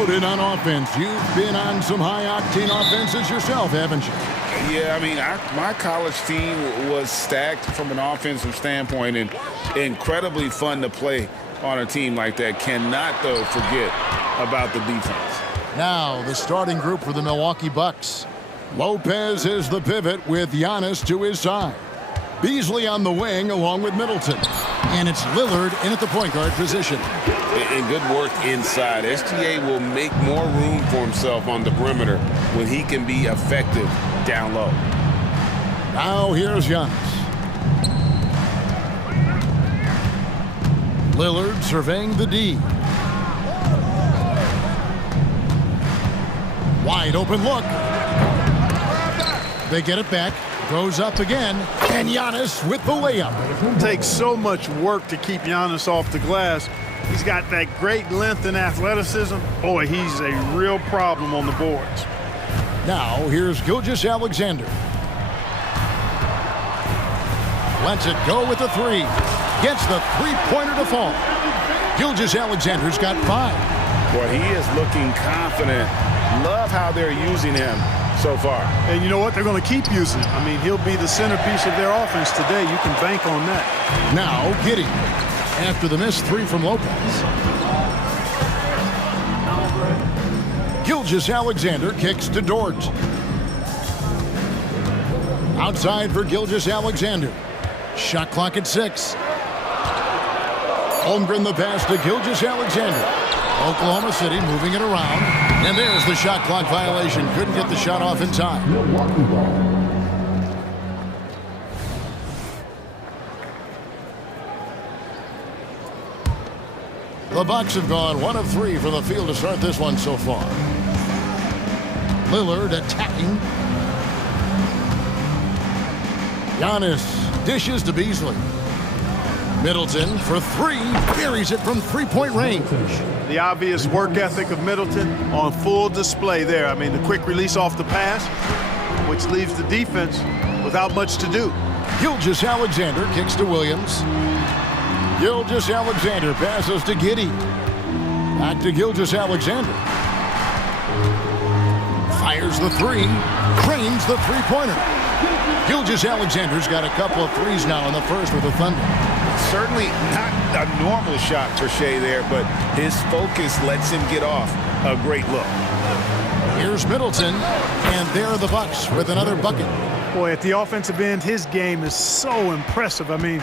loaded on offense. You've been on some high-octane offenses yourself, haven't you? Yeah, I mean, my college team was stacked from an offensive standpoint and incredibly fun to play on a team like that. Cannot, though, forget about the defense. Now, the starting group for the Milwaukee Bucks. Lopez is the pivot with Giannis to his side. Beasley on the wing along with Middleton. And it's Lillard in at the point guard position. And good work inside. SGA will make more room for himself on the perimeter when he can be effective down low. Now here's Giannis. Lillard surveying the D. Wide open look. They get it back. Goes up again. And Giannis with the layup. It takes so much work to keep Giannis off the glass. He's got that great length and athleticism. Boy, he's a real problem on the boards. Now, here's Gilgeous-Alexander. Lets it go with the three. Gets the three-pointer to fall. Gilgeous-Alexander's got 5. Boy, he is looking confident. Love how they're using him so far. And you know what? They're going to keep using him. I mean, he'll be the centerpiece of their offense today. You can bank on that. Now, Giddey. After the missed 3 from Lopez. Gilgeous-Alexander kicks to Dort. Outside for Gilgeous-Alexander. Shot clock at 6. Holmgren the pass to Gilgeous-Alexander. Oklahoma City moving it around. And there's the shot clock violation. Couldn't get the shot off in time. The Bucks have gone 1 of 3 from the field to start this one so far. Lillard attacking. Giannis dishes to Beasley. Middleton for 3, buries it from three-point range. The obvious work ethic of Middleton on full display there. I mean, the quick release off the pass, which leaves the defense without much to do. Gilgeous-Alexander kicks to Williams. Gilgeous-Alexander passes to Giddey. Back to Gilgeous-Alexander. Fires the 3, cranes the three-pointer. Gilgeous-Alexander's got a couple of threes now in the first with the Thunder. Certainly not a normal shot for Shea there, but his focus lets him get off a great look. Here's Middleton, and there are the Bucks with another bucket. Boy, at the offensive end, his game is so impressive. I mean,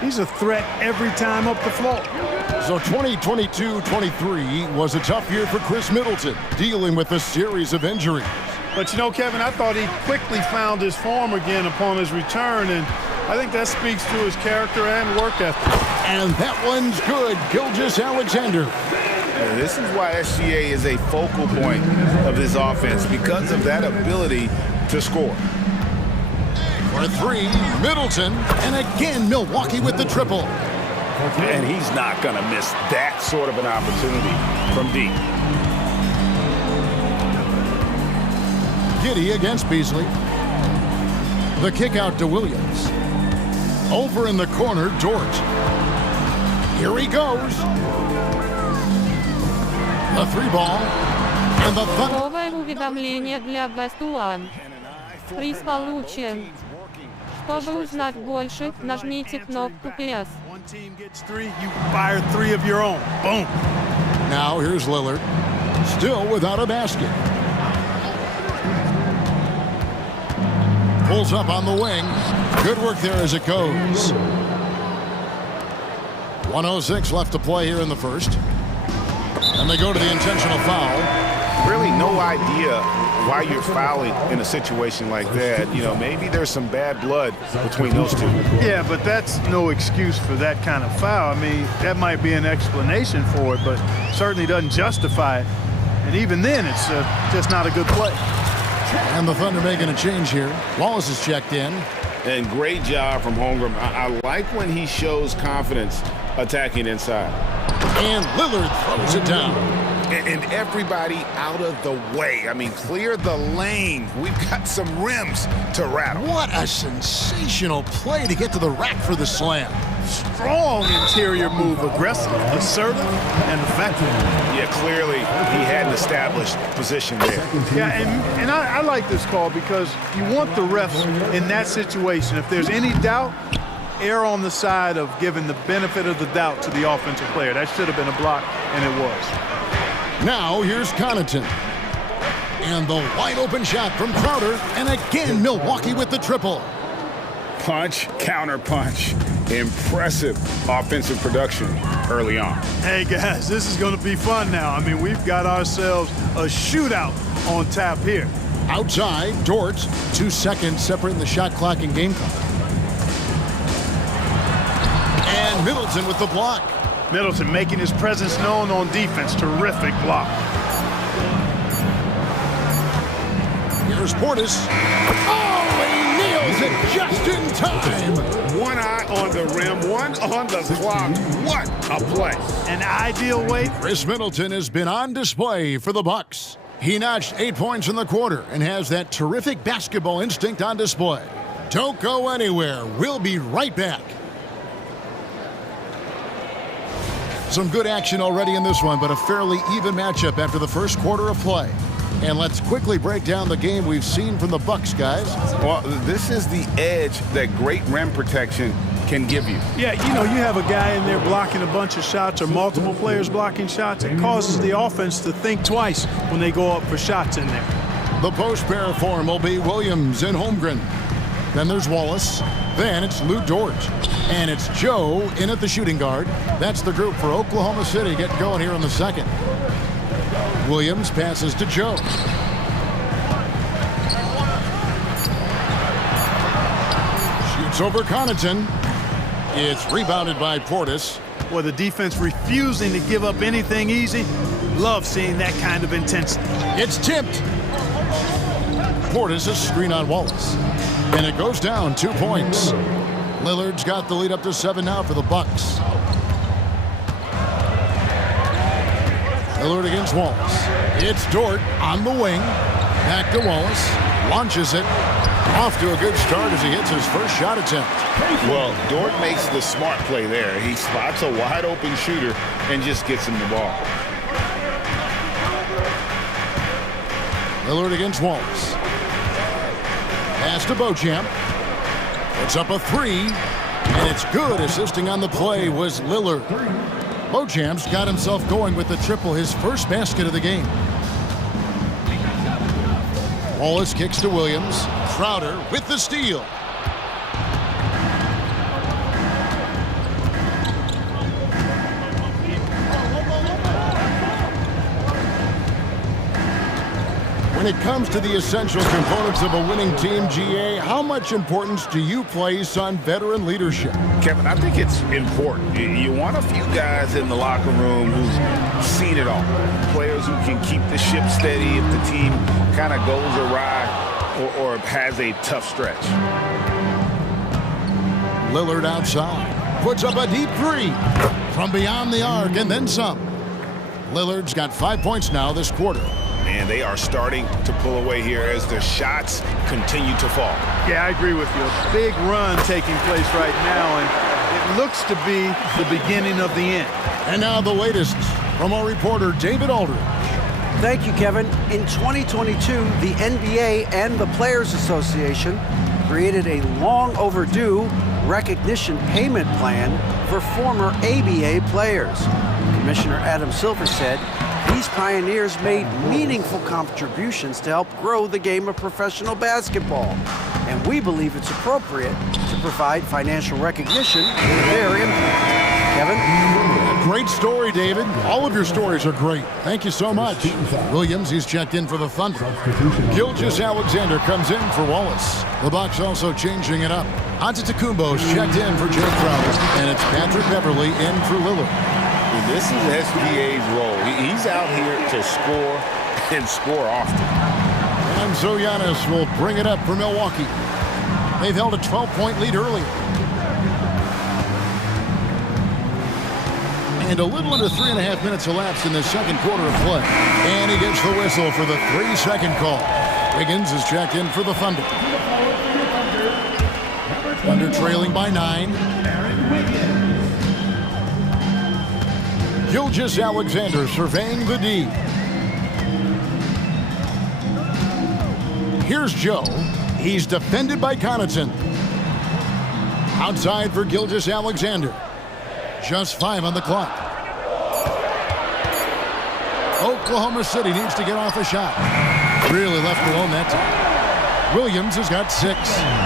he's a threat every time up the floor. So 2022-23 was a tough year for Chris Middleton, dealing with a series of injuries. But you know, Kevin, I thought he quickly found his form again upon his return, and I think that speaks to his character and work ethic. And that one's good. Gilgeous-Alexander. This is why SGA is a focal point of this offense, because of that ability to score. For 3, Middleton, and again Milwaukee with the triple. And he's not going to miss that sort of an opportunity from deep. Giddey against Beasley. The kick out to Williams. Over in the corner, Dort. Here he goes. The 3-ball. And the Thunder. Новое уведомление для Бастуан. Приз получен. Чтобы узнать больше, нажмите кнопку «Плюс». One team gets 3, you fire 3 of your own. Boom. Now here's Lillard. Still without a basket. Pulls up on the wing. Good work there as it goes. 1:06 left to play here in the first. And they go to the intentional foul. Really no idea why you're fouling in a situation like that. You know, maybe there's some bad blood between those two. Yeah, but that's no excuse for that kind of foul. I mean, that might be an explanation for it, but certainly doesn't justify it. And even then, it's just not a good play. And the Thunder making a change here. Wallace is checked in. And great job from Holmgren. I like when he shows confidence attacking inside. And Lillard throws it down. And everybody out of the way. I mean, clear the lane. We've got some rims to rattle. What a sensational play to get to the rack for the slam. Strong interior move, aggressive, assertive, and effective. Yeah, clearly he had an established position there. Yeah, and I like this call because you want the refs in that situation. If there's any doubt, err on the side of giving the benefit of the doubt to the offensive player. That should have been a block, and it was. Now here's Connaughton. And the wide open shot from Crowder. And again, Milwaukee with the triple. Punch, counter punch. Impressive offensive production early on. Hey, guys, this is going to be fun now. I mean, we've got ourselves a shootout on tap here. Outside, Dort, 2 seconds separating the shot clock and game clock. And Middleton with the block. Middleton making his presence known on defense. Terrific block. Here's Portis. Oh, he nails it just in time. One eye on the rim, one on the clock. What a play. An ideal way. Chris Middleton has been on display for the Bucks. He notched 8 points in the quarter and has that terrific basketball instinct on display. Don't go anywhere. We'll be right back. Some good action already in this one, but a fairly even matchup after the first quarter of play. And let's quickly break down the game we've seen from the Bucks, guys. Well, this is the edge that great rim protection can give you. Yeah, you know, you have a guy in there blocking a bunch of shots or multiple players blocking shots. It causes the offense to think twice when they go up for shots in there. The post pair form will be Williams and Holmgren. Then there's Wallace. Then it's Lou Dort. And it's Joe in at the shooting guard. That's the group for Oklahoma City getting going here in the second. Williams passes to Joe. Shoots over Connaughton. It's rebounded by Portis. Well, the defense refusing to give up anything easy. Love seeing that kind of intensity. It's tipped. Portis a screen on Wallace. And it goes down 2 points. Lillard's got the lead up to 7 now for the Bucks. Lillard against Wallace. It's Dort on the wing. Back to Wallace. Launches it. Off to a good start as he hits his first shot attempt. Well, Dort makes the smart play there. He spots a wide open shooter and just gets him the ball. Lillard against Wallace. Pass to Beauchamp. Puts up a 3. And it's good. Assisting on the play was Lillard. Beauchamp's got himself going with the triple, his first basket of the game. Wallace kicks to Williams. Crowder with the steal. When it comes to the essential components of a winning team, GA, how much importance do you place on veteran leadership? Kevin, I think it's important. You want a few guys in the locker room who've seen it all. Players who can keep the ship steady if the team kind of goes awry or has a tough stretch. Lillard outside. Puts up a deep 3 from beyond the arc and then some. Lillard's got 5 points now this quarter. And they are starting to pull away here as the shots continue to fall. Yeah, I agree with you. A big run taking place right now, and it looks to be the beginning of the end. And now the latest from our reporter, David Aldridge. Thank you, Kevin. In 2022, the NBA and the Players Association created a long overdue recognition payment plan for former ABA players. Commissioner Adam Silver said, these pioneers made meaningful contributions to help grow the game of professional basketball, and we believe it's appropriate to provide financial recognition for their impact. Kevin? Great story, David. All of your stories are great. Thank you so much. Williams, he's checked in for the Thunder. Gilgeous Alexander comes in for Wallace. The Bucks also changing it up. Antetokounmpo's checked in for Jay Crowder, and it's Patrick Beverley in for Lillard. This is SGA's role. He's out here to score and score often. And so Giannis will bring it up for Milwaukee. They've held a 12-point lead earlier. And a little under 3.5 minutes elapsed in the second quarter of play. And he gets the whistle for the 3-second call. Wiggins is checked in for the Thunder. Thunder trailing by 9. Gilgeous-Alexander surveying the D. Here's Joe. He's defended by Connaughton. Outside for Gilgeous-Alexander. Just 5 on the clock. Oklahoma City needs to get off a shot. Really left alone that time. Williams has got 6.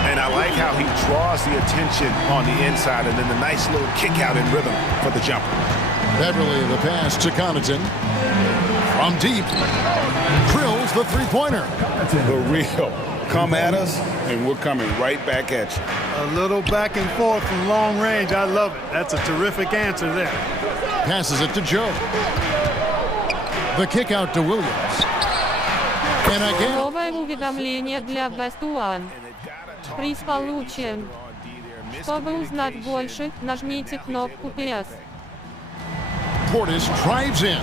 And I like how he draws the attention on the inside and then the nice little kick out in rhythm for the jumper. Beverly the pass to Connaughton. From deep. Drills the three-pointer. The real. Come at us, and we're coming right back at you. A little back and forth from long range. I love it. That's a terrific answer there. Passes it to Joe. The kick out to Williams. And again. Новое уведомление для Best One. Приз получен. Чтобы узнать больше, нажмите кнопку «Плюс». Portis drives in.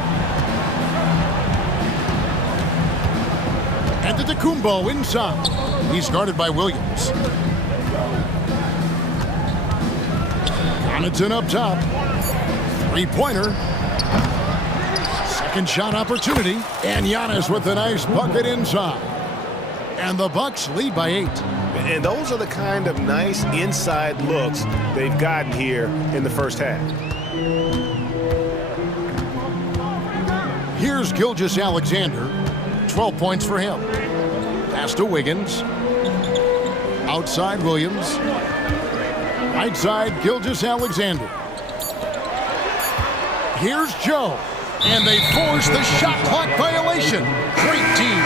And Antetokounmpo inside. He's guarded by Williams. Connaughton up top. Three-pointer. Second shot opportunity. And Giannis with a nice bucket inside. And the Bucks lead by 8. And those are the kind of nice inside looks they've gotten here in the first half. Here's Gilgeous-Alexander. 12 points for him. Pass to Wiggins. Outside Williams. Right side Gilgeous-Alexander. Here's Joe. And they force the shot clock violation. Great team.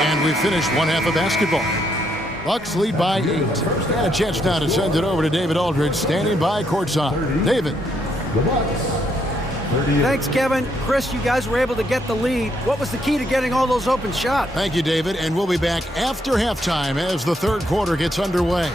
And we finished one half of basketball. Bucks lead by 8. And a chance now to send it over to David Aldridge, standing by courtside. David. Thanks, Kevin. Chris, you guys were able to get the lead. What was the key to getting all those open shots? Thank you, David. And we'll be back after halftime as the third quarter gets underway.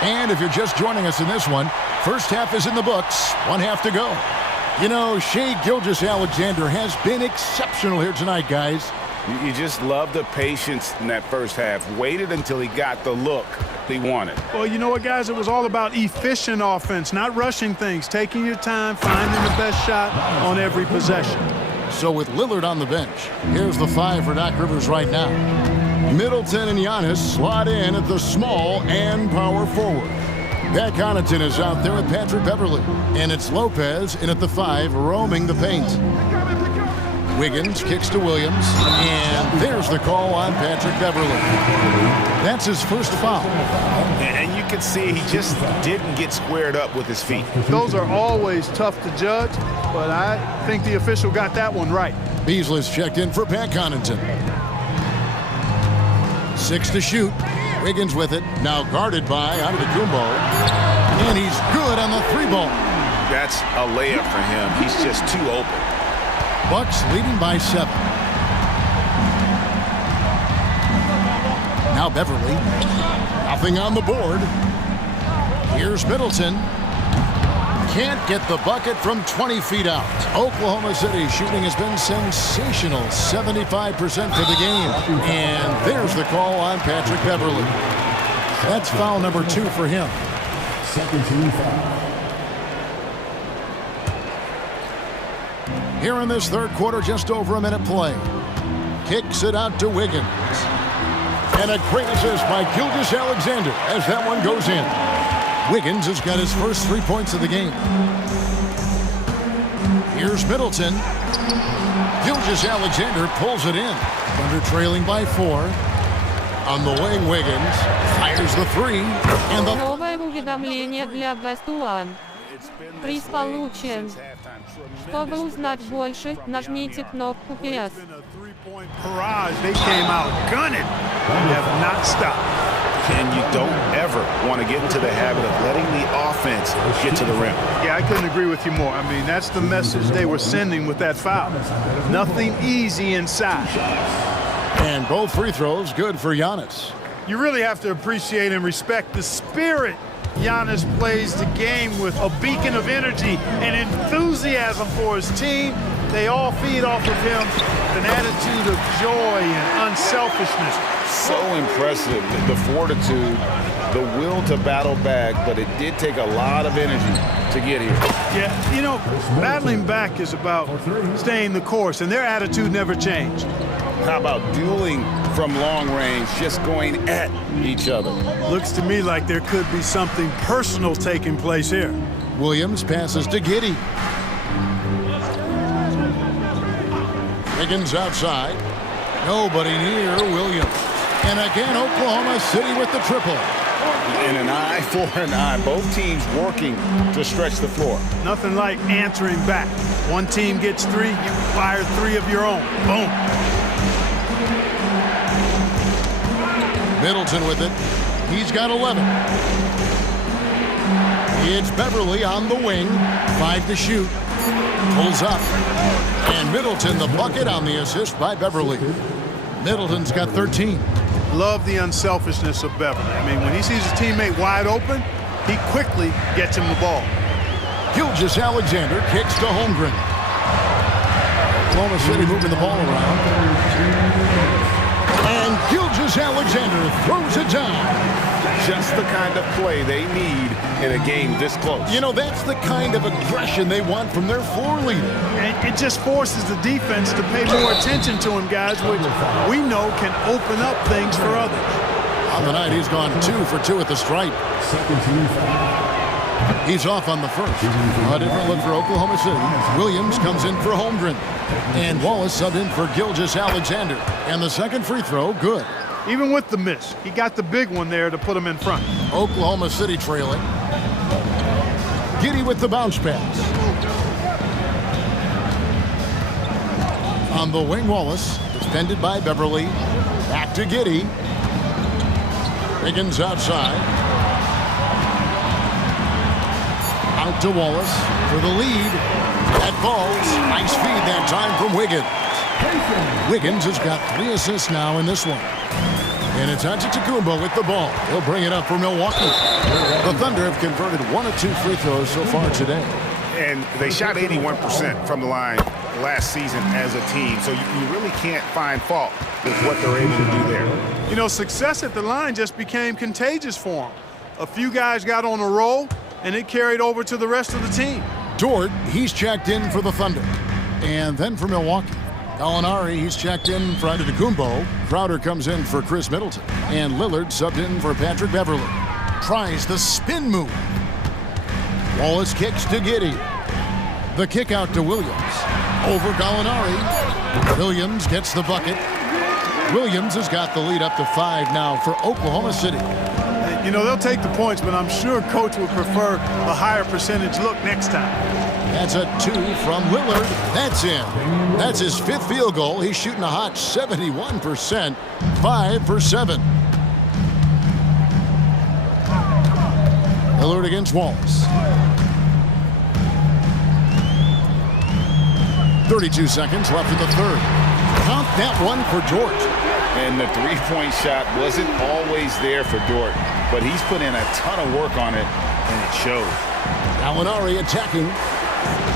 And if you're just joining us in this one, first half is in the books. One half to go. You know, Shai Gilgeous-Alexander has been exceptional here tonight, guys. You just love the patience in that first half. Waited until he got the look he wanted. Well, you know what, guys? It was all about efficient offense, not rushing things, taking your time, finding the best shot on every possession. So with Lillard on the bench, here's the 5 for Doc Rivers right now. Middleton and Giannis slot in at the small and power forward. Pat Connaughton is out there with Patrick Beverly. And it's Lopez in at the 5, roaming the paint. Wiggins kicks to Williams. And there's the call on Patrick Beverly. That's his first foul. And you can see he just didn't get squared up with his feet. Those are always tough to judge, but I think the official got that one right. Beasley's checked in for Pat Connaughton. 6 to shoot. Wiggins with it. Now guarded by Antetokounmpo. And he's good on the 3-ball. That's a layup for him. He's just too open. Bucks leading by 7. Now Beverly. Nothing on the board. Here's Middleton. Can't get the bucket from 20 feet out. Oklahoma City shooting has been sensational. 75% for the game. And there's the call on Patrick Beverly. That's foul number 2 for him. Second team foul. Here in this third quarter, just over a minute play. Kicks it out to Wiggins. And a great assist by Gilgeous-Alexander as that one goes in. Wiggins has got his first 3 points of the game. Here's Middleton. Gilgeous-Alexander pulls it in. Thunder trailing by 4. On the wing, Wiggins fires the 3. And the Новое уведомление для Best One. Приз получен. Чтобы узнать больше, нажмите кнопку PS. Barrage, they came out gunning and have not stopped. And you don't ever want to get into the habit of letting the offense get to the rim. Yeah, I couldn't agree with you more. I mean, that's the message they were sending with that foul. Nothing easy inside. And both free throws good for Giannis. You really have to appreciate and respect the spirit Giannis plays the game with, a beacon of energy and enthusiasm for his team. They all feed off of him with an attitude of joy and unselfishness. So impressive, the fortitude, the will to battle back, but it did take a lot of energy to get here. Yeah, you know, battling back is about staying the course, and their attitude never changed. How about dueling from long range, just going at each other? Looks to me like there could be something personal taking place here. Williams passes to Giddey. Higgins outside. Nobody near Williams. And again, Oklahoma City with the triple. In an eye for an eye, both teams working to stretch the floor. Nothing like answering back. One team gets three, you fire three of your own. Boom. Middleton with it. He's got 11. It's Beverly on the wing. 5 to shoot. Pulls up. And Middleton the bucket on the assist by Beverly. Middleton's got 13. Love the unselfishness of Beverly. I mean, when he sees his teammate wide open, he quickly gets him the ball. Gilgeous Alexander kicks to Holmgren. Oklahoma City moving the ball around. And Gilgeous Alexander throws it down. Just the kind of play they need in a game this close. You know, that's the kind of aggression they want from their floor leader. And it just forces the defense to pay more attention to him, guys, which we know can open up things for others. On the night, he's gone 2 for 2 at the stripe. He's off on the first. A different look for Oklahoma City. Williams comes in for Holmgren. And Wallace subbed in for Gilgeous Alexander. And the second free throw, good. Even with the miss, he got the big one there to put him in front. Oklahoma City trailing. Giddey with the bounce pass. On the wing, Wallace, defended by Beverly. Back to Giddey. Higgins outside. Out to Wallace for the lead. That falls. Nice feed that time from Wiggins. Wiggins has got 3 assists now in this one. And it's Antetokounmpo with the ball. He'll bring it up for Milwaukee. The Thunder have converted 1 of 2 free throws so far today. And they shot 81% from the line last season as a team, so you really can't find fault with what they're able to do there. You know, success at the line just became contagious for them. A few guys got on a roll, and it carried over to the rest of the team. Dort, he's checked in for the Thunder. And then for Milwaukee. Gallinari, he's checked in for Antetokounmpo. Crowder comes in for Chris Middleton. And Lillard subbed in for Patrick Beverly. Tries the spin move. Wallace kicks to Giddey. The kick out to Williams. Over Gallinari. Williams gets the bucket. Williams has got the lead up to 5 now for Oklahoma City. You know, they'll take the points, but I'm sure Coach would prefer a higher percentage look next time. That's a 2 from Lillard. That's in. That's his 5th field goal. He's shooting a hot 71%. 5 for 7. Lillard against Wallace. 32 seconds left in the third. Count that one for Dort. And the three-point shot wasn't always there for Dort, but he's put in a ton of work on it, and it shows. Gallinari attacking.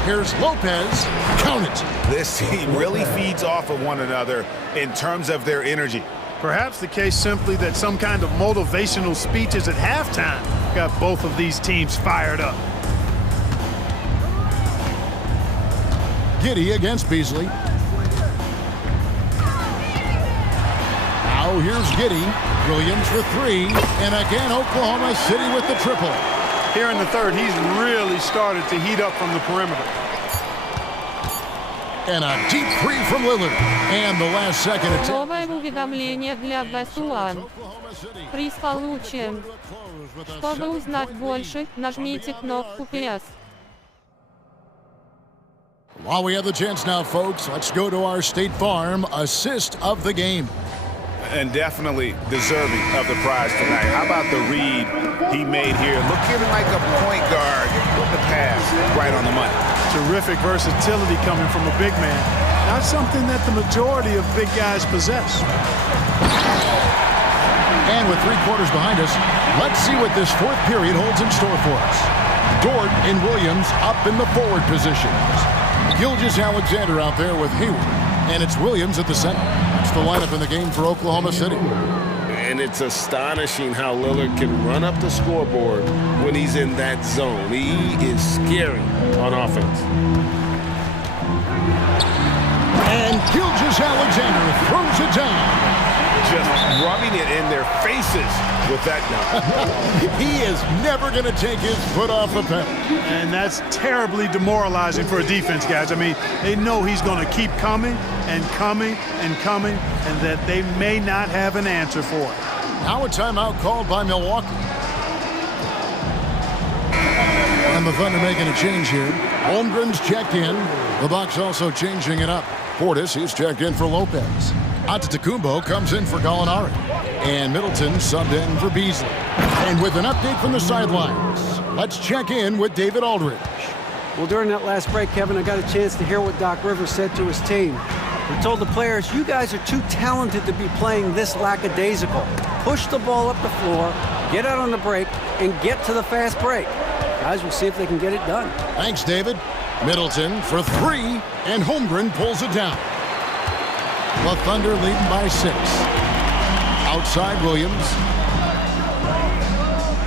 Here's Lopez. Count it. This team really feeds off of one another in terms of their energy. Perhaps the case simply that some kind of motivational speeches at halftime got both of these teams fired up. Giddey against Beasley. Now here's Giddey. Williams for 3. And again, Oklahoma City with the triple. Here in the third, he's really started to heat up from the perimeter. And a deep 3 from Lillard. And the last second attempt. Новое уведомление для Бесуан. Приз получен. Чтобы узнать больше, нажмите кнопку PS. While we have the chance now, folks, let's go to our State Farm assist of the game. And definitely deserving of the prize tonight. How about the read he made here? Looking like a point guard with the pass right on the money. Terrific versatility coming from a big man. Not something that the majority of big guys possess. And with 3 quarters behind us, let's see what this fourth period holds in store for us. Dort and Williams up in the forward positions. Gilgeous-Alexander out there with Hayward. And it's Williams at the center. That's the lineup in the game for Oklahoma City. And it's astonishing how Lillard can run up the scoreboard when he's in that zone. He is scary on offense. And Gilgeous-Alexander throws it down. Just rubbing it in their faces with that now. He is never going to take his foot off the pedal. And that's terribly demoralizing for a defense, guys. I mean, they know he's going to keep coming and coming and coming, and that they may not have an answer for it. Now a timeout called by Milwaukee. And the Thunder making a change here. Holmgren's checked in. The Bucks also changing it up. Portis, he's checked in for Lopez. Antetokounmpo comes in for Gallinari. And Middleton subbed in for Beasley. And with an update from the sidelines, let's check in with David Aldridge. Well, during that last break, Kevin, I got a chance to hear what Doc Rivers said to his team. He told the players, you guys are too talented to be playing this lackadaisical. Push the ball up the floor, get out on the break, and get to the fast break. Guys, we'll see if they can get it done. Thanks, David. Middleton for 3, and Holmgren pulls it down. The Thunder leading by 6. Outside Williams.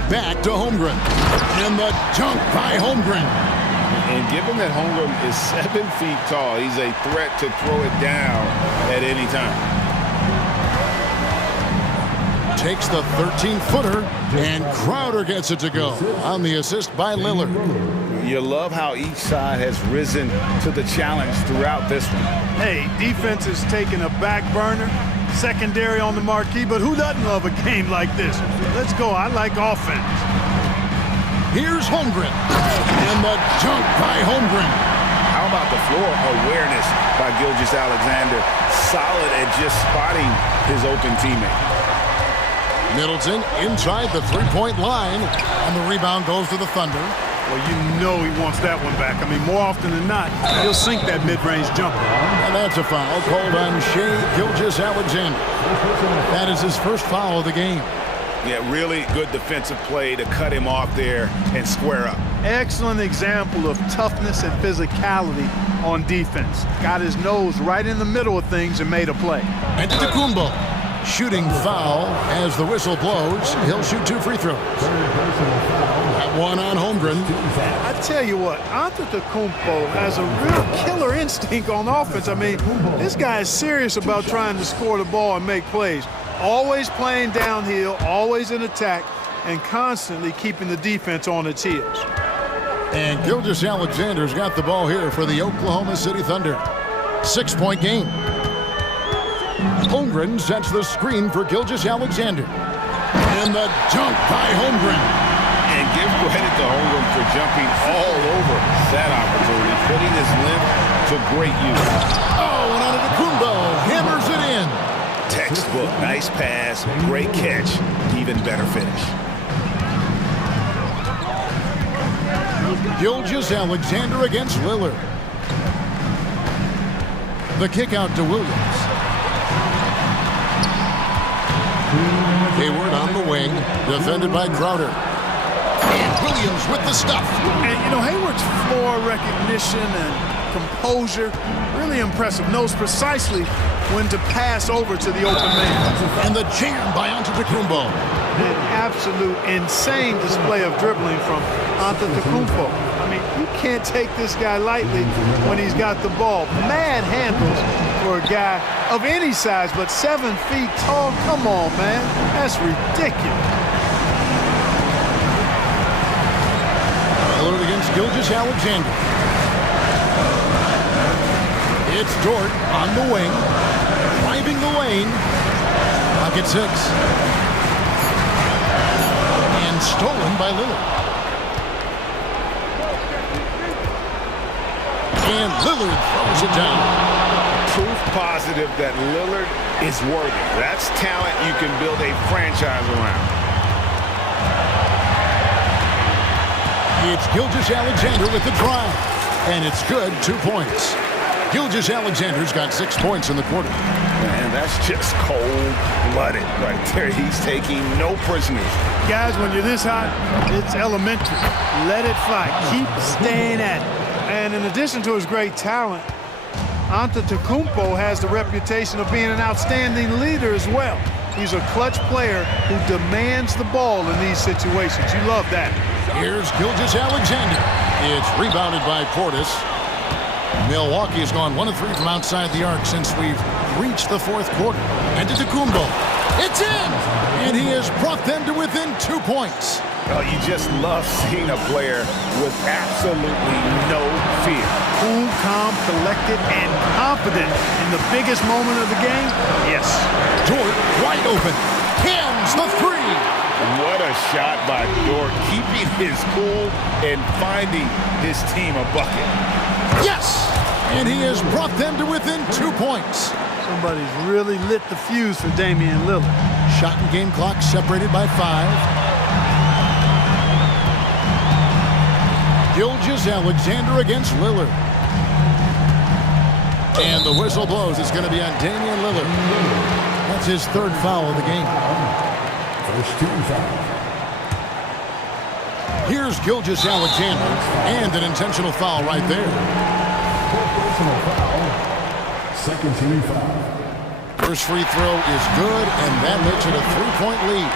Back to Holmgren. And the dunk by Holmgren. And given that Holmgren is 7 feet tall, he's a threat to throw it down at any time. Takes the 13-footer, and Crowder gets it to go on the assist by Lillard. You love how each side has risen to the challenge throughout this one. Hey, defense is taking a back burner, secondary on the marquee, but who doesn't love a game like this? Let's go. I like offense. Here's Holmgren, and the dunk by Holmgren. How about the floor awareness by Gilgeous-Alexander? Solid at just spotting his open teammate. Middleton inside the 3-point line, and the rebound goes to the Thunder. Well, you know he wants that one back. I mean, more often than not, he'll sink that mid-range jumper. And that's a foul called on Shai Gilgeous-Alexander. That is his first foul of the game. Yeah, really good defensive play to cut him off there and square up. Excellent example of toughness and physicality on defense. Got his nose right in the middle of things and made a play. Antetokounmpo shooting foul as the whistle blows. He'll shoot 2 free throws. That one on Holmgren. I tell you what, Antetokounmpo has a real killer instinct on offense. I mean, this guy is serious about trying to score the ball and make plays. Always playing downhill, always in attack, and constantly keeping the defense on its heels. And Gilgeous-Alexander's got the ball here for the Oklahoma City Thunder. 6-point game. Holmgren sets the screen for Gilgeous-Alexander. And the dunk by Holmgren. And give credit to Holmgren for jumping all over that opportunity, putting his length to great use. Oh, and Antetokounmpo hammers it in. Textbook, nice pass, great catch, even better finish. Gilgeous-Alexander against Lillard. The kick out to Williams. Hayward on the wing, defended by Crowder. And Williams with the stuff. And, you know, Hayward's floor recognition and composure, really impressive. Knows precisely when to pass over to the open man. And the jam by Antetokounmpo. An absolute insane display of dribbling from Antetokounmpo. I mean, you can't take this guy lightly when he's got the ball. Mad handles for a guy of any size, but 7 feet tall. Come on, man. That's ridiculous. Lillard against Gilgeous-Alexander. It's Dort on the wing, driving the lane. Pocket 6. And stolen by Lillard. And Lillard throws it down. Proof positive that Lillard is worthy. That's talent you can build a franchise around. It's Gilgeous-Alexander with the drive. And it's good, 2 points. Gilgeous-Alexander's got 6 points in the quarter. Man, that's just cold-blooded right there. He's taking no prisoners. Guys, when you're this hot, it's elementary. Let it fly. Keep staying at it. And in addition to his great talent, Antetokounmpo has the reputation of being an outstanding leader as well. He's a clutch player who demands the ball in these situations. You love that. Here's Gilgeous-Alexander. It's rebounded by Portis. Milwaukee has gone 1 of 3 from outside the arc since we've reached the fourth quarter. Antetokounmpo. It's in! And he has brought them to within 2 points. Oh, you just love seeing a player with absolutely no fear. Cool, calm, collected, and confident in the biggest moment of the game? Yes. Dort wide open. Hams the three. What a shot by Dort, keeping his cool and finding his team a bucket. Yes! And he has brought them to within 2 points. Somebody's really lit the fuse for Damian Lillard. Shot and game clock separated by 5. Gilgeous-Alexander against Lillard. And the whistle blows. It's going to be on Damian Lillard. That's his 3rd foul of the game. First team foul. Here's Gilgeous-Alexander. And an intentional foul right there. Personal foul. Second team foul. First free throw is good, and that makes it a 3-point lead.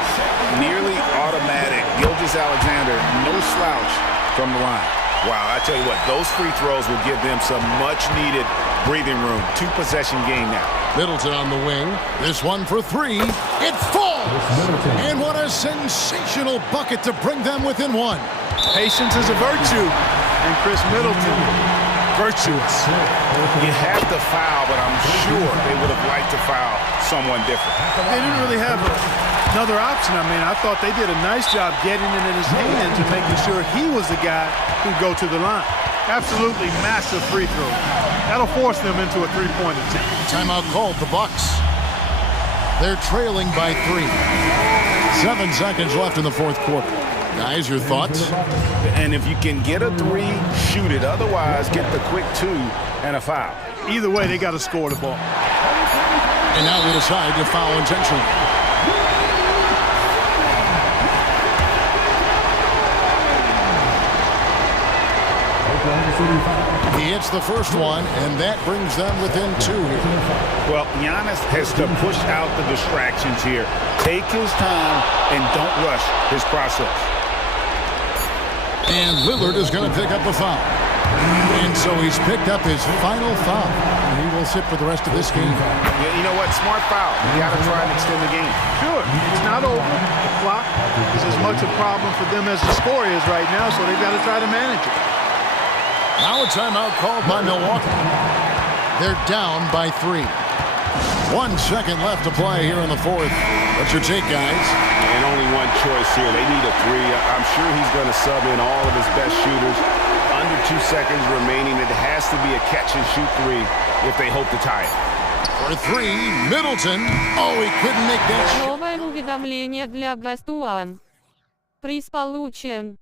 Nearly automatic. Gilgeous-Alexander, no slouch from the line. Wow, I tell you what, those free throws will give them some much-needed breathing room. 2-possession game now. Middleton on the wing. This one for 3. It falls! And what a sensational bucket to bring them within 1. Patience is a virtue. And Chris Middleton, virtuous. You have to foul, but I'm sure they would have liked to foul someone different. They didn't really have another option. I mean, I thought they did a nice job getting it in his hands and making sure he was the guy who'd go to the line. Absolutely massive free throw. That'll force them into a 3-point attempt. Timeout called, the Bucks. They're trailing by 3. 7 seconds left in the fourth quarter. Guys, your thoughts? And if you can get a 3, shoot it. Otherwise, get the quick 2 and a foul. Either way, they got to score the ball. And now they decide to foul intentionally. He hits the first one, and that brings them within 2 here. Well, Giannis has to push out the distractions here. Take his time and don't rush his process. And Lillard is going to pick up a foul. And so he's picked up his final foul. And he will sit for the rest of this game. Yeah, you know what? Smart foul. You got to try and extend the game. Sure, it's not over. The clock is as much a problem for them as the score is right now, so they've got to try to manage it. Now a timeout called by Milwaukee. They're down by 3. 1 second left to play here in the fourth. What's your take, guys? And only one choice here. They need a 3. I'm sure he's going to sub in all of his best shooters. Under 2 seconds remaining. It has to be a catch-and-shoot 3 if they hope to tie it. For 3, Middleton. Oh, he couldn't make that shot. Новое уведомление для Best One. Приз получен.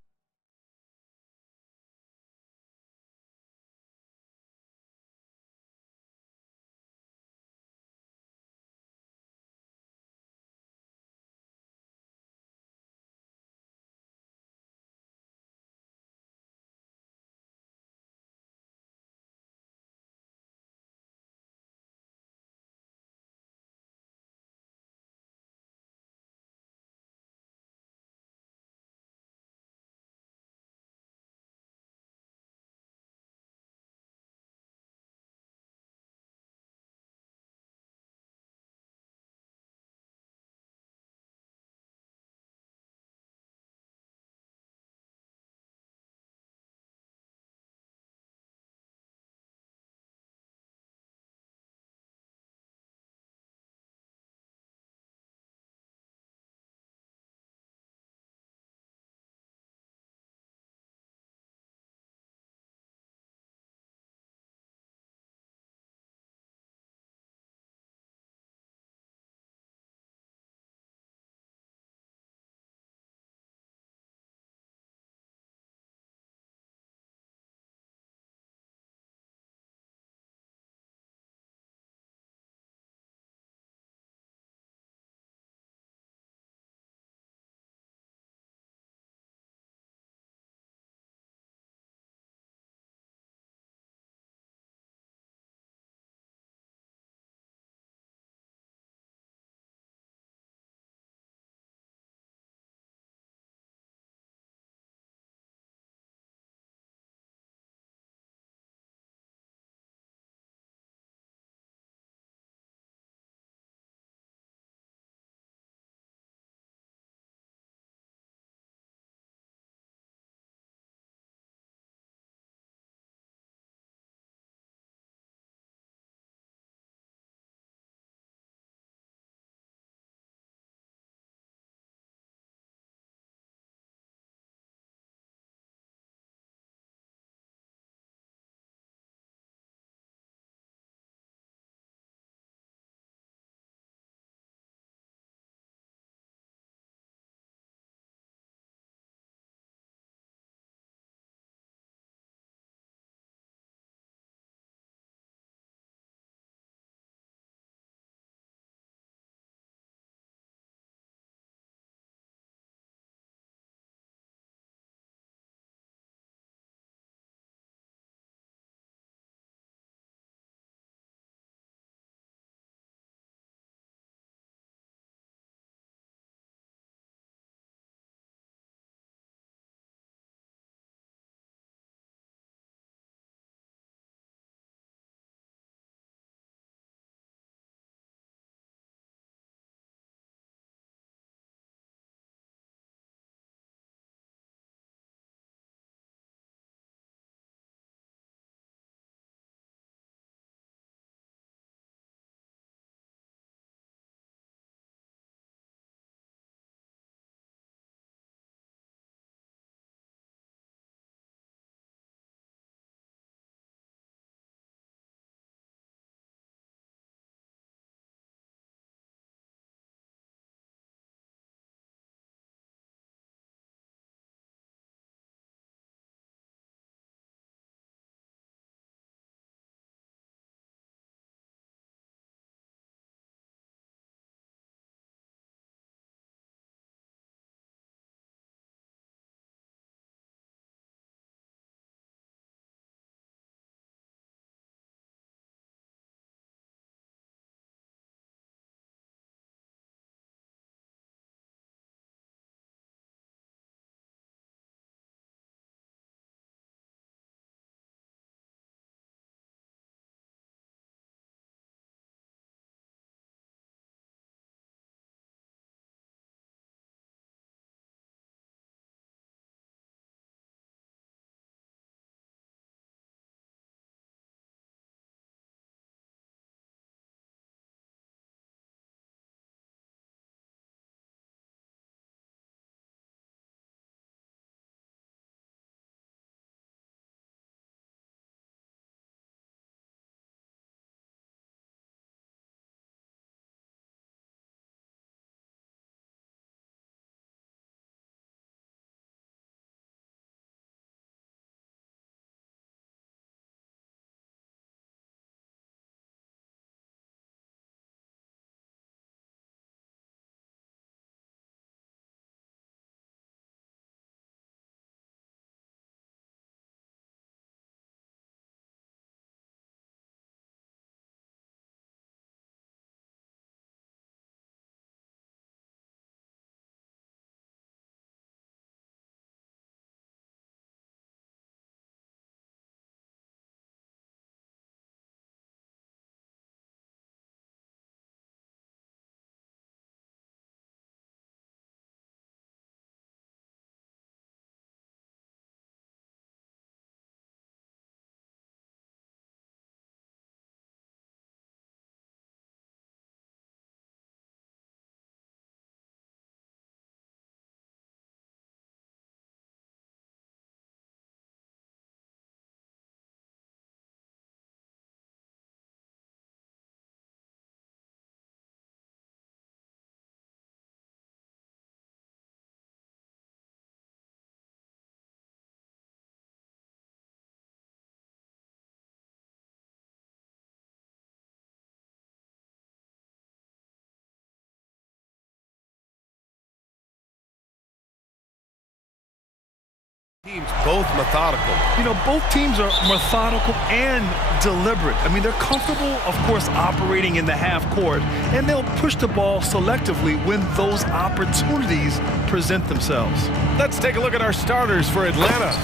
Teams both methodical. You know, both teams are methodical and deliberate. I mean, they're comfortable, of course, operating in the half court, and they'll push the ball selectively when those opportunities present themselves. Let's take a look at our starters for Atlanta.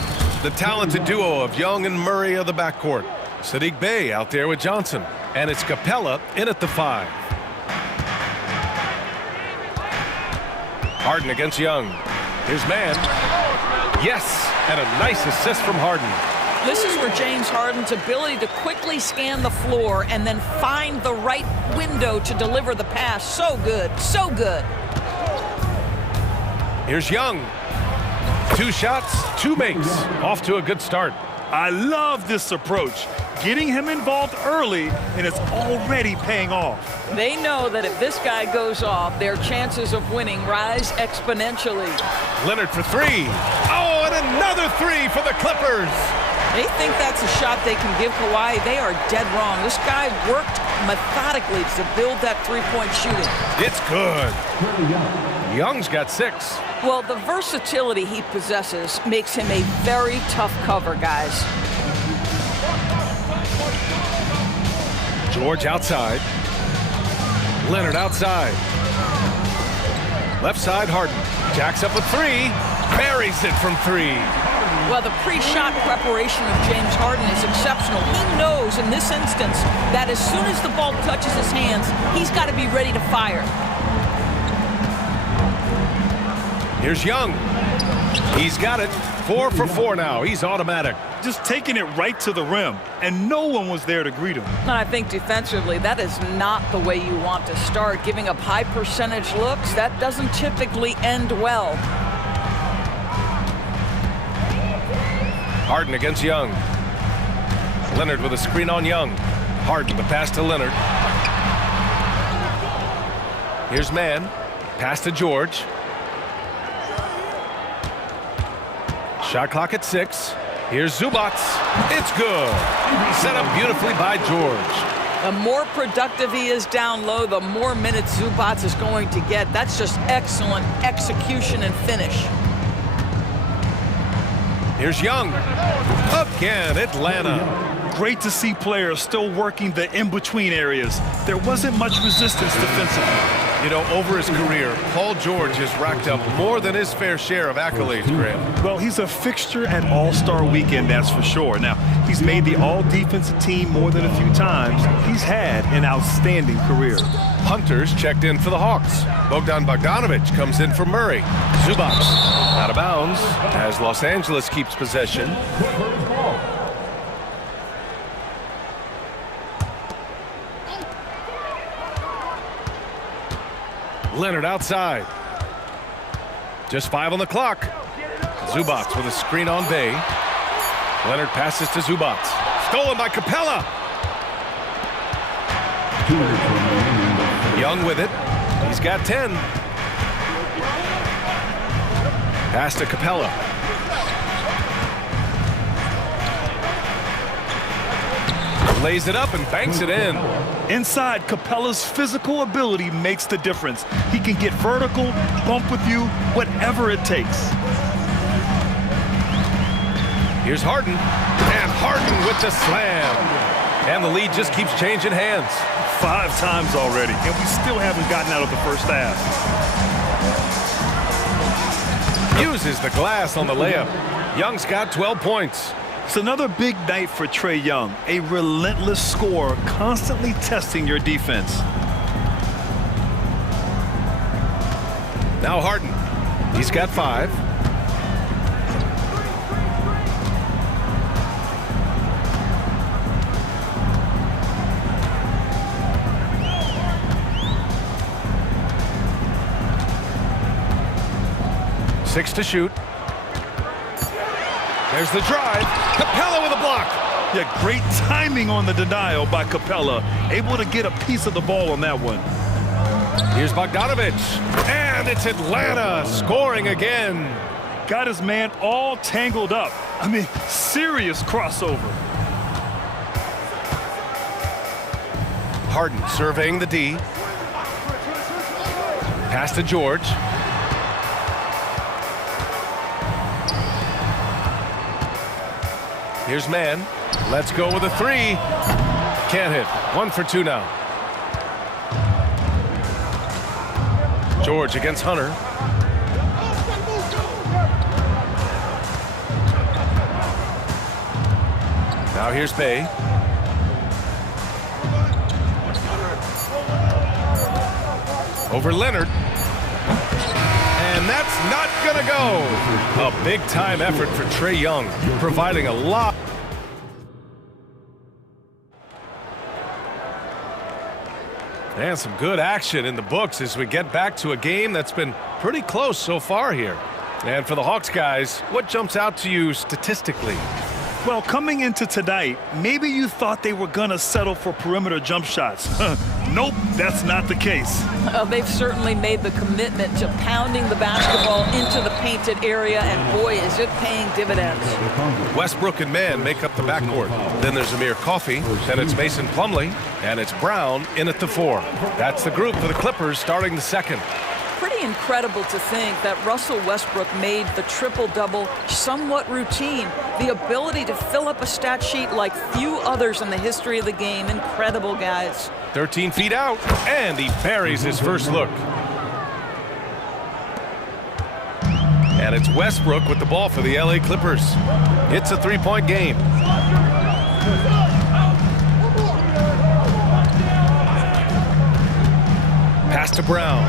The talented duo of Young and Murray of the backcourt. Sadiq Bey out there with Johnson. And it's Capella in at the 5. Harden against Young. Here's Mann. Yes, and a nice assist from Harden. This is where James Harden's ability to quickly scan the floor and then find the right window to deliver the pass. So good, so good. Here's Young. 2 shots, 2 makes. Off to a good start. I love this approach. Getting him involved early, and it's already paying off. They know that if this guy goes off, their chances of winning rise exponentially. Leonard for 3. Oh, and another 3 for the Clippers. They think that's a shot they can give Kawhi. They are dead wrong. This guy worked methodically to build that three-point shooting. It's good. Young's got 6. Well, the versatility he possesses makes him a very tough cover, guys. George outside. Leonard outside. Left side, Harden. Jacks up with 3. Buries it from 3. Well, the pre-shot preparation of James Harden is exceptional. He knows in this instance that as soon as the ball touches his hands, he's got to be ready to fire. Here's Young. He's got it. 4 for 4 now. He's automatic. Just taking it right to the rim, and no one was there to greet him. And I think defensively, that is not the way you want to start. Giving up high percentage looks, that doesn't typically end well. Harden against Young. Leonard with a screen on Young. Harden, the pass to Leonard. Here's Mann. Pass to George. Shot clock at 6. Here's Zubac. It's good. Set up beautifully by George. The more productive he is down low, the more minutes Zubac is going to get. That's just excellent execution and finish. Here's Young. Again, Atlanta. Great to see players still working the in-between areas. There wasn't much resistance defensively. You know, over his career, Paul George has racked up more than his fair share of accolades, Graham. Well, he's a fixture at All-Star Weekend, that's for sure. Now, he's made the All-Defensive team more than a few times. He's had an outstanding career. Hunter's checked in for the Hawks. Bogdan Bogdanovic comes in for Murray. Zubac out of bounds as Los Angeles keeps possession. Leonard outside. Just 5 on the clock. Zubac with a screen on Bey. Leonard passes to Zubac. Stolen by Capella. Young with it. He's got 10. Pass to Capella. Lays it up and banks it in. Inside, Capella's physical ability makes the difference. He can get vertical, bump with you, whatever it takes. Here's Harden. And Harden with the slam. And the lead just keeps changing hands. 5 times already, and we still haven't gotten out of the first half. Uses the glass on the layup. Young's got 12 points. It's another big night for Trae Young, a relentless scorer, constantly testing your defense. Now Harden. He's got 5. Six to shoot. There's the drive. Capella with a block. Yeah, great timing on the denial by Capella. Able to get a piece of the ball on that one. Here's Bogdanovic. And it's Atlanta scoring again. Got his man all tangled up. I mean, serious crossover. Harden surveying the D. Pass to George. Here's man. Let's go with a three. Can't hit. 1 for 2 now. George against Hunter. Now here's Bay. Over Leonard. And that's not gonna go. A big time effort for Trae Young, providing a lot. And some good action in the books as we get back to a game that's been pretty close so far here. And for the Hawks guys, what jumps out to you statistically? Well, coming into tonight, maybe you thought they were going to settle for perimeter jump shots. Nope, that's not the case. They've certainly made the commitment to pounding the basketball into the painted area, and boy, is it paying dividends. Westbrook and Mann make up the backcourt. Then there's Amir Coffey, then it's Mason Plumlee, and it's Brown in at the 4. That's the group for the Clippers starting the second. Pretty incredible to think that Russell Westbrook made the triple-double somewhat routine. The ability to fill up a stat sheet like few others in the history of the game. Incredible, guys. 13 feet out, and he buries his first look. And it's Westbrook with the ball for the LA Clippers. It's a three-point game. Pass to Brown.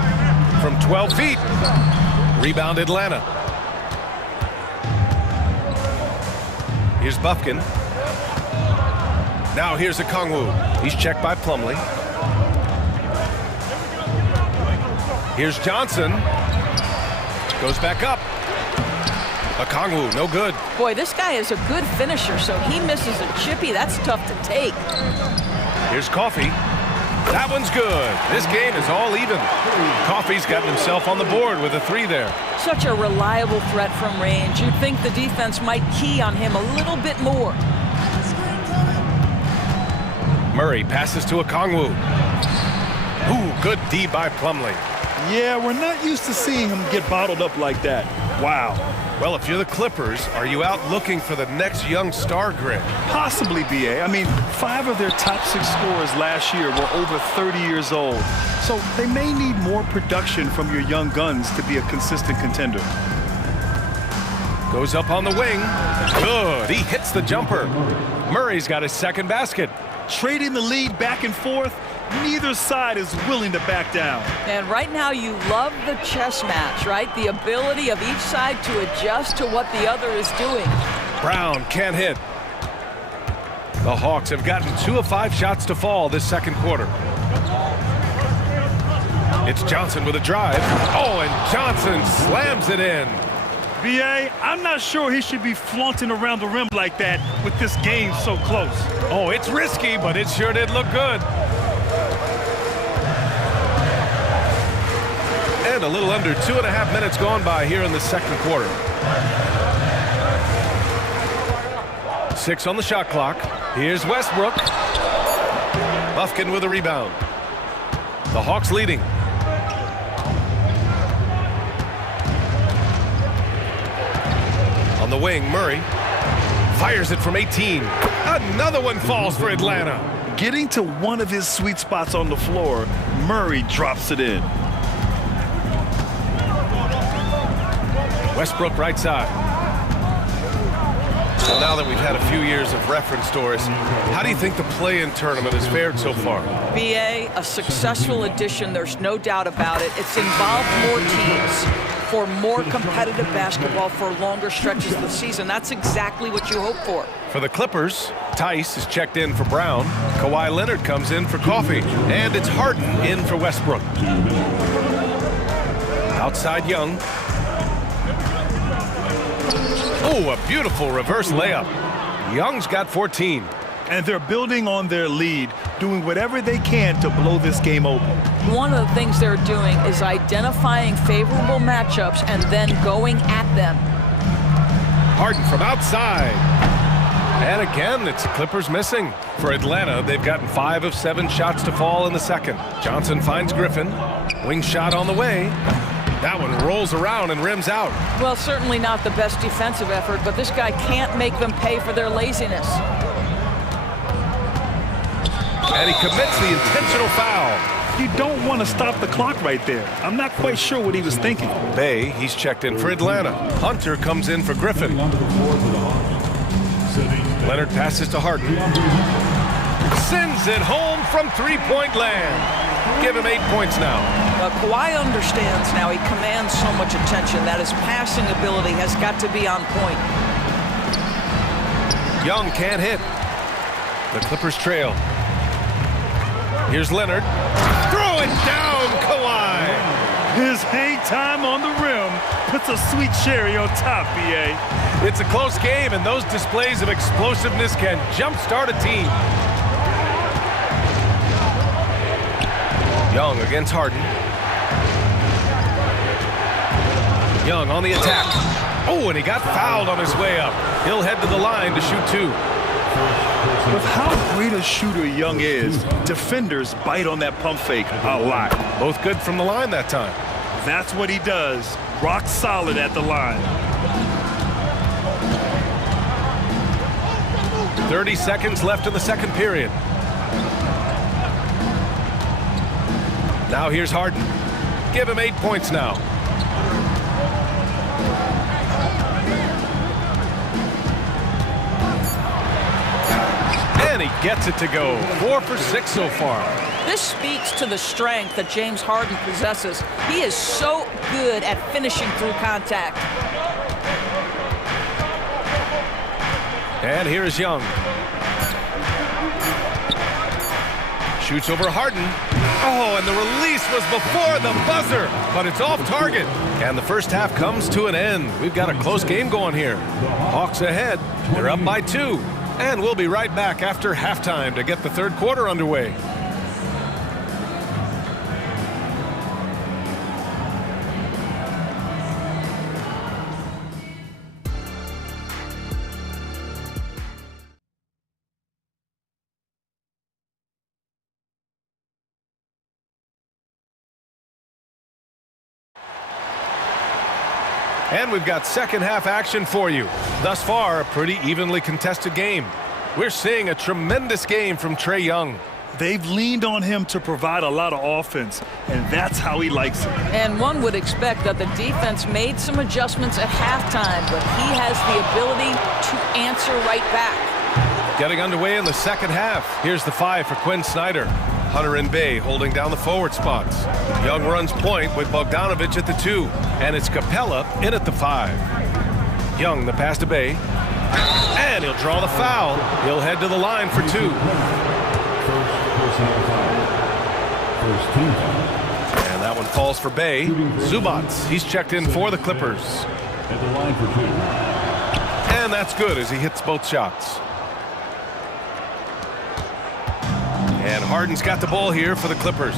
From 12 feet, rebound Atlanta. Here's Bufkin. Now here's Okongwu. He's checked by Plumlee. Here's Johnson. Goes back up. Okongwu, no good. Boy, this guy is a good finisher, so he misses a chippy. That's tough to take. Here's Coffey. That one's good. This game is all even. Coffey's gotten himself on the board with a 3 there. Such a reliable threat from range. You'd think the defense might key on him a little bit more. Murray passes to Okongwu. Ooh, good D by Plumlee. Yeah, we're not used to seeing him get bottled up like that. Wow. Well, if you're the Clippers, are you out looking for the next young star grid? Possibly, BA. I mean, 5 of their top 6 scorers last year were over 30 years old. So they may need more production from your young guns to be a consistent contender. Goes up on the wing. Good. He hits the jumper. Murray's got his second basket. Trading the lead back and forth, neither side is willing to back down. And right now you love the chess match, right? The ability of each side to adjust to what the other is doing. Brown can't hit. The Hawks have gotten 2 of 5 shots to fall this second quarter. It's Johnson with a drive. Oh, and Johnson slams it in. BA, I'm not sure he should be flaunting around the rim like that with this game so close. Oh, it's risky, but it sure did look good. And a little under 2.5 minutes gone by here in the second quarter. 6 on the shot clock. Here's Westbrook. Bufkin with a rebound. The Hawks leading. On the wing, Murray fires it from 18. Another one falls for Atlanta. Getting to one of his sweet spots on the floor, Murray drops it in. Westbrook right side. Well, now that we've had a few years of reference to us, how do you think the play-in tournament has fared so far? BA, a successful addition, there's no doubt about it. It's involved more teams for more competitive basketball for longer stretches of the season. That's exactly what you hope for. For the Clippers, Tice is checked in for Brown. Kawhi Leonard comes in for Coffey. And it's Harden in for Westbrook. Outside Young. Oh, a beautiful reverse layup. Young's got 14. And they're building on their lead, doing whatever they can to blow this game open. One of the things they're doing is identifying favorable matchups and then going at them. Harden from outside. And again, it's Clippers missing. For Atlanta, they've gotten 5 of 7 shots to fall in the second. Johnson finds Griffin. Wing shot on the way. That one rolls around and rims out. Well, certainly not the best defensive effort, but this guy can't make them pay for their laziness. And he commits the intentional foul. You don't want to stop the clock right there. I'm not quite sure what he was thinking. Bay, he's checked in for Atlanta. Hunter comes in for Griffin. Leonard passes to Harden. Sends it home from three-point land. Give him 8 points now. Kawhi understands now he commands so much attention that his passing ability has got to be on point. Young can't hit. The Clippers trail. Here's Leonard. Throw it down, Kawhi. His hang time on the rim puts a sweet cherry on top, BA. It's a close game, and those displays of explosiveness can jumpstart a team. Young against Harden. Young on the attack. Oh, and he got fouled on his way up. He'll head to the line to shoot 2. With how great a shooter Young is, defenders bite on that pump fake a lot. Both good from the line that time. That's what he does. Rock solid at the line. 30 seconds left in the second period. Now here's Harden. Give him 8 points now. And he gets it to go. 4 for 6 so far. This speaks to the strength that James Harden possesses. He is so good at finishing through contact. And here is Young. Shoots over Harden. Oh, and the release was before the buzzer, but it's off target. And the first half comes to an end. We've got a close game going here. Hawks ahead. They're up by 2. And we'll be right back after halftime to get the third quarter underway. And we've got second half action for you. Thus far, a pretty evenly contested game. We're seeing a tremendous game from Trae Young. They've leaned on him to provide a lot of offense, and that's how he likes it. And one would expect that the defense made some adjustments at halftime, but he has the ability to answer right back. Getting underway in the second half. Here's the 5 for Quinn Snyder. Hunter and Bay holding down the forward spots. Young runs point with Bogdanovic at the 2. And it's Capella in at the 5. Young, the pass to Bay. And he'll draw the foul. He'll head to the line for 2. And that one falls for Bay. Zubats, he's checked in for the Clippers. And that's good as he hits both shots. And Harden's got the ball here for the Clippers.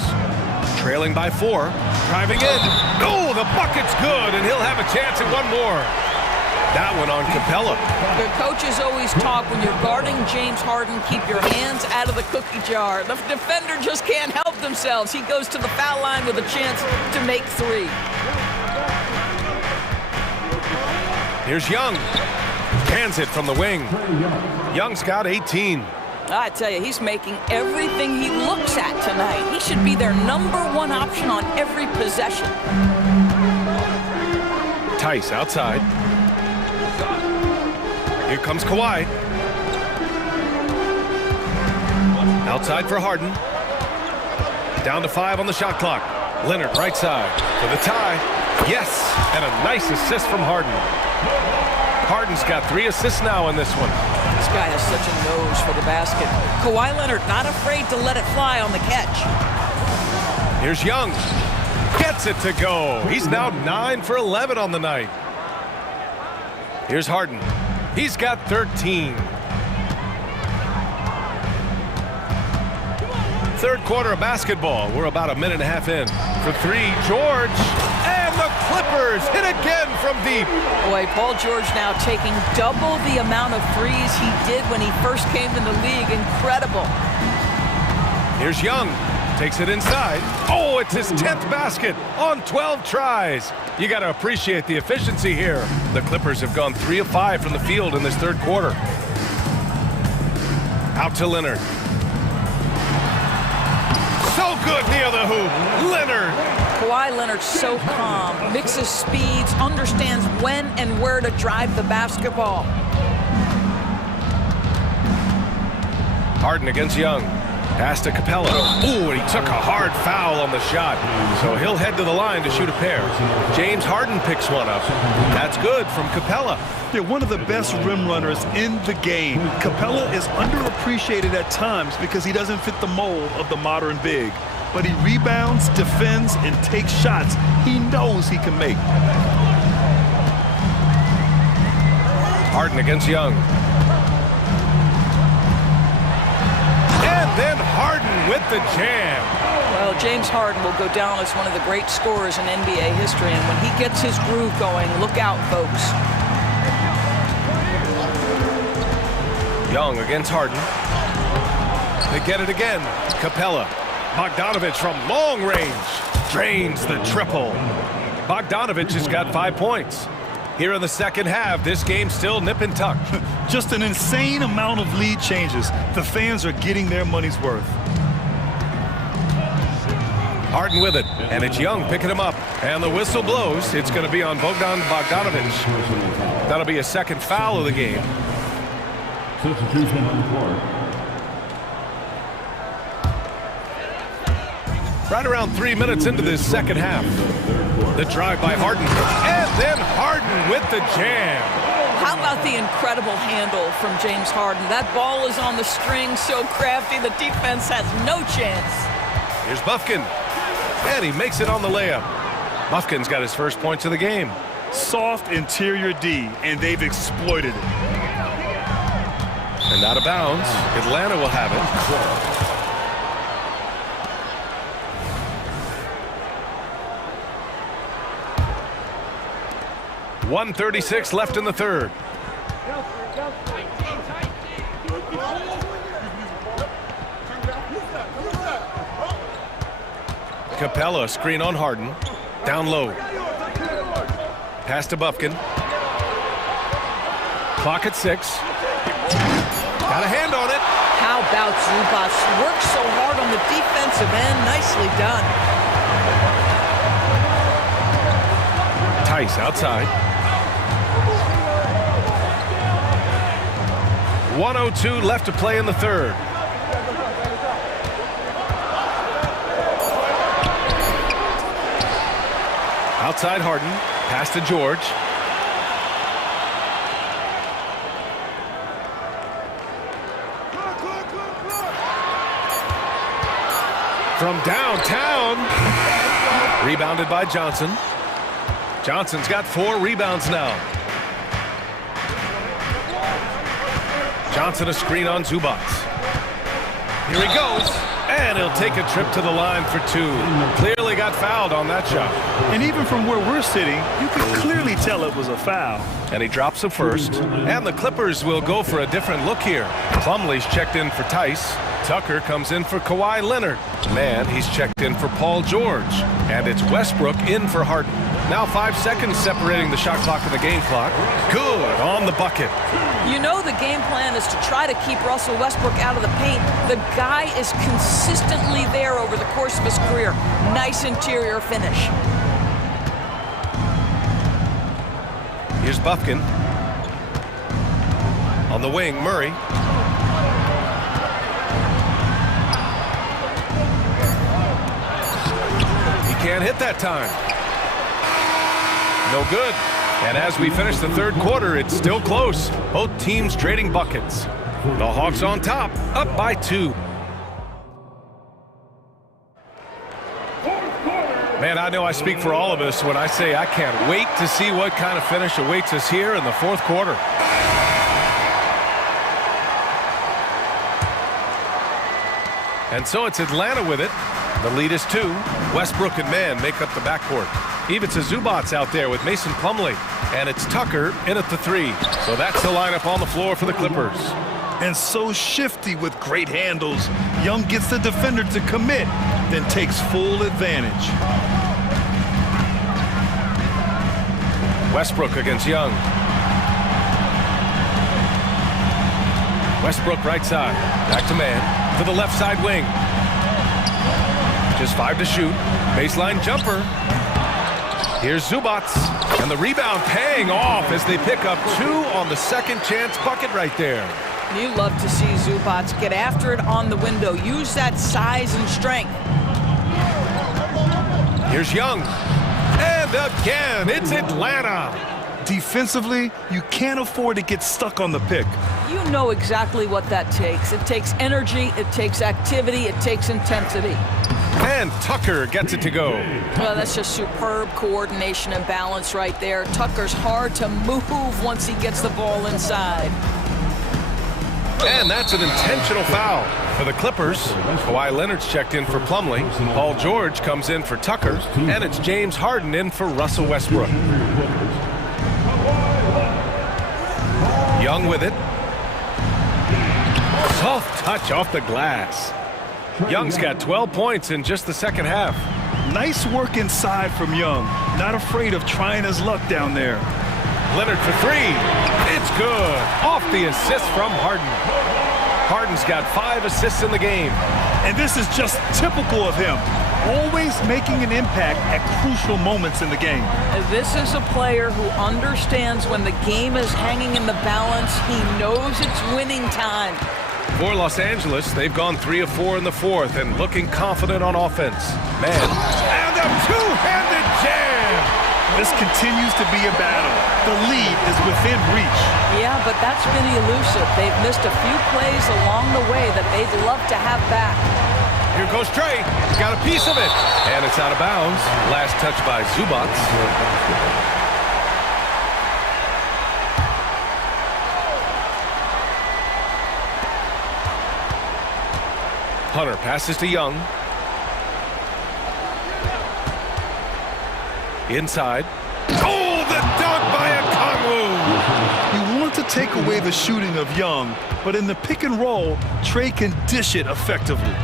Trailing by 4. Driving in. Oh, the bucket's good, and he'll have a chance at one more. That one on Capella. Your coaches always talk when you're guarding James Harden, keep your hands out of the cookie jar. The defender just can't help themselves. He goes to the foul line with a chance to make 3. Here's Young. Cans it from the wing. Young's got 18. I tell you, he's making everything he looks at tonight. He should be their #1 option on every possession. Tice outside. Here comes Kawhi. Outside for Harden. Down to 5 on the shot clock. Leonard right side for the tie. Yes, and a nice assist from Harden. Harden's got 3 assists now in this one. This guy has such a nose for the basket. Kawhi Leonard not afraid to let it fly on the catch. Here's Young. Gets it to go. He's now 9 for 11 on the night. Here's Harden. He's got 13. Third quarter of basketball. We're about a minute and a half in. For 3, George. And the Clippers hit again from deep. Boy, Paul George now taking double the amount of threes he did when he first came in the league. Incredible. Here's Young. Takes it inside. Oh, it's his 10th basket on 12 tries. You got to appreciate the efficiency here. The Clippers have gone 3 of 5 from the field in this third quarter. Out to Leonard. So good near the hoop. Leonard. Kawhi Leonard so calm, mixes speeds, understands when and where to drive the basketball. Harden against Young. Pass to Capella. Ooh, and he took a hard foul on the shot. So he'll head to the line to shoot a pair. James Harden picks one up. That's good from Capella. They're one of the best rim runners in the game. Capella is underappreciated at times because he doesn't fit the mold of the modern big. But he rebounds, defends, and takes shots he knows he can make. Harden against Young. Then Harden with the jam. Well, James Harden will go down as one of the great scorers in NBA history, and when he gets his groove going, look out, folks. Young against Harden. They get it again. Capella. Bogdanovich from long range. Drains the triple. Bogdanovich has got 5 points. Here in the second half, this game's still nip and tuck. Just an insane amount of lead changes. The fans are getting their money's worth. Harden with it, and it's Young picking him up. And the whistle blows. It's going to be on Bogdanovich. That'll be a second foul of the game. Substitution on the court. Right around 3 minutes into this second half. The drive by Harden, and then Harden with the jam. How about the incredible handle from James Harden? That ball is on the string, so crafty, the defense has no chance. Here's Bufkin, and he makes it on the layup. Bufkin's got his first points of the game. Soft interior D, and they've exploited it. And out of bounds, Atlanta will have it. 1:36 left in the third. Capella, screen on Harden. Down low. Pass to Bufkin. Clock at 6. Got a hand on it. How about Zubac? Works so hard on the defensive end. Nicely done. Tice outside. 1:02 left to play in the third. Outside Harden. Pass to George. From downtown. Rebounded by Johnson. Johnson's got 4 rebounds now. Johnson a screen on Zubac. Here he goes. And he'll take a trip to the line for 2. Clearly got fouled on that shot. And even from where we're sitting, you can clearly tell it was a foul. And he drops the first. And the Clippers will go for a different look here. Plumlee's checked in for Tice. Tucker comes in for Kawhi Leonard. Man, he's checked in for Paul George. And it's Westbrook in for Harden. Now 5 seconds separating the shot clock and the game clock. Good on the bucket. You know the game plan is to try to keep Russell Westbrook out of the paint. The guy is consistently there over the course of his career. Nice interior finish. Here's Bufkin. On the wing, Murray. He can't hit that time. No good. And as we finish the third quarter, it's still close. Both teams trading buckets. The Hawks on top, up by 2. Man, I know I speak for all of us when I say I can't wait to see what kind of finish awaits us here in the fourth quarter. And so it's Atlanta with it. The lead is 2. Westbrook and Mann make up the backcourt. Even to Zubac out there with Mason Plumlee. And it's Tucker in at the 3. So that's the lineup on the floor for the Clippers. And so shifty with great handles. Young gets the defender to commit. then takes full advantage. Westbrook against Young. Westbrook right side. Back to man. To the left side wing. Just 5 to shoot. Baseline jumper. Here's Zubats. And the rebound paying off as they pick up 2 on the second chance bucket right there. You love to see Zubats get after it on the window. Use that size and strength. Here's Young. And again, it's Atlanta. Defensively, you can't afford to get stuck on the pick. You know exactly what that takes. It takes energy, it takes activity, it takes intensity. And Tucker gets it to go. Well, that's just superb coordination and balance right there. Tucker's hard to move once he gets the ball inside. And that's an intentional foul for the Clippers. Kawhi Leonard's checked in for Plumlee. Paul George comes in for Tucker. And it's James Harden in for Russell Westbrook. Young with it. Soft touch off the glass. Young's got 12 points in just the second half. Nice work inside from Young. Not afraid of trying his luck down there. Leonard for 3. It's good. Off the assist from Harden. Harden's got 5 assists in the game. And this is just typical of him. Always making an impact at crucial moments in the game. This is a player who understands when the game is hanging in the balance. He knows it's winning time. For Los Angeles, they've gone 3 of 4 in the fourth and looking confident on offense. Man, and a two-handed jam! This continues to be a battle. The lead is within reach. Yeah, but that's been elusive. They've missed a few plays along the way that they'd love to have back. Here goes Trey. Got a piece of it. And it's out of bounds. Last touch by Zubats. Hunter passes to Young. Inside. Oh, the dunk by Okongwu! You want to take away the shooting of Young, but in the pick and roll, Trey can dish it effectively.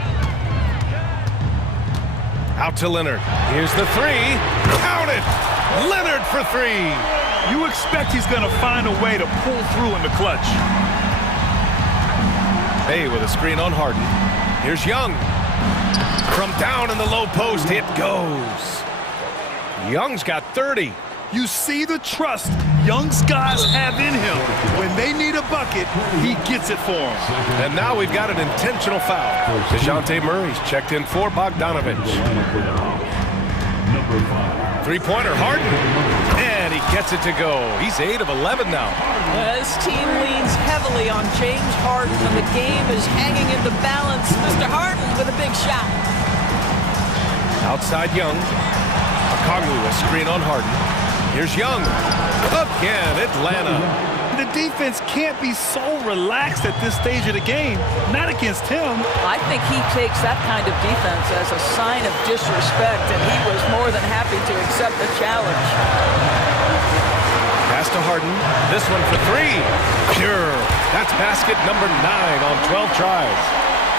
Out to Leonard. Here's the 3. Count it! Leonard for 3! You expect he's going to find a way to pull through in the clutch. Hey, with a screen on Harden. Here's Young. From down in the low post, it goes. Young's got 30. You see the trust Young's guys have in him. When they need a bucket, he gets it for them. And now we've got an intentional foul. DeJounte Murray's checked in for Bogdanovich. Three-pointer, Harden. And he gets it to go. He's 8 of 11 now. This team leans heavily on James Harden when the game is hanging in the balance. Mr. Harden with a big shot. Outside Young. Okongwu, a screen on Harden. Here's Young. Again, Atlanta. The defense can't be so relaxed at this stage of the game. Not against him. I think he takes that kind of defense as a sign of disrespect, and he was more than happy to accept the challenge. Pass to Harden. This one for 3. Pure. That's basket number 9 on 12 tries.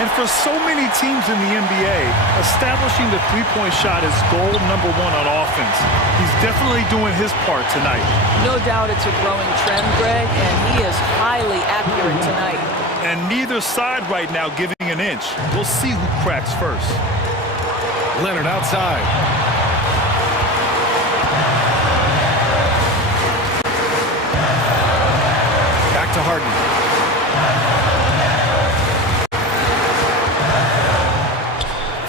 And for so many teams in the NBA, establishing the three-point shot is goal number 1 on offense. He's definitely doing his part tonight. No doubt it's a growing trend, Greg, and he is highly accurate tonight. And neither side right now giving an inch. We'll see who cracks first. Leonard outside. Back to Harden.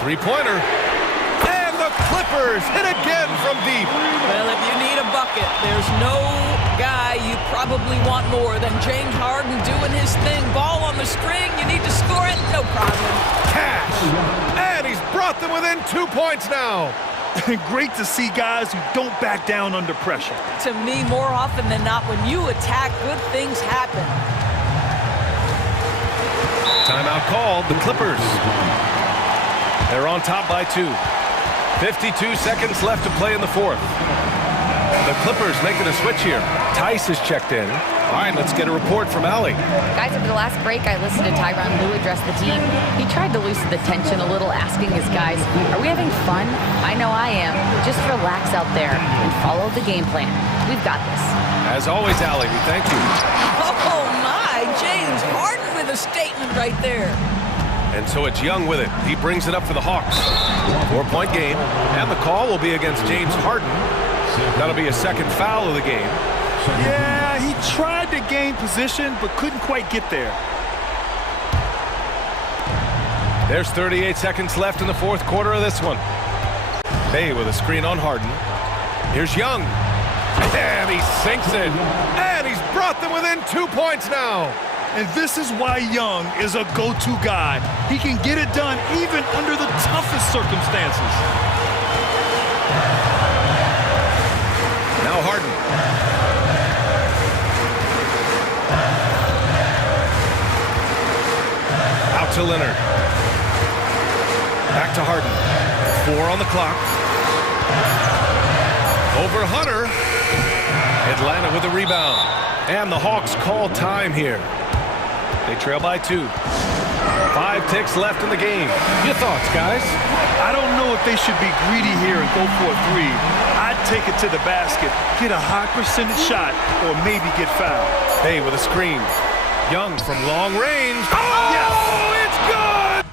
Three-pointer. And the Clippers hit again from deep. Well, if you need a bucket, there's no guy you probably want more than James Harden doing his thing. Ball on the string, you need to score it, no problem. Cash. And he's brought them within 2 points now. Great to see guys who don't back down under pressure. To me, more often than not, when you attack, good things happen. Timeout called, the Clippers. They're on top by 2. 52 seconds left to play in the fourth. The Clippers making a switch here. Tice is checked in. All right, let's get a report from Allie. Guys, over the last break, I listened to Tyronn Lue address the team. He tried to loosen the tension a little, asking his guys, are we having fun? I know I am. Just relax out there and follow the game plan. We've got this. As always, Allie, we thank you. Oh, my. James Harden with a statement right there. And so it's Young with it. He brings it up for the Hawks. 4-point game, and the call will be against James Harden. That'll be a second foul of the game. Yeah, he tried to gain position, but couldn't quite get there. There's 38 seconds left in the fourth quarter of this one. Bay with a screen on Harden. Here's Young. And he sinks it. And he's brought them within 2 points now. And this is why Young is a go-to guy. He can get it done even under the toughest circumstances. Now Harden. Out to Leonard. Back to Harden. 4 on the clock. Over Hunter. Atlanta with a rebound. And the Hawks call time here. They trail by 2. 5 ticks left in the game. Your thoughts, guys? I don't know if they should be greedy here and go for a 3. I'd take it to the basket, get a high percentage shot, or maybe get fouled. Bay with a screen. Young from long range. Oh, yes! It's good!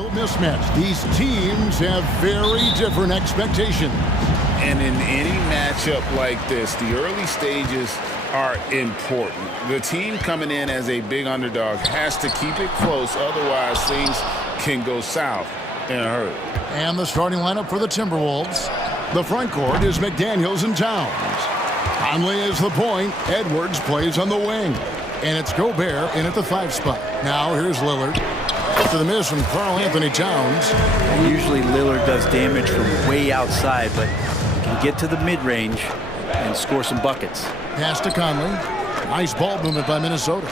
Real mismatch. These teams have very different expectations. And in any matchup like this, the early stages are important. The team coming in as a big underdog has to keep it close, otherwise things can go south in a hurry. And the starting lineup for the Timberwolves. The front court is McDaniels and Towns. Conley is the point. Edwards plays on the wing. And it's Gobert in at the 5 spot. Now here's Lillard. After the miss from Karl Anthony Towns. Usually Lillard does damage from way outside, but he can get to the mid-range and score some buckets. Pass to Conley. Nice ball movement by Minnesota.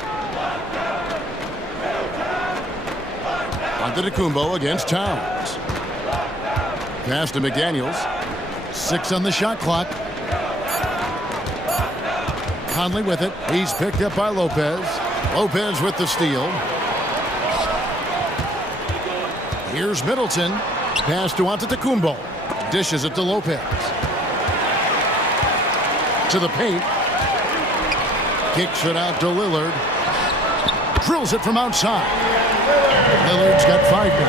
Antetokounmpo against Towns. Pass to McDaniels. 6 on the shot clock. Conley with it. He's picked up by Lopez. Lopez with the steal. Here's Middleton. Pass to Antetokounmpo. Dishes it to Lopez. To the paint. Kicks it out to Lillard. Drills it from outside. Lillard's got 5 now.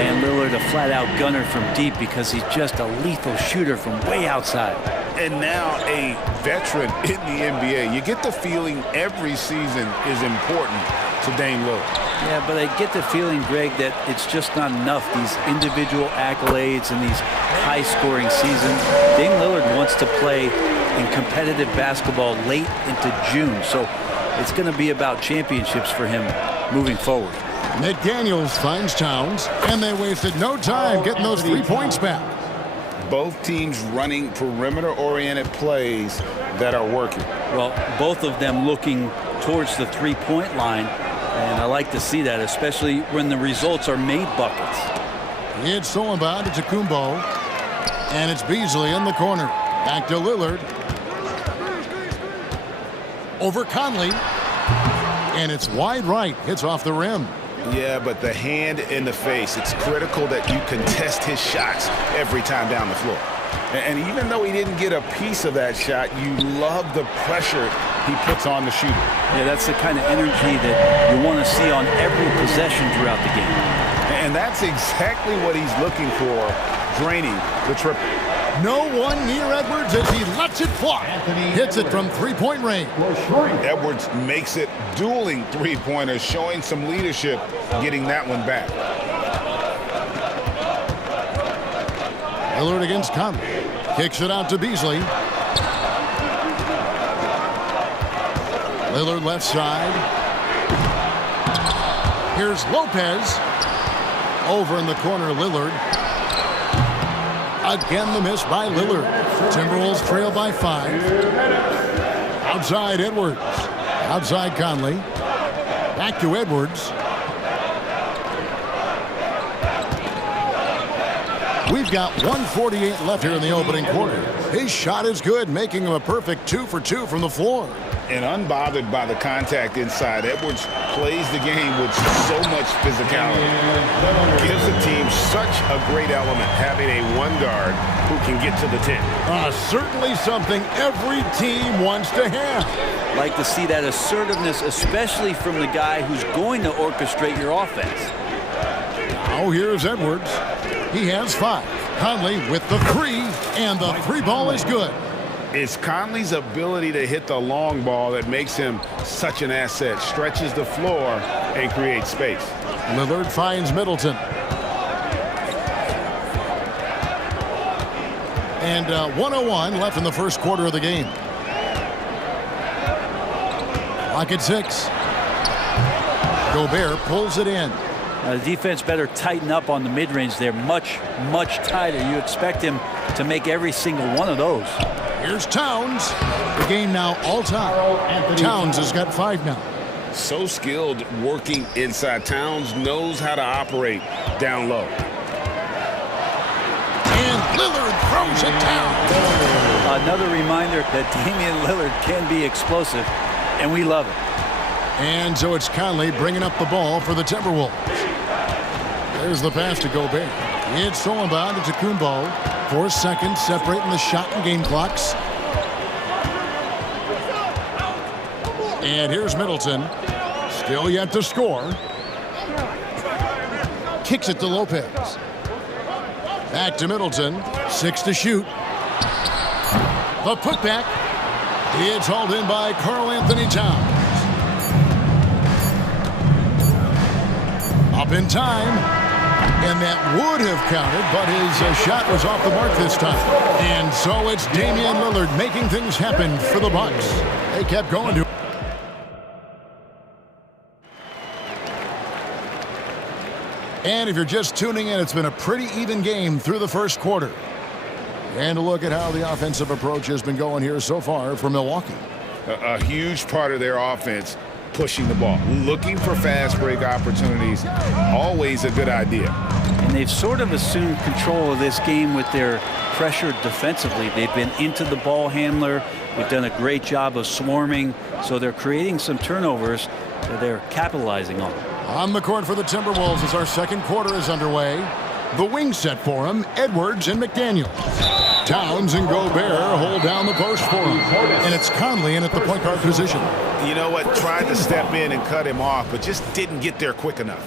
And Lillard a flat-out gunner from deep because he's just a lethal shooter from way outside. And now a veteran in the NBA. You get the feeling every season is important to Dame Lillard. Yeah, but I get the feeling, Greg, that it's just not enough. These individual accolades and these high-scoring seasons. Dame Lillard wants to play in competitive basketball late into June. So it's going to be about championships for him moving forward. McDaniels finds Towns, and they wasted no time getting those 3 points back. Both teams running perimeter-oriented plays that are working. Well, both of them looking towards the three-point line, and I like to see that, especially when the results are made buckets. It's Solomon to Antetokounmpo, and it's Beasley in the corner. Back to Lillard. Over Conley, and it's wide right. Hits off the rim. Yeah, but the hand in the face, it's critical that you contest his shots every time down the floor. And even though he didn't get a piece of that shot, you love the pressure he puts on the shooter. Yeah, that's the kind of energy that you want to see on every possession throughout the game. And that's exactly what he's looking for, draining the triple. No one near Edwards as he lets it fly. Hits it from 3-point range. Edwards makes it dueling three-pointers, showing some leadership, getting that one back. Lillard against Conley. Kicks it out to Beasley. Lillard left side. Here's Lopez. Over in the corner, Lillard. Again, the miss by Lillard. Timberwolves trail by 5. Outside Edwards. Outside Conley. Back to Edwards. We've got 1:48 left here in the opening quarter. His shot is good, making him a perfect 2 for 2 from the floor. And unbothered by the contact inside, Edwards plays the game with so much physicality. Gives the team such a great element, having a one guard who can get to the 10. Certainly something every team wants to have. Like to see that assertiveness, especially from the guy who's going to orchestrate your offense. Now here's Edwards. He has 5. Conley with the 3, and the 3 ball is good. It's Conley's ability to hit the long ball that makes him such an asset. Stretches the floor and creates space. Lillard finds Middleton. And 1:01 left in the first quarter of the game. Clock at 6. Gobert pulls it in. The defense better tighten up on the mid-range there. Much, much tighter. You expect him to make every single one of those. Here's Towns. The game now all-time. Towns has got 5 now. So skilled working inside. Towns knows how to operate down low. And Lillard throws it down. Another reminder that Damian Lillard can be explosive, and we love it. And so it's Conley bringing up the ball for the Timberwolves. There's the pass to Gobert. It's Solomon to Antetokounmpo. 4 seconds separating the shot and game clocks. And here's Middleton. Still yet to score. kicks it to Lopez. Back to Middleton. 6 to shoot. The putback. It's hauled in by Karl Anthony Towns. Up in time. And that would have counted, but his shot was off the mark this time. And so it's Damian Lillard making things happen for the Bucks. They kept going to. And if you're just tuning in, it's been a pretty even game through the first quarter. And a look at how the offensive approach has been going here so far for Milwaukee. A huge part of their offense, pushing the ball, looking for fast break opportunities, always a good idea. And they've sort of assumed control of this game with their pressure defensively. They've been into the ball handler. They've done a great job of swarming. So they're creating some turnovers that they're capitalizing on. On the court for the Timberwolves as our second quarter is underway. The wing set for him, Edwards and McDaniel. Towns and Gobert hold down the post for him. And it's Conley in at the point guard position. You know what? Tried to step in and cut him off, but just didn't get there quick enough.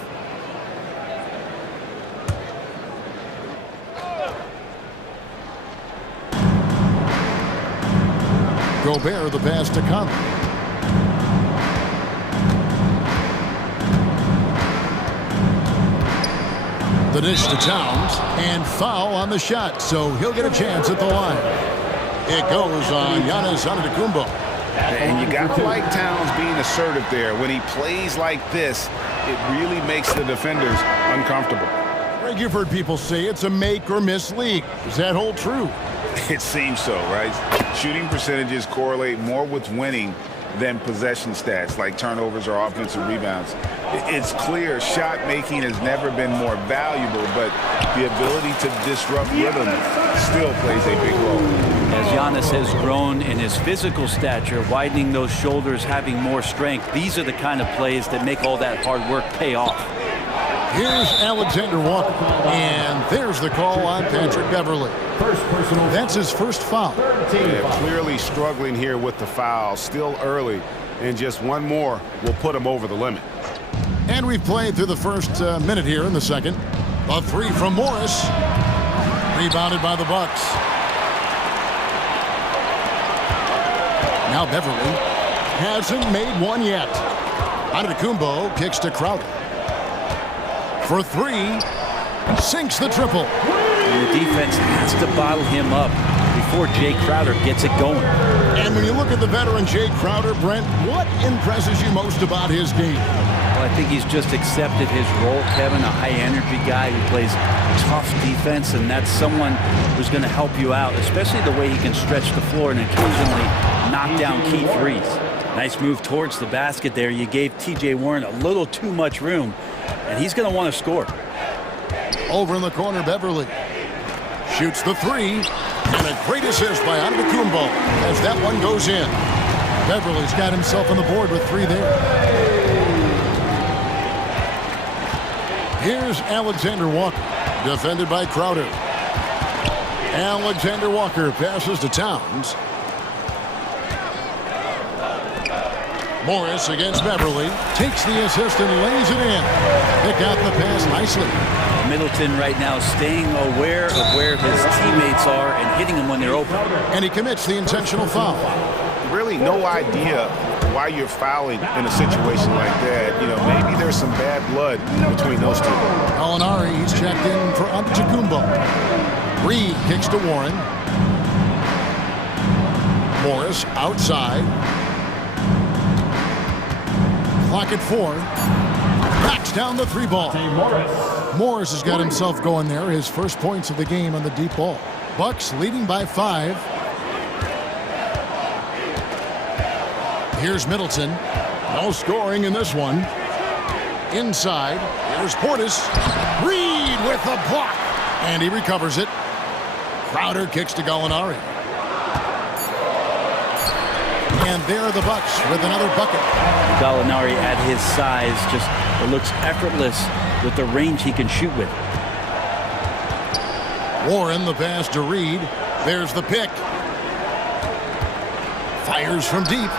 Gobert the pass to Conley. The dish to Towns, and foul on the shot, so he'll get a chance at the line. It goes on Giannis Antetokounmpo. And you got to like Towns being assertive there. When he plays like this, it really makes the defenders uncomfortable. Greg, you've heard people say it's a make or miss league. Does that hold true? It seems so, right? Shooting percentages correlate more with winning than possession stats like turnovers or offensive rebounds. It's clear shot making has never been more valuable, but the ability to disrupt rhythm still plays a big role. As Giannis has grown in his physical stature, widening those shoulders, having more strength, these are the kind of plays that make all that hard work pay off. Here's Alexander Walker, and there's the call on Patrick Beverley. That's his first foul. Yeah, clearly struggling here with the foul, still early, and just one more will put him over the limit. And we've played through the first minute here in the second. A three from Morris, rebounded by the Bucks. Now Beverley hasn't made one yet. Antetokounmpo kicks to Crowder. For three, sinks the triple. And the defense has to bottle him up before Jay Crowder gets it going. And when you look at the veteran Jay Crowder, Brent, what impresses you most about his game? Well, I think he's just accepted his role, Kevin, a high-energy guy who plays tough defense, and that's someone who's going to help you out, especially the way he can stretch the floor and occasionally knock down key threes. Nice move towards the basket there. You gave T.J. Warren a little too much room, and he's going to want to score. Over in the corner, Beverley shoots the three, and a great assist by Antetokounmpo as that one goes in. Beverley's got himself on the board with three there. Here's Alexander Walker, defended by Crowder. Alexander Walker passes to Towns. Morris against Beverley, takes the assist and lays it in. Pick out the pass nicely. Middleton right now staying aware of where his teammates are and hitting them when they're open. And he commits the intentional foul. Really no idea why you're fouling in a situation like that. You know, maybe there's some bad blood between those two. Gallinari, he's checked in for Antetokounmpo. Reed kicks to Warren. Morris outside. Clock at 4. Knocks down the three ball. Morris has got himself going there. His first points of the game on the deep ball. Bucks leading by 5. Here's Middleton. No scoring in this one. Inside. Here's Portis. Reed with the block. And he recovers it. Crowder kicks to Gallinari. And there are the Bucks with another bucket. Gallinari at his size just looks effortless with the range he can shoot with. Warren the pass to Reed. There's the pick. Fires from deep.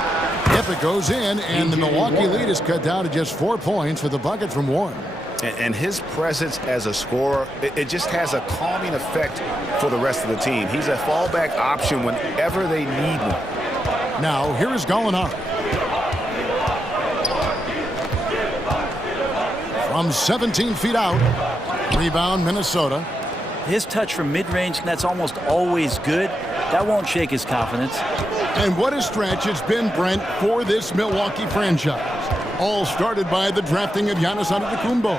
Yep, it goes in, and the Milwaukee lead is cut down to just 4 points with the bucket from Warren. And his presence as a scorer, it just has a calming effect for the rest of the team. He's a fallback option whenever they need one. Now, here is Gallinari. From 17 feet out. Rebound, Minnesota. His touch from mid-range, that's almost always good. That won't shake his confidence. And what a stretch it's been, Brent, for this Milwaukee franchise. All started by the drafting of Giannis Antetokounmpo.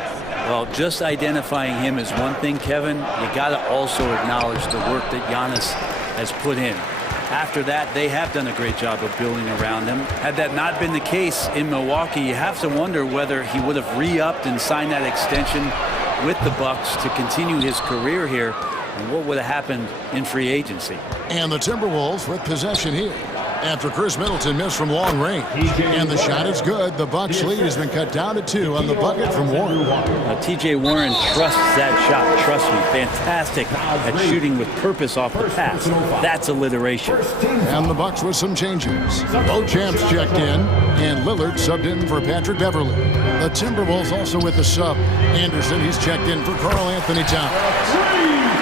Well, just identifying him is one thing, Kevin. You got to also acknowledge the work that Giannis has put in. After that, they have done a great job of building around him. Had that not been the case in Milwaukee, you have to wonder whether he would have re-upped and signed that extension with the Bucks to continue his career here, and what would have happened in free agency. And the Timberwolves with possession here after Chris Middleton missed from long range. And the shot is good. The Bucks lead has been cut down to 2 on the bucket from Warren. T.J. Warren trusts that shot. Trust me, fantastic at shooting with purpose off the pass. That's alliteration. And the Bucks with some changes. Beauchamp's checked in, and Lillard subbed in for Patrick Beverly. The Timberwolves also with the sub. Anderson, he's checked in for Karl Anthony Towns.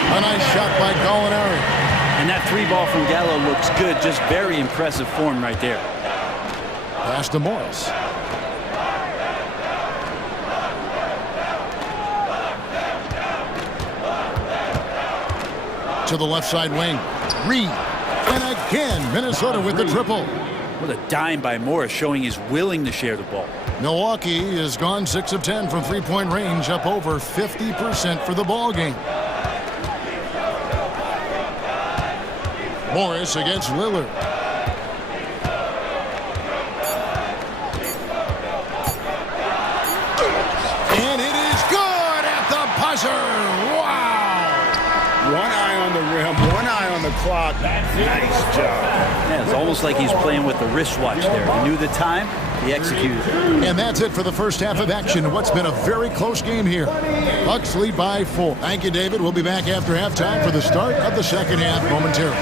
A nice shot by Gallinari. And that 3-ball from Gallo looks good. Just very impressive form right there. Pass to Morris. To the left side wing. Reed. And again, Minnesota with the triple. What a dime by Morris, showing he's willing to share the ball. Milwaukee has gone 6 of 10 from three-point range, up over 50% for the ball game. Morris against Lillard. And it is good at the buzzer. Wow. One eye on the rim, one eye on the clock. Nice job. Yeah, it's almost like he's playing with the wristwatch there. He knew the time, he executed. And that's it for the first half of action. What's been a very close game here. Bucks lead by 4. Thank you, David. We'll be back after halftime for the start of the second half momentarily.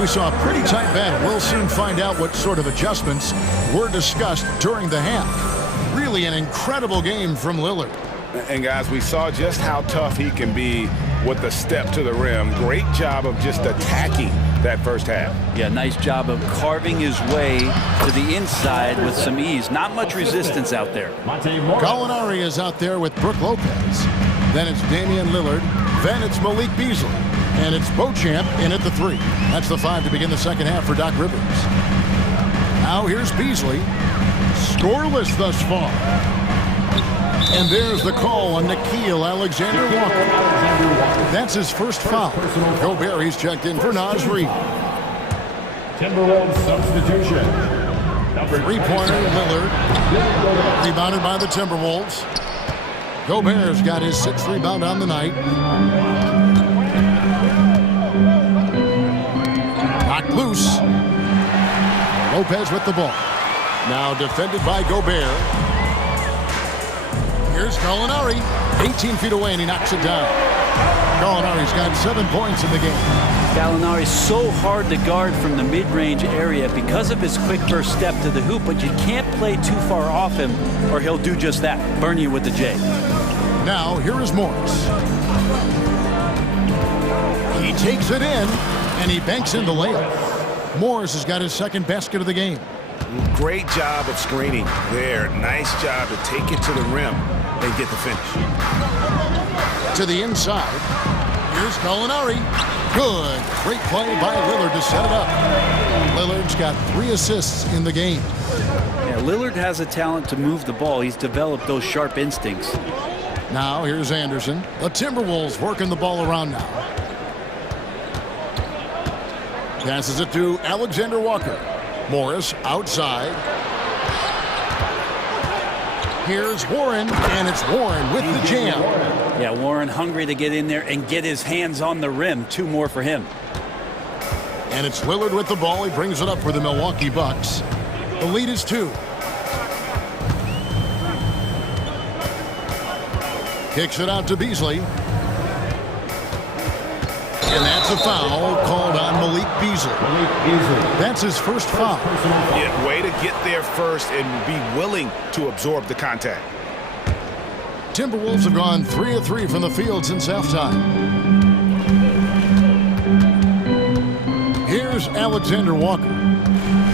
We saw a pretty tight battle. We'll soon find out what sort of adjustments were discussed during the half. Really an incredible game from Lillard. And guys, we saw just how tough he can be with the step to the rim. Great job of just attacking that first half. Yeah, nice job of carving his way to the inside with some ease. Not much resistance out there. Gallinari is out there with Brook Lopez. Then it's Damian Lillard. Then it's Malik Beasley. And it's Beauchamp in at the 3. That's the 5 to begin the second half for Doc Rivers. Now here's Beasley. Scoreless thus far. And there's the call on Nickeil Alexander-Walker. That's his first foul. Gobert, he's checked in for Naz Reid. Timberwolves substitution. Three-pointer, Lillard. Rebounded by the Timberwolves. Gobert's got his 6th rebound on the night. Knocked loose. Lopez with the ball. Now defended by Gobert. Here's Gallinari. 18 feet away, and he knocks it down. Gallinari's got 7 points in the game. Gallinari's so hard to guard from the mid-range area because of his quick first step to the hoop, but you can't play too far off him or he'll do just that, burn you with the J. Now, here is Morris. He takes it in, and he banks in the layup. Morris has got his 2nd basket of the game. Great job of screening there. Nice job to take it to the rim and get the finish. To the inside. Here's Gallinari. Good. Great play by Lillard to set it up. Lillard's got 3 assists in the game. Yeah, Lillard has a talent to move the ball. He's developed those sharp instincts. Now here's Anderson. The Timberwolves working the ball around now. Passes it to Alexander Walker. Morris outside. Here's Warren, and it's Warren with the jam. Yeah, Warren hungry to get in there and get his hands on the rim. 2 more for him. And it's Lillard with the ball. He brings it up for the Milwaukee Bucks. The lead is 2. Kicks it out to Beasley. And that's a foul called on Malik Beasley. That's his first foul. Yeah, way to get there first and be willing to absorb the contact. Timberwolves have gone 3 of 3 from the field since halftime. Here's Alexander Walker.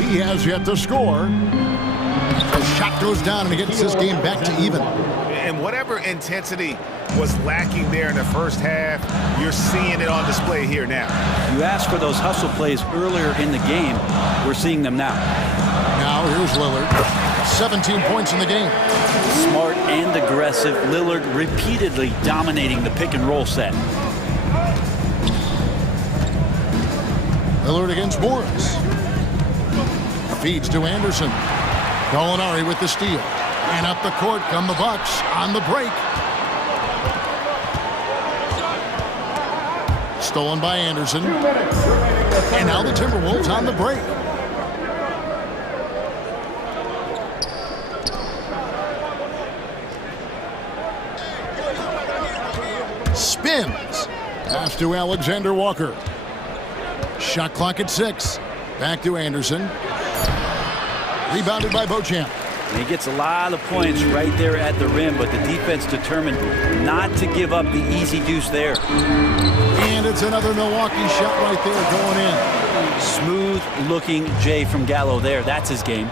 He has yet to score. The shot goes down and he gets this game back to even. And whatever intensity was lacking there in the first half, you're seeing it on display here now. You asked for those hustle plays earlier in the game. We're seeing them now. Now here's Lillard. 17 points in the game. Smart and aggressive. Lillard repeatedly dominating the pick and roll set. Lillard against Morris. Feeds to Anderson. Gallinari with the steal. And up the court come the Bucks on the break. Stolen by Anderson. And now the Timberwolves on the break. Spins. Pass to Alexander Walker. Shot clock at 6. Back to Anderson. Rebounded by Beauchamp. And he gets a lot of points right there at the rim, but the defense determined not to give up the easy deuce there. And it's another Milwaukee shot right there going in. Smooth-looking Jay from Gallo there. That's his game.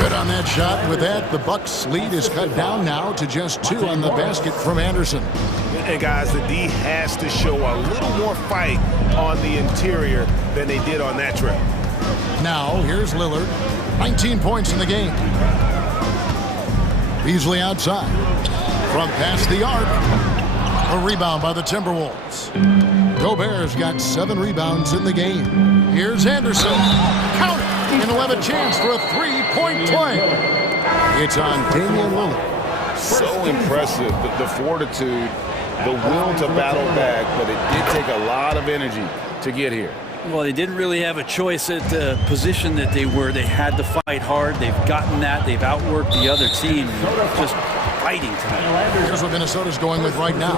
Good on that shot. And with that, the Bucks' lead is cut down now to just 2 on the basket from Anderson. And guys, the D has to show a little more fight on the interior than they did on that trip. Now, here's Lillard. 19 points in the game. Beasley outside. From past the arc. A rebound by the Timberwolves. Gobert's got 7 rebounds in the game. Here's Anderson. Count it. And he'll have a chance for a 3-point play. It's on Damian Lillard. So impressive, the fortitude, the will to battle back, but it did take a lot of energy to get here. Well, they didn't really have a choice at the position that they were. They had to fight hard. They've gotten that. They've outworked the other team. Just fighting tonight. Here's what Minnesota's going with right now.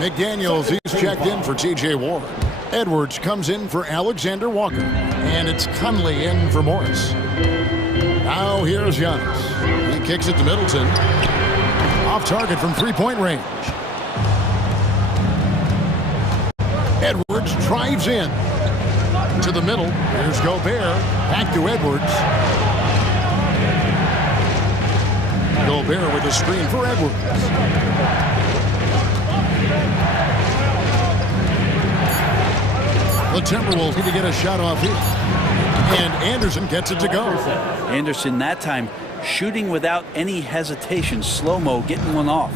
McDaniels, he's checked in for T.J. Warren. Edwards comes in for Alexander Walker. And it's Conley in for Morris. Now here's Giannis. He kicks it to Middleton. Off target from 3-point range. Edwards drives in. To the middle. Here's Gobert. Back to Edwards. Gobert with a screen for Edwards. The Timberwolves need to get a shot off here. And Anderson gets it to go. Anderson that time shooting without any hesitation. Slow-mo getting one off.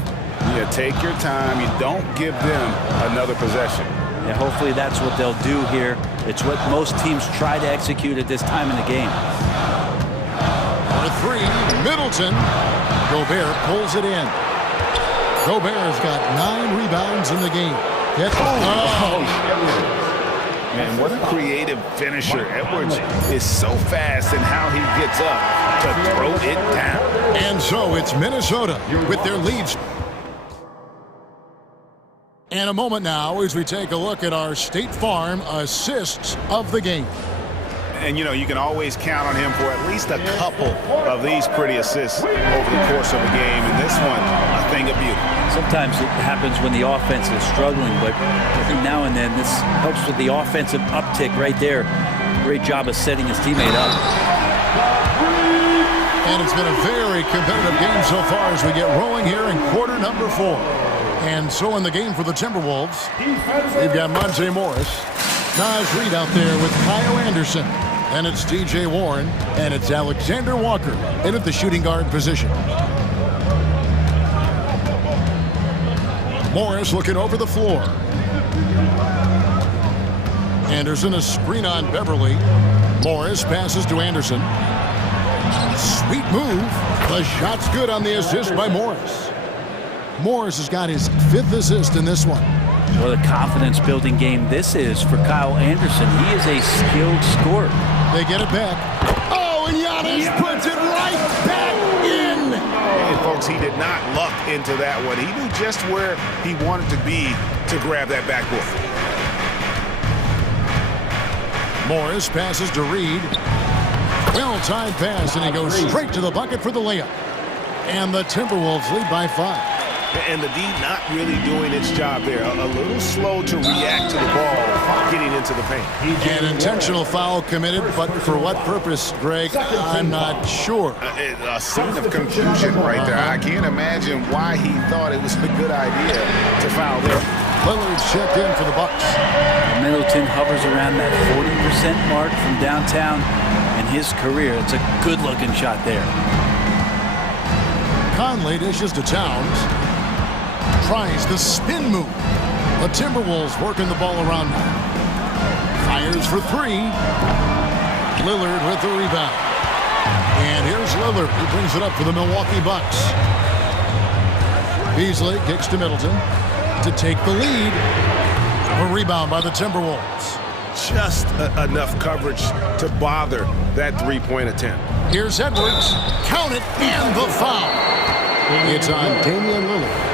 Yeah, take your time. You don't give them another possession. Yeah, hopefully that's what they'll do here. It's what most teams try to execute at this time in the game. For 3, Middleton. Gobert pulls it in. Gobert's got 9 rebounds in the game. Man, what a creative finisher. Edwards is so fast in how he gets up to throw it down. And so it's Minnesota with their leads. And a moment now as we take a look at our State Farm assists of the game. And, you know, you can always count on him for at least a couple of these pretty assists over the course of a game. And this one, a thing of beauty. Sometimes it happens when the offense is struggling, but every now and then this helps with the offensive uptick right there. Great job of setting his teammate up. And it's been a very competitive game so far as we get rolling here in quarter number 4. And so in the game for the Timberwolves, we've got Monte Morris, Naz Reid out there with Kyle Anderson. And it's T.J. Warren, and it's Alexander Walker in at the shooting guard position. Morris looking over the floor. Anderson, a screen on Beverly. Morris passes to Anderson. Sweet move. The shot's good on the assist by Morris. Morris has got his 5th assist in this one. What a confidence-building game this is for Kyle Anderson. He is a skilled scorer. They get it back. Oh, and Giannis puts it right back in. And folks, he did not luck into that one. He knew just where he wanted to be to grab that backboard. Morris passes to Reed. Well-timed pass, and he goes straight to the bucket for the layup. And the Timberwolves lead by 5. And the D not really doing its job there. A little slow to react to the ball getting into the paint. An intentional foul committed, but for what purpose, Greg? I'm not sure. A scene of confusion right there. I can't imagine why he thought it was a good idea to foul there. Lillard's checked in for the Bucks. Middleton hovers around that 40% mark from downtown in his career. It's a good-looking shot there. Conley dishes to Towns. Tries the spin move. The Timberwolves working the ball around now. Fires for 3. Lillard with the rebound. And here's Lillard. He brings it up for the Milwaukee Bucks. Beasley kicks to Middleton to take the lead. A rebound by the Timberwolves. Just enough coverage to bother that three-point attempt. Here's Edwards. Count it, and the foul. It's on Damian Lillard.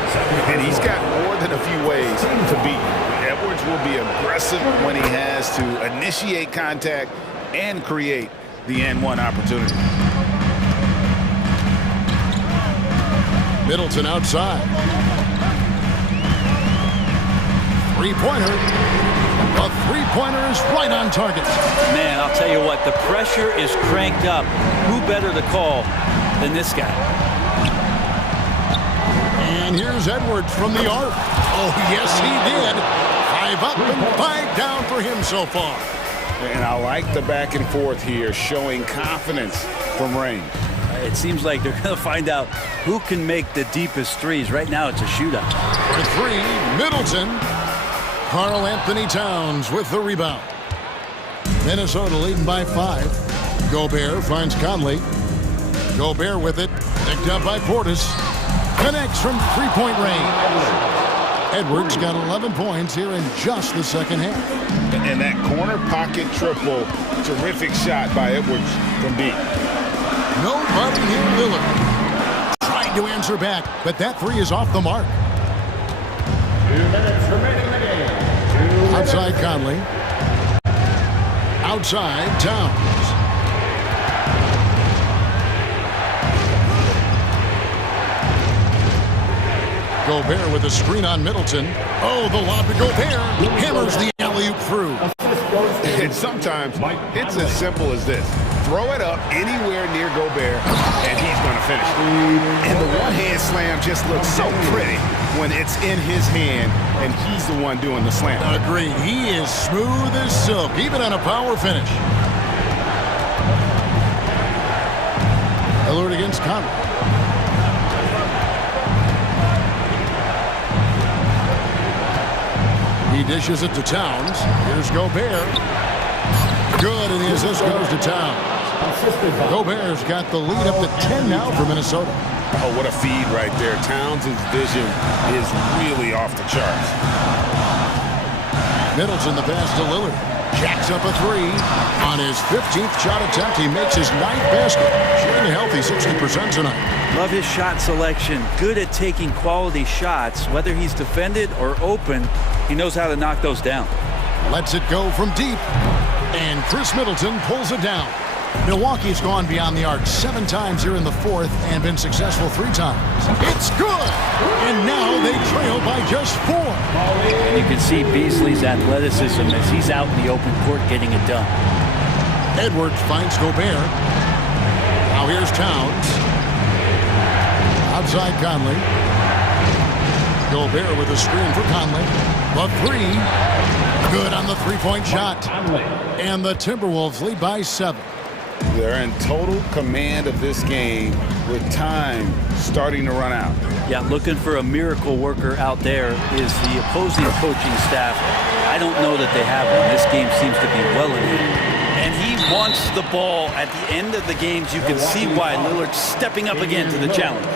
And he's got more than a few ways to beat. Edwards will be aggressive when he has to initiate contact and create the N1 opportunity. Middleton outside. Three-pointer. A three-pointer is right on target. Man, I'll tell you what, the pressure is cranked up. Who better to call than this guy? And here's Edwards from the arc. Oh, yes, he did. 5 up and 5 down for him so far. And I like the back and forth here, showing confidence from range. It seems like they're going to find out who can make the deepest threes. Right now, it's a shootout. For 3, Middleton. Karl Anthony Towns with the rebound. Minnesota leading by 5. Gobert finds Conley. Gobert with it. Picked up by Portis. Connects from three-point range. Edwards got 11 points here in just the second half. And that corner pocket triple, terrific shot by Edwards from deep. Nobody near Lillard. Tried to answer back, but that 3 is off the mark. 2 minutes remaining in the game. Outside Conley. Outside Towns. Gobert with a screen on Middleton. Oh, the lob to Gobert. Hammers the alley-oop through. And sometimes it's as simple as this. Throw it up anywhere near Gobert, and he's going to finish. And the one-hand slam just looks so pretty when it's in his hand, and he's the one doing the slam. Agreed. He is smooth as silk, even on a power finish. Lillard against Conley. He dishes it to Towns. Here's Gobert. Good, and the assist goes to Towns. Gobert's got the lead up to 10 now for Minnesota. Oh, what a feed right there. Towns' vision is really off the charts. Middleton the pass to Lillard. Jacks up a 3. On his 15th shot attempt, he makes his 9th basket. Shooting a healthy 60% tonight. Love his shot selection. Good at taking quality shots. Whether he's defended or open, he knows how to knock those down. Lets it go from deep. And Chris Middleton pulls it down. Milwaukee's gone beyond the arc 7 times here in the 4th and been successful 3 times. It's good! And now they trail by just 4. And you can see Beasley's athleticism as he's out in the open court getting it done. Edwards finds Gobert. Now here's Towns. Outside Conley. Gobert with a screen for Conley. The 3. Good on the 3-point shot. And the Timberwolves lead by 7. They're in total command of this game with time starting to run out. Yeah, looking for a miracle worker out there is the opposing coaching staff. I don't know that they have one. This game seems to be well in hand. And he wants the ball at the end of the games. You can see why Lillard's stepping up again to the challenge.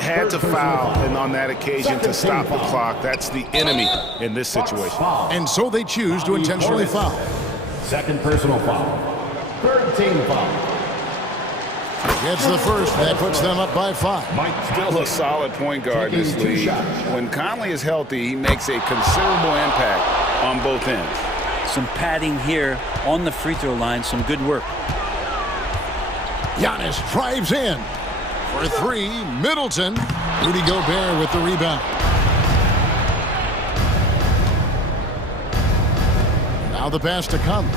had to foul, and on that occasion to stop the clock. That's the enemy in this situation. And so they choose to intentionally foul. Second personal foul. Third team foul. Gets the first. That puts them up by 5. Still a solid point guard in this league. When Conley is healthy, he makes a considerable impact on both ends. Some padding here on the free throw line. Some good work. Giannis drives in. For 3, Middleton. Rudy Gobert with the rebound. Now the pass to come.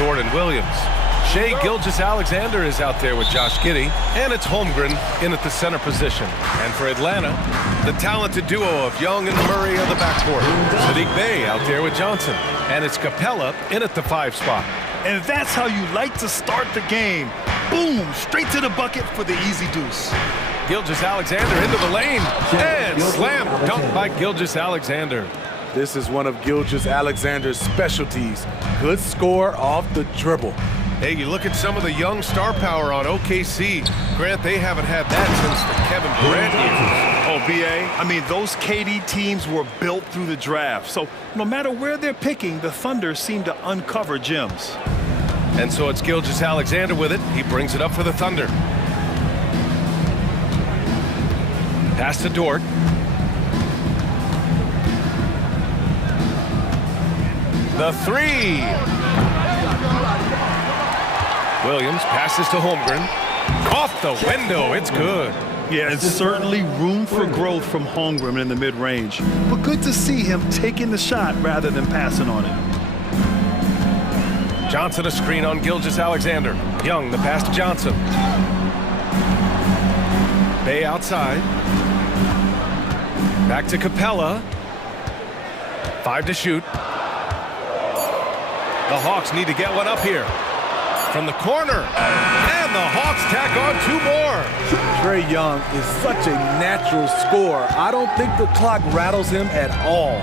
Dort and Williams. Shea Gilgeous-Alexander is out there with Josh Giddey, and it's Holmgren in at the center position. And for Atlanta, the talented duo of Young and Murray on the backcourt. Sadiq Bey out there with Johnson, and it's Capella in at the 5 spot. And that's how you like to start the game. Boom, straight to the bucket for the easy deuce. Gilgeous-Alexander into the lane, and slam dunk by Gilgeous-Alexander. This is one of Gilgeous-Alexander's specialties. Good score off the dribble. Hey, you look at some of the young star power on OKC. Grant, they haven't had that since the Kevin Durant years. Oh, B.A., I mean, those KD teams were built through the draft. So no matter where they're picking, the Thunder seem to uncover gems. And so it's Gilgeous-Alexander with it. He brings it up for the Thunder. Pass to Dort. The 3. Williams passes to Holmgren. Off the window, it's good. Yeah, it's certainly room for growth from Holmgren in the mid-range. But good to see him taking the shot rather than passing on it. Johnson a screen on Gilgeous-Alexander. Young, the pass to Johnson. Bey outside. Back to Capella. 5 to shoot. The Hawks need to get one up here. From the corner, and the Hawks tack on 2 more. Trae Young is such a natural scorer. I don't think the clock rattles him at all.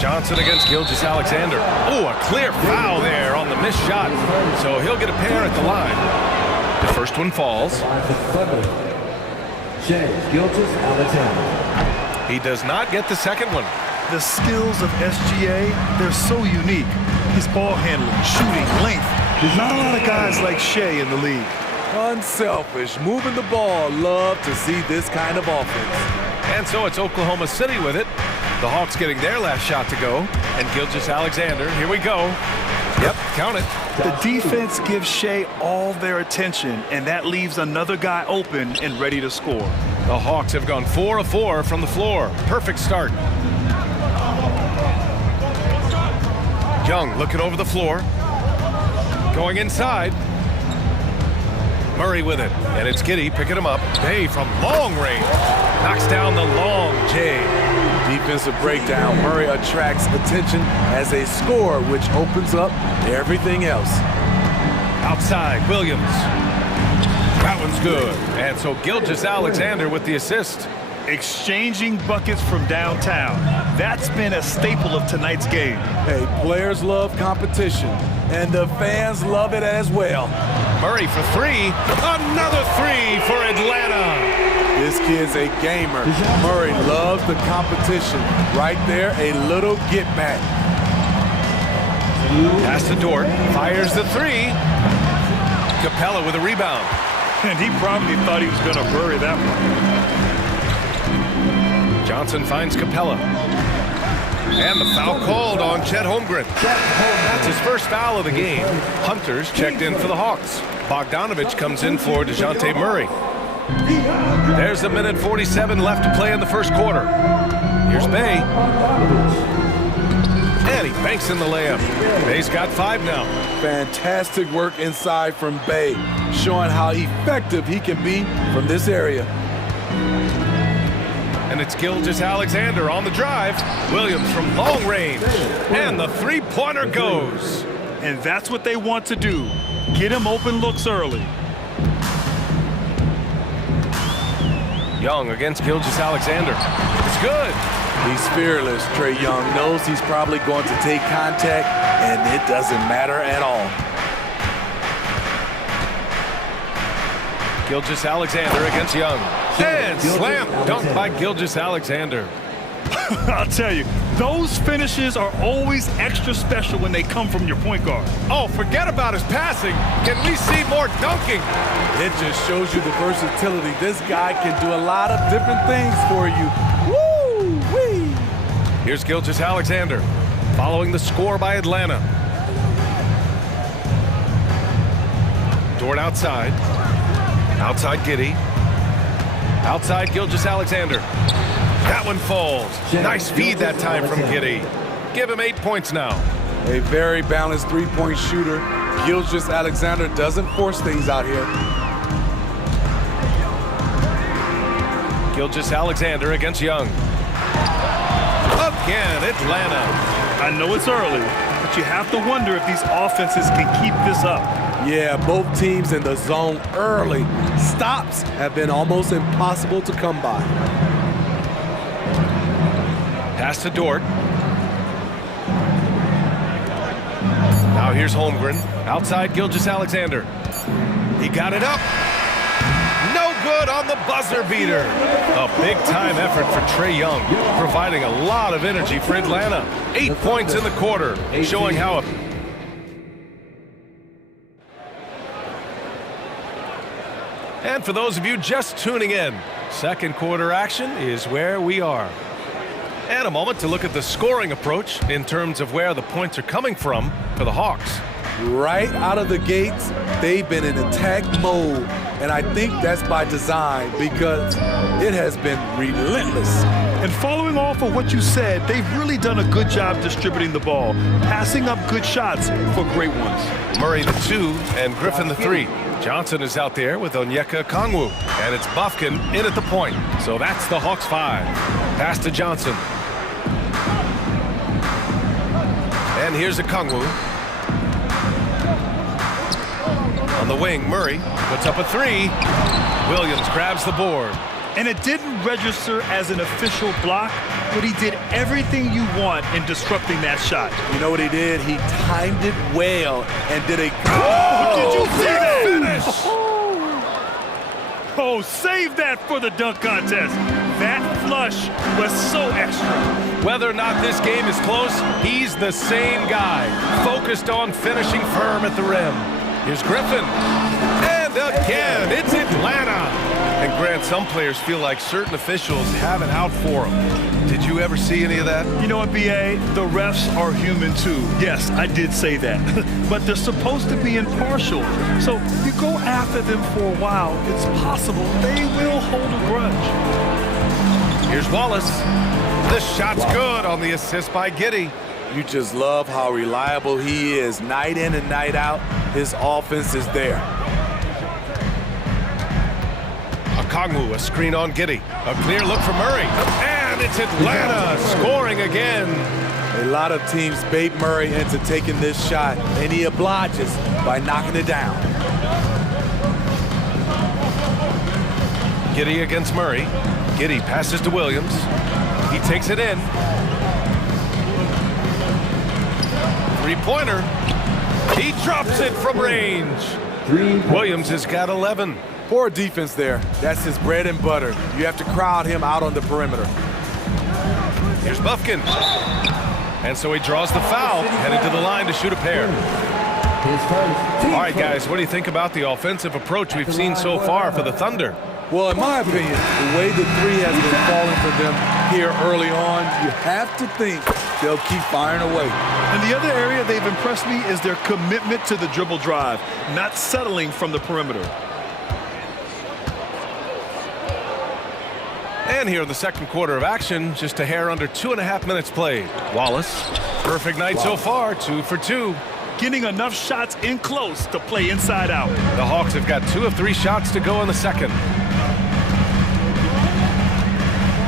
Johnson against Gilgeous-Alexander. Oh, a clear foul there on the missed shot. So he'll get a pair at the line. The first one falls. He does not get the second one. The skills of SGA, they're so unique. His ball handling, shooting, length. There's not a lot of guys like Shea in the league. Unselfish, moving the ball. Love to see this kind of offense. And so it's Oklahoma City with it. The Hawks getting their last shot to go. And Gilgeous-Alexander, here we go. Yep, count it. The defense gives Shea all their attention, and that leaves another guy open and ready to score. The Hawks have gone 4 of 4 from the floor. Perfect start. Young looking over the floor. Going inside. Murray with it. And it's Giddey picking him up. Bey from long range. Knocks down the long J. Defensive breakdown. Murray attracts attention as a scorer, which opens up everything else. Outside, Williams. That one's good. And so Gilgeous-Alexander with the assist. Exchanging buckets from downtown. That's been a staple of tonight's game. Hey, players love competition, and the fans love it as well. Murray for 3. Another 3 for Atlanta. This kid's a gamer. Murray loves the competition. Right there, a little get back. Pass to Dort. Fires the 3. Capella with a rebound. And he probably thought he was going to bury that one. Johnson finds Capella. And the foul called on Chet Holmgren. That's his first foul of the game. Hunters checked in for the Hawks. Bogdanovich comes in for DeJounte Murray. There's 1:47 left to play in the first quarter. Here's Bey. And he banks in the layup. Bey's got 5 now. Fantastic work inside from Bey, showing how effective he can be from this area. And it's Gilgeous-Alexander on the drive. Williams from long range. And the 3-pointer goes. And that's what they want to do. Get him open looks early. Young against Gilgeous-Alexander. It's good. He's fearless. Trae Young knows he's probably going to take contact, and it doesn't matter at all. Gilgeous-Alexander against Young. And slam dunk by Gilgeous-Alexander. I'll tell you, those finishes are always extra special when they come from your point guard. Oh, forget about his passing. Can we see more dunking? It just shows you the versatility. This guy can do a lot of different things for you. Woo-wee! Here's Gilgeous-Alexander following the score by Atlanta. Dort outside. Outside Giddey. Outside Gilgeous-Alexander. That one falls. Nice feed that time from Giddey. Give him 8 points now. A very balanced three-point shooter. Gilgeous-Alexander doesn't force things out here. Gilgeous-Alexander against Young. Again, Atlanta. I know it's early, but you have to wonder if these offenses can keep this up. Yeah, both teams in the zone early. Stops have been almost impossible to come by. Pass to Dort. Now here's Holmgren. Outside Gilgeous-Alexander. He got it up. No good on the buzzer beater. A big-time effort for Trae Young, providing a lot of energy for Atlanta. 8 points in the quarter, showing how... And for those of you just tuning in, second quarter action is where we are. And a moment to look at the scoring approach in terms of where the points are coming from for the Hawks. Right out of the gates, they've been in attack mode. And I think that's by design because it has been relentless. And following off of what you said, they've really done a good job distributing the ball, passing up good shots for great ones. Murray the 2 and Griffin the 3. Johnson is out there with Onyeka Okongwu. And it's Bufkin in at the point. So that's the Hawks 5. Pass to Johnson. And here's Okongwu. On the wing, Murray puts up a 3. Williams grabs the board. And it didn't register as an official block, but he did everything you want in disrupting that shot. You know what he did? He timed it well and did a... Oh, did you see that? Finish! Oh, save that for the dunk contest. That flush was so extra. Whether or not this game is close, he's the same guy, focused on finishing firm at the rim. Here's Griffin. And again, it's Atlanta. And Grant, some players feel like certain officials have it out for them. Did you ever see any of that? You know what, B.A.? The refs are human too. Yes, I did say that. But they're supposed to be impartial. So if you go after them for a while, it's possible they will hold a grudge. Here's Wallace. The shot's good on the assist by Giddey. You just love how reliable he is. Night in and night out, his offense is there. Okongwu, a screen on Giddey. A clear look for Murray. And it's Atlanta scoring again. A lot of teams bait Murray into taking this shot, and he obliges by knocking it down. Giddey against Murray. Giddey passes to Williams. He takes it in. Three-pointer. He drops it from range. Williams has got 11. Poor defense there. That's his bread and butter. You have to crowd him out on the perimeter. Here's Bufkin. And so he draws the foul, headed to the line to shoot a pair. All right, guys, what do you think about the offensive approach we've seen so far for the Thunder? Well, in my opinion, the way the 3 has been falling for them here early on, you have to think they'll keep firing away. And the other area they've impressed me is their commitment to the dribble drive, not settling from the perimeter. And here in the second quarter of action, just a hair under 2.5 minutes played. Wallace, perfect night so far, 2 for 2. Getting enough shots in close to play inside out. The Hawks have got 2 of 3 shots to go in the second.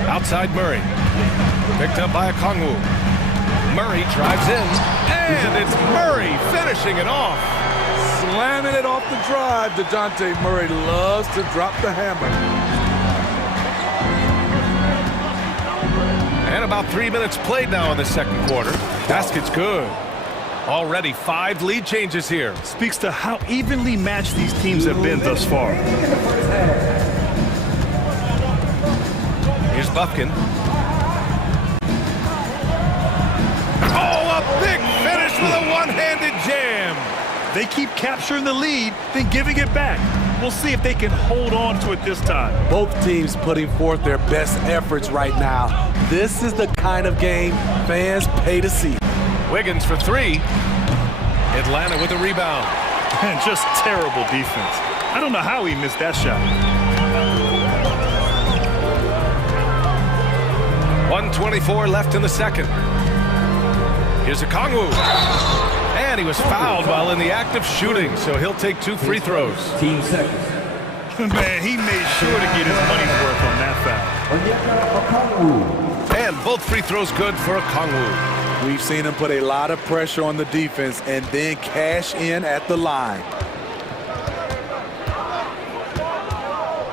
Outside Murray. Picked up by Okongwu. Murray drives in, and it's Murray finishing it off. Slamming it off the drive. DeJounte Murray loves to drop the hammer. And about 3 minutes played now in the second quarter. Basket's good. Already 5 lead changes here. Speaks to how evenly matched these teams have been thus far. Here's Bufkin. Oh, a big finish with a one-handed jam. They keep capturing the lead, then giving it back. We'll see if they can hold on to it this time. Both teams putting forth their best efforts right now. This is the kind of game fans pay to see. Wiggins for 3. Atlanta with a rebound. And just terrible defense. I don't know how he missed that shot. 1:24 left in the second. Here's a Kongwu. And he was fouled while in the act of shooting, so he'll take 2 free throws. Man, he made sure to get his money's worth on that foul. And both free throws good for Kongwu. We've seen him put a lot of pressure on the defense and then cash in at the line.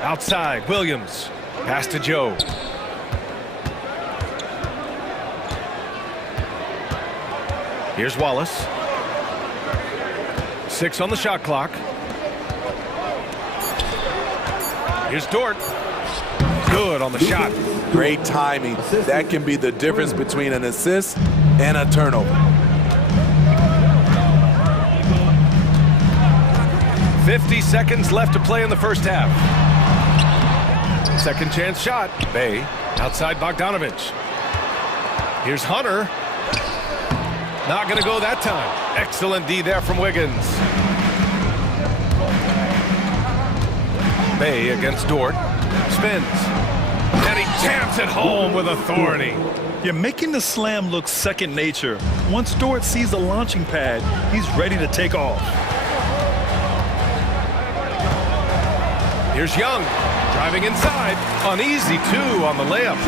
Outside, Williams. Pass to Joe. Here's Wallace. 6 on the shot clock. Here's Dort. Good on the shot. Great timing. That can be the difference between an assist and a turnover. 50 seconds left to play in the first half. Second chance shot. Bay outside Bogdanovich. Here's Hunter. Not going to go that time. Excellent D there from Wiggins. Bay against Dort. Spins. And he jams it home with authority. You're making the slam look second nature. Once Dort sees the launching pad, he's ready to take off. Here's Young. Driving inside. Uneasy, 2 on the layup.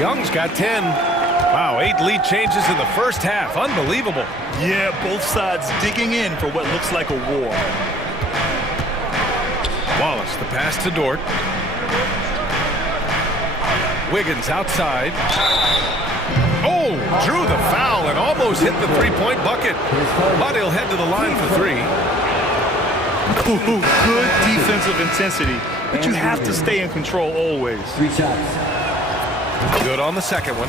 Young's got 10. Wow, 8 lead changes in the first half. Unbelievable. Yeah, both sides digging in for what looks like a war. Wallace, the pass to Dort. Wiggins outside. Oh, drew the foul and almost hit the three-point bucket. But he'll head to the line for 3. Good defensive intensity, but you have to stay in control always. 3 shots. Good on the second one.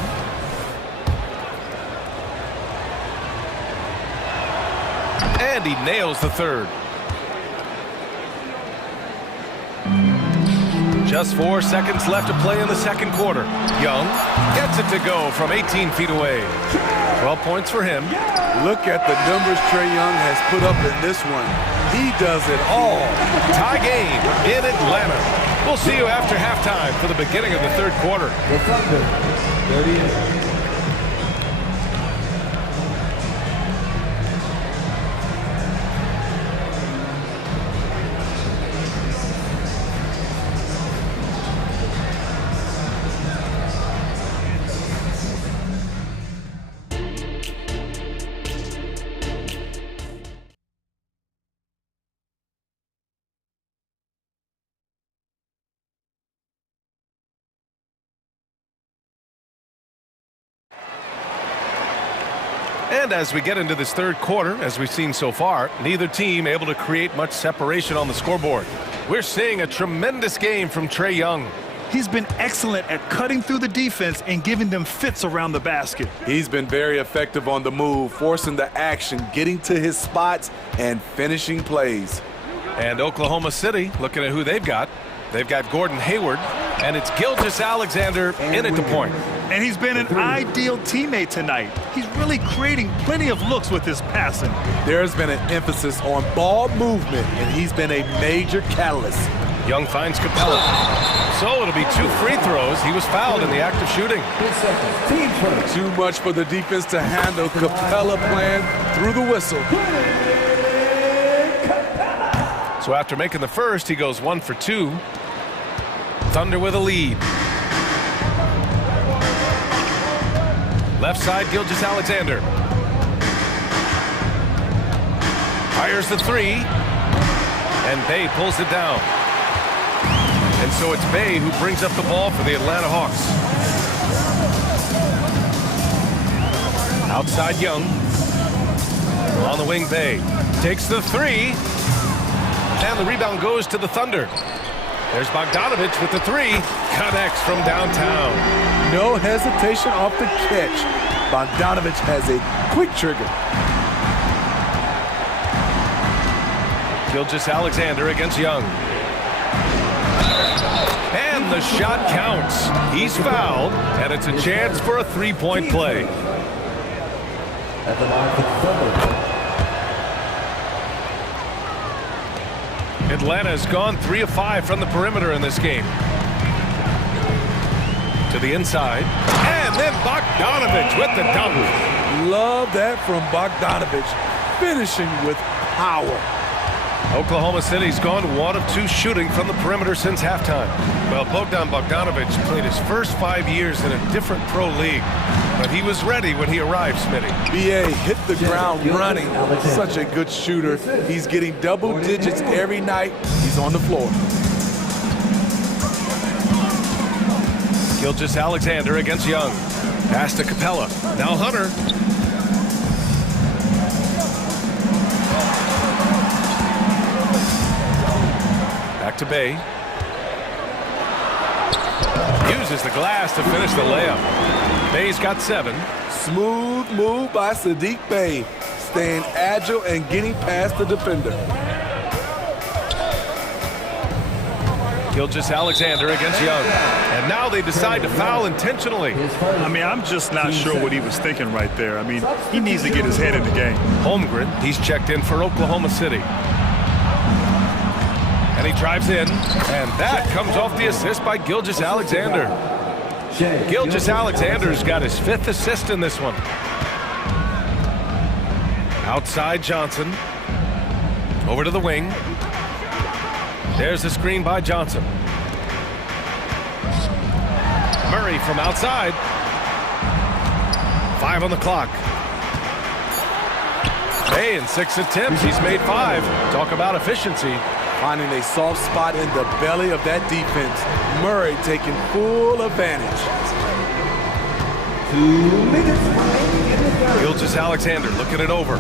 And he nails the third. Just 4 seconds left to play in the second quarter. Young gets it to go from 18 feet away. 12 points for him. Look at the numbers Trae Young has put up in this one. He does it all. Tie game in Atlanta. We'll see you after halftime for the beginning of the third quarter. The Thunder, 38. And as we get into this third quarter, as we've seen so far, neither team able to create much separation on the scoreboard. We're seeing a tremendous game from Trae Young. He's been excellent at cutting through the defense and giving them fits around the basket. He's been very effective on the move, forcing the action, getting to his spots, and finishing plays. And Oklahoma City, looking at who they've got. They've got Gordon Hayward, and it's Gilgeous-Alexander in at the point. And he's been an ideal teammate tonight. He's really creating plenty of looks with his passing. There's been an emphasis on ball movement, and he's been a major catalyst. Young finds Capella. So it'll be 2 free throws. He was fouled in the act of shooting. Too much for the defense to handle. Capella playing through the whistle. So after making the first, he goes 1 for 2. Thunder with a lead. Left side, Gilgeous-Alexander. Fires the 3. And Bay pulls it down. And so it's Bay who brings up the ball for the Atlanta Hawks. Outside Young. On the wing, Bay. Takes the 3. And the rebound goes to the Thunder. There's Bogdanovich with the 3. Connects from downtown. No hesitation off the catch. Bogdanovich has a quick trigger. Gilgeous-Alexander against Young. And the shot counts. He's fouled, and it's a chance for a 3-point play. At the line for Thunder. Atlanta has gone 3 of 5 from the perimeter in this game. To To the inside. And then Bogdanovich with the dunk. Love that from Bogdanovich, finishing with power. Oklahoma City's gone 1 of 2 shooting from the perimeter since halftime. Well, Bogdanovich played his first 5 years in a different pro league, but he was ready when he arrived, Smitty. BA hit the ground running. Such a good shooter. He's getting double digits every night. He's on the floor. Gilgeous-Alexander against Young. Pass to Capella. Now Hunter. Back to Bay. Uses the glass to finish the layup. Bay's got 7. Smooth move by Sadiq Bey, staying agile and getting past the defender. Gilgeous-Alexander against Young. And now they decide to foul intentionally. I mean, I'm just not sure what he was thinking right there. I mean, he needs to get his head in the game. Holmgren, he's checked in for Oklahoma City. And he drives in, and that comes off the assist by Gilgeous-Alexander. Gilgeous-Alexander's got his 5th assist in this one. Outside Johnson. Over to the wing. There's the screen by Johnson. Murray from outside. 5 on the clock. Hey, in 6 attempts, he's made 5. Talk about efficiency. Finding a soft spot in the belly of that defense. Murray taking full advantage. 2 minutes. Gilgeous-Alexander looking it over.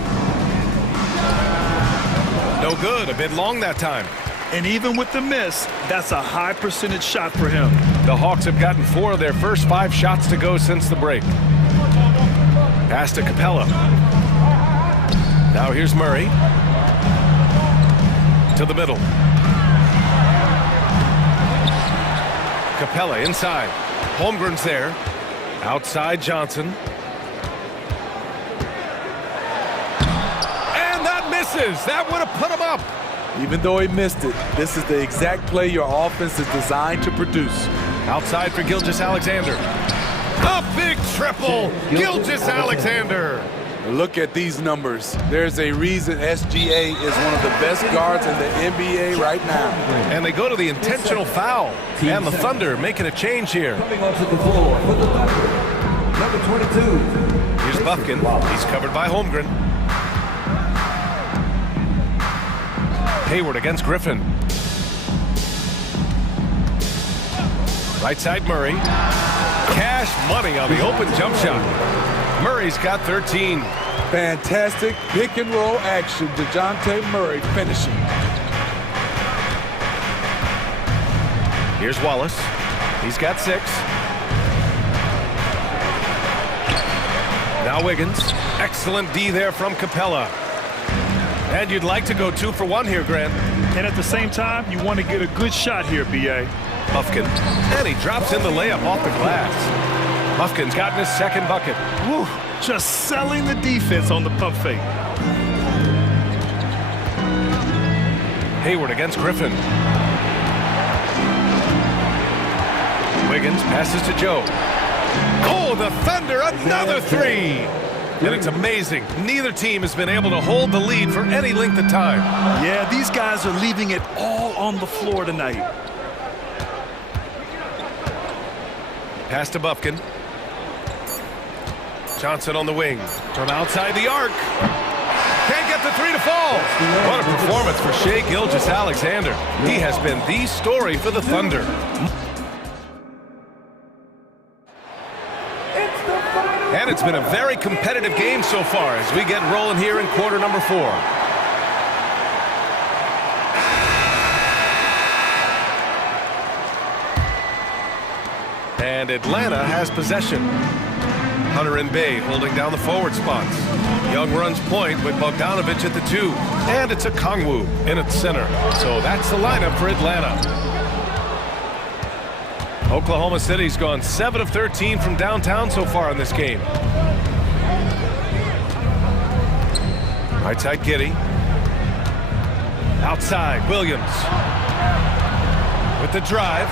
No good, a bit long that time. And even with the miss, that's a high percentage shot for him. The Hawks have gotten 4 of their first 5 shots to go since the break. Pass to Capella. Now here's Murray. To the middle. Capella inside. Holmgren's there. Outside Johnson. And that misses. That would have put him up. Even though he missed it, this is the exact play your offense is designed to produce. Outside for Gilgeous-Alexander. A big triple. Gilgeous-Alexander. Look at these numbers. There's a reason SGA is one of the best guards in the NBA right now. And they go to the intentional foul. And the Thunder making a change here. Coming onto the floor for the Thunder, number 22. Here's Buffkin. He's covered by Holmgren. Hayward against Griffin. Right side Murray. Cash money on the open jump shot. Murray's got 13. Fantastic pick and roll action. DeJounte Murray finishing. Here's Wallace. He's got 6. Now Wiggins. Excellent D there from Capella. And you'd like to go 2 for 1 here, Grant. And at the same time, you want to get a good shot here, B.A. Buffkin. And he drops in the layup off the glass. Buffkin's gotten his 2nd bucket. Whew, just selling the defense on the pump fake. Hayward against Griffin. Wiggins passes to Joe. Oh, the Thunder, another 3! And it's amazing. Neither team has been able to hold the lead for any length of time. Yeah, these guys are leaving it all on the floor tonight. Pass to Buffkin. Johnson on the wing. From outside the arc. Can't get the 3 to fall. What a performance for Shai Gilgeous-Alexander. He has been the story for the Thunder. And it's been a very competitive game so far as we get rolling here in quarter number 4. And Atlanta has possession. Hunter and Bay holding down the forward spots. Young runs point with Bogdanovich at the 2. And it's a Kongwu in its center. So that's the lineup for Atlanta. Oklahoma City's gone 7 of 13 from downtown so far in this game. Right side Giddey. Outside Williams. With the drive.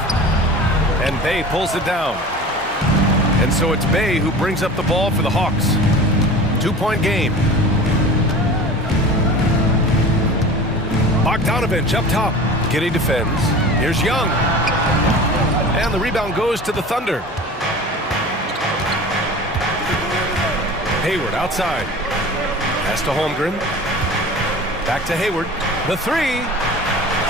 And Bay pulls it down. And so it's Bay who brings up the ball for the Hawks. 2-point game. Bogdanovich up top. Giddy defends. Here's Young. And the rebound goes to the Thunder. Hayward outside. Pass to Holmgren. Back to Hayward. The three.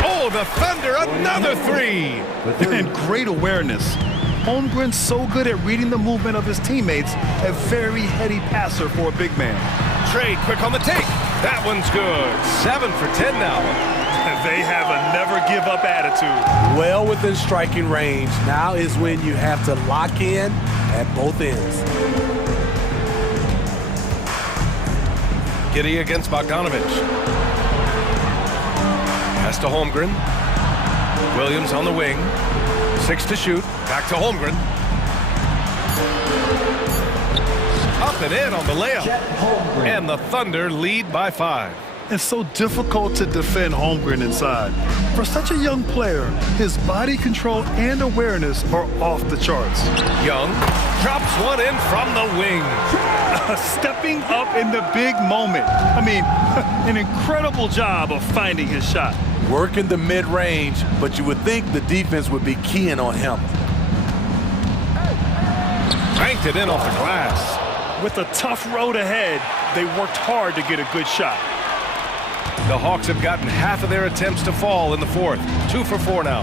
Oh, the Thunder, another three. And great awareness. Holmgren's so good at reading the movement of his teammates, a very heady passer for a big man. Trey quick on the take. That one's good. 7 for 10 now. They have a never-give-up attitude. Well within striking range. Now is when you have to lock in at both ends. Giddy against Bogdanovich. Pass to Holmgren. Williams on the wing. 6 to shoot. Back to Holmgren. Up and in on the layup. And the Thunder lead by 5. It's so difficult to defend Holmgren inside. For such a young player, his body control and awareness are off the charts. Young drops one in from the wing. Stepping up in the big moment. I mean, an incredible job of finding his shot. Working the mid-range, but you would think the defense would be keying on him. Banked it in off the glass. With a tough road ahead, they worked hard to get a good shot. The Hawks have gotten half of their attempts to fall in the fourth. 2 for 4 now.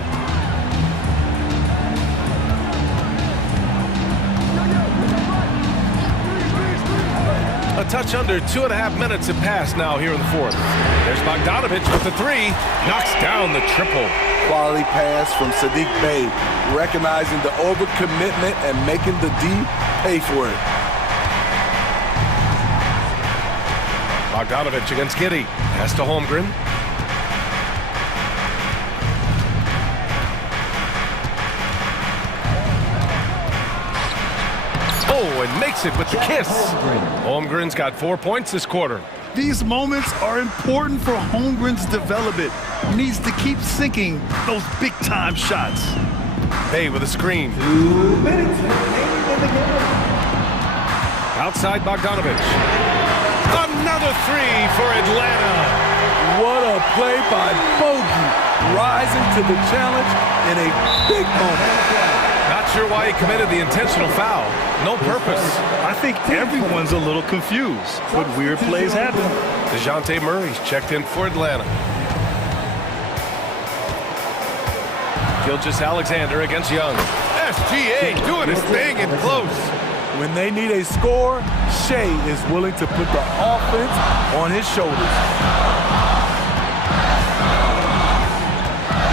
A touch under 2.5 minutes have passed now here in the fourth. There's Bogdanovich with the three. Knocks down the triple. Quality pass from Saddiq Bey, recognizing the overcommitment and making the D pay for it. Bogdanovich against Giddy. Pass to Holmgren. Oh, and makes it with the kiss. Holmgren's got 4 points this quarter. These moments are important for Holmgren's development. He needs to keep sinking those big-time shots. Bay with a screen. 2 minutes remaining in the game. Outside Bogdanovich. Another three for Atlanta. What a play by Bogey, rising to the challenge in a big moment. Not sure why he committed the intentional foul. No purpose. I think everyone's a little confused, but weird plays happen. DeJounte Murray's checked in for Atlanta. Gilgeous-Alexander against Young. SGA doing his thing in close. When they need a score, Shea is willing to put the offense on his shoulders.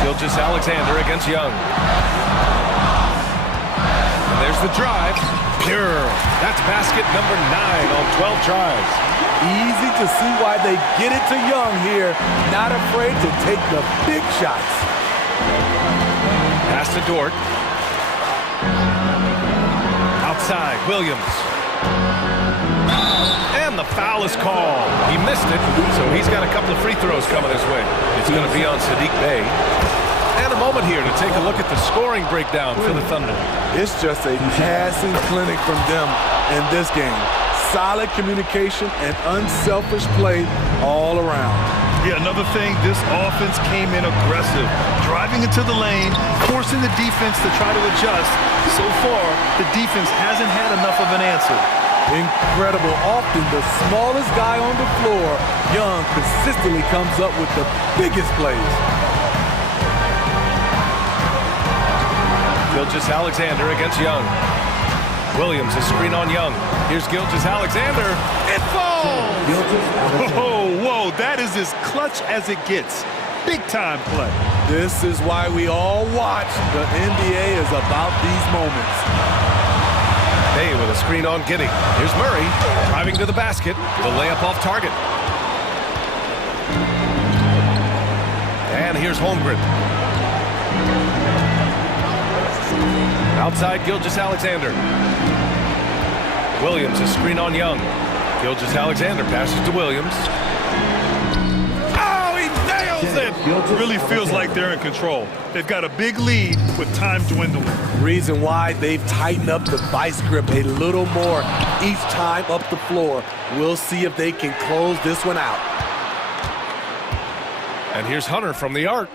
Gilgeous-Alexander against Young. And there's the drive. Pure. That's basket number 9 on 12 tries. Easy to see why they get it to Young here. Not afraid to take the big shots. Pass to Dort. Outside, Williams. And the foul is called. He missed it, so he's got a couple of free throws coming his way. It's going to be on Saddiq Bey. And a moment here to take a look at the scoring breakdown for the Thunder. It's just a passing clinic from them in this game. Solid communication and unselfish play all around. Yeah, another thing, this offense came in aggressive, driving into the lane, forcing the defense to try to adjust. So far, the defense hasn't had enough of an answer. Incredible. Often the smallest guy on the floor, Young consistently comes up with the biggest plays. Gilgeous-Alexander against Young. Williams, a screen on Young. Here's Gilgeous-Alexander. It falls! Whoa, that is as clutch as it gets. Big-time play. This is why we all watch. The NBA is about these moments. Hey, with a screen on Giddy. Here's Murray, driving to the basket. The layup off target. And here's Holmgren. Outside, Gilgeous-Alexander. Williams, a screen on Young. Gilgeous-Alexander passes to Williams. Oh, he nails it! Really feels like they're in control. They've got a big lead with time dwindling. Reason why they've tightened up the vice grip a little more each time up the floor. We'll see if they can close this one out. And here's Hunter from the arc.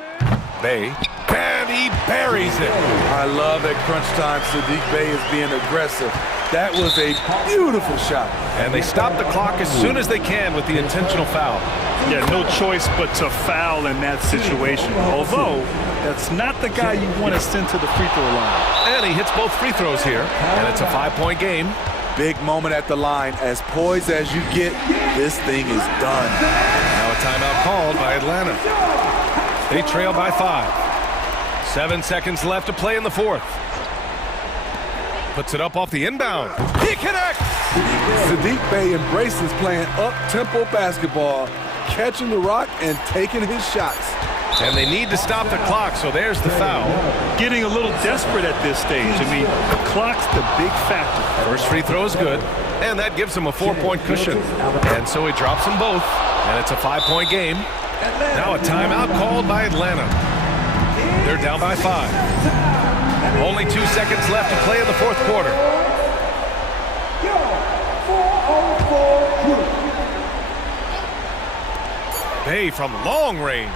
Bay, and he buries it. I love at crunch time Sadiq Bey is being aggressive. That was a beautiful shot. And they stop the clock as soon as they can with the intentional foul. Yeah, no choice but to foul in that situation. Although, that's not the guy you want to send to the free throw line. And he hits both free throws here, and it's a 5-point game. Big moment at the line. As poised as you get, this thing is done. Now a timeout called by Atlanta. They trail by 5. 7 seconds left to play in the fourth. Puts it up off the inbound. He connects! Sadiq Bey embraces playing up-tempo basketball, catching the rock and taking his shots. And they need to stop the clock, so there's the foul. Getting a little desperate at this stage. I mean, the clock's the big factor. First free throw is good, and that gives him a 4-point cushion. And so he drops them both, and it's a 5-point game. Now a timeout called by Atlanta. They're down by 5. Only 2 seconds left to play in the fourth quarter. Bay from long range.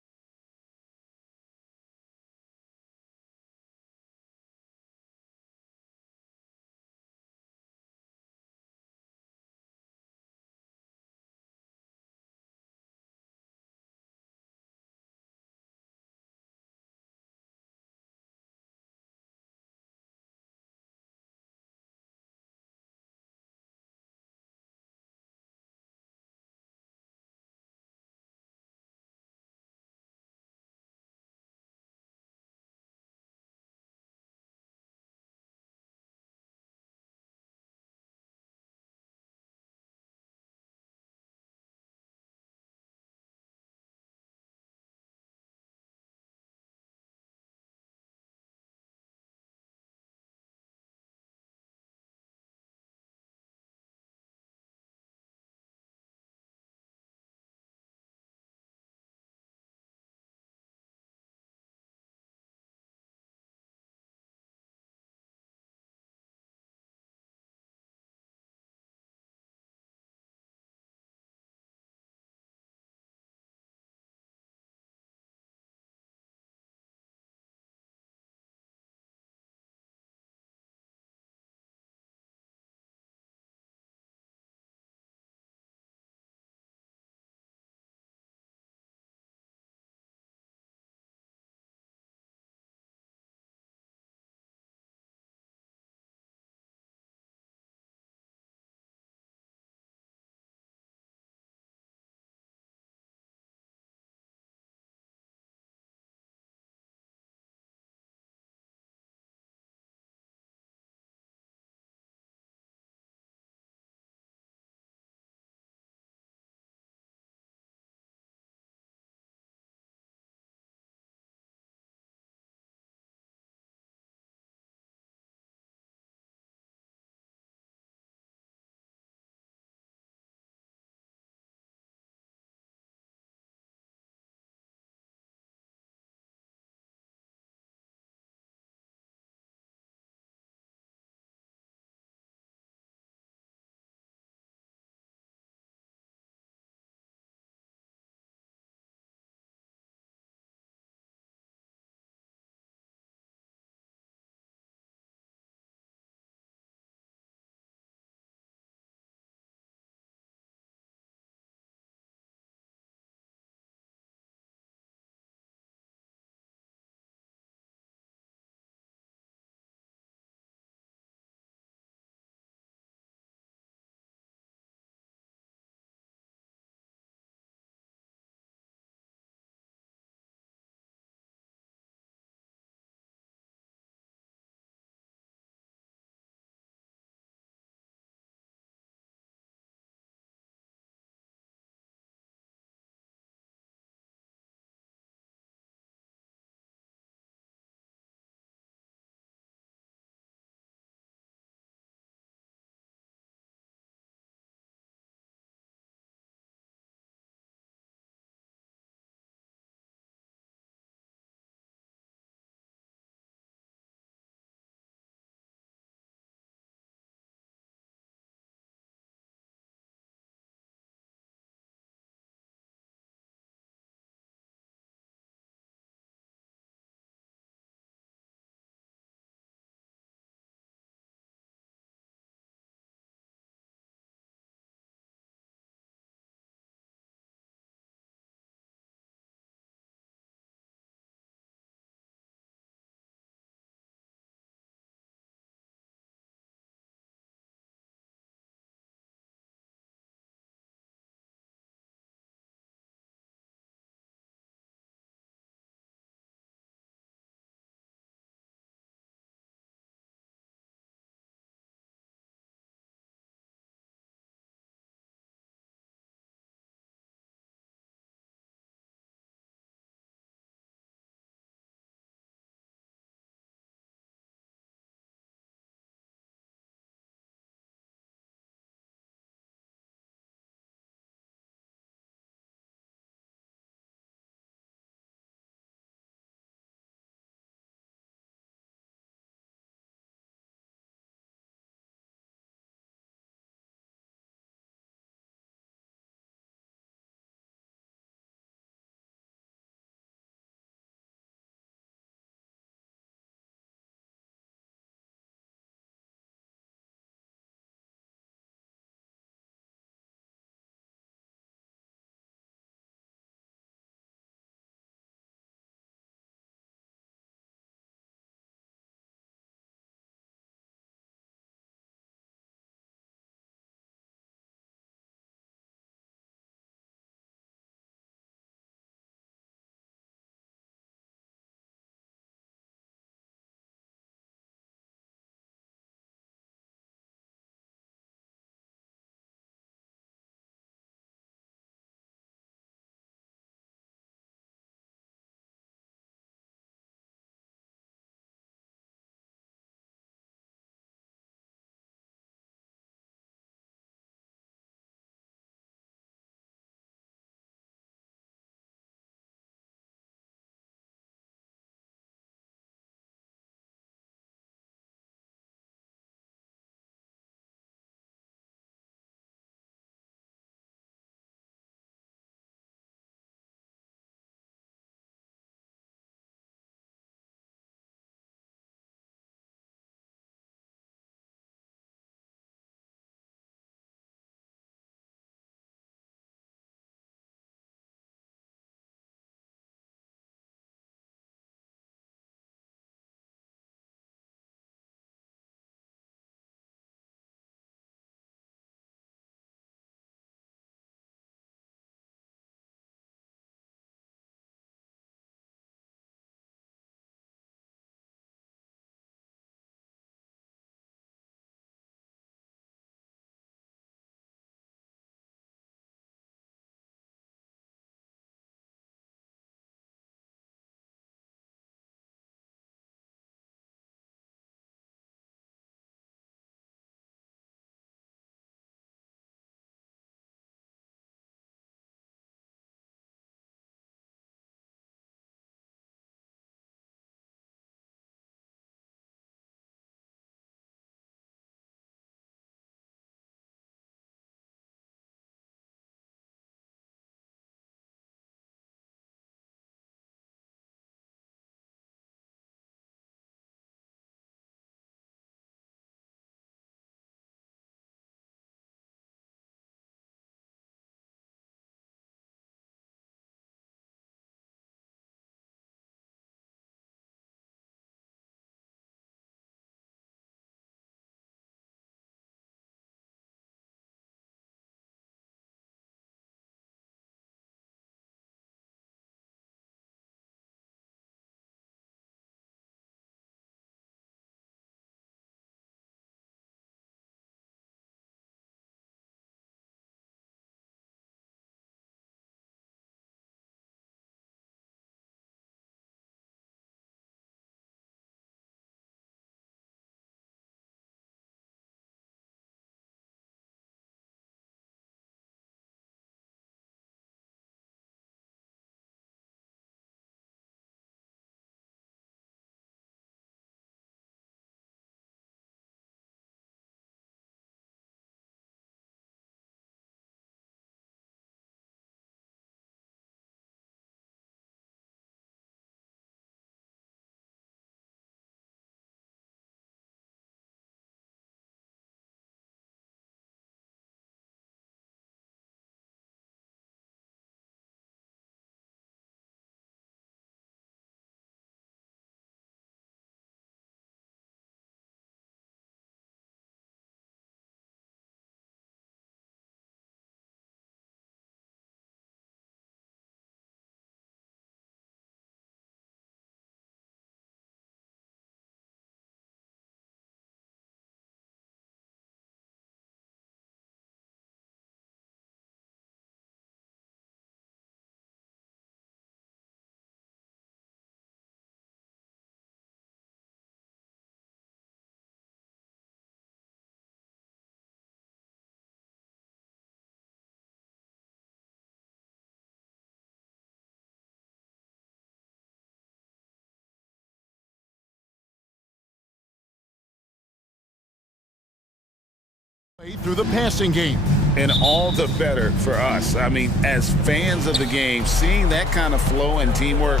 through the passing game. And all the better for us. I mean, as fans of the game, seeing that kind of flow and teamwork,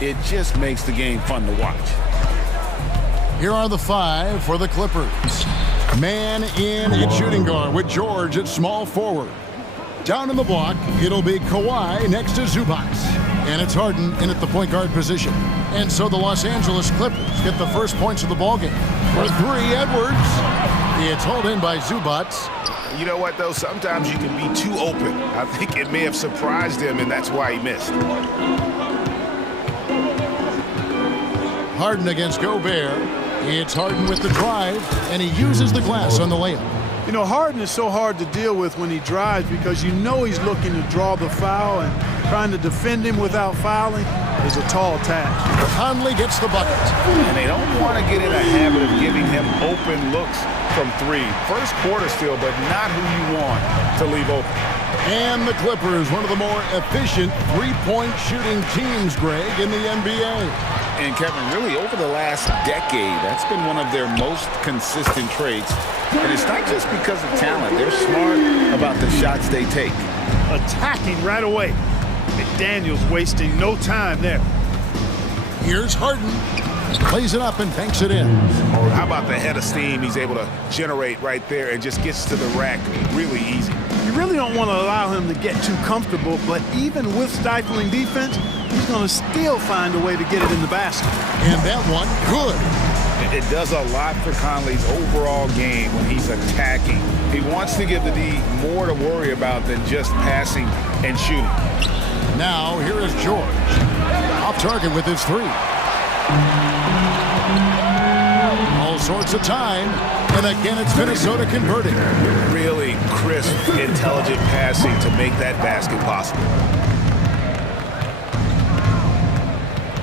it just makes the game fun to watch. Here are the 5 for the Clippers. Man in at shooting guard with George at small forward. Down in the block, it'll be Kawhi next to Zubac. And it's Harden in at the point guard position. And so the Los Angeles Clippers get the first points of the ballgame. For 3, Edwards. It's hauled in by Zubac. You know what, though? Sometimes you can be too open. I think it may have surprised him, and that's why he missed. Harden against Gobert. It's Harden with the drive, and he uses the glass on the layup. You know, Harden is so hard to deal with when he drives because you know he's looking to draw the foul, and trying to defend him without fouling is a tall task. Conley gets the bucket. And they don't want to get in a habit of giving him open looks from 3. First quarter still, but not who you want to leave open. And the Clippers, one of the more efficient three-point shooting teams, Greg, in the NBA. And Kevin, really over the last decade, that's been one of their most consistent traits. And it's not just because of talent. They're smart about the shots they take. Attacking right away. McDaniels wasting no time there. Here's Harden. Plays it up and banks it in. How about the head of steam he's able to generate right there and just gets to the rack really easy. You really don't want to allow him to get too comfortable, but even with stifling defense, he's going to still find a way to get it in the basket. And that one, good. It does a lot for Conley's overall game when he's attacking. He wants to give the D more to worry about than just passing and shooting. Now, here is George. Off target with his 3. All sorts of time. And again, it's Minnesota converting. Really crisp, intelligent passing to make that basket possible.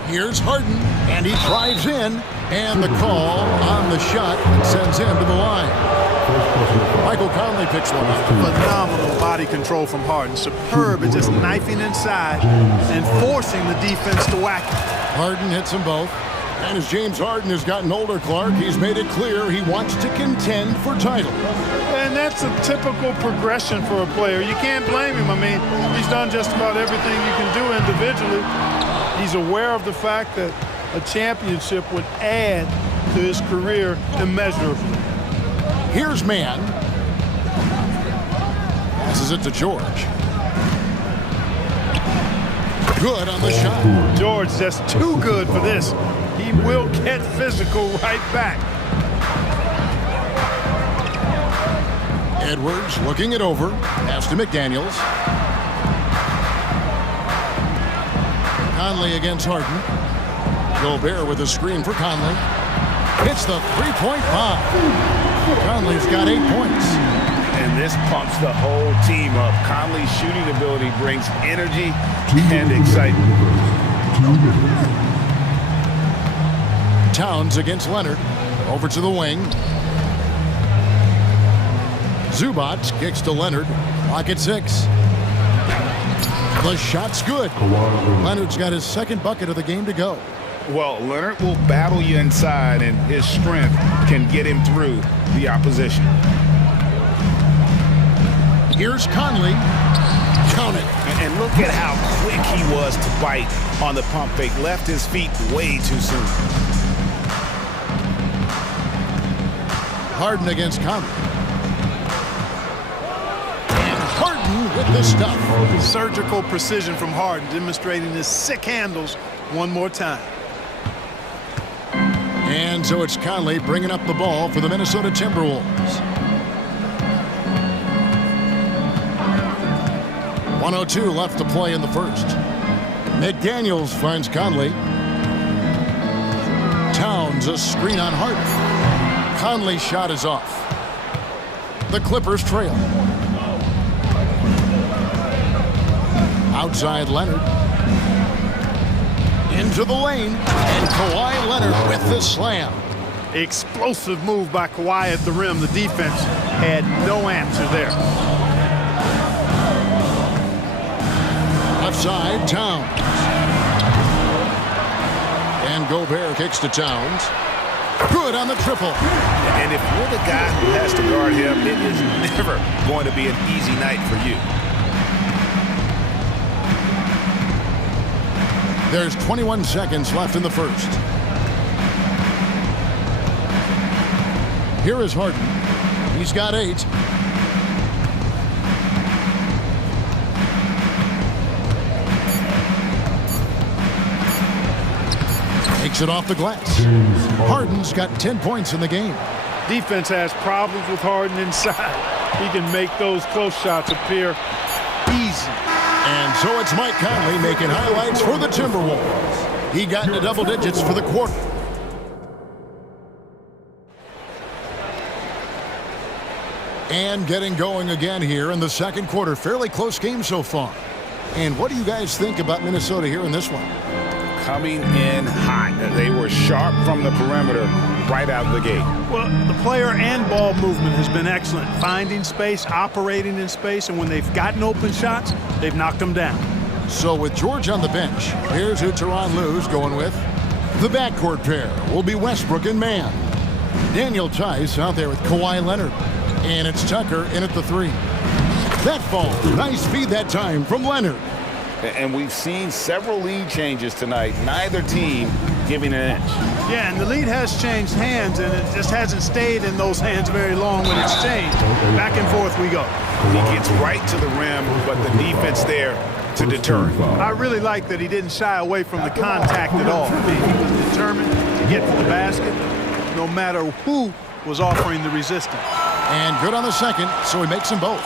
Here's Harden, and he drives in. And the call on the shot sends him to the line. Michael Conley picks one up. Phenomenal body control from Harden. Superb at just knifing inside and forcing the defense to whack it. Harden hits them both. And as James Harden has gotten older, Clark, he's made it clear he wants to contend for titles. And that's a typical progression for a player. You can't blame him. I mean, he's done just about everything you can do individually. He's aware of the fact that a championship would add to his career immeasurably. Here's Mann. Passes it to George. Good on the shot. George just too good for this. He will get physical right back. Edwards looking it over. Pass to McDaniels. Conley against Harden. Gobert with a screen for Conley. Hits the three-point bomb. Conley's got 8 points. And this pumps the whole team up. Conley's shooting ability brings energy and excitement. Towns against Leonard. Over to the wing. Zubac kicks to Leonard. Lock at 6. The shot's good. Leonard's got his second bucket of the game to go. Well, Leonard will battle you inside, and his strength can get him through the opposition. Here's Conley. Count it. And look at how quick he was to bite on the pump fake. Left his feet way too soon. Harden against Conley. And Harden with the stuff. Surgical precision from Harden, demonstrating his sick handles one more time. And so it's Conley bringing up the ball for the Minnesota Timberwolves. 1:02 left to play in the first. McDaniels finds Conley. Towns a screen on Harden. Conley's shot is off. The Clippers trail. Outside Leonard. Into the lane, and Kawhi Leonard with the slam. Explosive move by Kawhi at the rim. The defense had no answer there. Left side, Towns. And Gobert kicks to Towns. Good on the triple. And if you're the guy who has to guard him, it is never going to be an easy night for you. There's 21 seconds left in the first. Here is Harden. He's got 8. Takes it off the glass. Harden's got 10 points in the game. Defense has problems with Harden inside. He can make those close shots appear easy. And so it's Mike Conley making highlights for the Timberwolves. He got into double digits for the quarter. And getting going again here in the second quarter. Fairly close game so far. And what do you guys think about Minnesota here in this one? Coming in hot. They were sharp from the perimeter right out of the gate. Well, the player and ball movement has been excellent. Finding space, operating in space, and when they've gotten open shots, they've knocked them down. So with George on the bench, here's who Tyronn Lue's going with. The backcourt pair will be Westbrook and Mann. Daniel Tice out there with Kawhi Leonard. And it's Tucker in at the 3. That fall, nice feed that time from Leonard. And we've seen several lead changes tonight. Neither team giving an inch. Yeah, and the lead has changed hands, and it just hasn't stayed in those hands very long when it's changed. Back and forth we go. He gets right to the rim, but the defense there to deter him. I really like that he didn't shy away from the contact at all. I mean, he was determined to get to the basket, no matter who was offering the resistance. And good on the second, so he makes them both.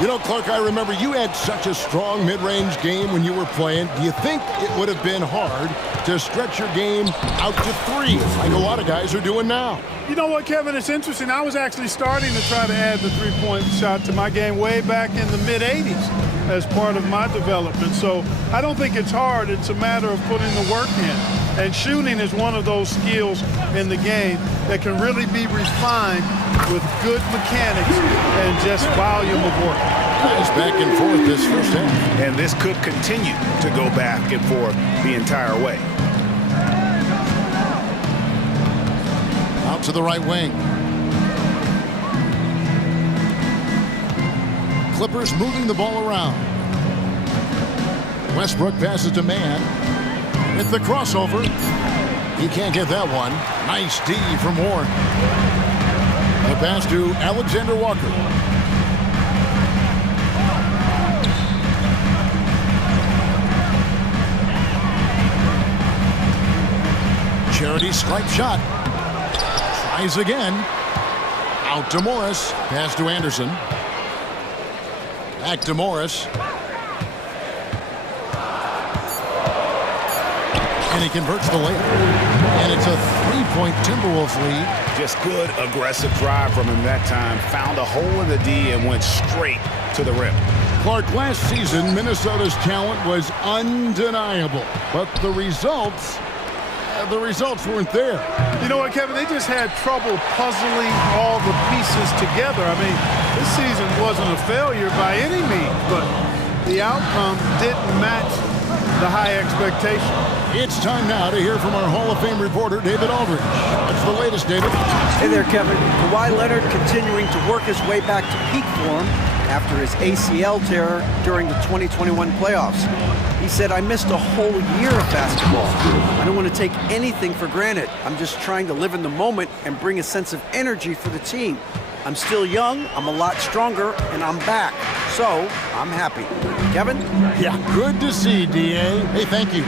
You know, Clark, I remember you had such a strong mid-range game when you were playing. Do you think it would have been hard to stretch your game out to 3, like a lot of guys are doing now? You know what, Kevin? It's interesting. I was actually starting to try to add the three-point shot to my game way back in the mid-'80s as part of my development. So I don't think it's hard. It's a matter of putting the work in. And shooting is one of those skills in the game that can really be refined with good mechanics and just volume of work. Guys back and forth this first half. And this could continue to go back and forth the entire way. Out to the right wing. Clippers moving the ball around. Westbrook passes to Mann. With the crossover. He can't get that one. Nice D from Warren. The pass to Alexander Walker. Charity stripe shot. Tries again. Out to Morris. Pass to Anderson. Back to Morris. And he converts the layup. And it's a 3-point Timberwolves lead. Just good, aggressive drive from him that time. Found a hole in the D and went straight to the rim. Clark, last season, Minnesota's talent was undeniable. But the results weren't there. You know what, Kevin? They just had trouble puzzling all the pieces together. I mean, this season wasn't a failure by any means, but the outcome didn't match the high expectation. It's time now to hear from our Hall of Fame reporter, David Aldridge. What's the latest, David? Hey there, Kevin. Kawhi Leonard continuing to work his way back to peak form after his ACL tear during the 2021 playoffs. He said, I missed a whole year of basketball. I don't want to take anything for granted. I'm just trying to live in the moment and bring a sense of energy for the team. I'm still young, I'm a lot stronger, and I'm back. So, I'm happy. Kevin? Yeah, good to see, D.A. Hey, thank you.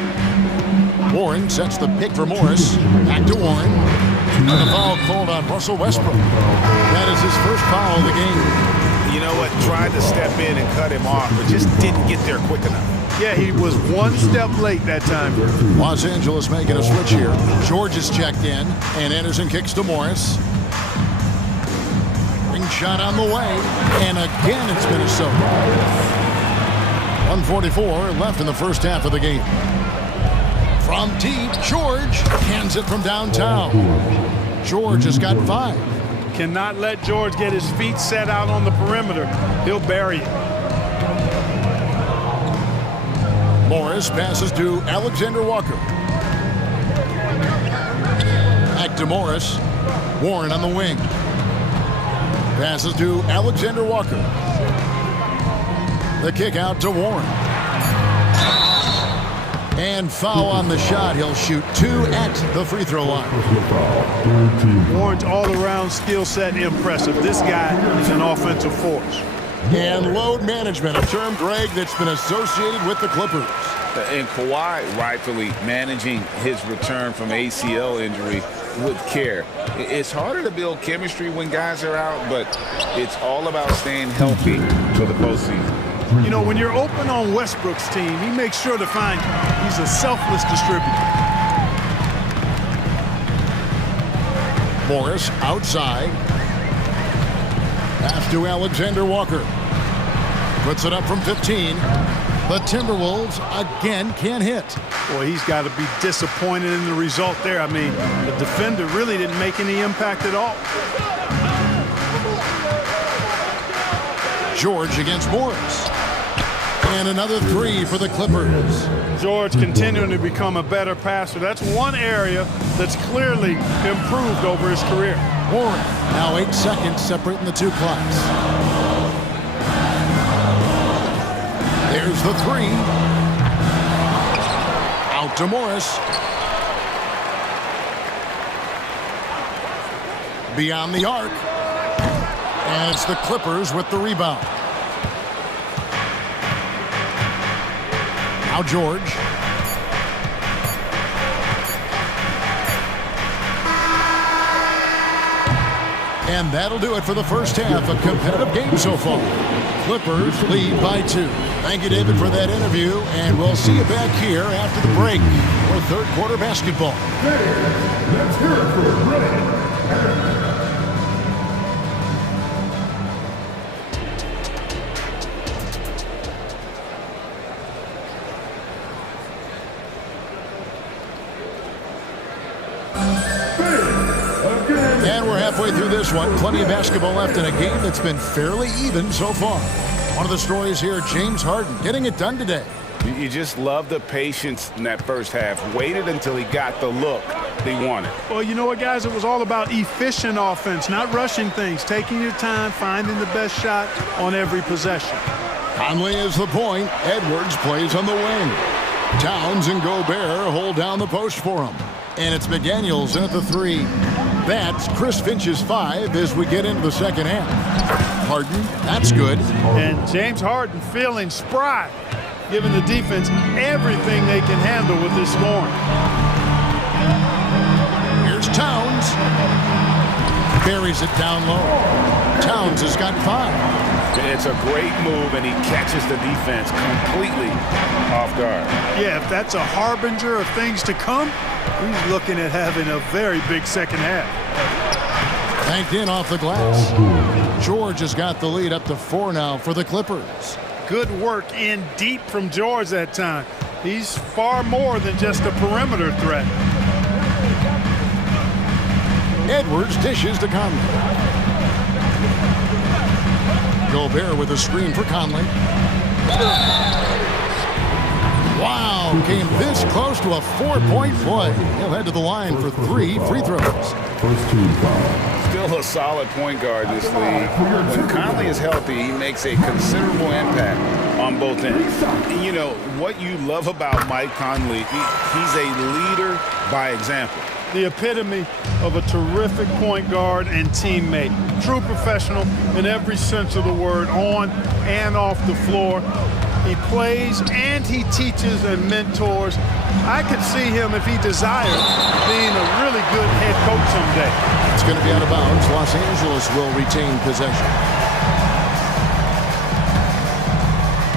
Warren sets the pick for Morris. Back to Warren. And a foul called on Russell Westbrook. That is his first foul of the game. You know what? Tried to step in and cut him off, but just didn't get there quick enough. Yeah, he was one step late that time. Los Angeles making a switch here. George is checked in, and Anderson kicks to Morris. Ring shot on the way, and again it's Minnesota. 1:44 left in the first half of the game. From deep, George hands it from downtown. George has got 5. Cannot let George get his feet set out on the perimeter. He'll bury it. Morris passes to Alexander Walker. Back to to Morris. Warren on the wing. Passes to Alexander Walker. The kick out to Warren. And foul on the shot. He'll shoot 2 at the free throw line. Warren's all-around skill set impressive. This guy is an offensive force. And load management, a term, Greg, that's been associated with the Clippers. And Kawhi rightfully managing his return from ACL injury with care. It's harder to build chemistry when guys are out, but it's all about staying healthy for the postseason. You know, when you're open on Westbrook's team, he makes sure to find you. He's a selfless distributor. Morris outside. Pass to Alexander Walker. Puts it up from 15. The Timberwolves again can't hit. Boy, he's got to be disappointed in the result there. I mean, the defender really didn't make any impact at all. George against Morris. And another 3 for the Clippers. George continuing to become a better passer. That's one area that's clearly improved over his career. Warren, now 8 seconds separating the 2 clocks. There's the 3. Out to Morris. Beyond the arc. And it's the Clippers with the rebound. Now George. And that'll do it for the first half. A competitive game so far. Clippers lead by 2. Thank you, David, for that interview. And we'll see you back here after the break for third quarter basketball. Let's hear it for Greg. And we're halfway through this one. Plenty of basketball left in a game that's been fairly even so far. One of the stories here, James Harden getting it done today. You just love the patience in that first half. Waited until he got the look he wanted. Well, you know what, guys? It was all about efficient offense, not rushing things, taking your time, finding the best shot on every possession. Conley is the point. Edwards plays on the wing. Towns and Gobert hold down the post for him. And it's McDaniels in at the 3. That's Chris Finch's 5 as we get into the second half. Harden, that's good. And James Harden feeling spry, giving the defense everything they can handle with this scoring. Here's Towns. Buries it down low. Towns has got 5. It's a great move, and he catches the defense completely off guard. Yeah, if that's a harbinger of things to come, he's looking at having a very big second half. Banked in off the glass. George has got the lead up to 4 now for the Clippers. Good work in deep from George that time. He's far more than just a perimeter threat. Edwards dishes to Conley. Gobert with a screen for Conley. Wow, came this close to a 4-point play. He'll head to the line for 3 free throws. Still a solid point guard in this league. When Conley is healthy, he makes a considerable impact on both ends. You know, what you love about Mike Conley, he's a leader by example. The epitome of a terrific point guard and teammate. True professional in every sense of the word, on and off the floor. He plays and he teaches and mentors. I could see him, if he desired, being a really good head coach someday. It's going to be out of bounds. Los Angeles will retain possession.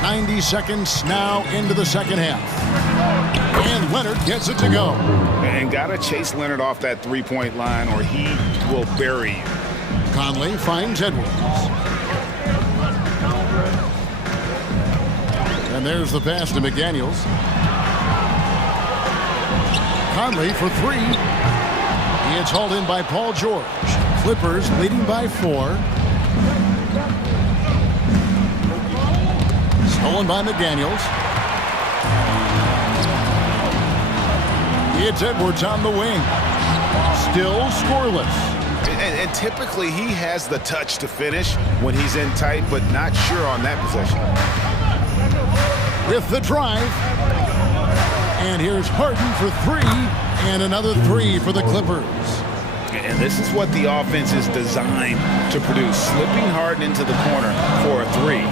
90 seconds now into the second half. And Leonard gets it to go. And got to chase Leonard off that three-point line or he will bury you. Conley finds Edwards. And there's the pass to McDaniels. Conley for 3. He is hauled in by Paul George. Clippers leading by 4. Stolen by McDaniels. It's Edwards on the wing. still scoreless. And typically he has the touch to finish when he's in tight, but not sure on that possession. With the drive. And here's Harden for three. And another three for the Clippers. And this is what the offense is designed to produce. Slipping Harden into the corner for a three.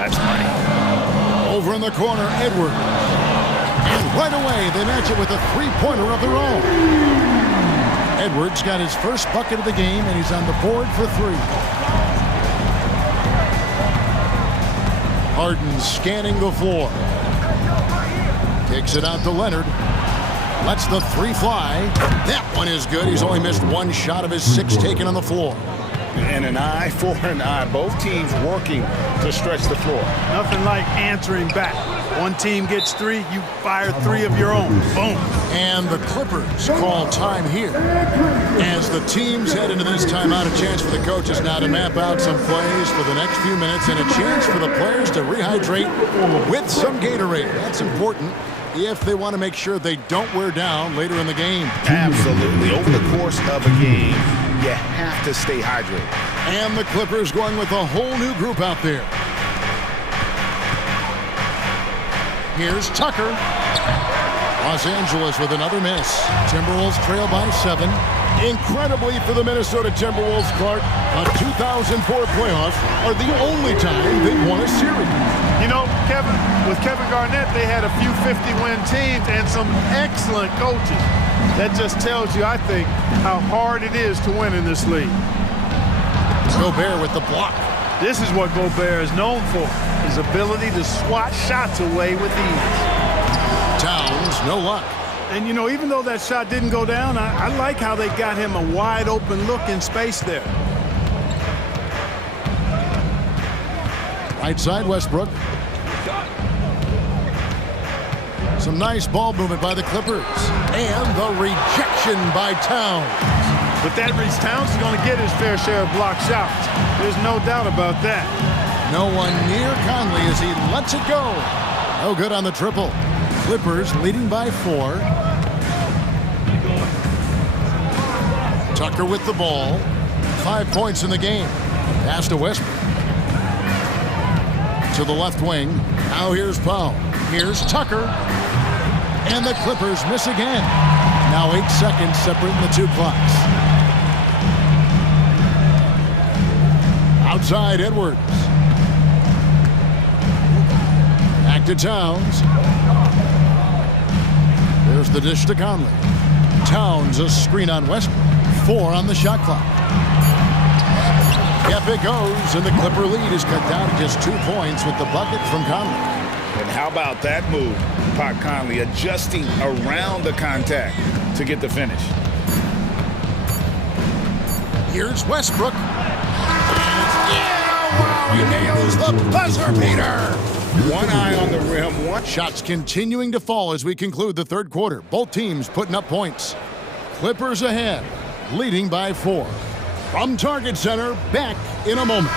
That's money. Over in the corner, Edwards. And right away, they match it with a three-pointer of their own. Edwards got his first bucket of the game, and he's on the board for three. Harden scanning the floor. Kicks it out to Leonard. Lets the three fly. That one is good. He's only missed one shot of his six taken on the floor. And an eye for an eye. Both teams working to stretch the floor. Nothing like answering back. One team gets three, you fire three of your own. Boom. And the Clippers call time here. As the teams head into this timeout, a chance for the coaches now to map out some plays for the next few minutes and a chance for the players to rehydrate with some Gatorade. That's important if they want to make sure they don't wear down later in the game. Absolutely. Over the course of a game, you have to stay hydrated. And the Clippers going with a whole new group out there. Here's Tucker. Los Angeles with another miss. Timberwolves trail by 7. Incredibly for the Minnesota Timberwolves, Clark, the 2004 playoffs are the only time they won a series. You know, with Kevin Garnett, they had a few 50-win teams and some excellent coaches. That just tells you, I think, how hard it is to win in this league. Gobert with the block. This is what Gobert is known for, his ability to swat shots away with ease. Towns, no luck. And, you know, even though that shot didn't go down, I like how they got him a wide-open look in space there. Right side, Westbrook. Some nice ball movement by the Clippers. And the rejection by Towns. But that means Towns is going to get his fair share of blocked shots. There's no doubt about that. No one near Conley as he lets it go. No good on the triple. Clippers leading by 4. Tucker with the ball. 5 points in the game. Pass to Westbrook. To the left wing. Now here's Powell. Here's Tucker. And the Clippers miss again. Now 8 seconds separating the two clocks. Outside Edwards. Back to Towns. There's the dish to Conley. Towns a screen on Westbrook. 4 on the shot clock. Yep, it goes, and the Clipper lead is cut down to just 2 points with the bucket from Conley. And how about that move? Pot Conley adjusting around the contact to get the finish. Here's Westbrook. He nails the buzzer beater. One eye on the rim. Shots continuing to fall as we conclude the third quarter. Both teams putting up points. Clippers ahead, leading by 4. From Target Center, back in a moment.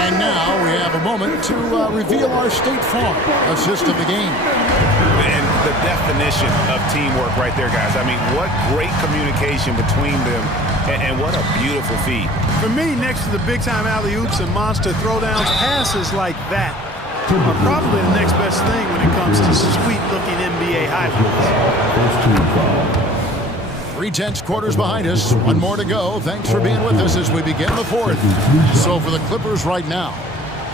And now we have a moment to reveal our State Farm assist of the game. And the definition of teamwork right there, guys. I mean, what great communication between them, and what a beautiful feed. For me, next to the big-time alley-oops and monster throwdowns, passes like that are probably the next best thing when it comes to sweet-looking NBA highlights. 3 tenths quarters behind us. One more to go. Thanks for being with us as we begin the fourth. So for the Clippers right now,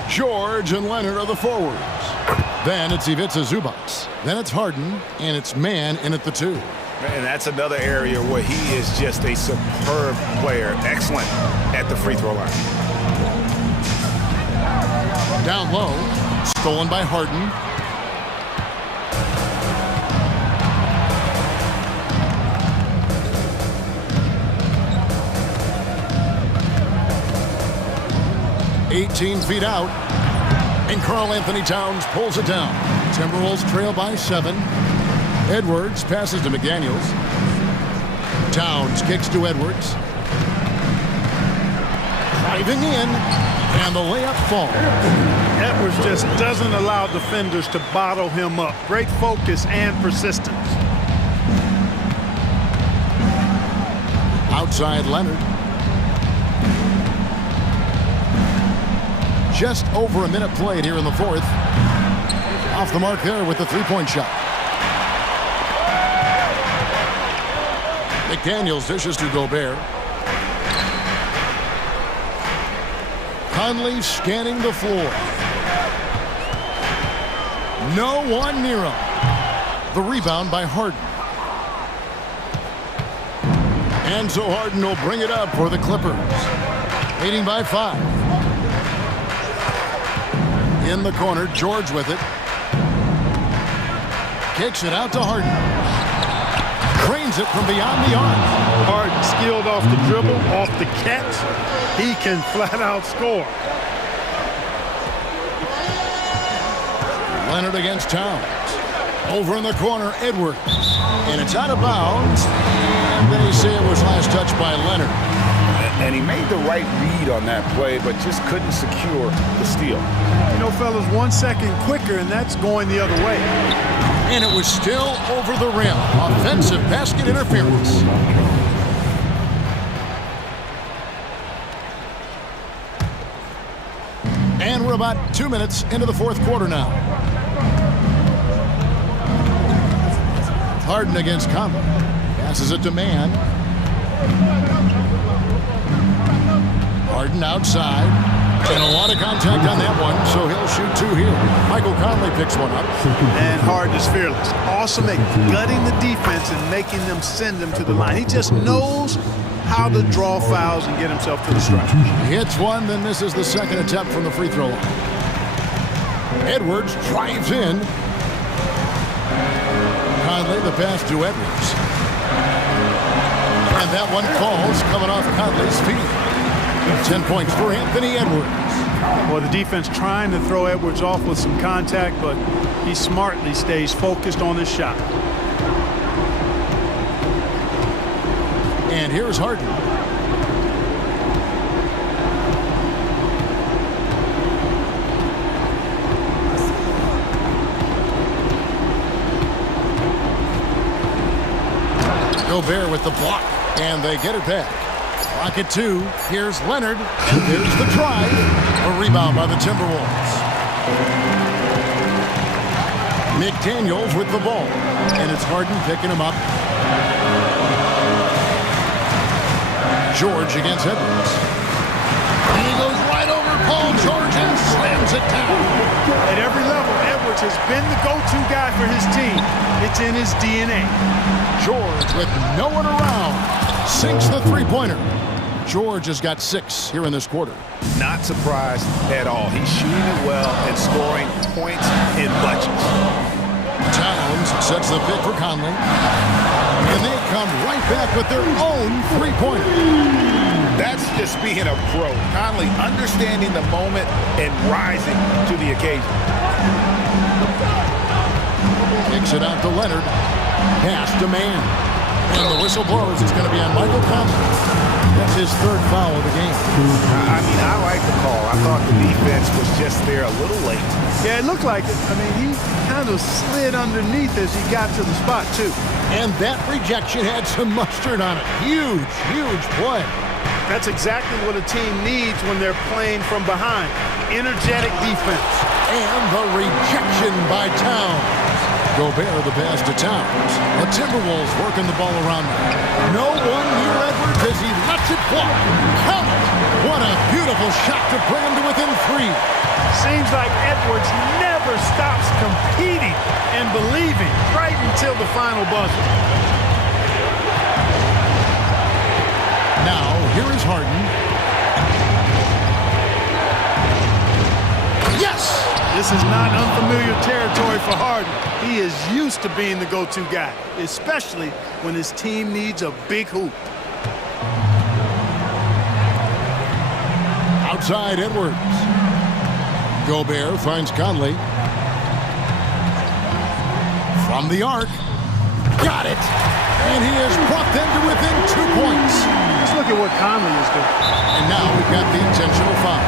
George and Leonard are the forwards. Then it's Ivica Zubac. Then it's Harden, and it's Man in at the 2. And that's another area where he is just a superb player. Excellent at the free throw line. Down low. Stolen by Harden. "18 feet out." And Karl Anthony Towns pulls it down. Timberwolves trail by 7. Edwards passes to McDaniels. Towns kicks to Edwards. Driving in. And the layup falls. Edwards just doesn't allow defenders to bottle him up. Great focus and persistence. Outside Leonard. Just over a minute played here in the fourth. Off the mark there with the three-point shot. McDaniels dishes to Gobert. Conley scanning the floor. No one near him. The rebound by Harden. And so Harden will bring it up for the Clippers. Leading by 5. In the corner, George with it. Kicks it out to Harden. Drains it from beyond the arc. Harden skilled off the dribble, off the catch. He can flat out score. Leonard against Towns. Over in the corner, Edwards. And it's out of bounds. And they say it was last touched by Leonard. And he made the right read on that play, but just couldn't secure the steal. You know, fellas, 1 second quicker, and that's going the other way. And it was still over the rim. Offensive basket interference. And we're about 2 minutes into the fourth quarter now. Harden against Conley. Passes it to Mann. Harden outside. And a lot of contact on that one, so he'll shoot 2 here. Michael Conley picks one up. And Harden is fearless. Awesome at gutting the defense and making them send them to the line. He just knows how to draw fouls and get himself to the stripe. He hits one, then misses the second attempt from the free throw line. Edwards drives in. Conley, the pass to Edwards. And that one falls, coming off Conley's feet. 10 points for Anthony Edwards. Well, the defense trying to throw Edwards off with some contact, but he smartly stays focused on his shot. And here's Harden. Gobert with the block, and they get it back. Clock at 2. Here's Leonard, and there's the drive. A rebound by the Timberwolves. McDaniels with the ball, and it's Harden picking him up. George against Edwards. And he goes right over Paul George and slams it down. At every level, Edwards has been the go-to guy for his team. It's in his DNA. George with no one around sinks the three-pointer. George has got 6 here in this quarter. Not surprised at all. He's shooting it well and scoring points in bunches. Towns sets the pick for Conley. And they come right back with their own three-pointer. That's just being a pro. Conley understanding the moment and rising to the occasion. Kicks it out to Leonard. Pass to Mann. And the whistle blows. It's going to be on Michael Conley. That's his 3rd foul of the game. I mean, I like the call. I thought the defense was just there a little late. Yeah, it looked like it. I mean, he kind of slid underneath as he got to the spot, too. And that rejection had some mustard on it. Huge, huge play. That's exactly what a team needs when they're playing from behind. Energetic defense. And the rejection by Towns. Gobert the pass to Towns. The Timberwolves working the ball around him. No one near Edwards as he lets it fly. Count it. What a beautiful shot to bring him to within 3. Seems like Edwards never stops competing and believing right until the final buzzer. Now, here is Harden. Yes! This is not unfamiliar territory for Harden. He is used to being the go-to guy, especially when his team needs a big hoop. Outside Edwards. Gobert finds Conley. From the arc. Got it! And he has brought them to within 2 points. Let's look at what Conley is doing. And now we've got the intentional foul.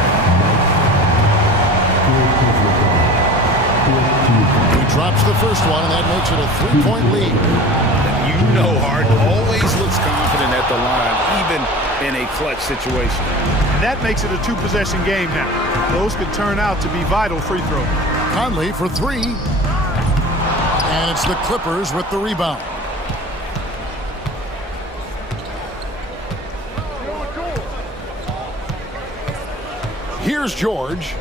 drops the first one, and that makes it a 3-point lead. You know Harden always looks confident at the line, even in a clutch situation. And that makes it a two-possession game now. Those could turn out to be vital free throws. Conley for three. And it's the Clippers with the rebound. Here's George.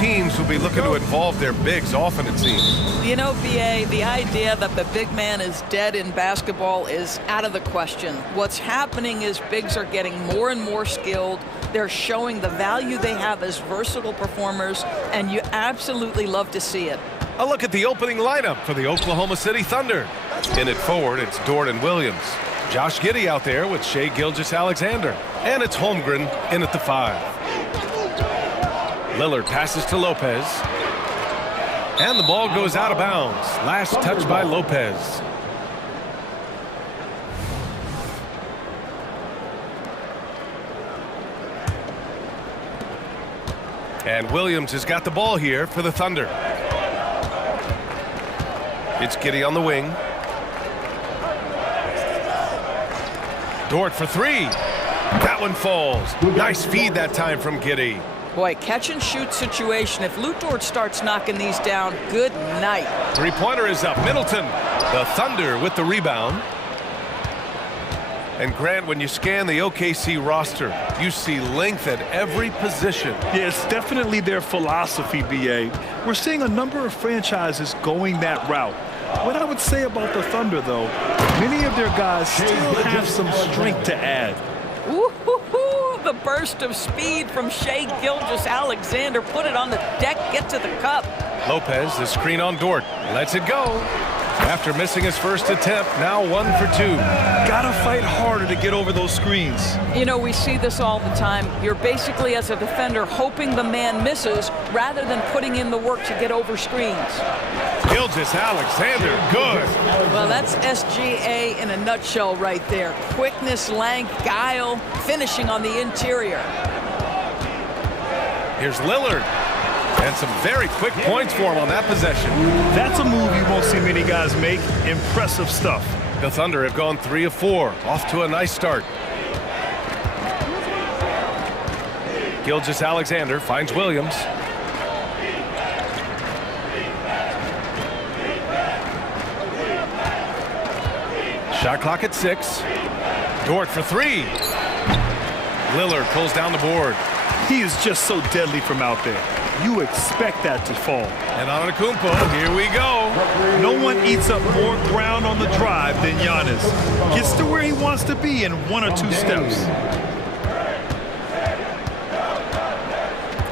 teams will be looking to involve their bigs often, it seems. You know, BA, the idea that the big man is dead in basketball is out of the question. What's happening is bigs are getting more and more skilled. They're showing the value they have as versatile performers, and you absolutely love to see it. A look at the opening lineup for the Oklahoma City Thunder. In it forward, it's Jordan Williams. Josh Giddey out there with Shai Gilgeous-Alexander. And it's Holmgren in at the 5. Lillard passes to Lopez. And the ball goes out of bounds. Last touch by Lopez. And Williams has got the ball here for the Thunder. It's Giddey on the wing. Dort for 3. That one falls. Nice feed that time from Giddey. Boy, catch and shoot situation. If Lou Dort starts knocking these down, good night. Three-pointer is up. Middleton. The Thunder with the rebound. And Grant, when you scan the OKC roster, you see length at every position. Yeah, it's definitely their philosophy, BA. We're seeing a number of franchises going that route. What I would say about the Thunder, though, many of their guys still have some strength to add. Ooh, the burst of speed from Shai Gilgeous-Alexander. Put it on the deck, get to the cup. Lopez, the screen on Dort, lets it go. After missing his first attempt, now 1 for 2. Gotta fight harder to get over those screens. You know, we see this all the time. You're basically, as a defender, hoping the man misses rather than putting in the work to get over screens. Gilgeous-Alexander, good. Well, that's SGA in a nutshell right there. Quickness, length, guile, finishing on the interior. Here's Lillard. And some very quick points for him on that possession. That's a move you won't see many guys make. Impressive stuff. The Thunder have gone 3 of 4. Off to a nice start. Gilgeous-Alexander finds Williams. Shot clock at 6. Dort for 3. Lillard pulls down the board. He is just so deadly from out there. You expect that to fall. And on Antetokounmpo, here we go. No one eats up more ground on the drive than Giannis. Gets to where he wants to be in 1 or 2 steps.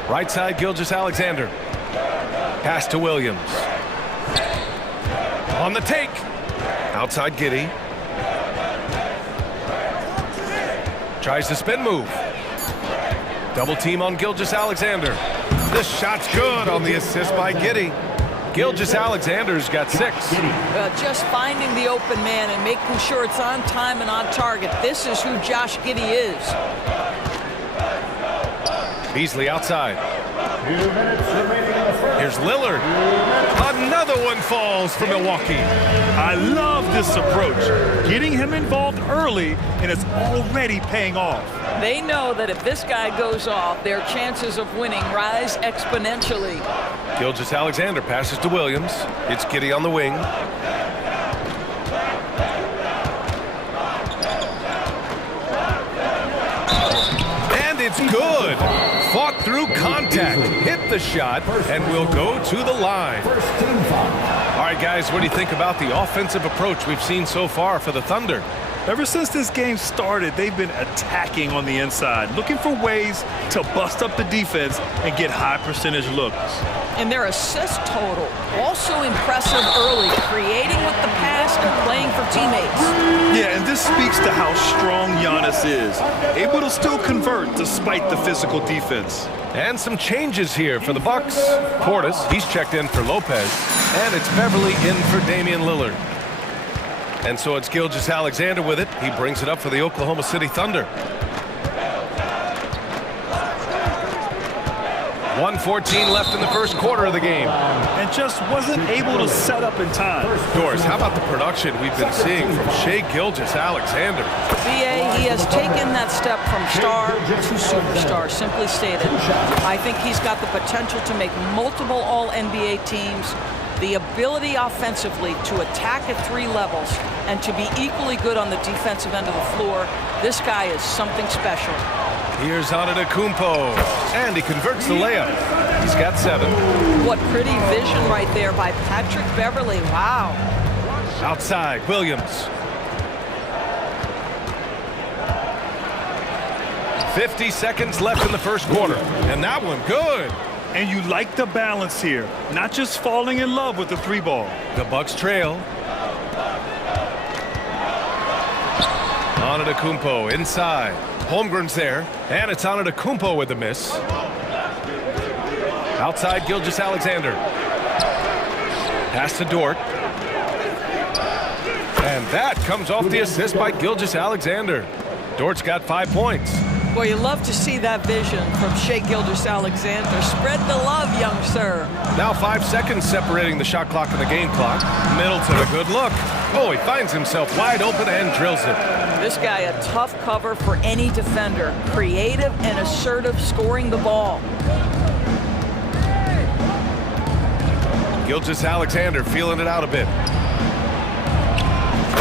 Right side, Gilgeous-Alexander. Pass to Williams. On the take. Outside Giddey. Tries the spin move. Double team on Gilgeous-Alexander. The shot's good on the assist by Giddey. Gilgeous-Alexander's got 6. Just finding the open man and making sure it's on time and on target. This is who Josh Giddey is. Beasley outside. Here's Lillard. Another one falls for Milwaukee. I love this approach. Getting him involved early, and it's already paying off. They know that if this guy goes off, their chances of winning rise exponentially. Gilgeous-Alexander passes to Williams. It's Giddey on the wing. And it's good. Fought through contact, hit the shot, and will go to the line. All right, guys, what do you think about the offensive approach we've seen so far for the Thunder? Ever since this game started, they've been attacking on the inside, looking for ways to bust up the defense and get high percentage looks. And their assist total, also impressive early, creating with the pass and playing for teammates. Yeah, and this speaks to how strong Giannis is, able to still convert despite the physical defense. And some changes here for the Bucks. Portis, he's checked in for Lopez, and it's Beverly in for Damian Lillard. And so it's Gilgeous-Alexander with it. He brings it up for the Oklahoma City Thunder. 1:14 left in the first quarter of the game. And just wasn't able to set up in time. Doris, how about the production we've been seeing from Shai Gilgeous-Alexander? BA, he has taken that step from star to superstar, simply stated. I think he's got the potential to make multiple All-NBA teams. The ability offensively to attack at 3 levels and to be equally good on the defensive end of the floor. This guy is something special. Here's Antetokounmpo, and he converts the layup. He's got 7. What pretty vision right there by Patrick Beverly. Wow. Outside, Williams. 50 seconds left in the first quarter. And that one, good. And you like the balance here. Not just falling in love with the 3 ball. The Bucks trail. Antetokounmpo inside. Holmgren's there. And it's Antetokounmpo with the miss. Outside, Gilgeous-Alexander. Pass to Dort. And that comes off the assist by Gilgeous-Alexander. Dort's got 5 points. Well, you love to see that vision from Shai Gilgeous-Alexander. Spread the love, young sir. Now 5 seconds separating the shot clock and the game clock. Middleton, a good look. Oh, he finds himself wide open and drills it. This guy, a tough cover for any defender. Creative and assertive scoring the ball. Gilgeous-Alexander feeling it out a bit.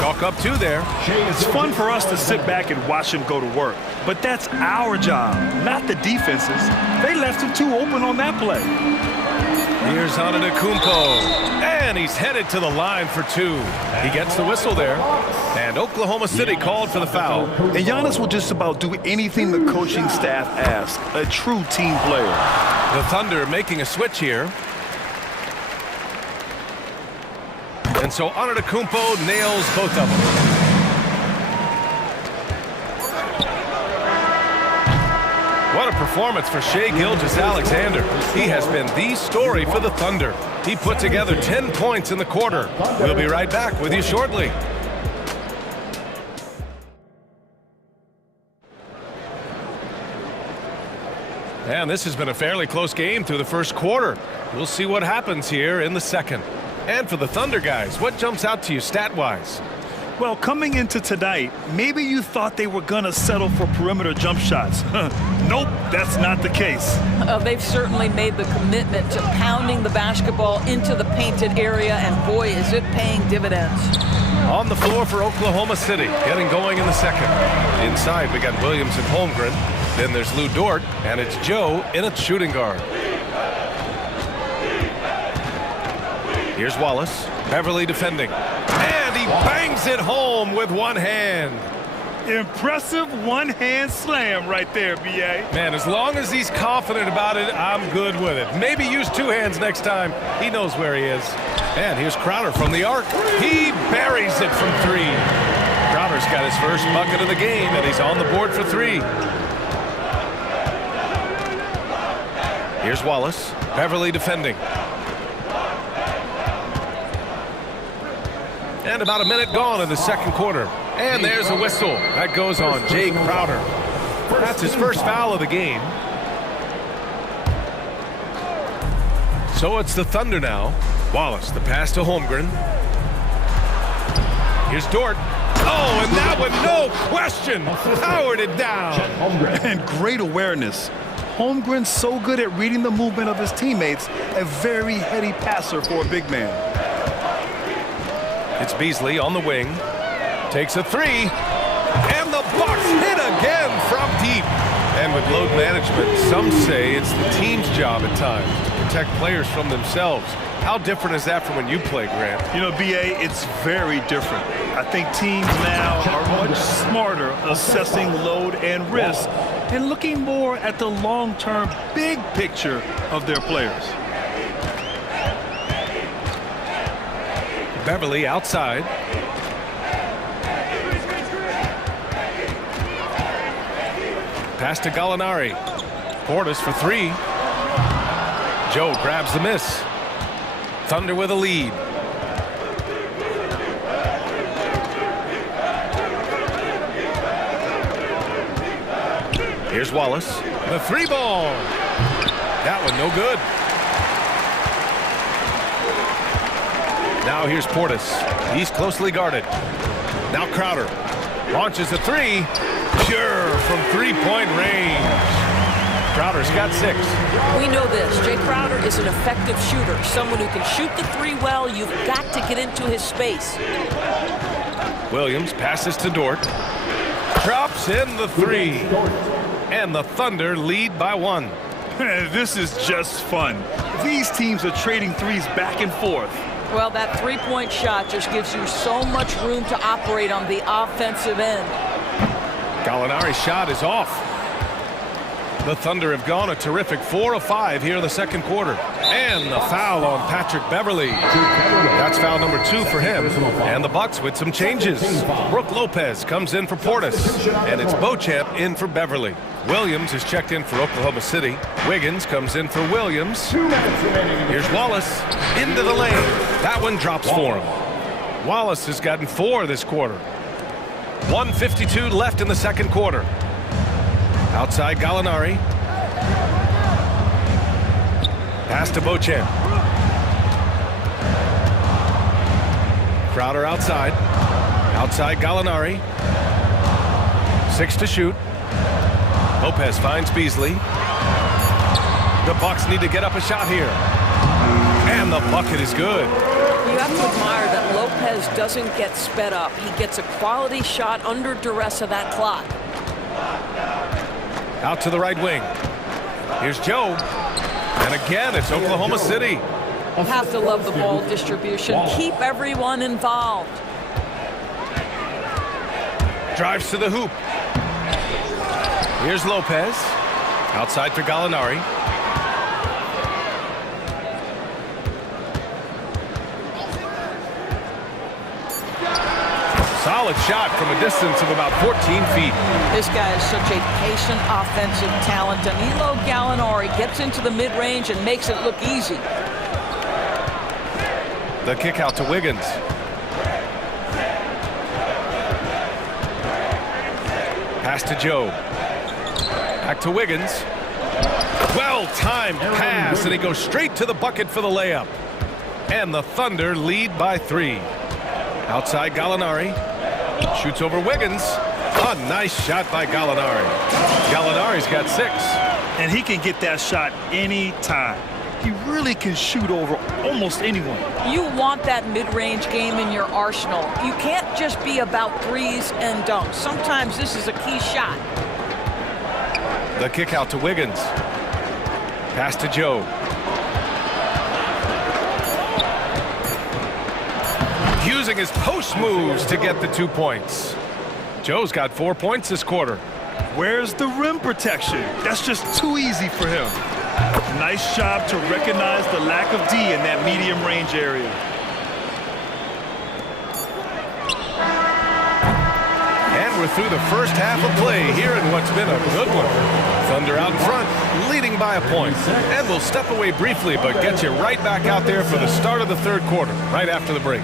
Chalk up 2 there. It's fun for us to sit back and watch him go to work. But that's our job, not the defense's. They left him too open on that play. Here's Antetokounmpo. And he's headed to the line for 2. He gets the whistle there. And Oklahoma City called for the foul. And Giannis will just about do anything the coaching staff asks. A true team player. The Thunder making a switch here. And so Antetokounmpo nails both of them. What a performance for Shai Gilgeous-Alexander. He has been the story for the Thunder. He put together 10 points in the quarter. We'll be right back with you shortly. And this has been a fairly close game through the first quarter. We'll see what happens here in the second. And for the Thunder guys, what jumps out to you stat-wise? Well, coming into tonight, maybe you thought they were going to settle for perimeter jump shots. Nope, that's not the case. They've certainly made the commitment to pounding the basketball into the painted area, and boy, is it paying dividends. On the floor for Oklahoma City, getting going in the second. Inside, we got Williams and Holmgren. Then there's Lou Dort, and it's Joe in at shooting guard. Here's Wallace, Beverly defending. And he bangs it home with one hand. Impressive one-hand slam right there, B.A. Man, as long as he's confident about it, I'm good with it. Maybe use 2 hands next time. He knows where he is. And here's Crowder from the arc. He buries it from 3. Crowder's got his first bucket of the game, and he's on the board for 3. Here's Wallace, Beverly defending. And about a minute gone in the second quarter. And there's a whistle. That goes on Jay Crowder. That's his first foul of the game. So it's the Thunder now. Wallace, the pass to Holmgren. Here's Dort. Oh, and that one, no question, powered it down. And great awareness. Holmgren's so good at reading the movement of his teammates, a very heady passer for a big man. It's Beasley on the wing. Takes a 3. And the Bucks hit again from deep. And with load management, some say it's the team's job at times to protect players from themselves. How different is that from when you play, Grant? You know, B.A., it's very different. I think teams now are much smarter assessing load and risk and looking more at the long-term big picture of their players. Beverly outside. Pass to Gallinari. Portis for 3. Joe grabs the miss. Thunder with a lead. Here's Wallace. The 3 ball. That one no good. Now here's Portis. He's closely guarded. Now Crowder launches a 3. Sure, from 3-point range. Crowder's got 6. We know this. Jay Crowder is an effective shooter. Someone who can shoot the 3 well. You've got to get into his space. Williams passes to Dort. Drops in the 3. And the Thunder lead by 1. This is just fun. These teams are trading threes back and forth. Well, that three-point shot just gives you so much room to operate on the offensive end. Gallinari's shot is off. The Thunder have gone a terrific 4 of 5 here in the second quarter. And the foul on Patrick Beverly. That's foul number 2 for him. And the Bucks with some changes. Brooke Lopez comes in for Portis. And it's Beauchamp in for Beverly. Williams is checked in for Oklahoma City. Wiggins comes in for Williams. Here's Wallace into the lane. That one drops for him. Wallace has gotten 4 this quarter. 1:52 left in the second quarter. Outside Gallinari. Pass to Beauchamp. Crowder outside. Outside Gallinari. 6 to shoot. Lopez finds Beasley. The Bucks need to get up a shot here. And the bucket is good. You have to admire that Lopez doesn't get sped up. He gets a quality shot under duress of that clock. Out to the right wing. Here's Joe. And again, it's Oklahoma City. You have to love the ball distribution. Keep everyone involved. Drives to the hoop. Here's Lopez. Outside for Gallinari. Solid shot from a distance of about 14 feet. This guy is such a patient offensive talent. Danilo Gallinari gets into the mid-range and makes it look easy. The kick out to Wiggins. Pass to Joe. Back to Wiggins. Well-timed pass, and he goes straight to the bucket for the layup. And the Thunder lead by 3. Outside Gallinari. Shoots over Wiggins. A nice shot by Gallinari. Gallinari's got 6. And he can get that shot anytime. He really can shoot over almost anyone. You want that mid-range game in your arsenal. You can't just be about threes and dunks. Sometimes this is a key shot. The kick out to Wiggins. Pass to Joe. Using his post moves to get the 2 points. Joe's got 4 points this quarter. Where's the rim protection? That's just too easy for him. Nice job to recognize the lack of D in that medium range area. And we're through the first half of play here in what's been a good one. Thunder out in front, leading by a point. And we'll step away briefly, but get you right back out there for the start of the third quarter, right after the break.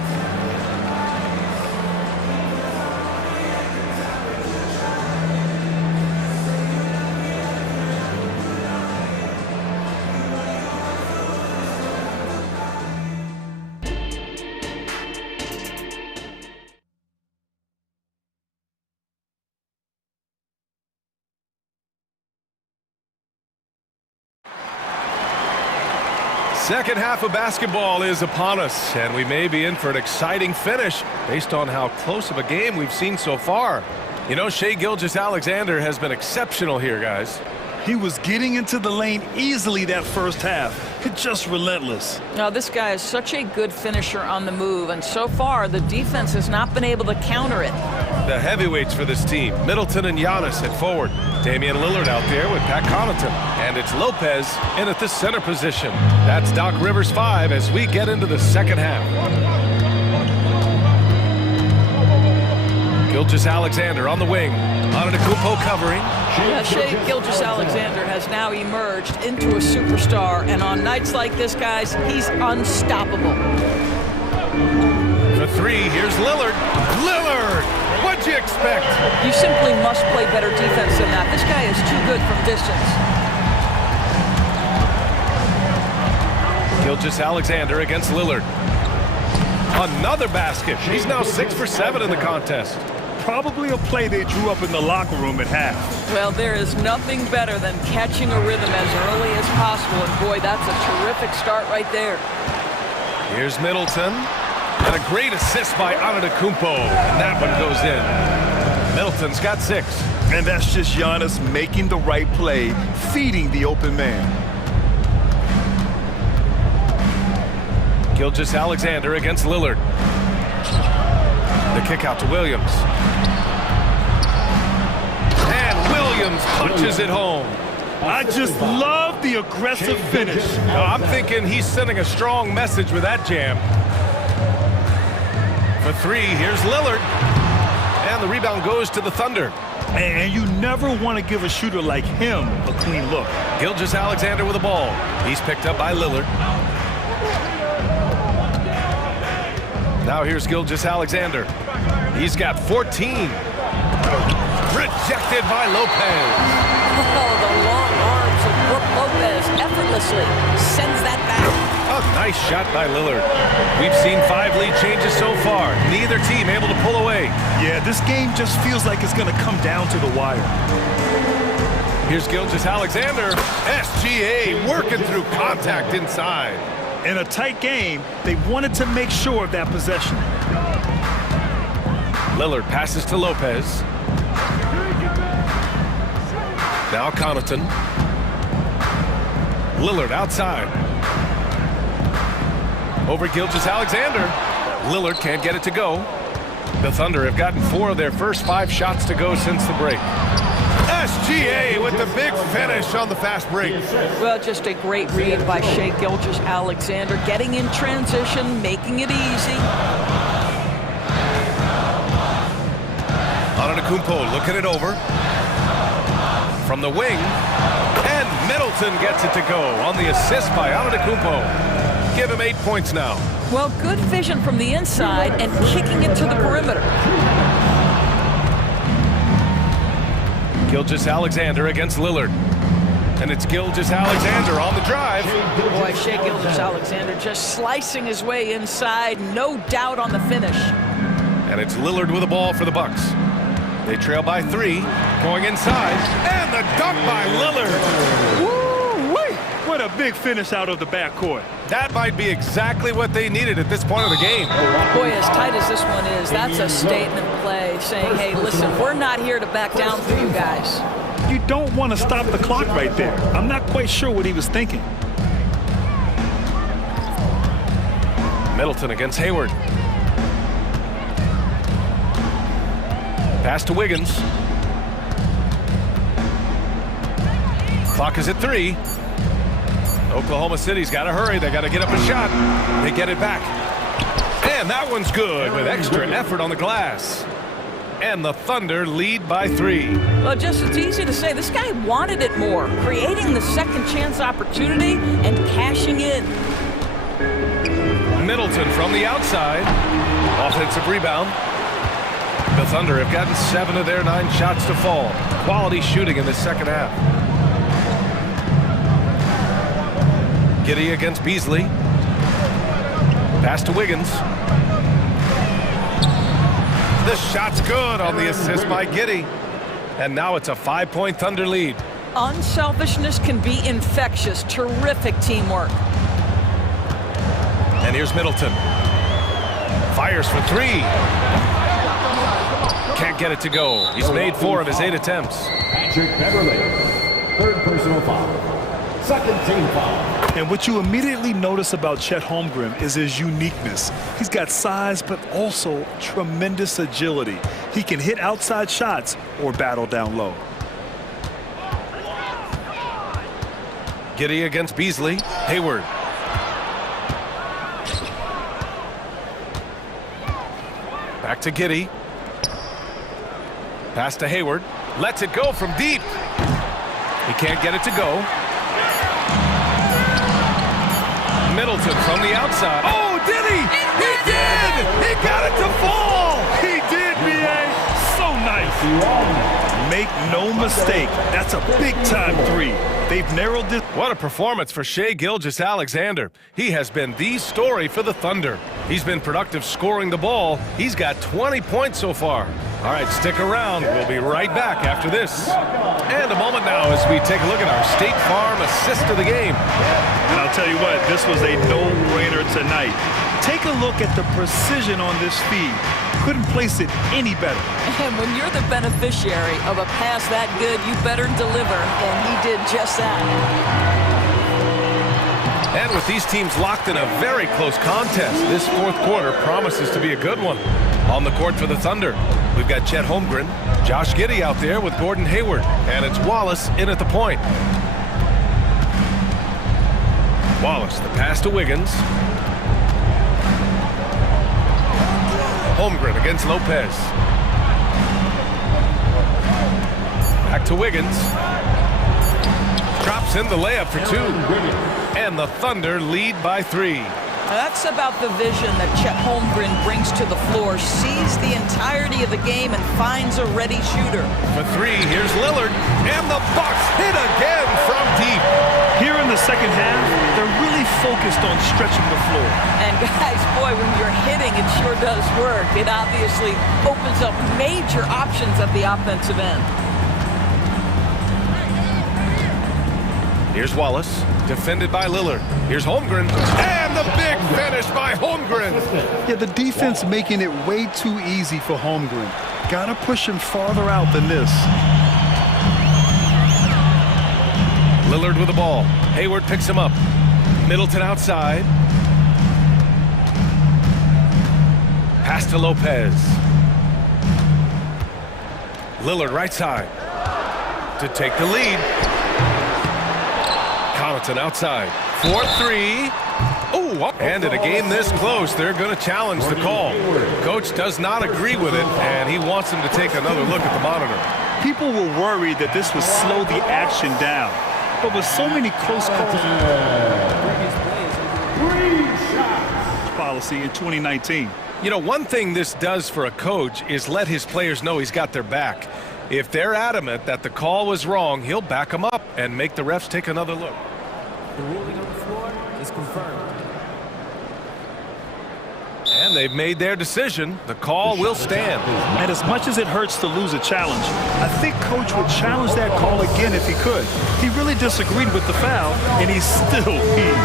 Second half of basketball is upon us, and we may be in for an exciting finish based on how close of a game we've seen so far. You know, Shai Gilgeous-Alexander has been exceptional here, guys. He was getting into the lane easily that first half. Just relentless. Now, this guy is such a good finisher on the move, and so far the defense has not been able to counter it. The heavyweights for this team, Middleton and Giannis at forward. Damian Lillard out there with Pat Connaughton. And it's Lopez in at the center position. That's Doc Rivers 5 as we get into the second half. Gilgeous-Alexander on the wing. Antetokounmpo covering. Shai Gilgeous-Alexander has now emerged into a superstar, and on nights like this, guys, he's unstoppable. For 3, here's Lillard. Lillard! What'd you expect? You simply must play better defense than that. This guy is too good from distance. Gilgeous-Alexander against Lillard. Another basket. He's now 6 for 7 in the contest. Probably a play they drew up in the locker room at half. Well, there is nothing better than catching a rhythm as early as possible, and boy, that's a terrific start right there. Here's Middleton, and a great assist by Antetokounmpo, and that one goes in. Middleton's got 6. And that's just Giannis making the right play, feeding the open man. Gilgeous-Alexander against Lillard. The kick out to Williams. And Williams punches it home. I just love the aggressive finish. I'm thinking he's sending a strong message with that jam. For three, here's Lillard. And the rebound goes to the Thunder. And you never want to give a shooter like him a clean look. Gilgeous-Alexander with the ball. He's picked up by Lillard. Now here's Gilgeous-Alexander. He's got 14. Rejected by Lopez. Oh, the long arms of Brook Lopez effortlessly sends that back. A nice shot by Lillard. We've seen 5 lead changes so far. Neither team able to pull away. Yeah, this game just feels like it's going to come down to the wire. Here's Gilgeous-Alexander. SGA working through contact inside. In a tight game, they wanted to make sure of that possession. Lillard passes to Lopez. Now Connaughton. Lillard outside. Over Gilgeous-Alexander. Lillard can't get it to go. The Thunder have gotten 4 of their first 5 shots to go since the break. SGA with the big finish on the fast break. Well, just a great read by Shai Gilgeous-Alexander, getting in transition, making it easy. Antetokounmpo looking it over. From the wing. And Middleton gets it to go on the assist by Antetokounmpo. Give him 8 points now. Well, good vision from the inside and kicking it to the perimeter. Gilgeous-Alexander against Lillard. And it's Gilgeous-Alexander on the drive. Boy, Shai Gilgeous-Alexander just slicing his way inside. No doubt on the finish. And it's Lillard with the ball for the Bucks. They trail by 3, going inside. And the dunk by Lillard. Woo-wee! What a big finish out of the backcourt. That might be exactly what they needed at this point of the game. Boy, as tight as this one is, that's a statement play saying, hey, listen, we're not here to back down for you guys. You don't want to stop the clock right there. I'm not quite sure what he was thinking. Middleton against Hayward. Pass to Wiggins. Clock is at 3. Oklahoma City's got to hurry. They got to get up a shot. They get it back. And that one's good with extra effort on the glass. And the Thunder lead by 3. Well, just it's easy to say this guy wanted it more, creating the second chance opportunity and cashing in. Middleton from the outside. Offensive rebound. The Thunder have gotten 7 of their 9 shots to fall. Quality shooting in the second half. Giddey against Beasley. Pass to Wiggins. The shot's good on the assist by Giddey. And now it's a 5-point Thunder lead. Unselfishness can be infectious. Terrific teamwork. And here's Middleton. Fires for 3. Can't get it to go. He's made 4 of his 8 attempts. Patrick Beverly, 3rd personal foul. 2nd team foul. And what you immediately notice about Chet Holmgren is his uniqueness. He's got size, but also tremendous agility. He can hit outside shots or battle down low. Giddey against Beasley. Hayward. Back to Giddey. Pass to Hayward. Lets it go from deep. He can't get it to go. Middleton from the outside. Oh, did he? He did! He got it to fall! He did, B.A. So nice. Make no mistake, that's a big-time 3. They've narrowed this. What a performance for Shai Gilgeous-Alexander. He has been the story for the Thunder. He's been productive scoring the ball. He's got 20 points so far. All right, stick around. We'll be right back after this. And a moment now as we take a look at our State Farm assist of the game. And I'll tell you what, this was a no-brainer tonight. Take a look at the precision on this feed. Couldn't place it any better. And when you're the beneficiary of a pass that good, you better deliver, and he did just that. And with these teams locked in a very close contest, this fourth quarter promises to be a good one. On the court for the Thunder, we've got Chet Holmgren, Josh Giddey out there with Gordon Hayward, and it's Wallace in at the point. Wallace, the pass to Wiggins. Holmgren against Lopez. Back to Wiggins. Drops in the layup for two. And the Thunder lead by 3. That's about the vision that Chet Holmgren brings to the floor. Sees the entirety of the game and finds a ready shooter. For 3, here's Lillard. And the Bucks hit again from deep. Here in the second half, they're really focused on stretching the floor. And guys, boy, when you're hitting, it sure does work. It obviously opens up major options at the offensive end. Here's Wallace, defended by Lillard. Here's Holmgren, and the big finish by Holmgren. Yeah, the defense making it way too easy for Holmgren. Gotta push him farther out than this. Lillard with the ball. Hayward picks him up. Middleton outside. Pass to Lopez. Lillard right side to take the lead. Connaughton outside. 4-3. Oh, and in a game this close, they're going to challenge the call. Coach does not agree with it, and he wants them to take another look at the monitor. People were worried that this would slow the action down. But with so many close calls policy in 2019. You know, one thing this does for a coach is let his players know he's got their back. If they're adamant that the call was wrong, he'll back them up and make the refs take another look. The ruling on the floor is confirmed. And they've made their decision. The call will stand. And as much as it hurts to lose a challenge, I think Coach would challenge that call again if he could. He really disagreed with the foul, and he's still peeved.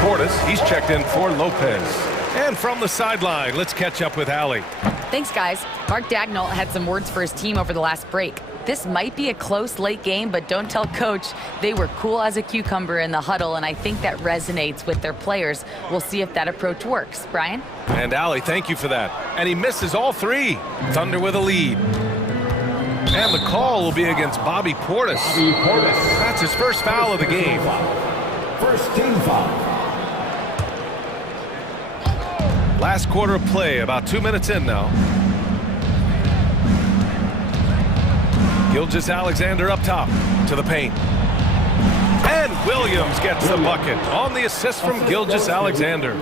Portis, he's checked in for Lopez. And from the sideline, let's catch up with Allie. Thanks, guys. Mark Dagnall had some words for his team over the last break. This might be a close late game, but don't tell Coach. They were cool as a cucumber in the huddle, and I think that resonates with their players. We'll see if that approach works. Brian? And Allie, thank you for that. And he misses all 3. Thunder with a lead. And the call will be against Bobby Portis. That's his first foul of the game. First team foul. Last quarter of play, about 2 minutes in now. Gilgeous-Alexander up top to the paint. And Williams gets the bucket on the assist from Gilgeous-Alexander.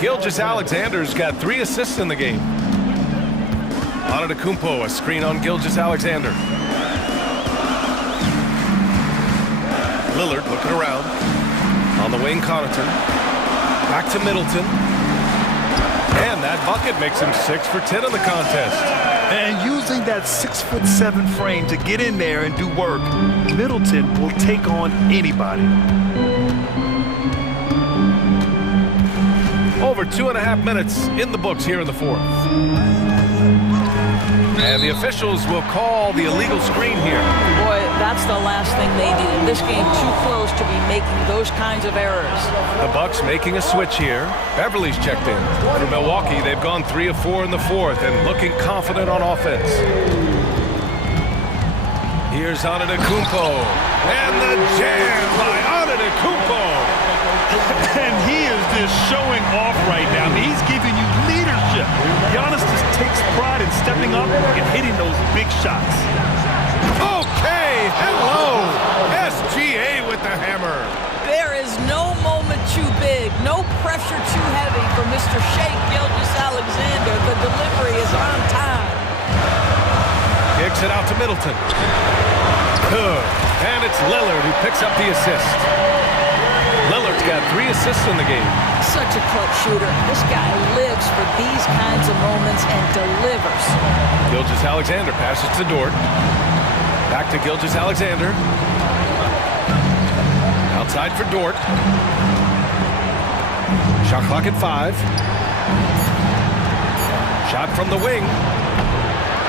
Gilgeous-Alexander's got 3 assists in the game. Antetokounmpo, a screen on Gilgeous-Alexander. Lillard looking around. On the wing, Connaughton. Back to Middleton. And that bucket makes him 6 for 10 in the contest. And using that 6'7" frame to get in there and do work, Middleton will take on anybody. Over 2.5 minutes in the books here in the fourth. And the officials will call the illegal screen here. Boy, that's the last thing they needed. This game too close to be making those kinds of errors. The Bucks making a switch here. Beverly's checked in. For Milwaukee, they've gone 3 of 4 in the fourth and looking confident on offense. Here's Antetokounmpo. And the jam by Antetokounmpo. And he is just showing off right now. I mean, he's giving you leadership. Giannis just takes pride in stepping up and hitting those big shots. Okay, hello. SGA with the hammer. There is no moment too big, no pressure too heavy for Mr. Shai Gilgeous-Alexander. The delivery is on time. Kicks it out to Middleton. Good. And it's Lillard who picks up the assist. Lillard's got 3 assists in the game. Such a clutch shooter. This guy lives for these kinds of moments and delivers. Gilgeous-Alexander passes to Dort. Back to Gilgeous-Alexander. Outside for Dort. Shot clock at 5. Shot from the wing.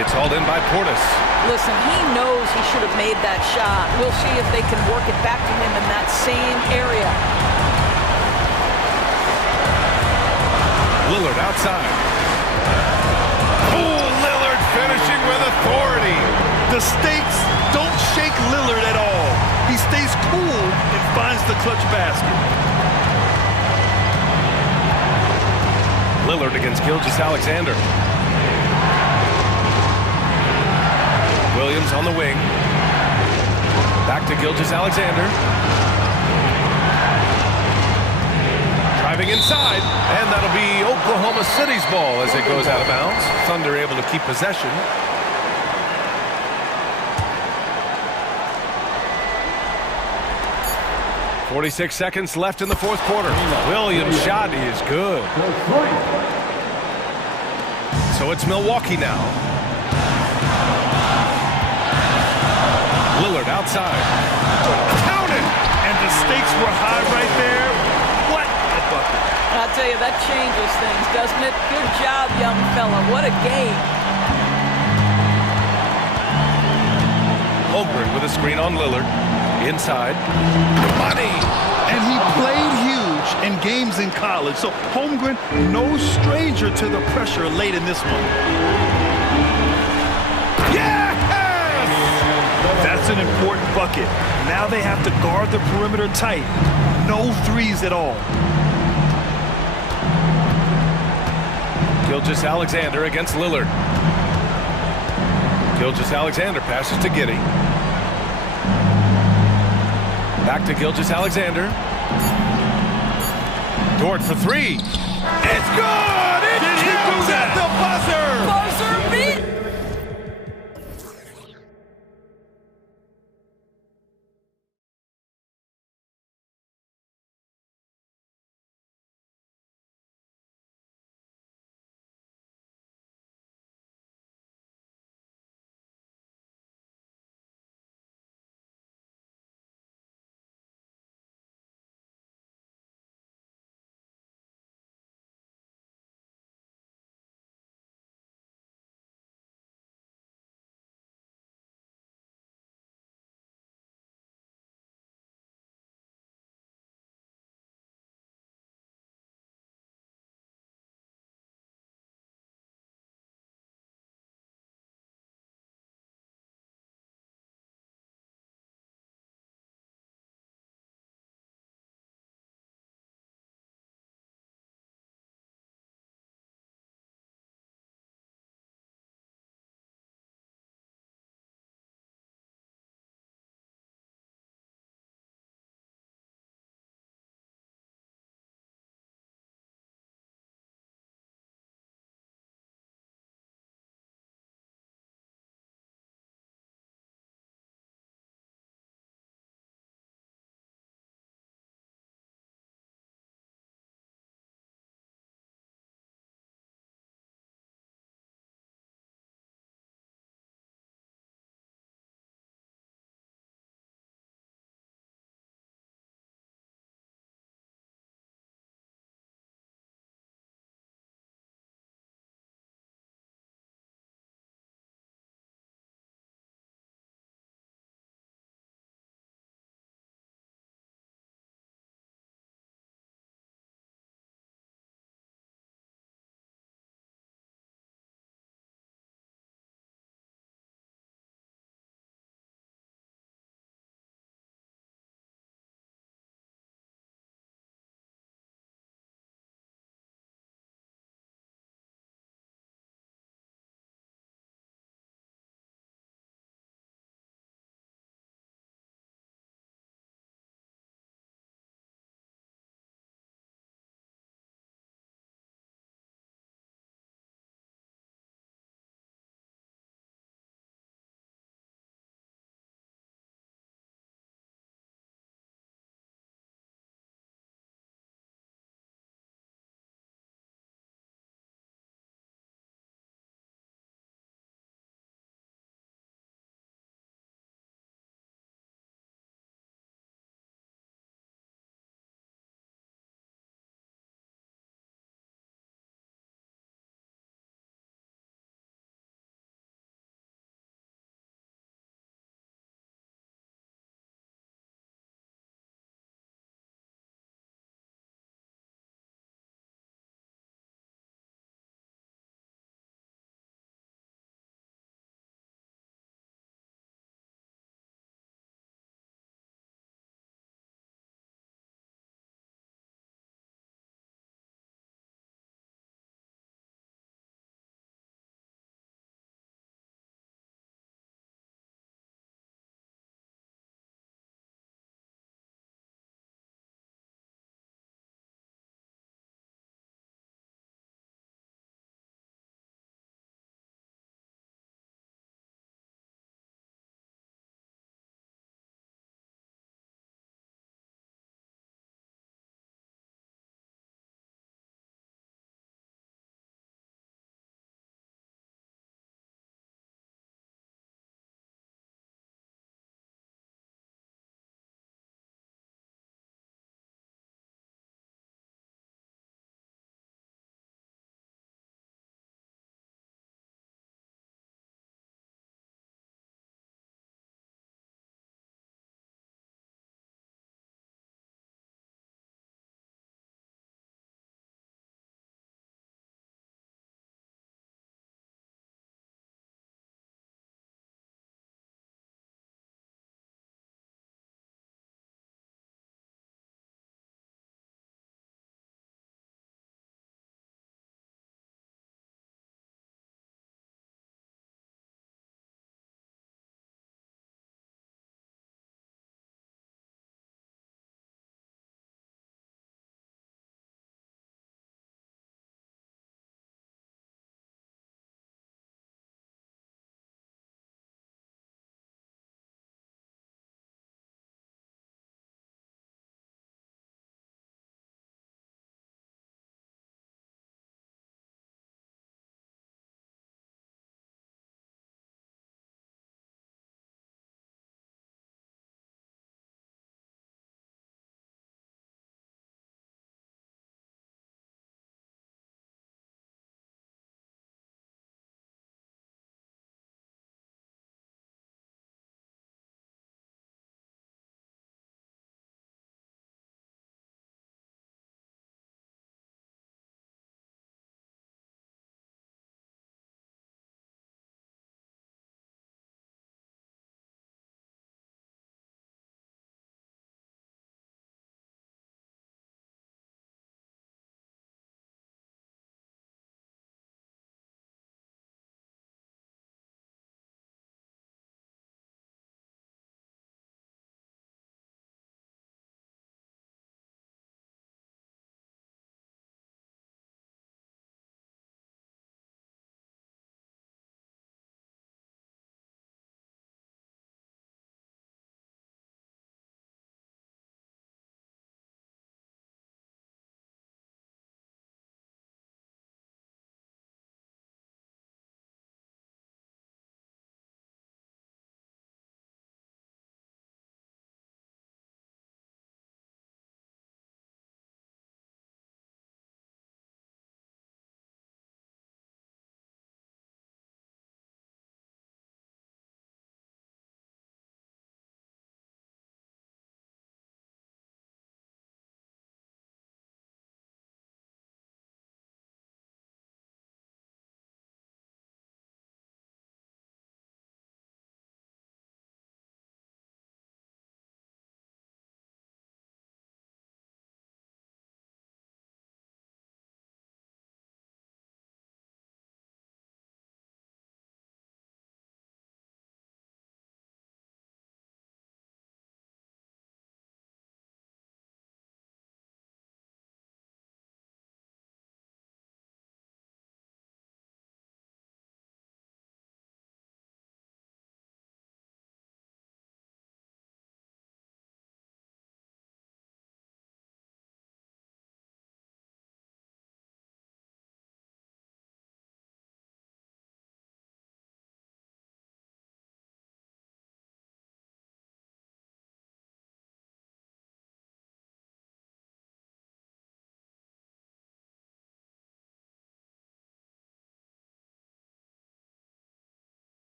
It's hauled in by Portis. Listen, he knows he should have made that shot. We'll see if they can work it back to him in that same area. Lillard outside. Oh, Lillard finishing with authority. The stakes don't shake Lillard at all. He stays cool and finds the clutch basket. Lillard against Gilgeous-Alexander. Williams on the wing. Back to Gilgeous-Alexander. Driving inside, and that'll be Oklahoma City's ball as it goes out of bounds. Thunder able to keep possession. .46 seconds left in the fourth quarter. Williams' shot is good. So it's Milwaukee now. Lillard outside. Counted! And the stakes were high right there. What a bucket. I'll tell you, that changes things, doesn't it? Good job, young fella. What a game. Holmgren with a screen on Lillard. Inside. Money! And he played huge in games in college. So Holmgren, no stranger to the pressure late in this one. Yes! That's an important bucket. Now they have to guard the perimeter tight. No threes at all. Gilgeous-Alexander against Lillard. Gilgeous-Alexander passes to Giddey. Back to Gilgeous-Alexander. Dort for three. It's good! It counts at the buzzer! Buzzer beat!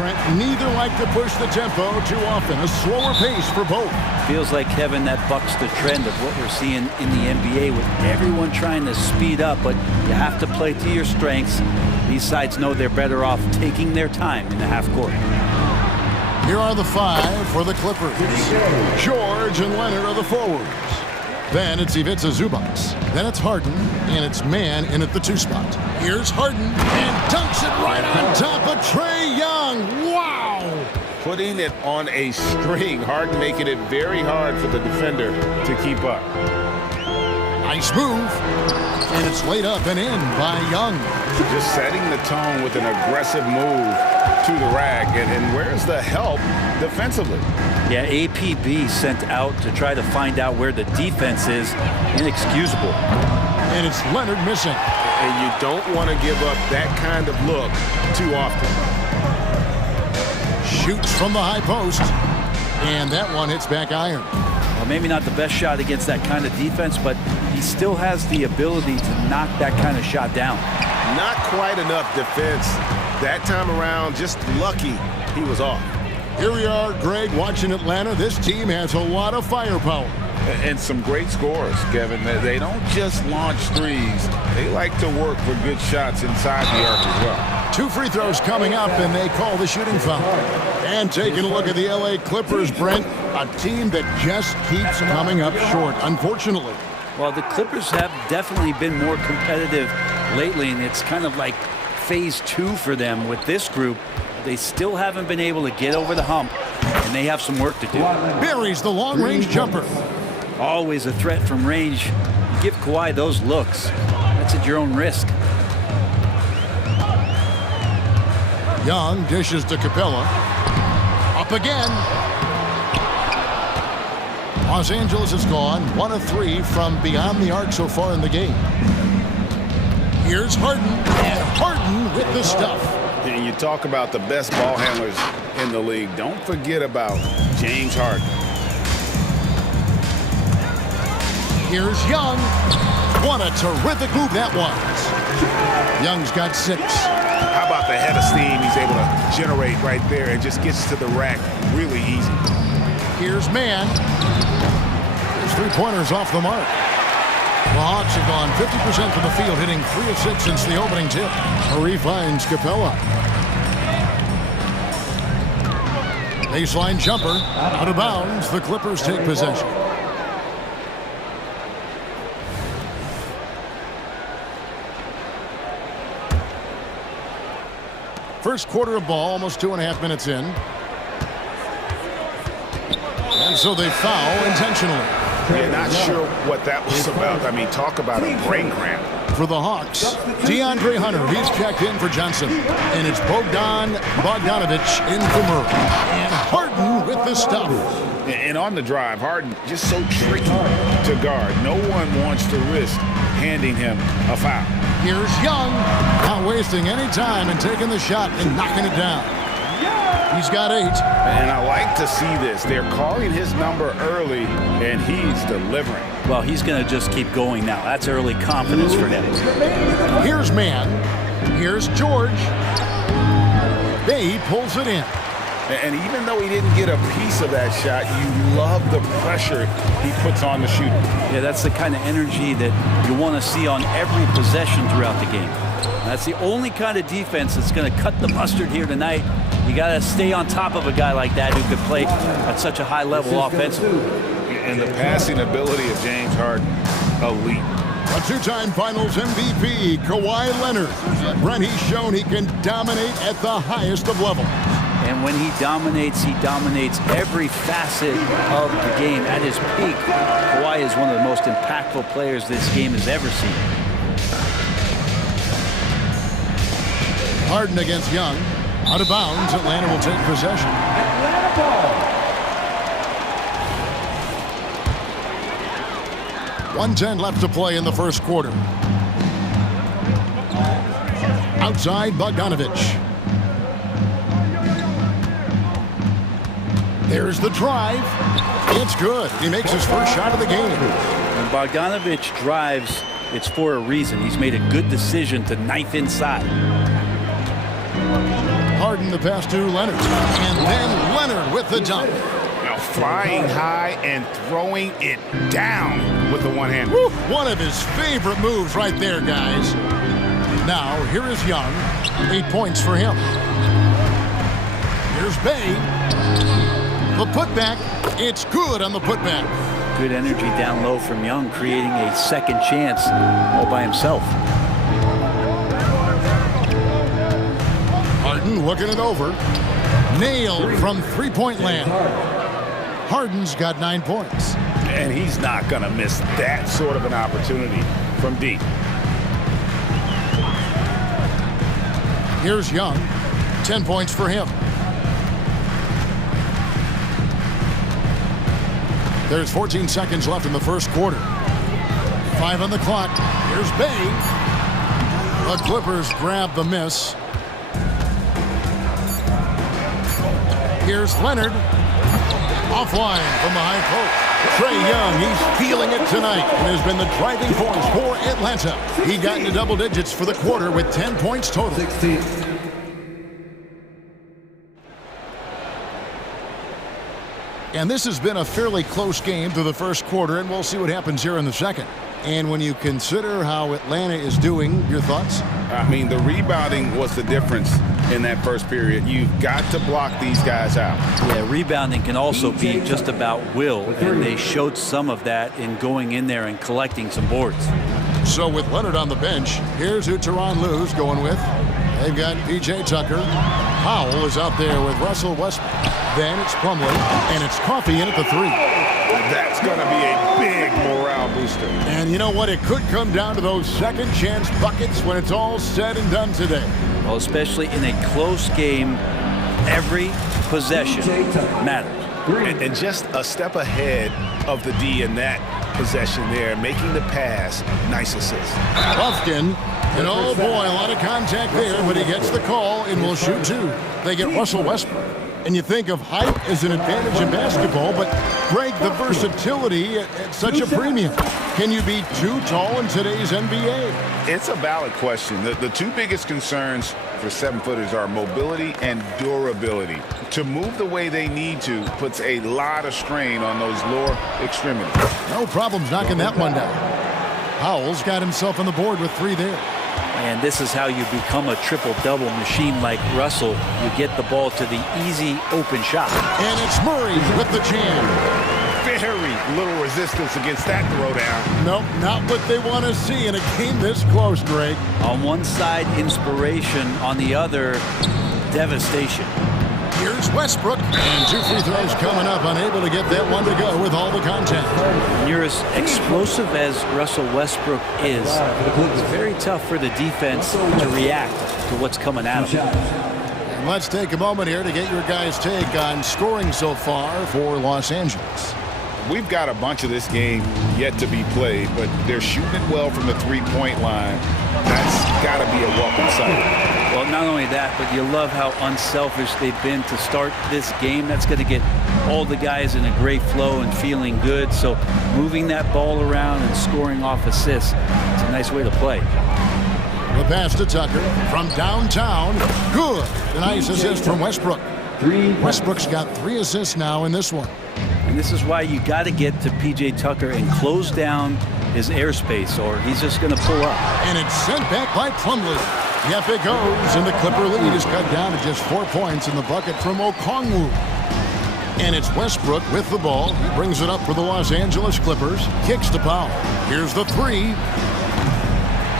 Brent, neither like to push the tempo too often. A slower pace for both. Feels like, Kevin, that bucks the trend of what we're seeing in the NBA with everyone trying to speed up, but you have to play to your strengths. These sides know they're better off taking their time in the half court. Here are the 5 for the Clippers. George and Leonard are the forwards. Then it's Ivica Zubac. Then it's Harden, and it's Mann in at the 2 spot. Here's Harden, and dunks it right on top of Trae Young. Wow! Putting it on a string. Harden making it very hard for the defender to keep up. Nice move. And it's laid up and in by Young. Just setting the tone with an aggressive move to the rack. And where's the help defensively? Yeah, APB sent out to try to find out where the defense is. Inexcusable. And it's Leonard missing. And you don't want to give up that kind of look too often. Shoots from the high post. And that one hits back iron. Well, maybe not the best shot against that kind of defense, but he still has the ability to knock that kind of shot down. Not quite enough defense that time around. Just lucky he was off. Here we are, Greg, watching Atlanta. This team has a lot of firepower. And some great scores, Kevin. They don't just launch threes. They like to work for good shots inside the arc as well. 2 free throws coming up, and they call the shooting foul. And taking a look at the LA Clippers, Brent, a team that just keeps coming up short, unfortunately. Well, the Clippers have definitely been more competitive lately, and it's kind of like phase 2 for them with this group. They still haven't been able to get over the hump, and they have some work to do. Buries the long-range jumper. Always a threat from range. You give Kawhi those looks. That's at your own risk. Young dishes to Capella. Up again. Los Angeles has gone 1 of 3 from beyond the arc so far in the game. Here's Harden, and Harden with the stuff. And you talk about the best ball handlers in the league. Don't forget about James Harden. Here's Young. What a terrific move that was. Young's got 6. How about the head of steam he's able to generate right there and just gets to the rack really easy. Here's Mann. His 3-pointers off the mark. The Hawks have gone 50% from the field, hitting 3 of 6 since the opening tip. Murray finds Capella. Baseline jumper. Out of bounds. The Clippers take possession. First quarter of ball, almost 2.5 minutes in. And so they foul intentionally. Yeah, not sure what that was about. I mean, talk about a brain cramp. For the Hawks, DeAndre Hunter, he's checked in for Johnson. And it's Bogdanovic in for Murray. And Harden with the stuff. And on the drive, Harden just so tricky to guard. No one wants to risk handing him a foul. Here's Young, not wasting any time and taking the shot and knocking it down. He's got 8. And I like to see this. They're calling his number early, and he's delivering. Well, he's going to just keep going now. That's early confidence for him. Here's Mann. Here's George. He pulls it in. And even though he didn't get a piece of that shot, you love the pressure he puts on the shooter. Yeah, that's the kind of energy that you want to see on every possession throughout the game. That's the only kind of defense that's going to cut the mustard here tonight. You got to stay on top of a guy like that who could play at such a high level offensively. And the passing ability of James Harden, elite. A 2-time Finals MVP, Kawhi Leonard. Brent, he's shown he can dominate at the highest of levels. And when he dominates every facet of the game. At his peak, Kawhi is one of the most impactful players this game has ever seen. Harden against Young. Out of bounds, Atlanta will take possession. Atlanta ball. 1:10 left to play in the first quarter. Outside, Bogdanovic. There's the drive. It's good. He makes his first shot of the game. When Bogdanovic drives, it's for a reason. He's made a good decision to knife inside. Harden Harden the pass to Leonard. And then Leonard with the dunk. Now flying high and throwing it down with the one hand. Woo, one of his favorite moves right there, guys. Now, here is Young. 8 points for him. Here's Bay. The putback. It's good on the putback. Good energy down low from Young, creating a second chance all by himself. Harden looking it over. Nailed from three-point land. Harden's got 9 points. And he's not going to miss that sort of an opportunity from deep. Here's Young. 10 points for him. There's 14 seconds left in the first quarter. 5 on the clock. Here's Bay. The Clippers grab the miss. Here's Leonard. Offline from the high post. Trae Young, he's feeling it tonight and has been the driving force for Atlanta. He got into double digits for the quarter with 10 points total. 16. And this has been a fairly close game through the first quarter, and we'll see what happens here in the second. And when you consider how Atlanta is doing, your thoughts? I mean, the rebounding was the difference in that first period. You've got to block these guys out. Yeah, rebounding can also be just about will, and they showed some of that in going in there and collecting some boards. So with Leonard on the bench, here's who Tyronn Lue's going with. They've got P.J. Tucker. Powell is out there with Russell Westbrook. Then it's Plumlee, and it's Coffey in at the 3. That's going to be a big morale booster. And you know what? It could come down to those second chance buckets when it's all said and done today. Well, especially in a close game, every possession matters. And just a step ahead of the D in that possession there, making the pass. Nice assist. Buffkin, and oh boy, a lot of contact there, but he gets the call and will shoot 2. They get Russell Westbrook. And you think of height as an advantage in basketball, but Greg, the versatility at such a premium. Can you be too tall in today's NBA? It's a valid question. The two biggest concerns for 7-footers are mobility and durability. To move the way they need to puts a lot of strain on those lower extremities. No problems knocking that one down. Powell's got himself on the board with 3 there. And this is how you become a triple-double machine like Russell. You get the ball to the easy open shot. And it's Murray with the jam. Very little resistance against that throwdown. Nope, not what they want to see in a game this close, Greg. On one side, inspiration. On the other, devastation. Here's Westbrook, and 2 free throws coming up, unable to get that one to go with all the contact. When you're as explosive as Russell Westbrook is, it's very tough for the defense to react to what's coming at him. And let's take a moment here to get your guys' take on scoring so far for Los Angeles. We've got a bunch of this game yet to be played, but they're shooting it well from the three-point line. That's got to be a welcome sight. Well, not only that, but you love how unselfish they've been to start this game. That's going to get all the guys in a great flow and feeling good. So moving that ball around and scoring off assists, it's a nice way to play. The pass to Tucker from downtown. Good. A nice assist from Westbrook. Westbrook's got 3 assists now in this one. And this is why you got to get to P.J. Tucker and close down his airspace, or he's just going to pull up. And it's sent back by Plumlee. Yep, it goes, and the Clipper lead is cut down to just 4 points in the bucket from Okongwu. And it's Westbrook with the ball. He brings it up for the Los Angeles Clippers. Kicks to Powell. Here's the 3.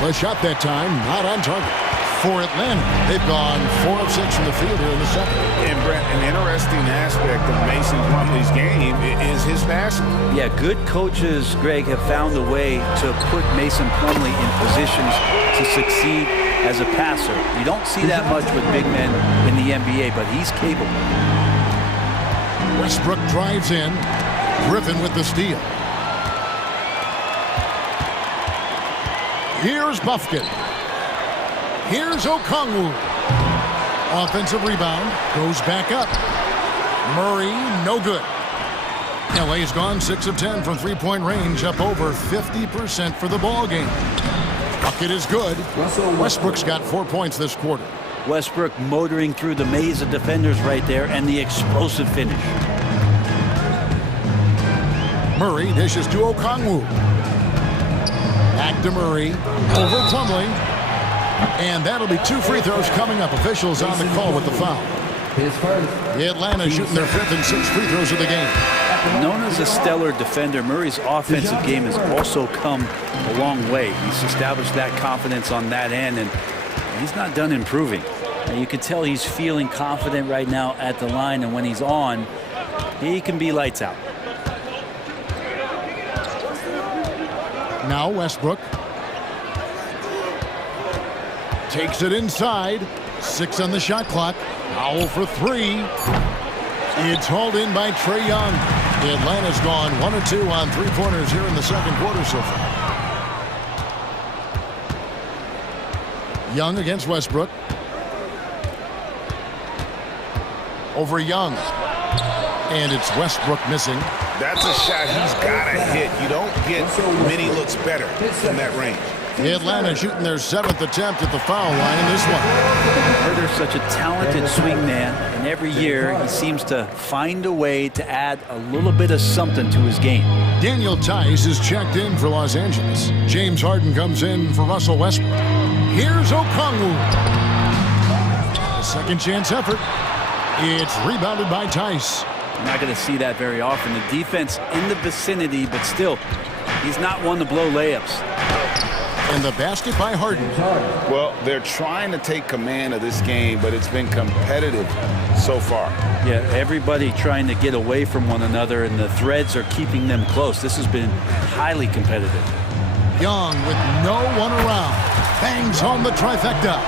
The shot that time, not on target. For Atlanta, they've gone 4 of 6 from the field here in the second. And Brent, an interesting aspect of Mason Plumlee's game is his passing. Yeah, good coaches, Greg, have found a way to put Mason Plumlee in positions to succeed as a passer. You don't see that much with big men in the NBA, but he's capable. Westbrook drives in. Griffin with the steal. Here's Buffkin. Here's Okongwu. Offensive rebound. Goes back up. Murray, no good. LA's gone 6 of 10 from three-point range, up over 50% for the ball game. Bucket is good. Westbrook's got 4 points this quarter. Westbrook motoring through the maze of defenders right there, and the explosive finish. Murray dishes to Okongwu. Back to Murray. Over tumbling. And that'll be 2 free throws coming up. Officials on the call with the foul. Atlanta shooting their 5th and 6th free throws of the game. Known as a stellar defender, Murray's offensive game has also come a long way. He's established that confidence on that end, and he's not done improving. Now, you can tell he's feeling confident right now at the line, and when he's on, he can be lights out. Now Westbrook takes it inside. 6 on the shot clock. Foul for 3. It's hauled in by Trae Young. Atlanta's gone 1 of 2 on 3-pointers here in the second quarter so far. Young against Westbrook. Over Young. And it's Westbrook missing. That's a shot he's got to hit. You don't get many looks better from that range. Atlanta shooting their 7th attempt at the foul line in this one. Herder's such a talented swingman, and every year he seems to find a way to add a little bit of something to his game. Daniel Tice is checked in for Los Angeles. James Harden comes in for Russell Westbrook. Here's Okongwu. A second chance effort. It's rebounded by Tice. You're not going to see that very often. The defense in the vicinity, but still, he's not one to blow layups. And the basket by Harden. Well, they're trying to take command of this game, but it's been competitive so far. Yeah, everybody trying to get away from one another, and the threads are keeping them close. This has been highly competitive. Young with no one around. Bangs home the trifecta.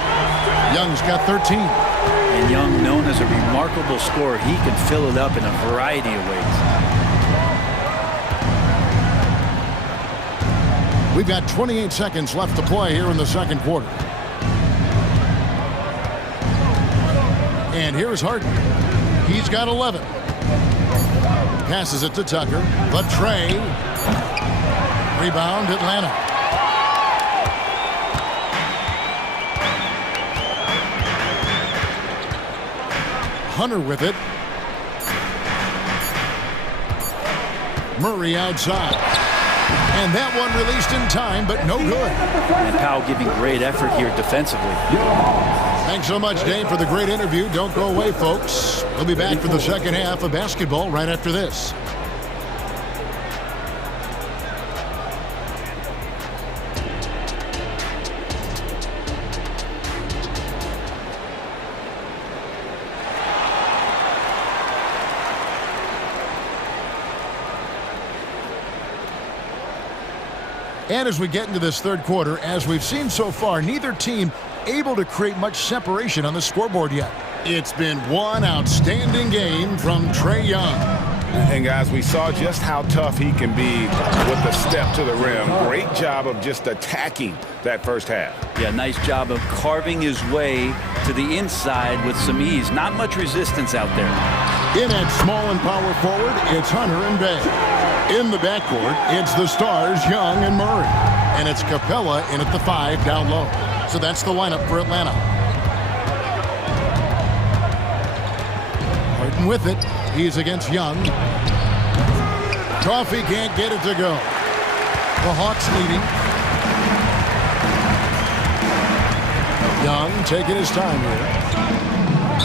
Young's got 13. And Young, known as a remarkable scorer, he can fill it up in a variety of ways. We've got 28 seconds left to play here in the second quarter. And here's Harden. He's got 11. Passes it to Tucker. But Trae. Rebound, Atlanta. Hunter with it. Murray outside. And that one released in time, but no good. And Powell giving great effort here defensively. Thanks so much, Dave, for the great interview. Don't go away, folks. We'll be back for the second half of basketball right after this. And as we get into this third quarter, as we've seen so far, neither team able to create much separation on the scoreboard yet. It's been one outstanding game from Trae Young. And guys, we saw just how tough he can be with the step to the rim. Great job of just attacking that first half. Yeah, nice job of carving his way to the inside with some ease. Not much resistance out there. In at small and power forward, it's Hunter and Bay. In the backcourt, it's the stars, Young and Murray. And it's Capella in at the 5 down low. So that's the lineup for Atlanta. Harden with it. He's against Young. Coffey can't get it to go. The Hawks leading. Young taking his time here.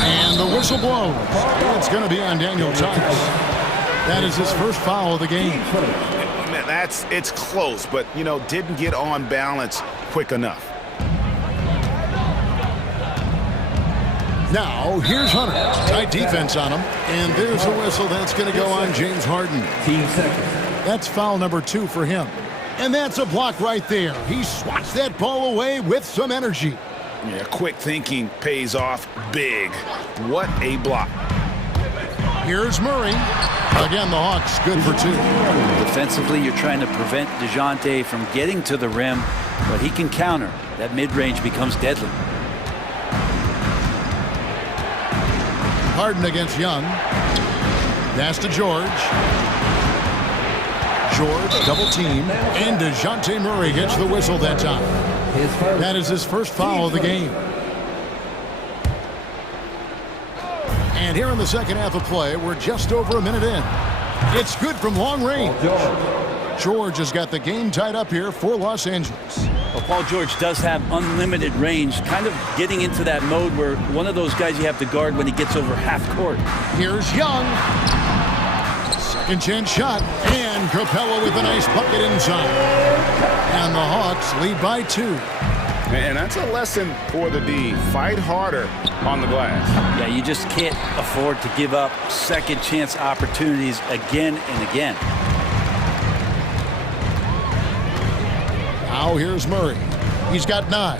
And the whistle blows. It's going to be on Daniel Tice. That is his first foul of the game. Man, it's close, but, you know, didn't get on balance quick enough. Now, here's Hunter. Tight defense on him. And there's a whistle that's going to go on James Harden. That's foul number 2 for him. And that's a block right there. He swats that ball away with some energy. Yeah, quick thinking pays off big. What a block. Here's Murray. Again, the Hawks good for 2. Defensively, you're trying to prevent DeJounte from getting to the rim, but he can counter. That mid-range becomes deadly. Harden against Young. Pass to George. George double team. And DeJounte Murray gets the whistle that time. That is his first foul of the game. here in the second half of play, we're just over a minute in. It's good from long range. George has got the game tied up here for Los Angeles. Well, Paul George does have unlimited range, kind of getting into that mode where one of those guys you have to guard when he gets over half court. Here's Young. Second chance shot, and Capella with a nice bucket inside. And the Hawks lead by 2. And that's a lesson for the D. Fight harder on the glass. Yeah, you just can't afford to give up second chance opportunities again and again. Now here's Murray. He's got 9.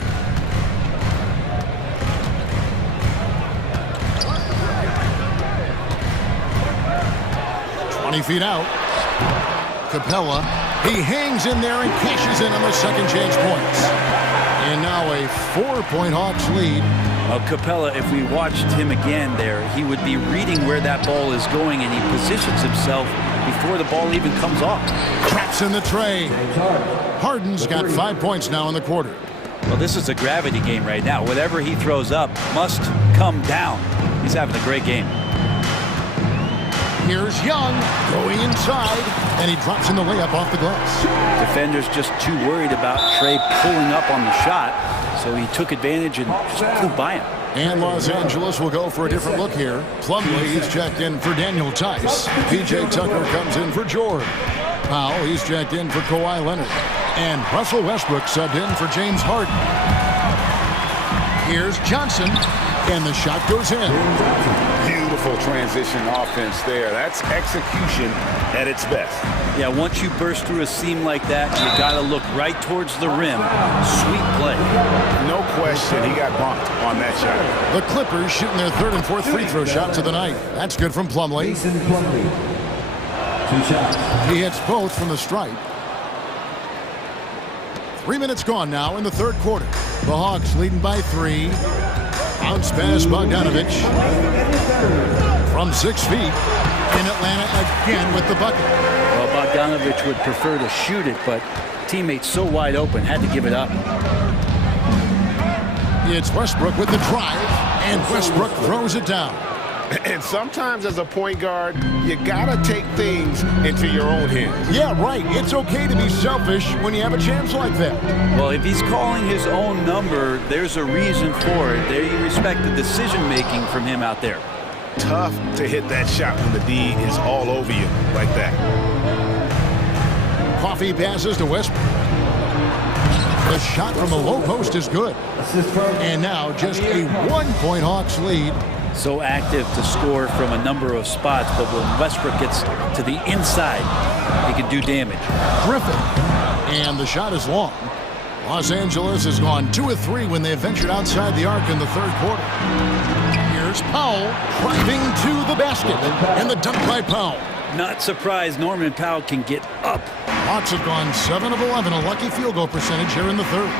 Feet out. Capella, he hangs in there and cashes in on the second chance points. And now a 4-point Hawks lead. Well, Capella, if we watched him again there, he would be reading where that ball is going, and he positions himself before the ball even comes off. Traps in the tray. Harden's got 5 points now in the quarter. Well, this is a gravity game right now. Whatever he throws up must come down. He's having a great game. Here's Young going inside, and he drops in the layup off the glass. Defender's just too worried about Trey pulling up on the shot, so he took advantage and just flew by him. And Los Angeles will go for a different look here. Plumlee, he's checked in for Daniel Tice. P.J. Tucker comes in for Jordan. Powell, he's checked in for Kawhi Leonard. And Russell Westbrook subbed in for James Harden. Here's Johnson, and the shot goes in. Beautiful transition offense there. That's execution at its best. Yeah, once you burst through a seam like that, you got to look right towards the rim. Sweet play. No question, he got bumped on that shot. The Clippers shooting their 3rd and 4th free throw shots of the night. That's good from Plumlee. 2 shots. He hits both from the stripe. 3 minutes gone now in the 3rd quarter. The Hawks leading by 3. Bounce pass Bogdanovich from 6 feet. In Atlanta again with the bucket. Well, Bogdanovich would prefer to shoot it, but teammates so wide open, had to give it up. It's Westbrook with the drive, and Westbrook throws it down. And sometimes as a point guard, you gotta take things into your own hands. Yeah, right. It's okay to be selfish when you have a chance like that. Well, if he's calling his own number, there's a reason for it. There you respect the decision-making from him out there. Tough to hit that shot when the D is all over you like that. Coffee passes to Westbrook. The shot from the low post is good. And now just a 1-point Hawks lead. So active to score from a number of spots, but when Westbrook gets to the inside, he can do damage. Griffin. And the shot is long. Los Angeles has gone 2 of 3 when they ventured outside the arc in the 3rd quarter. Here's Powell driving to the basket. And the dunk by Powell. Not surprised Norman Powell can get up. Hawks have gone 7 of 11, a lucky field goal percentage here in the 3rd.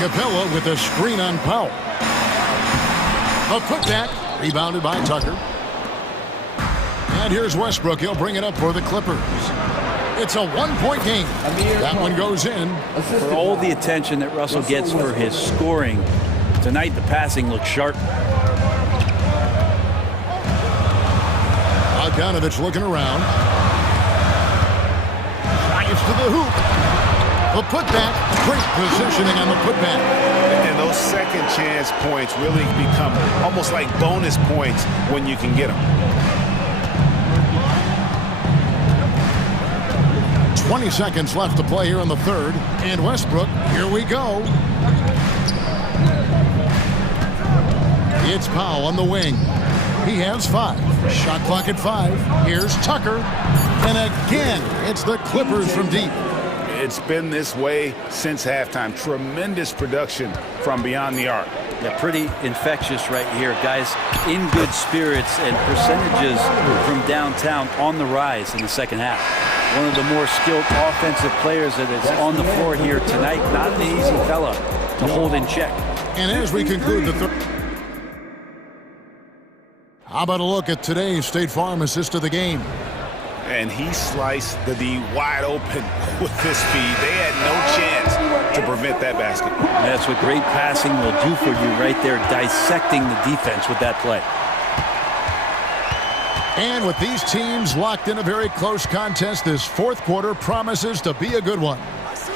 Capella with a screen on Powell. A putback, rebounded by Tucker. And here's Westbrook. He'll bring it up for the Clippers. It's a 1-point game. That one goes in. For all the attention that Russell gets for his scoring, tonight the passing looks sharp. Bogdanovich looking around. Drives to the hoop. The putback. Great positioning on the putback. And those second chance points really become almost like bonus points when you can get them. 20 seconds left to play here in the 3rd. And Westbrook, here we go. It's Powell on the wing. He has 5. Shot clock at 5. Here's Tucker. And again, it's the Clippers from deep. It's been this way since halftime. Tremendous production from beyond the arc. Yeah, pretty infectious right here. Guys in good spirits and percentages from downtown on the rise in the second half. One of the more skilled offensive players that is on the floor here tonight. Not an easy fella to hold in check. And as we conclude the 3rd. How about a look at today's State Farm assist of the game? And he sliced the D wide open with his speed. They had no chance to prevent that basket. That's what great passing will do for you right there, dissecting the defense with that play. And with these teams locked in a very close contest, this fourth quarter promises to be a good one.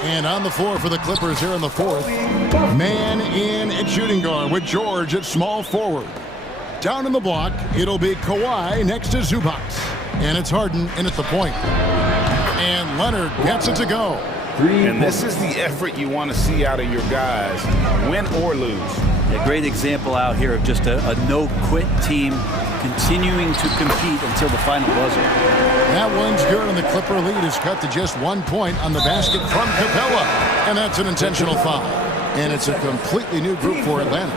And on the floor for the Clippers here in the fourth, man in at shooting guard with George at small forward. Down in the block, it'll be Kawhi next to Zubac. And it's Harden in at the point. And Leonard gets it to go. And this is the effort you want to see out of your guys, win or lose. A great example out here of just a no-quit team continuing to compete until the final buzzer. That one's good, and the Clipper lead is cut to just 1 point on the basket from Capella. And that's an intentional foul. And it's a completely new group for Atlanta.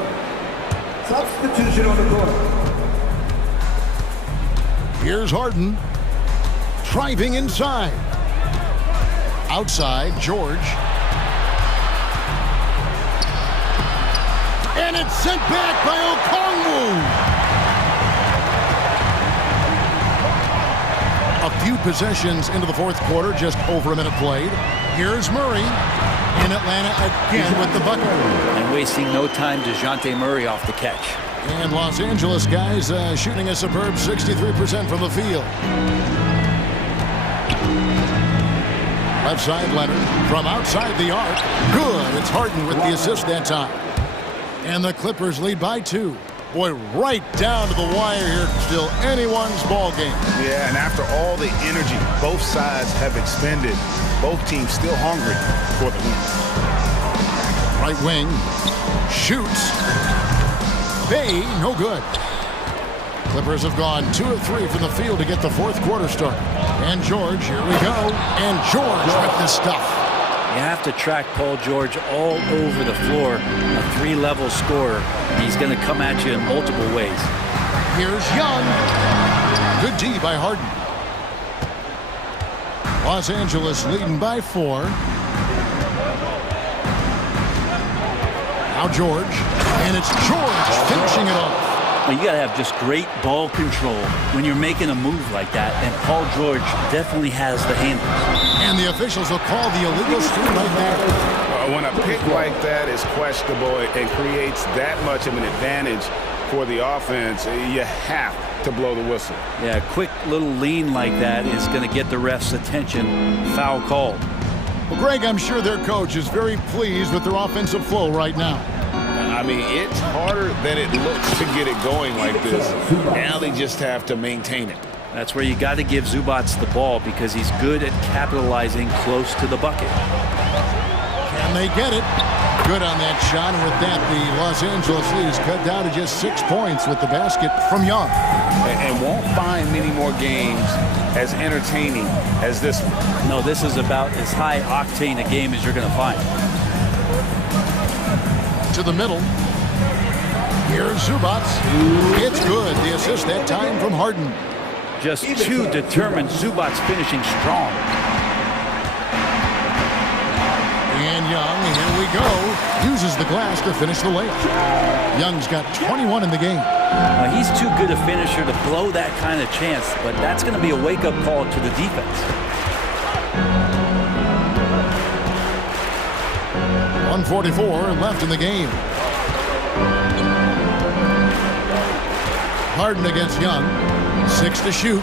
Substitution on the court. Here's Harden. Driving inside. Outside, George. And it's sent back by Okongwu. A few possessions into the fourth quarter, just over a minute played. Here's Murray. In Atlanta again with the bucket. And wasting no time to DeJounte Murray off the catch. And Los Angeles guys shooting a superb 63% from the field. Left side, Leonard. From outside the arc. Good. It's Harden with the assist that time. And the Clippers lead by 2. Boy, right down to the wire here. Still anyone's ball game. Yeah, and after all the energy both sides have expended, both teams still hungry for the win. Right wing. Shoots. Bay, no good. Clippers have gone 2 of 3 from the field to get the fourth quarter started. And George, here we go. And George with this stuff. You have to track Paul George all over the floor, a 3-level scorer. He's going to come at you in multiple ways. Here's Young. Good D by Harden. Los Angeles leading by 4. Now George. And it's George finishing it off. Well, you got to have just great ball control when you're making a move like that, and Paul George definitely has the handle. And the officials will call the illegal screen right there. When a pick like that is questionable and creates that much of an advantage for the offense, you have to blow the whistle. Yeah, a quick little lean like that is going to get the ref's attention. Foul called. Well, Greg, I'm sure their coach is very pleased with their offensive flow right now. I mean, it's harder than it looks to get it going like this. Now they just have to maintain it. That's where you got to give Zubac the ball because he's good at capitalizing close to the bucket. Can they get it? Good on that shot. And with that, the Los Angeles lead is cut down to just 6 points with the basket from Young. And won't find many more games as entertaining as this one. No, this is about as high octane a game as you're going to find. To the middle. Here's Zubac. It's good. The assist that time from Harden. Just too determined. Zubac finishing strong. And Young, here we go, uses the glass to finish the layup. Young's got 21 in the game. He's too good a finisher to blow that kind of chance, but that's going to be a wake-up call to the defense. 1:44 left in the game. Harden against Young. 6 to shoot.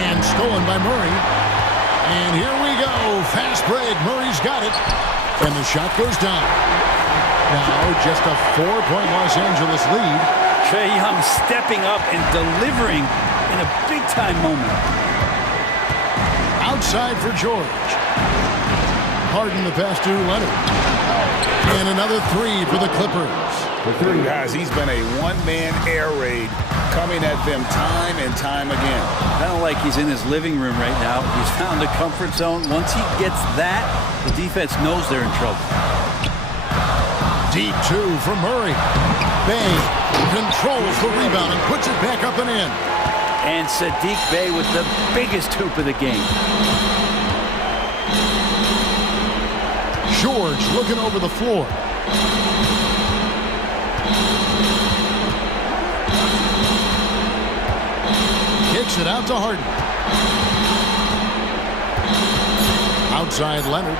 And stolen by Murray. And here we go. Fast break. Murray's got it. And the shot goes down. Now just a 4-point Los Angeles lead. Trae Young stepping up and delivering in a big-time moment. Outside for George. Harden the pass to Leonard. And another 3 for the Clippers. Guys, he's been a one-man air raid coming at them time and time again. Kind of like he's in his living room right now. He's found the comfort zone. Once he gets that, the defense knows they're in trouble. Deep 2 for Murray. Bay controls the rebound and puts it back up and in. And Sadiq Bey with the biggest hoop of the game. George looking over the floor. Kicks it out to Harden. Outside Leonard.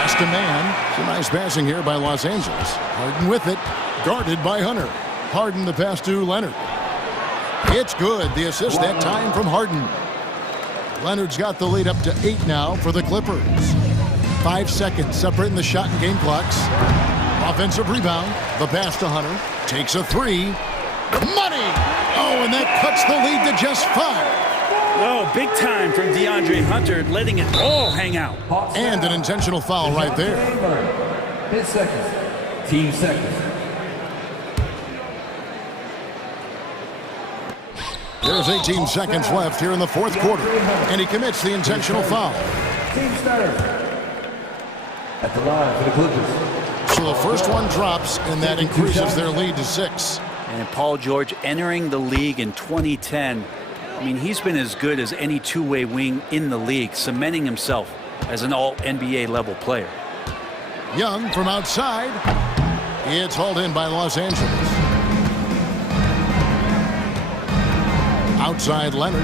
Pass to man. Some nice passing here by Los Angeles. Harden with it. Guarded by Hunter. Harden the pass to Leonard. It's good. The assist that time from Harden. Leonard's got the lead up to 8 now for the Clippers. 5 seconds separating the shot and game clocks. Offensive rebound. The pass to Hunter. Takes a 3. Money! Oh, and that cuts the lead to just 5. Oh, big time from DeAndre Hunter, letting it all hang out. And an intentional foul right there. Hit seconds. Team seconds. There's 18 seconds left here in the fourth quarter, and he commits the intentional foul. Team starter. At the line for the Clippers. So the first one drops, and that increases their lead to 6. And Paul George entering the league in 2010. I mean, he's been as good as any two-way wing in the league, cementing himself as an all-NBA level player. Young from outside. It's hauled in by Los Angeles. Outside Leonard.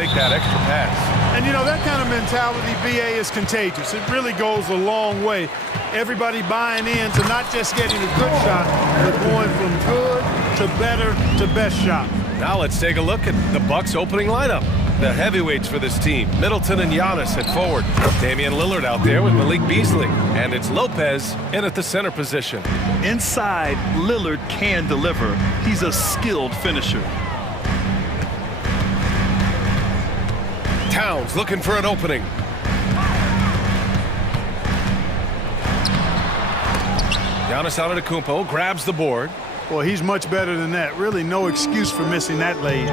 make that extra pass. And, you know, that kind of mentality, BA, is contagious. It really goes a long way. Everybody buying in to not just getting a good shot, but going from good to better to best shot. Now let's take a look at the Bucks opening lineup. The heavyweights for this team, Middleton and Giannis at forward. Damian Lillard out there with Malik Beasley. And it's Lopez in at the center position. Inside, Lillard can deliver. He's a skilled finisher. Towns looking for an opening. Giannis Antetokounmpo grabs the board. Well, he's much better than that. Really no excuse for missing that lay-in.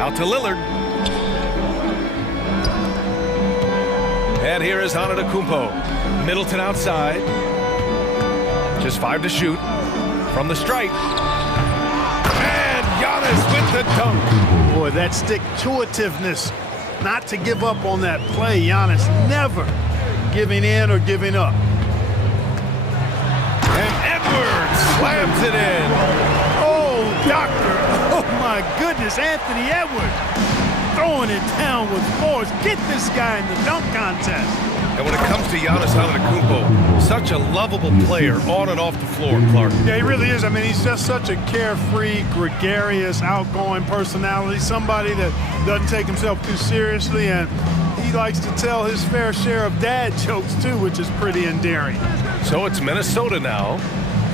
Out to Lillard. And here is Antetokounmpo. Middleton outside. Just 5 to shoot. From the stripe. And Giannis with the dunk. Boy, that stick-to-itiveness. Not to give up on that play. Giannis never giving in or giving up. And Edwards slams it in. Oh, doctor. Oh, my goodness. Anthony Edwards throwing it down with force. Get this guy in the dunk contest. And when it comes to Giannis Antetokounmpo, such a lovable player on and off the floor, Clark. Yeah, he really is. I mean, he's just such a carefree, gregarious, outgoing personality. Somebody that doesn't take himself too seriously, and he likes to tell his fair share of dad jokes, too, which is pretty endearing. So it's Minnesota now.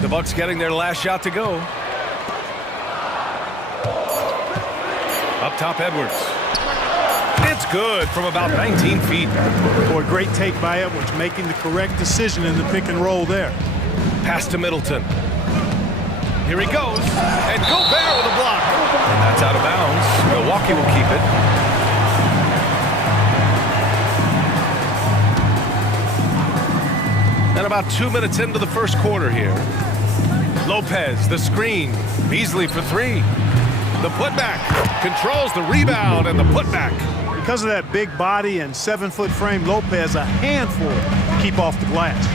The Bucks getting their last shot to go. Up top, Edwards. It's good from about 19 feet. Boy, great take by Edwards, making the correct decision in the pick and roll there. Pass to Middleton. Here he goes. And Gobert with a block. And that's out of bounds. Milwaukee will keep it. And about 2 minutes into the first quarter here. Lopez, the screen. Beasley for 3. The putback. Controls the rebound and the putback. Because of that big body and 7-foot frame, Lopez a handful to keep off the glass.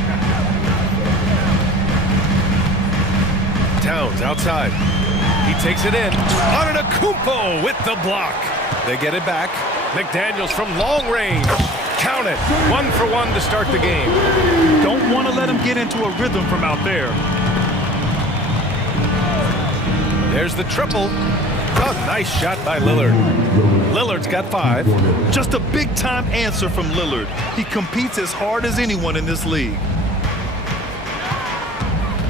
Towns outside. He takes it in. Antetokounmpo with the block. They get it back. McDaniels from long range. Count it. 1 for 1 to start the game. Don't want to let him get into a rhythm from out there. There's the triple. Oh, nice shot by Lillard. Lillard's got 5. Just a big-time answer from Lillard. He competes as hard as anyone in this league.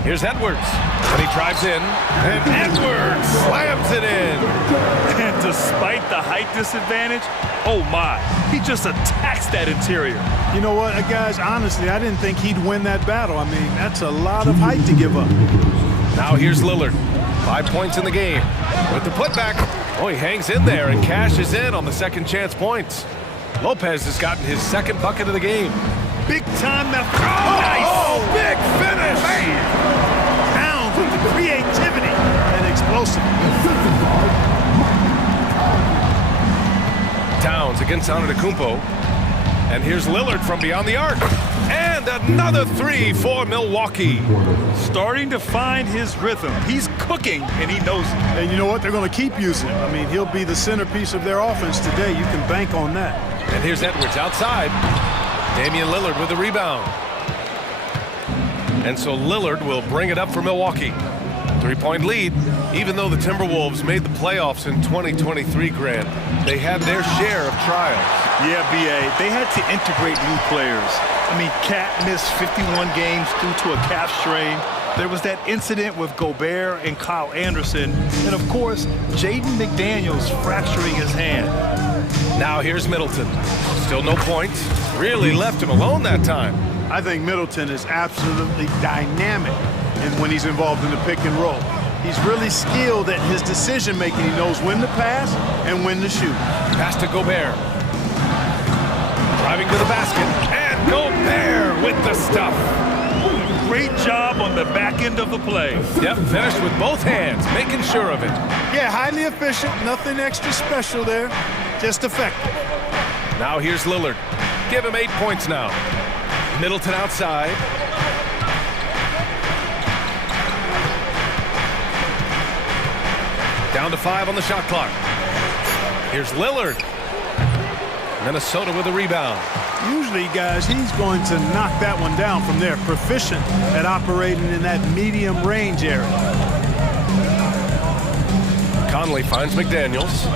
Here's Edwards. And he drives in. And Edwards slams it in. And despite the height disadvantage, oh my, he just attacks that interior. You know what, guys, honestly, I didn't think he'd win that battle. I mean, that's a lot of height to give up. Now here's Lillard. 5 points in the game. With the putback. Oh, he hangs in there and cashes in on the second chance points. Lopez has gotten his second bucket of the game. Big time now. Oh, nice. Oh, big finish. Man. Towns with the creativity and explosiveness. Towns against Antetokounmpo. And here's Lillard from beyond the arc. And another 3 for Milwaukee. Starting to find his rhythm. He's cooking, and he knows it. And you know what? They're going to keep using him. I mean, he'll be the centerpiece of their offense today. You can bank on that. And here's Edwards outside. Damian Lillard with the rebound. And so Lillard will bring it up for Milwaukee. 3-point lead. Even though the Timberwolves made the playoffs in 2023, Grant, they had their share of trials. Yeah, B.A., they had to integrate new players. I mean, Cat missed 51 games due to a calf strain. There was that incident with Gobert and Kyle Anderson. And, of course, Jaden McDaniels fracturing his hand. Now here's Middleton. Still no points. Really left him alone that time. I think Middleton is absolutely dynamic when he's involved in the pick and roll. He's really skilled at his decision-making. He knows when to pass and when to shoot. Pass to Gobert. Driving to the basket. And Gobert with the stuff. Great job on the back end of the play. Yep, finished with both hands, making sure of it. Yeah, highly efficient. Nothing extra special there. Just effective. Now here's Lillard. Give him 8 points now. Middleton outside. Down to 5 on the shot clock. Here's Lillard. Minnesota with a rebound. Usually, guys, he's going to knock that one down from there. Proficient at operating in that medium range area. Conley finds McDaniels.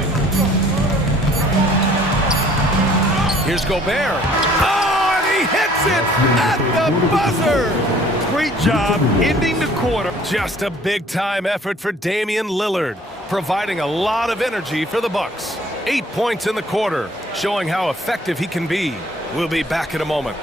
Here's Gobert. Oh, and he hits it at the buzzer. Great job ending the quarter. Just a big-time effort for Damian Lillard, providing a lot of energy for the Bucks. 8 points in the quarter, showing how effective he can be. We'll be back in a moment.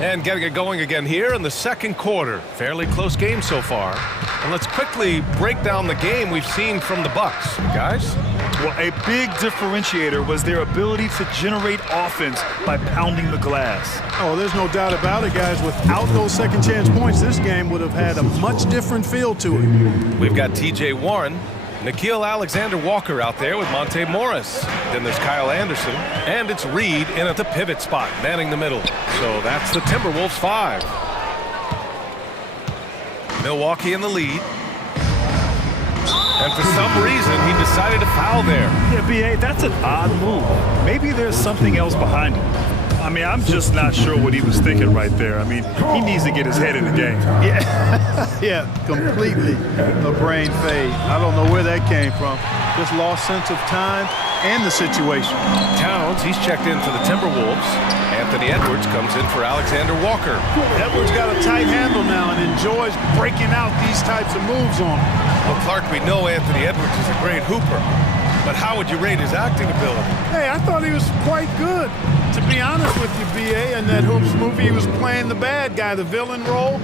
And getting it going again here in the second quarter. Fairly close game so far. And let's quickly break down the game we've seen from the Bucks. Guys? Well, a big differentiator was their ability to generate offense by pounding the glass. Oh, there's no doubt about it, guys. Without those second chance points, this game would have had a much different feel to it. We've got T.J. Warren, Nickeil Alexander-Walker out there with Monte Morris. Then there's Kyle Anderson, and it's Reed in at the pivot spot, manning the middle. So that's the Timberwolves 5. Milwaukee in the lead. And for some reason, he decided to foul there. Yeah, B.A., that's an odd move. Maybe there's something else behind it. I mean, I'm just not sure what he was thinking right there. I mean, he needs to get his head in the game. Yeah, yeah, completely a brain fade. I don't know where that came from. Just lost sense of time and the situation. Towns, he's checked in for the Timberwolves. Anthony Edwards comes in for Alexander Walker. Edwards got a tight handle now and enjoys breaking out these types of moves on him. Well, Clark, we know Anthony Edwards is a great hooper. But how would you rate his acting ability? Hey, I thought he was quite good. To be honest with you, B.A., in that Hoops movie, he was playing the bad guy, the villain role,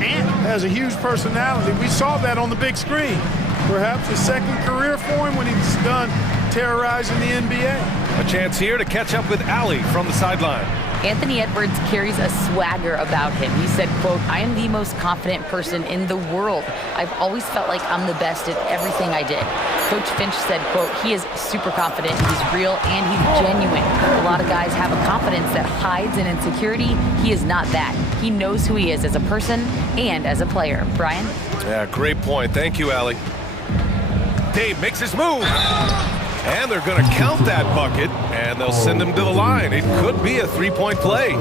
and has a huge personality. We saw that on the big screen. Perhaps a second career for him when he's done terrorizing the NBA. A chance here to catch up with Allie from the sideline. Anthony Edwards carries a swagger about him. He said, quote, "I am the most confident person in the world. I've always felt like I'm the best at everything I did." Coach Finch said, quote, "He is super confident, he's real, and he's genuine. A lot of guys have a confidence that hides in insecurity. He is not that. He knows who he is as a person and as a player." Brian? Yeah, great point. Thank you, Allie. Dave makes his move. And they're going to count that bucket, and they'll send him to the line. It could be a three-point play.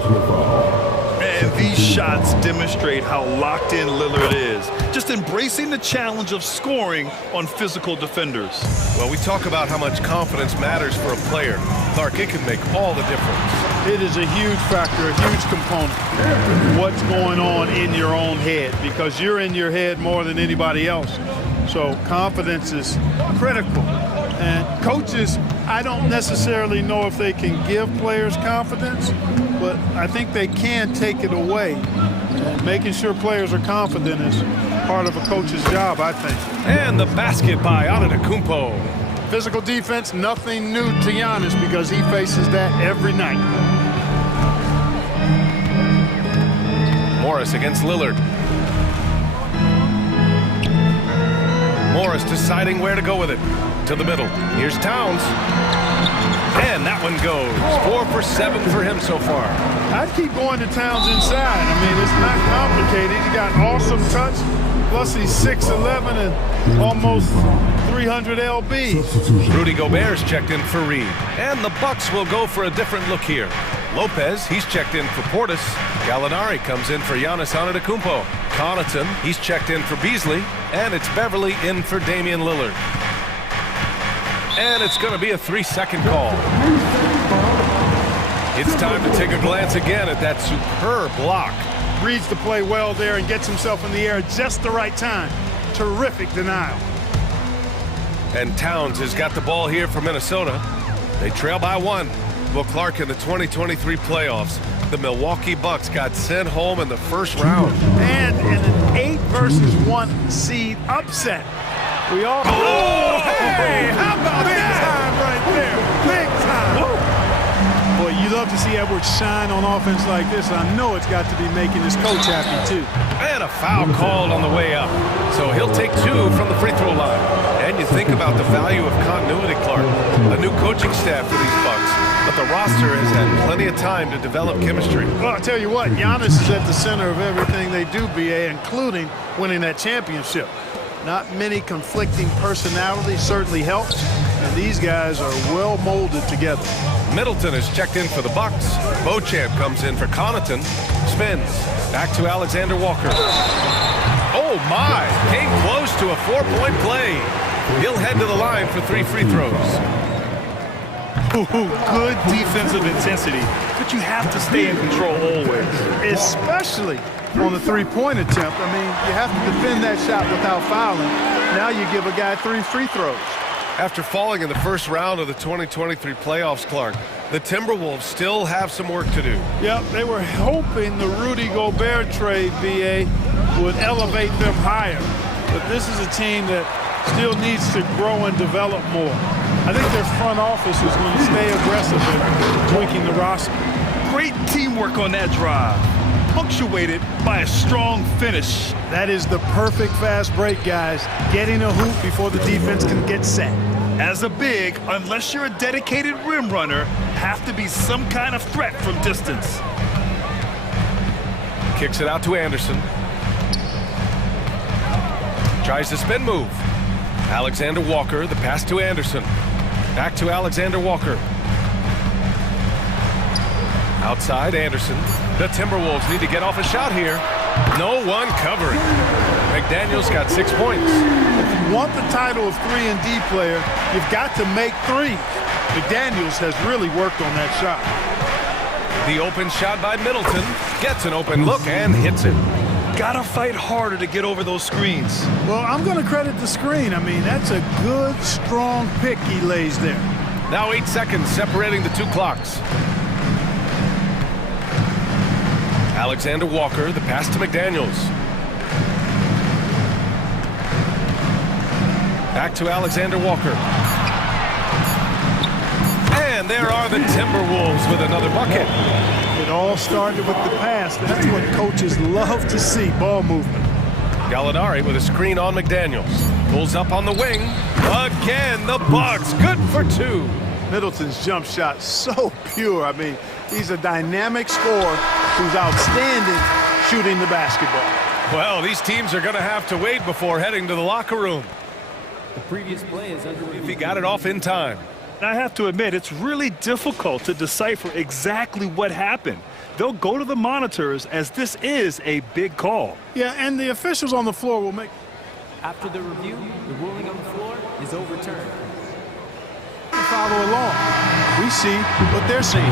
And these shots demonstrate how locked in Lillard is. Just embracing the challenge of scoring on physical defenders. Well, we talk about how much confidence matters for a player. Clark, it can make all the difference. It is a huge factor, a huge component. What's going on in your own head, because you're in your head more than anybody else. So confidence is critical. And coaches, I don't necessarily know if they can give players confidence, but I think they can take it away. And making sure players are confident is part of a coach's job, I think. And the basket by Antetokounmpo. Physical defense, nothing new to Giannis because he faces that every night. Morris against Lillard. Morris deciding where to go with it. To the middle. Here's Towns. And that one goes. 4 for 7 for him so far. I'd keep going to Towns inside. I mean, it's not complicated. He's got awesome touch. Plus, he's 6'11" and almost 300 lb. Rudy Gobert's checked in for Reed. And the Bucks will go for a different look here. Lopez, he's checked in for Portis. Gallinari comes in for Giannis Antetokounmpo. Connaughton, he's checked in for Beasley. And it's Beverly in for Damian Lillard. And it's going to be a 3-second call. It's time to take a glance again at that superb block. Reads the play well there and gets himself in the air at just the right time. Terrific denial. And Towns has got the ball here for Minnesota. They trail by 1. Well, Clark, in the 2023 playoffs, the Milwaukee Bucks got sent home in the first round. And in an 8 versus 1 seed upset. We all. Oh, hey! How about big that? Time right there. Big time. Whoa. Boy, you love to see Edwards shine on offense like this. I know it's got to be making his coach happy, too. And a foul called on the way up. So he'll take 2 from the free throw line. And you think about the value of continuity, Clark. A new coaching staff for these Bucks. But the roster has had plenty of time to develop chemistry. Well, I'll tell you what, Giannis is at the center of everything they do, BA, including winning that championship. Not many conflicting personalities certainly helps, and these guys are well molded together. Middleton is checked in for the Bucks. Beauchamp comes in for Connaughton. Spins. Back to Alexander Walker. Oh my! Came close to a 4-point play. He'll head to the line for 3 free throws. Good defensive intensity, but you have to stay in control always. Especially on the three-point attempt. I mean, you have to defend that shot without fouling. Now you give a guy 3 free throws. After falling in the first round of the 2023 playoffs, Clark, the Timberwolves still have some work to do. Yep, they were hoping the Rudy Gobert trade, BA, would elevate them higher. But this is a team that still needs to grow and develop more. I think their front office is going to stay aggressive in tweaking the roster. Great teamwork on that drive, punctuated by a strong finish. That is the perfect fast break, guys. Getting a hoop before the defense can get set. As a big, unless you're a dedicated rim runner, have to be some kind of threat from distance. Kicks it out to Anderson. Tries the spin move. Alexander Walker, the pass to Anderson. Back to Alexander Walker. Outside Anderson. The Timberwolves need to get off a shot here. No one covering. McDaniels got 6 points. If you want the title of 3-and-D player, you've got to make threes. McDaniels has really worked on that shot. The open shot by Middleton. Gets an open look and hits it. Gotta fight harder to get over those screens. Well, I'm going to credit the screen. I mean, that's a good, strong pick he lays there. Now 8 seconds separating the 2 clocks. Alexander Walker, the pass to McDaniels. Back to Alexander Walker. And there are the Timberwolves with another bucket. It all started with the pass. That's what coaches love to see, ball movement. Gallinari with a screen on McDaniels. Pulls up on the wing. Again, the Bucks. Good for 2. Middleton's jump shot so pure. I mean, he's a dynamic scorer who's outstanding shooting the basketball. Well, these teams are going to have to wait before heading to the locker room. The previous play is under review. If he got it off in time. I have to admit, it's really difficult to decipher exactly what happened. They'll go to the monitors as this is a big call. Yeah, and the officials on the floor will make... After the review, the ruling on the floor is overturned. Follow along. We see what they're seeing.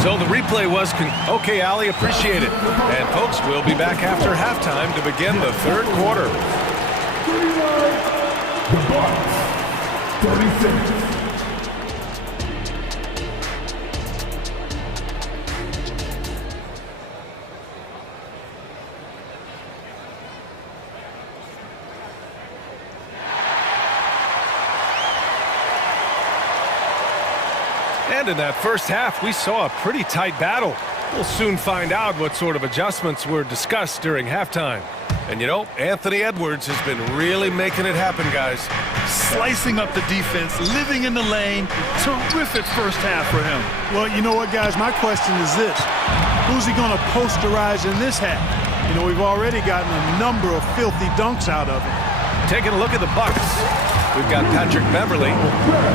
So the replay was... Okay, Ali, appreciate it. And folks, we'll be back after halftime to begin the 3rd quarter. The Bucks, 36. And in that first half, we saw a pretty tight battle. We'll soon find out what sort of adjustments were discussed during halftime. And you know, Anthony Edwards has been really making it happen, guys. Slicing up the defense, living in the lane. Terrific first half for him. Well, you know what, guys? My question is this. Who's he going to posterize in this half? You know, we've already gotten a number of filthy dunks out of him. Taking a look at the Bucks. We've got Patrick Beverly,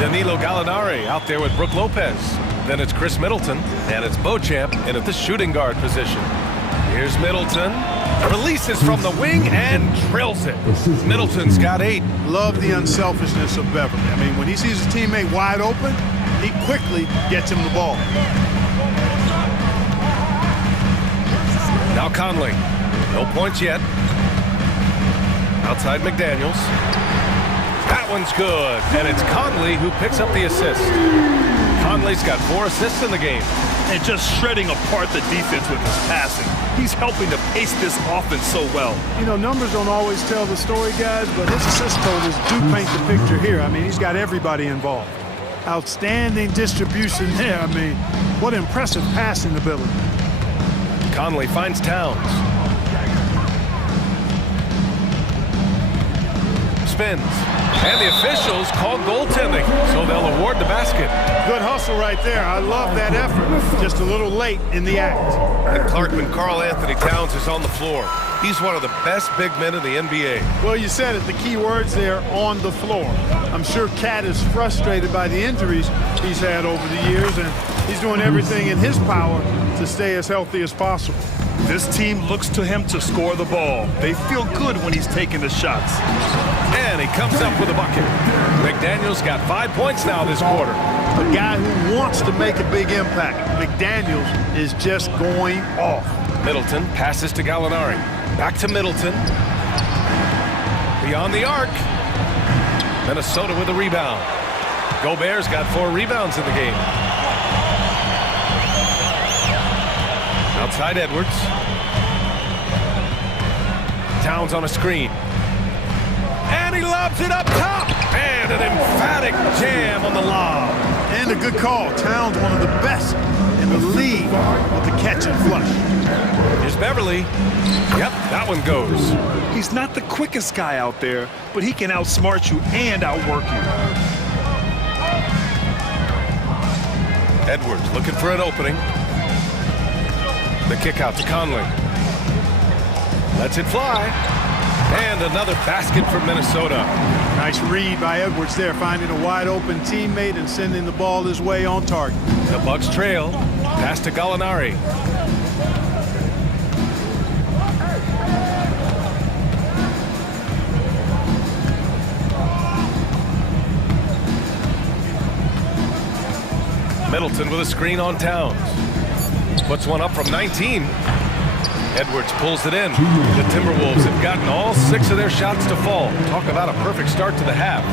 Danilo Gallinari out there with Brook Lopez. Then it's Chris Middleton, and it's Beauchamp in at the shooting guard position. Here's Middleton. Releases from the wing and drills it. Middleton's got 8. Love the unselfishness of Beverly. I mean, when he sees his teammate wide open, he quickly gets him the ball. Now Conley. No points yet. Outside McDaniels. That one's good. And it's Conley who picks up the assist. Conley's got 4 assists in the game. And just shredding apart the defense with his passing. He's helping to pace this offense so well. You know, numbers don't always tell the story, guys, but his assist totals do paint the picture here. I mean, he's got everybody involved. Outstanding distribution there. I mean, what impressive passing ability. Conley finds Towns. Spins. And the officials call goaltending, so they'll award the basket. Good hustle right there. I love that effort. Just a little late in the act. And Clarkman Karl Anthony Towns is on the floor. He's one of the best big men in the NBA. Well, you said it, the key words there, on the floor. I'm sure Cat is frustrated by the injuries he's had over the years, and he's doing everything in his power to stay as healthy as possible. This team looks to him to score the ball. They feel good when he's taking the shots. And he comes up with a bucket. McDaniels got 5 points now this quarter. A guy who wants to make a big impact. McDaniels is just going off. Middleton passes to Gallinari. Back to Middleton. Beyond the arc. Minnesota with a rebound. Gobert's got 4 rebounds in the game. Outside Edwards. Towns on a screen. And he lobs it up top. And an emphatic jam on the lob. And a good call. Towns, one of the best in the league with the catch and flush. Here's Beverly. Yep, that one goes. He's not the quickest guy out there, but he can outsmart you and outwork you. Edwards looking for an opening. The kick out to Conley. Lets it fly. And another basket for Minnesota. Nice read by Edwards there, finding a wide open teammate and sending the ball his way on target. The Bucks trail. Pass to Gallinari. Middleton with a screen on Towns. Puts one up from 19. Edwards pulls it in. The Timberwolves have gotten all 6 of their shots to fall. Talk about a perfect start to the half.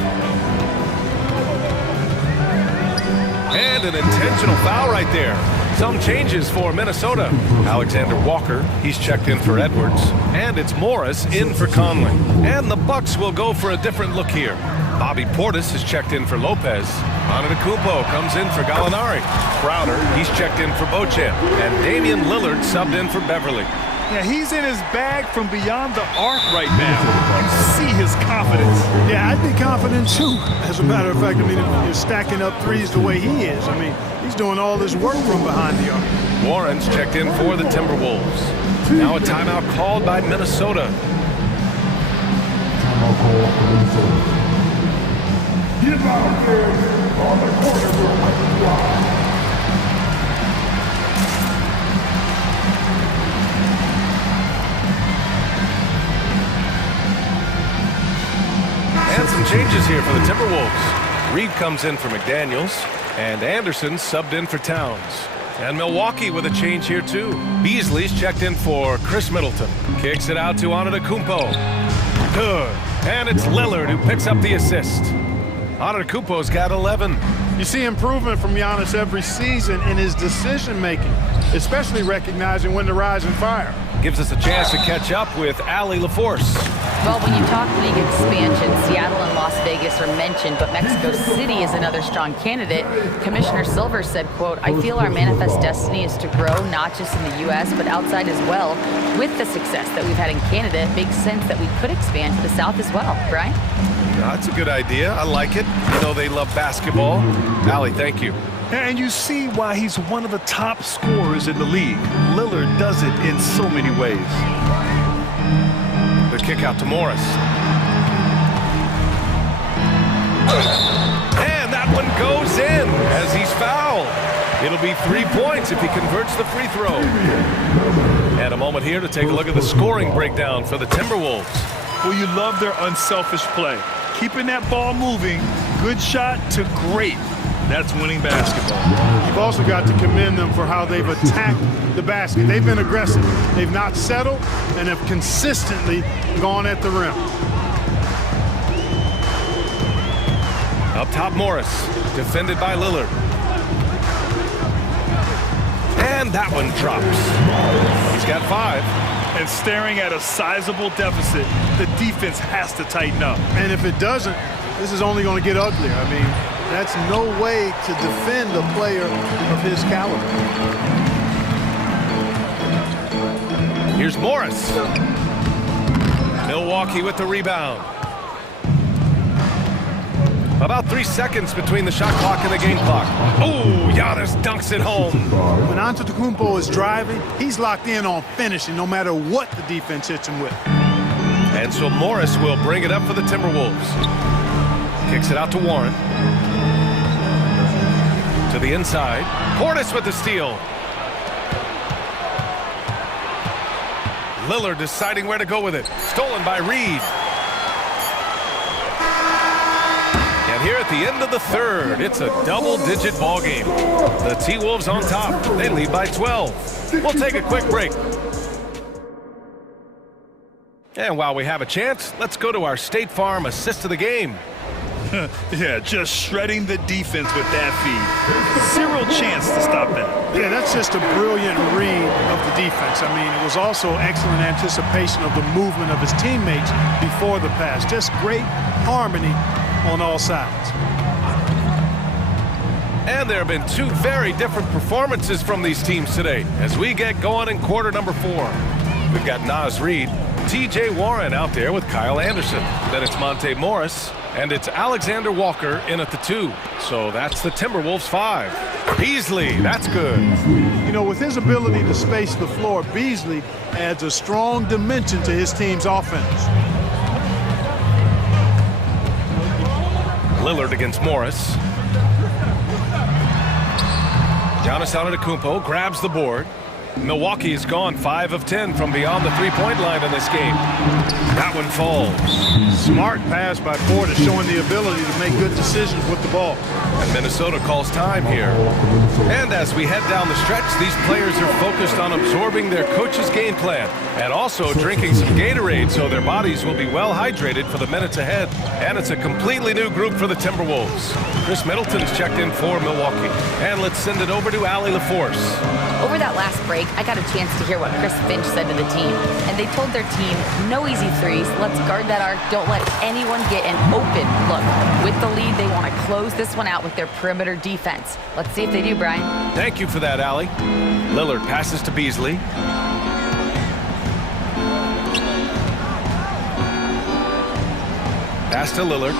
And an intentional foul right there. Some changes for Minnesota. Alexander Walker, he's checked in for Edwards. And it's Morris in for Conley. And the Bucks will go for a different look here. Bobby Portis is checked in for Lopez. Antetokounmpo comes in for Gallinari. Crowder, he's checked in for Beauchamp. And Damian Lillard subbed in for Beverly. Yeah, he's in his bag from beyond the arc right now. You see his confidence. Yeah, I'd be confident too. As a matter of fact, I mean, if you're stacking up threes the way he is, I mean, he's doing all this work from behind the arc. Warren's checked in for the Timberwolves. Now a timeout called by Minnesota. On the corner. And some changes here for the Timberwolves. Reed comes in for McDaniels, and Anderson subbed in for Towns. And Milwaukee with a change here too. Beasley's checked in for Chris Middleton. Kicks it out to Antetokounmpo. Good. And it's Lillard who picks up the assist. Antetokounmpo's got 11. You see improvement from Giannis every season in his decision-making, especially recognizing when to rise and fire. Gives us a chance to catch up with Allie LaForce. Well, when you talk league expansion, Seattle and Las Vegas are mentioned, but Mexico City is another strong candidate. Commissioner Silver said, quote, "I feel our manifest destiny is to grow not just in the U.S., but outside as well. With the success that we've had in Canada, it makes sense that we could expand to the South as well." Brian? That's a good idea. I like it. You know they love basketball. Allie, thank you. And you see why he's one of the top scorers in the league. Lillard does it in so many ways. The kick out to Morris. And that one goes in as he's fouled. It'll be 3 points if he converts the free throw. And a moment here to take a look at the scoring breakdown for the Timberwolves. Well, you love their unselfish play. Keeping that ball moving, good shot to great. That's winning basketball. You've also got to commend them for how they've attacked the basket. They've been aggressive. They've not settled and have consistently gone at the rim. Up top, Morris, defended by Lillard. And that one drops. He's got 5. And staring at a sizable deficit, the defense has to tighten up. And if it doesn't, this is only going to get uglier. I mean, that's no way to defend a player of his caliber. Here's Morris. Milwaukee with the rebound. About 3 seconds between the shot clock and the game clock. Oh, Giannis dunks it home. When Antetokounmpo is driving, he's locked in on finishing no matter what the defense hits him with. And so Morris will bring it up for the Timberwolves. Kicks it out to Warren. To the inside. Portis with the steal. Lillard deciding where to go with it. Stolen by Reed. And here at the end of the third, it's a double-digit ball game. The T-Wolves on top. They lead by 12. We'll take a quick break. And while we have a chance, let's go to our State Farm assist of the game. Yeah, just shredding the defense with that feed. Zero chance to stop that. Yeah, that's just a brilliant read of the defense. I mean, it was also excellent anticipation of the movement of his teammates before the pass. Just great harmony on all sides. And there have been two very different performances from these teams today as we get going in quarter number 4. We've got Naz Reid, T.J. Warren out there with Kyle Anderson. Then it's Monte Morris, and it's Alexander Walker in at the 2. So that's the Timberwolves 5. Beasley, that's good. You know, with his ability to space the floor, Beasley adds a strong dimension to his team's offense. Lillard against Morris. Giannis Antetokounmpo grabs the board. Milwaukee has gone 5 of 10 from beyond the three-point line in this game. That one falls. Smart pass by Portis, showing the ability to make good decisions with the ball. And Minnesota calls time here. And as we head down the stretch, these players are focused on absorbing their coach's game plan and also drinking some Gatorade so their bodies will be well hydrated for the minutes ahead. And it's a completely new group for the Timberwolves. Chris Middleton's checked in for Milwaukee. And let's send it over to Allie LaForce. Over that last break, I got a chance to hear what Chris Finch said to the team. And they told their team, no easy threes. Let's guard that arc. Don't let anyone get an open look. With the lead, they want to close this one out with their perimeter defense. Let's see if they do, Brian. Thank you for that, Allie. Lillard passes to Beasley. Pass to Lillard.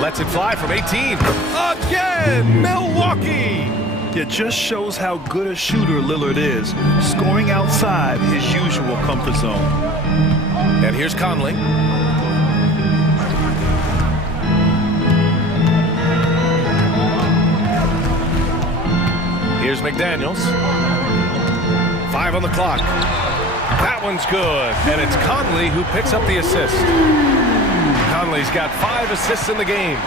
Lets it fly from 18. Again, Milwaukee! It just shows how good a shooter Lillard is, scoring outside his usual comfort zone. And here's Conley. Here's McDaniels. 5 on the clock. That one's good, and it's Conley who picks up the assist. Conley's got 5 assists in the game.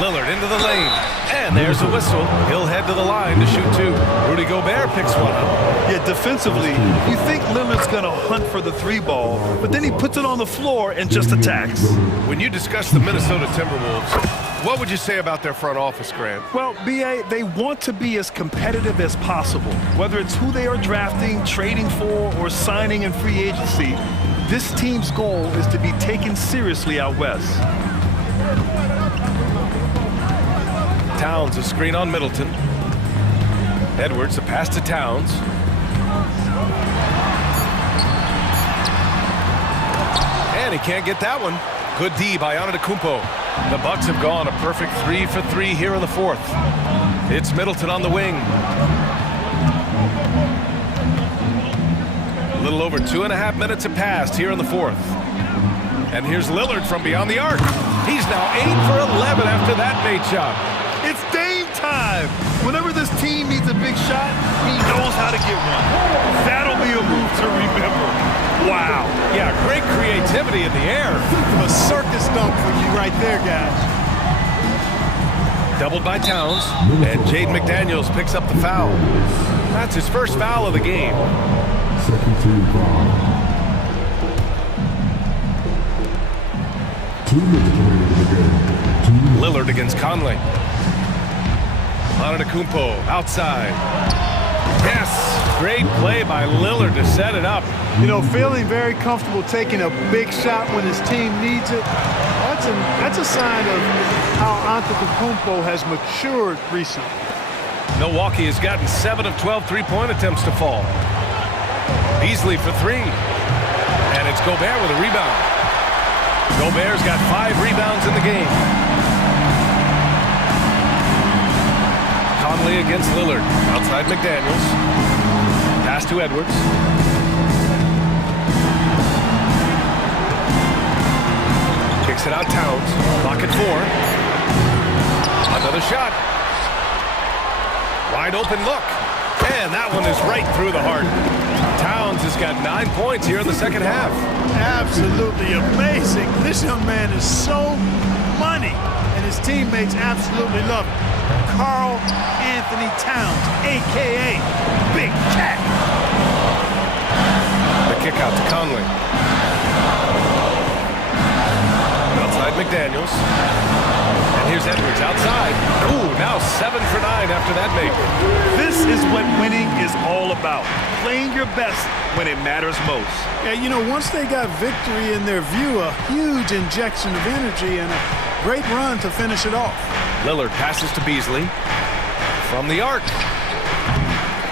Lillard into the lane, and there's a whistle. He'll head to the line to shoot 2. Rudy Gobert picks one up. Yeah, defensively, you think Lillard's going to hunt for the 3 ball, but then he puts it on the floor and just attacks. When you discuss the Minnesota Timberwolves, what would you say about their front office, Grant? Well, B.A., they want to be as competitive as possible. Whether it's who they are drafting, trading for, or signing in free agency, this team's goal is to be taken seriously out west. Towns, a screen on Middleton. Edwards, a pass to Towns. And he can't get that one. Good D by Antetokounmpo. The Bucks have gone a perfect 3 for 3 here in the 4th. It's Middleton on the wing. A little over 2.5 minutes have passed here in the 4th. And here's Lillard from beyond the arc. He's now 8 for 11 after that made shot. It's Dame time. Whenever this team needs a big shot, he knows how to get one. That'll be a move to remember. Wow. Yeah, great creativity in the air. A circus dunk for you right there, guys. Doubled by Towns, and Jaden McDaniels picks up the foul. That's his first foul of the game. Second team foul. 2 minutes remaining in the game. Lillard against Conley. Antetokounmpo outside. Yes, great play by Lillard to set it up. You know, feeling very comfortable taking a big shot when his team needs it. That's a sign of how Antetokounmpo has matured recently. Milwaukee has gotten 7 of 12 three-point attempts to fall. Beasley for 3. And it's Gobert with a rebound. Gobert's got 5 rebounds in the game. Conley against Lillard. Outside McDaniels. Pass to Edwards. Kicks it out Towns. Clock at 4. Another shot. Wide open look. And that one is right through the heart. Towns has got 9 points here in the second half. Absolutely amazing. This young man is so money, and his teammates absolutely love him. Karl Anthony Towns, a.k.a. Big Cat. The kick out to Conley. Outside McDaniels. And here's Edwards outside. Ooh, now 7 for 9 after that make. This is what winning is all about. Playing your best when it matters most. Yeah, you know, once they got victory in their view, a huge injection of energy and a great run to finish it off. Lillard passes to Beasley. From the arc.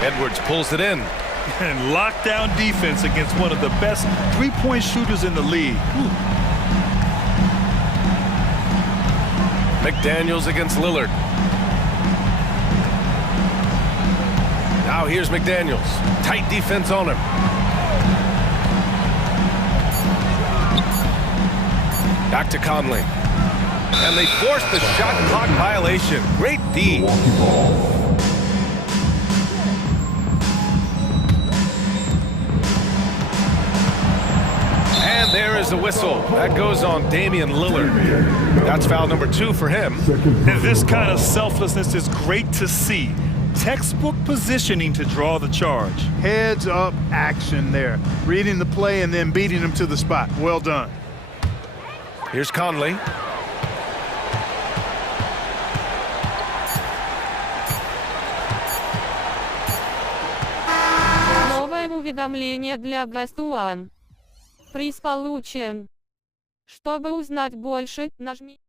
Edwards pulls it in. And lockdown defense against one of the best three-point shooters in the league. McDaniels against Lillard. Now here's McDaniels. Tight defense on him. Back to Conley. And they force the shot clock violation. Great D. And there is the whistle. That goes on Damian Lillard. That's foul number 2 for him. And this kind of selflessness is great to see. Textbook positioning to draw the charge. Heads up action there. Reading the play and then beating him to the spot. Well done. Here's Conley. Новое уведомление для Best One. Приз получен. Чтобы узнать больше, нажми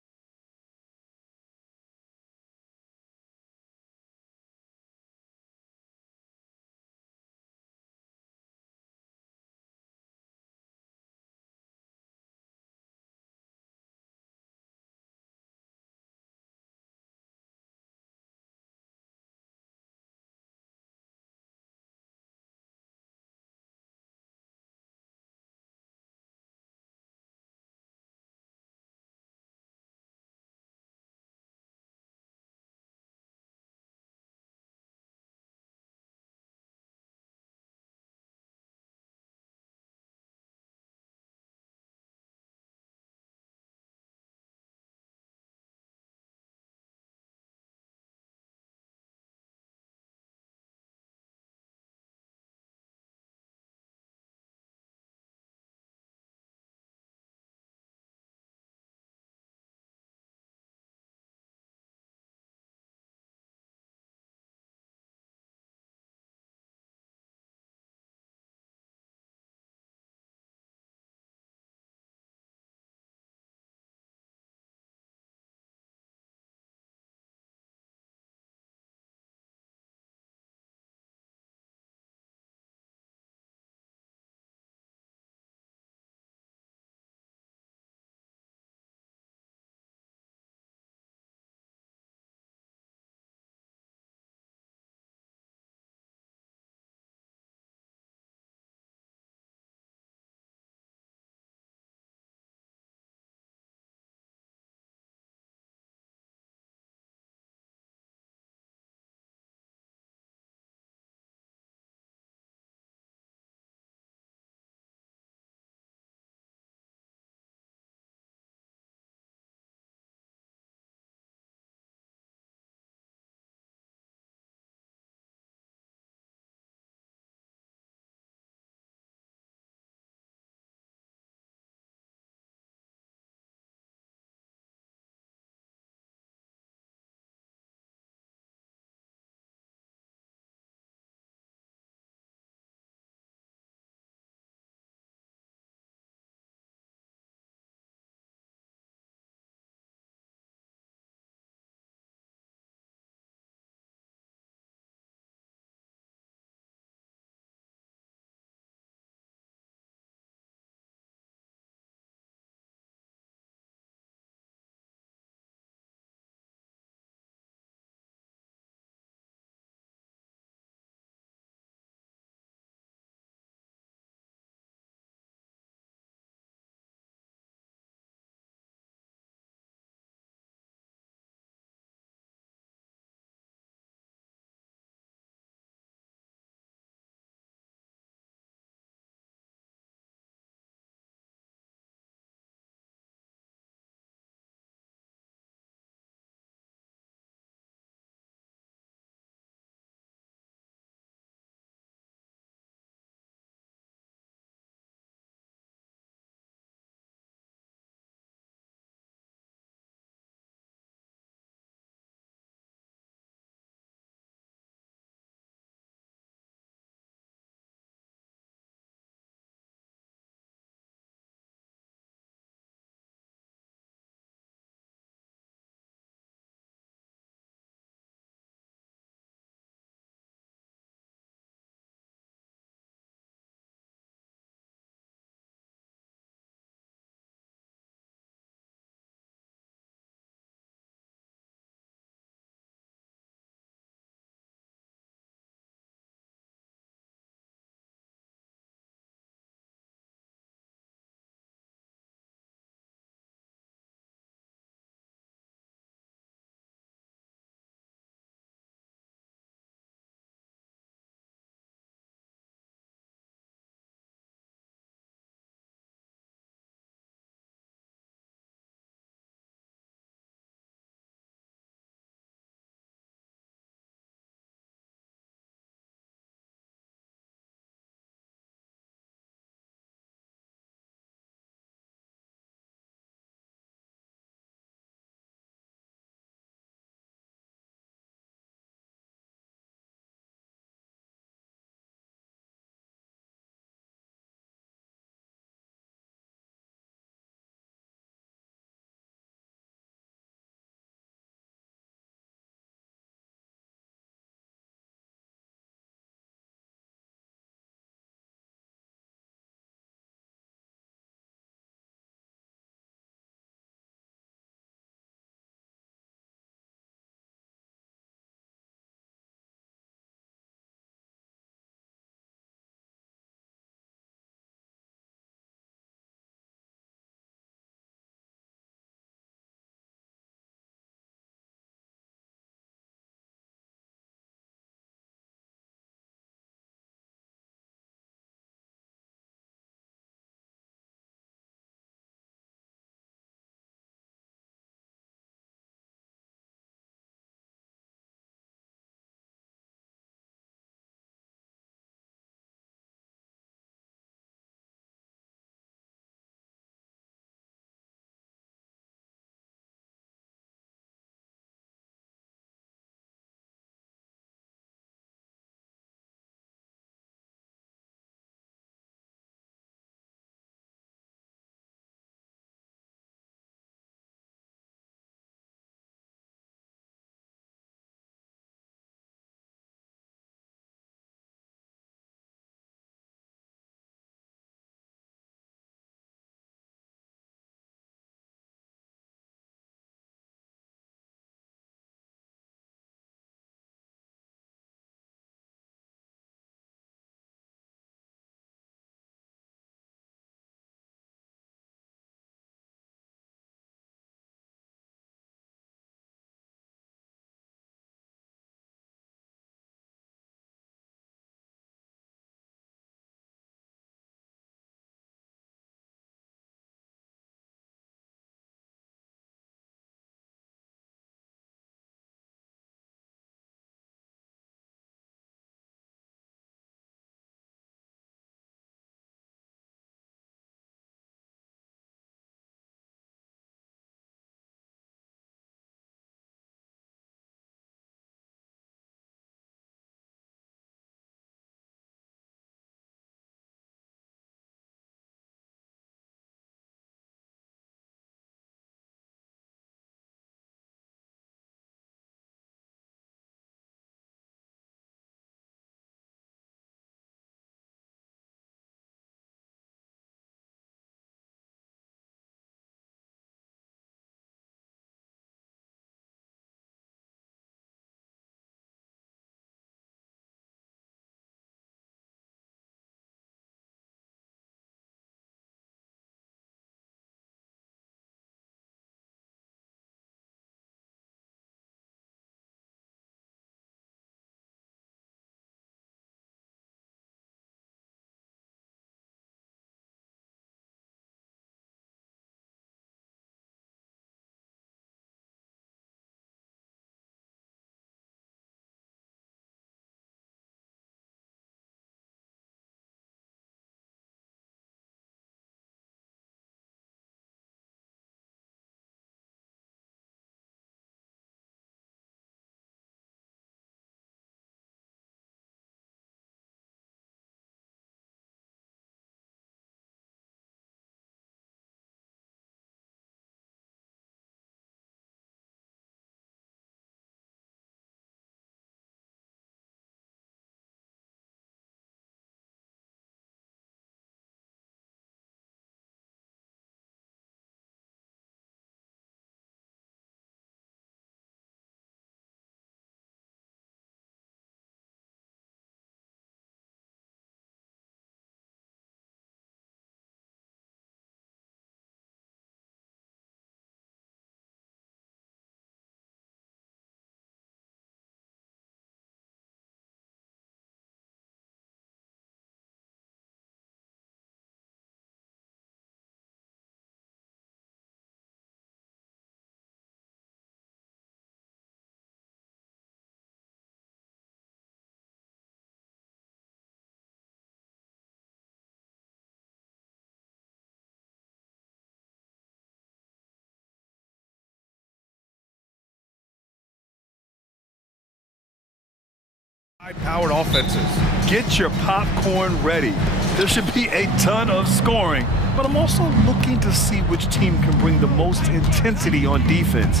High-powered offenses. Get your popcorn ready. There should be a ton of scoring, but I'm also looking to see which team can bring the most intensity on defense.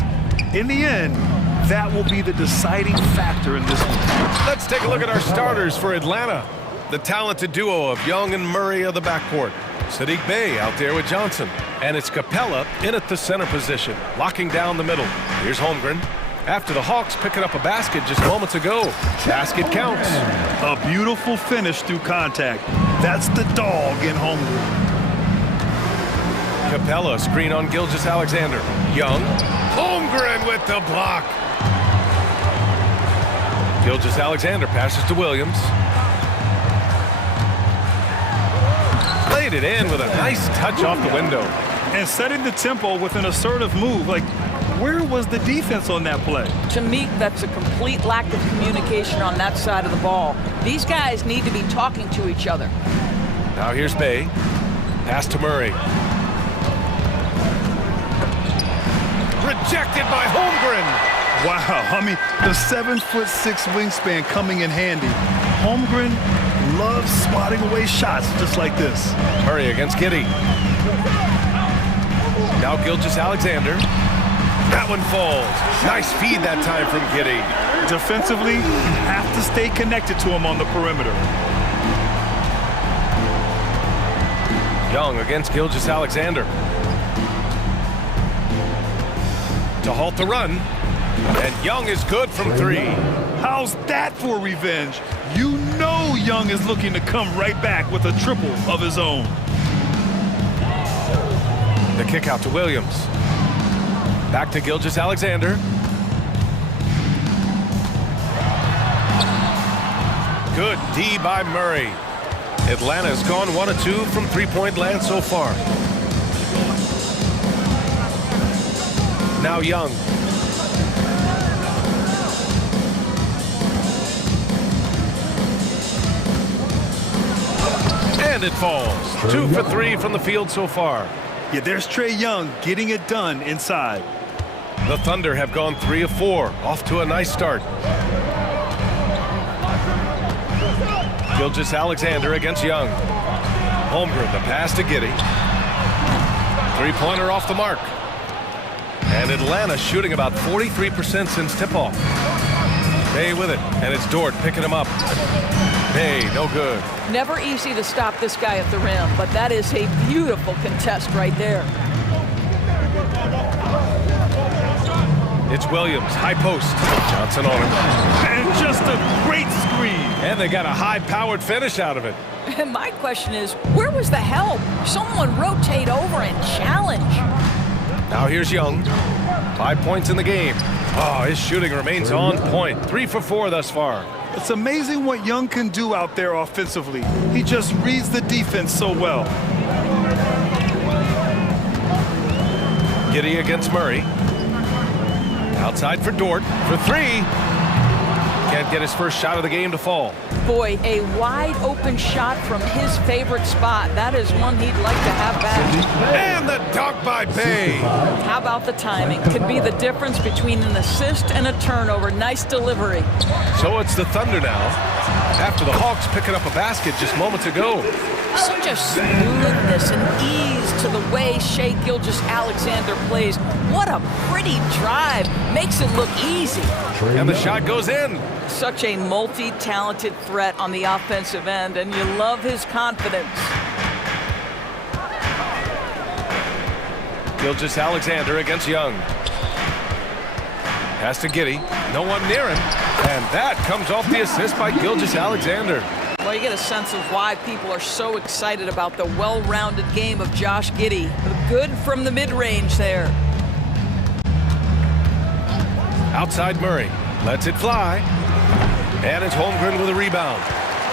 In the end, that will be the deciding factor in this one. Let's take a look at our starters for Atlanta. The talented duo of Young and Murray of the backcourt. Sadiq Bey out there with Johnson. And it's Capella in at the center position, locking down the middle. Here's Holmgren. After the Hawks picking up a basket just moments ago. Basket counts. A beautiful finish through contact. That's the dog in Holmgren. Capella screen on Gilgeous-Alexander. Young. Holmgren with the block. Gilgeous-Alexander passes to Williams. Laid it in with a nice touch off the window. And setting the tempo with an assertive move. Like, where was the defense on that play? To me, that's a complete lack of communication on that side of the ball. These guys need to be talking to each other. Now here's Bey. Pass to Murray. Rejected by Holmgren. Wow, I mean, the 7'6" wingspan coming in handy. Holmgren loves swatting away shots just like this. Murray against Giddey. Now Gilgeous-Alexander. That one falls. Nice feed that time from Giddey. Defensively, you have to stay connected to him on the perimeter. Young against Gilgeous-Alexander. To halt the run. And Young is good from three. How's that for revenge? You know Young is looking to come right back with a triple of his own. The kick out to Williams. Back to Gilgeous-Alexander. Good D by Murray. Atlanta's gone 1 of 2 from three-point land so far. Now Young. And it falls. 2 for 3 from the field so far. Yeah, there's Trae Young getting it done inside. The Thunder have gone 3 of 4, off to a nice start. Gilgeous-Alexander against Young. Holmgren, the pass to Giddey. Three-pointer off the mark. And Atlanta shooting about 43% since tip-off. Bey with it, and it's Dort picking him up. Bey, no good. Never easy to stop this guy at the rim, but that is a beautiful contest right there. It's Williams, high post. Johnson on him. And just a great screen. And they got a high-powered finish out of it. And my question is, where was the help? Someone rotate over and challenge. Now here's Young. 5 points in the game. Oh, his shooting remains on point. 3 for 4 thus far. It's amazing what Young can do out there offensively. He just reads the defense so well. Giddey against Murray. Outside for Dort for 3. Can't get his first shot of the game to fall. Boy, a wide open shot from his favorite spot. That is one he'd like to have back. And the dunk by Bey. How about the timing? Could be the difference between an assist and a turnover. Nice delivery. So it's the Thunder now. After the Hawks picking up a basket just moments ago. Such a smoothness and ease to the way Shai Gilgeous-Alexander plays. What a pretty drive. Makes it look easy. And the shot goes in. Such a multi-talented threat on the offensive end, and you love his confidence. Gilgeous-Alexander against Young. Pass to Giddey. No one near him. And that comes off the assist by Gilgeous-Alexander. Well, you get a sense of why people are so excited about the well-rounded game of Josh Giddey. Good from the mid-range there. Outside Murray. Lets it fly. And it's Holmgren with a rebound.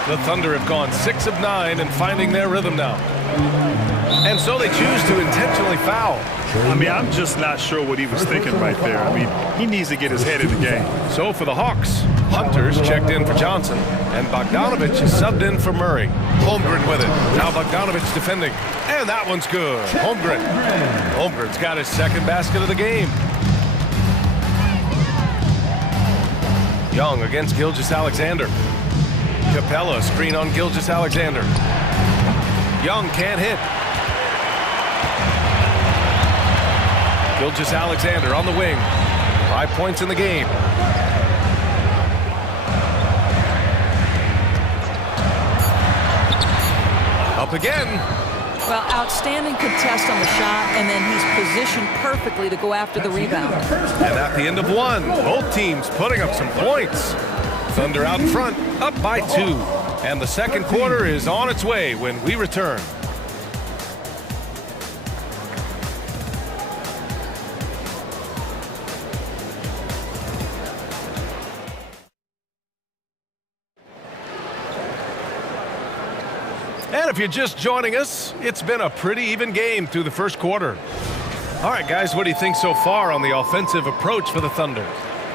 The Thunder have gone 6 of 9 and finding their rhythm now. And so they choose to intentionally foul. I mean, I'm just not sure what he was thinking right there. I mean, he needs to get his head in the game. So for the Hawks, Hunter's checked in for Johnson, and Bogdanovich is subbed in for Murray. Holmgren with it. Now Bogdanovich defending. And that one's good. Holmgren. Holmgren's got his second basket of the game. Young against Gilgeous-Alexander. Capella, screen on Gilgeous-Alexander. Young can't hit. Gilgeous-Alexander on the wing. 5 points in the game. Up again. Well, outstanding contest on the shot, and then he's positioned perfectly to go after the rebound. And at the end of one, both teams putting up some points. Thunder out in front, up by 2. And the second quarter is on its way when we return. And if you're just joining us, it's been a pretty even game through the first quarter. All right, guys, what do you think so far on the offensive approach for the Thunder?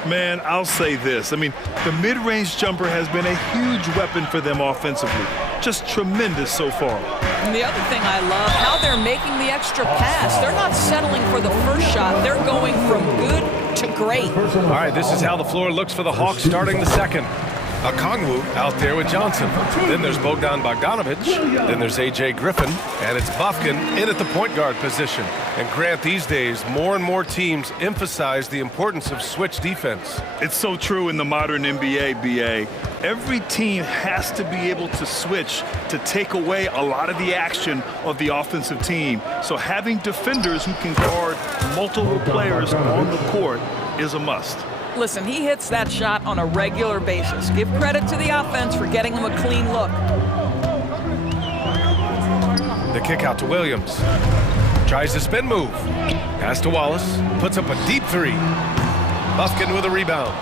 Man, I'll say this. I mean, the mid-range jumper has been a huge weapon for them offensively. Just tremendous so far. And the other thing I love, how they're making the extra pass. They're not settling for the first shot. They're going from good to great. All right, this is how the floor looks for the Hawks starting the second. Okongwu out there with Johnson. Then there's Bogdan Bogdanovic. Then there's A.J. Griffin. And it's Bufkin in at the point guard position. And Grant, these days, more and more teams emphasize the importance of switch defense. It's so true in the modern NBA, BA. Every team has to be able to switch to take away a lot of the action of the offensive team. So having defenders who can guard multiple players on the court is a must. Listen, he hits that shot on a regular basis. Give credit to the offense for getting him a clean look. The kick out to Williams. Tries the spin move. Pass to Wallace. Puts up a deep 3. Bufkin with a rebound.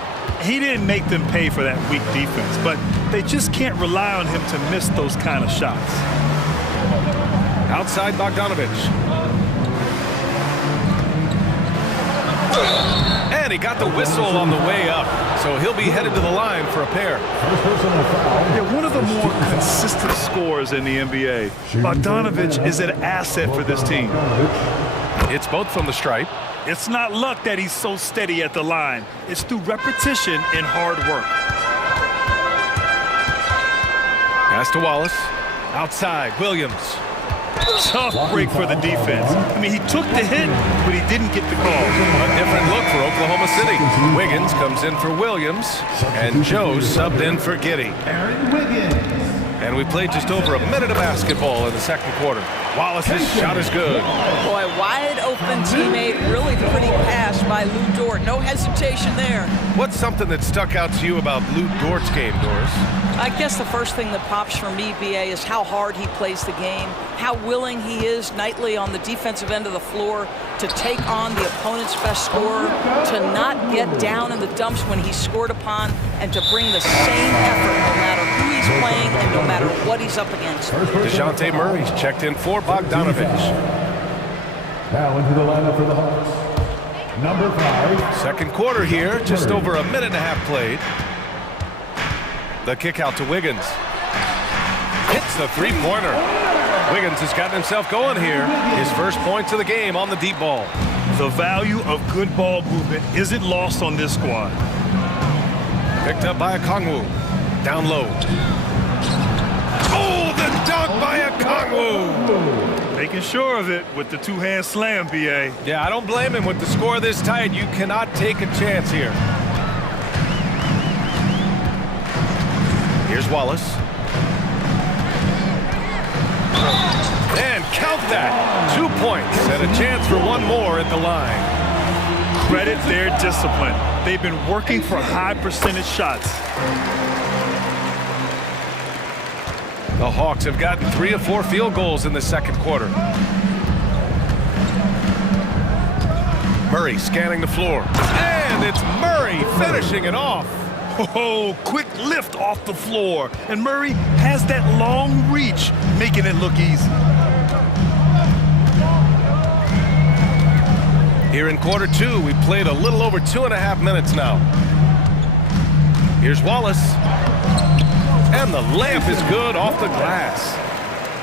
He didn't make them pay for that weak defense, but they just can't rely on him to miss those kind of shots. Outside Bogdanovic. And he got the whistle on the way up, so he'll be headed to the line for a pair. Yeah, one of the more consistent scorers in the NBA. Bogdanovic is an asset for this team. It's both from the stripe. It's not luck that he's so steady at the line. It's through repetition and hard work. Pass to Wallace. Outside, Williams. Tough break for the defense. I mean, he took the hit, but he didn't get the call. A different look for Oklahoma City. Wiggins comes in for Williams, and Joe subbed in for Giddey. And we played just over a minute of basketball in the second quarter. Wallace's shot is good. Boy, wide open teammate, really pretty pass by Lou Dort. No hesitation there. What's something that stuck out to you about Lou Dort's game, Doris? I guess the first thing that pops for me, BA, is how hard he plays the game, how willing he is nightly on the defensive end of the floor to take on the opponent's best scorer, to not get down in the dumps when he's scored upon, and to bring the same effort no matter who he's playing and no matter what he's up against. DeJounte Murray's checked in for Bogdanovic. Now into the lineup for the Hawks. Number 5. Second quarter here, just over a minute and a half played. The kick out to Wiggins. Hits the three-pointer. Wiggins has gotten himself going here. His first points of the game on the deep ball. The value of good ball movement isn't lost on this squad. Picked up by Okongwu. Down low. Oh, the dunk by Okongwu! Making sure of it with the two-hand slam, BA. Yeah, I don't blame him. With the score this tight, you cannot take a chance here. Here's Wallace. And count that. 2 points and a chance for one more at the line. Credit their discipline. They've been working for high percentage shots. The Hawks have gotten 3 of 4 field goals in the second quarter. Murray scanning the floor. And it's Murray finishing it off. Oh, quick lift off the floor. And Murray has that long reach, making it look easy. Here in quarter 2, we played a little over 2.5 minutes now. Here's Wallace. And the layup is good off the glass.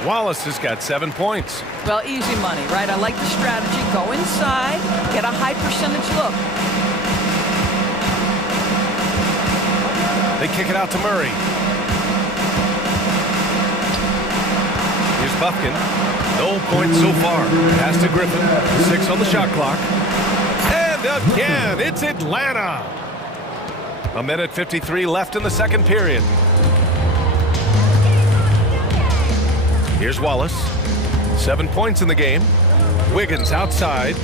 Wallace has got 7 points. Well, easy money, right? I like the strategy. Go inside, get a high percentage look. They kick it out to Murray. Here's Buffkin. No points so far. Pass to Griffin. 6 on the shot clock. And again, it's Atlanta. 1:53 left in the second period. Here's Wallace. 7 points in the game. Wiggins outside.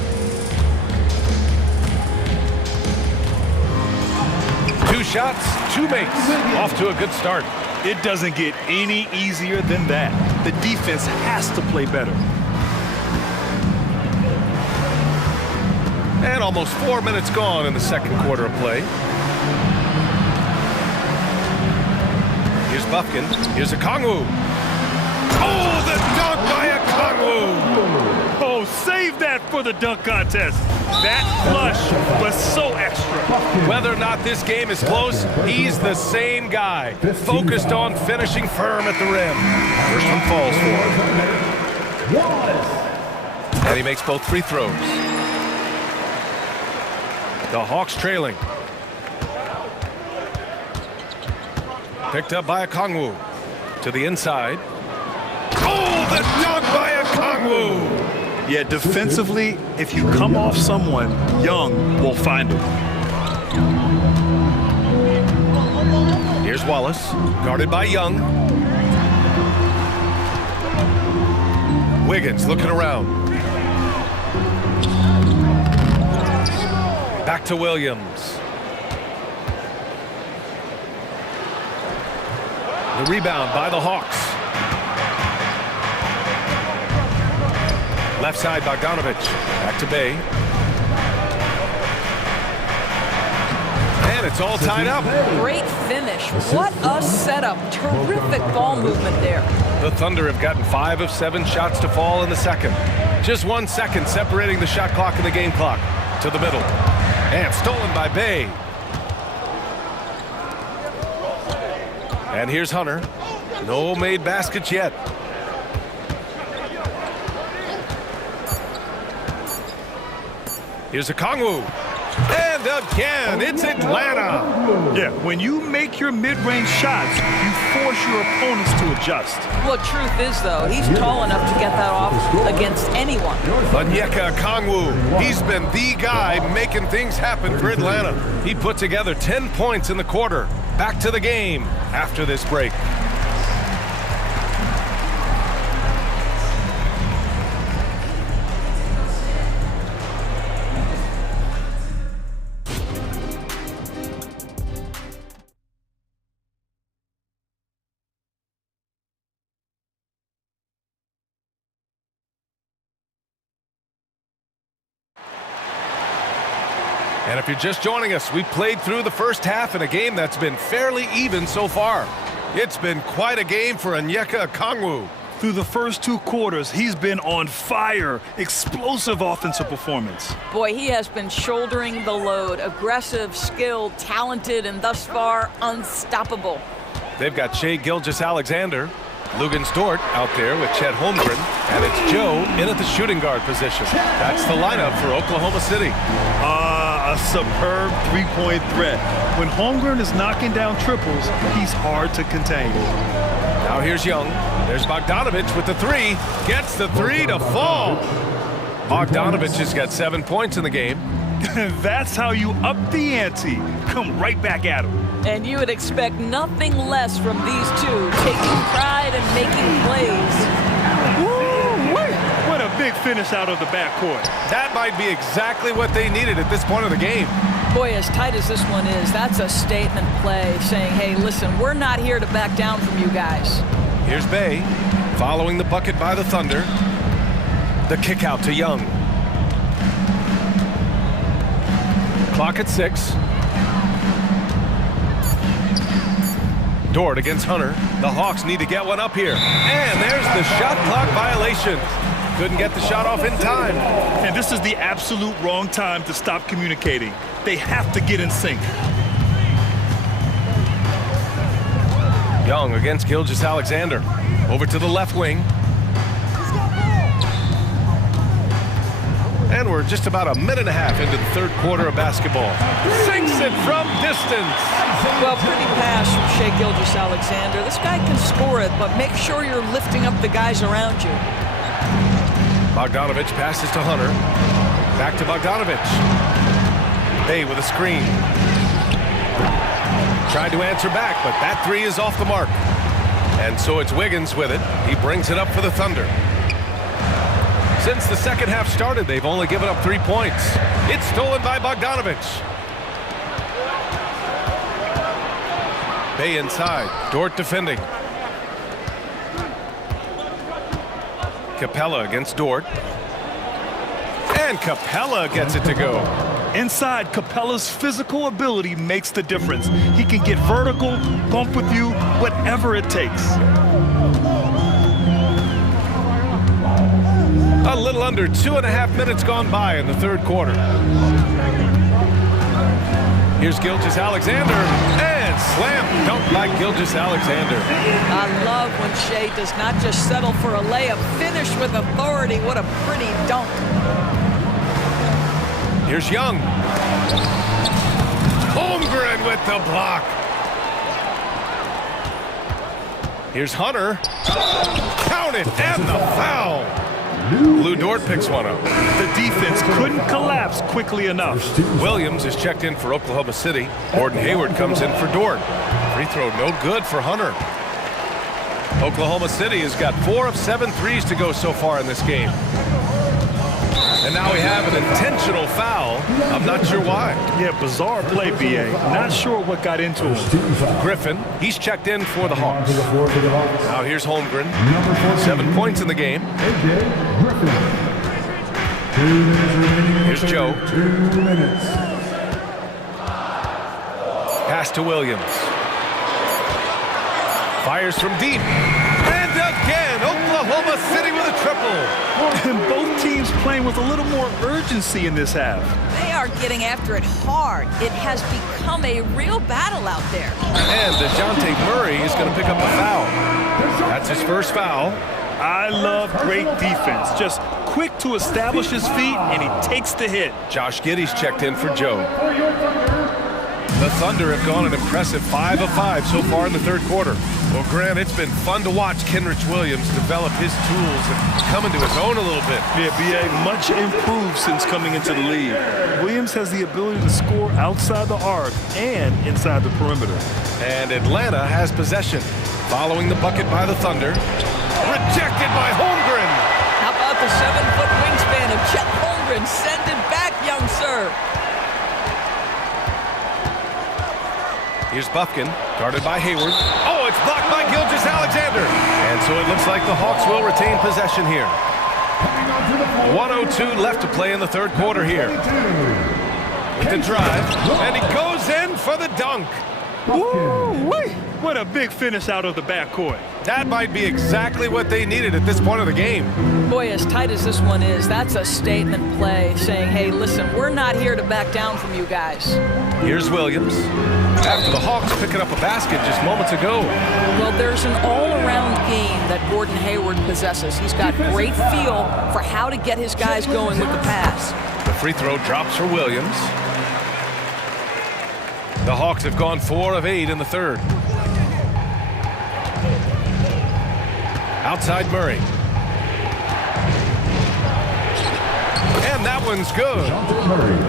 2 shots, 2 makes. Off to a good start. It doesn't get any easier than that. The defense has to play better. And almost 4 minutes gone in the second quarter of play. Here's Buffkin. Here's Okongwu. Oh, the dunk by Okongwu! Oh, save that for the dunk contest. That flush was so extra. Whether or not this game is close, he's the same guy. Focused on finishing firm at the rim. First one falls for him. And he makes both free throws. The Hawks trailing. Picked up by Okongwu. To the inside. Oh, the dunk by Okongwu! Yeah, defensively, if you come off someone, Young will find him. Here's Wallace, guarded by Young. Wiggins looking around. Back to Williams. The rebound by the Hawks. Left side, Bogdanovich. Back to Bay. And it's all tied up. Great finish. What a setup. Terrific ball movement there. The Thunder have gotten 5 of 7 shots to fall in the second. Just 1 second separating the shot clock and the game clock. To the middle. And stolen by Bay. And here's Hunter. No made baskets yet. Here's Okongwu. And again, it's Atlanta. Yeah, when you make your mid-range shots, you force your opponents to adjust. Well, truth is, though, he's tall enough to get that off against anyone. Onyeka Okongwu, he's been the guy making things happen for Atlanta. He put together 10 points in the quarter. Back to the game after this break. And if you're just joining us, we played through the first half in a game that's been fairly even so far. It's been quite a game for Onyeka Okongwu. Through the first 2 quarters, he's been on fire. Explosive offensive performance. Boy, he has been shouldering the load. Aggressive, skilled, talented, and thus far, unstoppable. They've got Shai Gilgeous-Alexander, Lugan Stort out there with Chet Holmgren, and it's Joe in at the shooting guard position. That's the lineup for Oklahoma City. A superb three-point threat. When Holmgren is knocking down triples, he's hard to contain. Now here's Young. There's Bogdanovich with the 3. Gets the 3 to fall. Bogdanovich has got 7 points in the game. That's how you up the ante. Come right back at him. And you would expect nothing less from these two, taking pride and making plays. What a big finish out of the backcourt. That might be exactly what they needed at this point of the game. Boy, as tight as this one is, that's a statement play saying, hey, listen, we're not here to back down from you guys. Here's Bay, following the bucket by the Thunder. The kick out to Young. Clock at 6. Dort against Hunter. The Hawks need to get one up here. And there's the shot clock violation. Couldn't get the shot off in time. And this is the absolute wrong time to stop communicating. They have to get in sync. Young against Gilgeous-Alexander. Over to the left wing. And we're just about a minute and a half into the third quarter of basketball. Sinks it from distance. Well, pretty pass Shai Gilgeous-Alexander. This guy can score it, but make sure you're lifting up the guys around you. Bogdanovich passes to Hunter. Back to Bogdanovich. Bay with a screen. Tried to answer back, but that three is off the mark. And so it's Wiggins with it. He brings it up for the Thunder. Since the second half started, they've only given up 3 points. It's stolen by Bogdanovich. Bay inside. Dort defending. Capella against Dort. And Capella gets it to go. Inside, Capella's physical ability makes the difference. He can get vertical, bump with you, whatever it takes. A little under 2.5 minutes gone by in the third quarter. Here's Gilgeous-Alexander, and slam dunk by Gilgeous-Alexander. I love when Shai does not just settle for a layup, finish with authority. What a pretty dunk. Here's Young. Holmgren with the block. Here's Hunter. Count it, and the foul. Lou Dort picks one up. The defense couldn't collapse quickly enough. Williams is checked in for Oklahoma City. Gordon Hayward comes in for Dort. Free throw no good for Hunter. Oklahoma City has got 4 of 7 threes to go so far in this game. And now we have an intentional foul. I'm not sure why. Yeah, bizarre play, B.A. Not sure what got into him. Griffin, he's checked in for the Hawks. Now here's Holmgren. 7 points in the game. Here's Joe. Pass to Williams. Fires from deep. And again, Oklahoma City with a triple. And both teams playing with a little more urgency in this half. They are getting after it hard. It has become a real battle out there. And DeJounte Murray is going to pick up a foul. That's his first foul. I love great defense. Just quick to establish his feet, and he takes the hit. Josh Giddey's checked in for Joe. The Thunder have gone an impressive 5 of 5 so far in the third quarter. Well, Grant, it's been fun to watch Kenrich Williams develop his tools and come into his own a little bit. Yeah, B.A. much improved since coming into the league. Williams has the ability to score outside the arc and inside the perimeter. And Atlanta has possession. Following the bucket by the Thunder. Rejected by Holmgren. How about the 7-foot wingspan of Chet Holmgren? Send it back, young sir. Here's Bufkin, guarded by Hayward. Oh, it's blocked by Gilgeous-Alexander. And so it looks like the Hawks will retain possession here. 1:02 left to play in the third quarter here. With the drive, and he goes in for the dunk. Woo-wee! What a big finish out of the backcourt. That might be exactly what they needed at this point of the game. Boy, as tight as this one is, that's a statement play saying, hey, listen, we're not here to back down from you guys. Here's Williams. After the Hawks picking up a basket just moments ago. Well, there's an all-around game that Gordon Hayward possesses. He's got great feel for how to get his guys going with the pass. The free throw drops for Williams. The Hawks have gone 4 of 8 in the third. Outside Murray. And that one's good.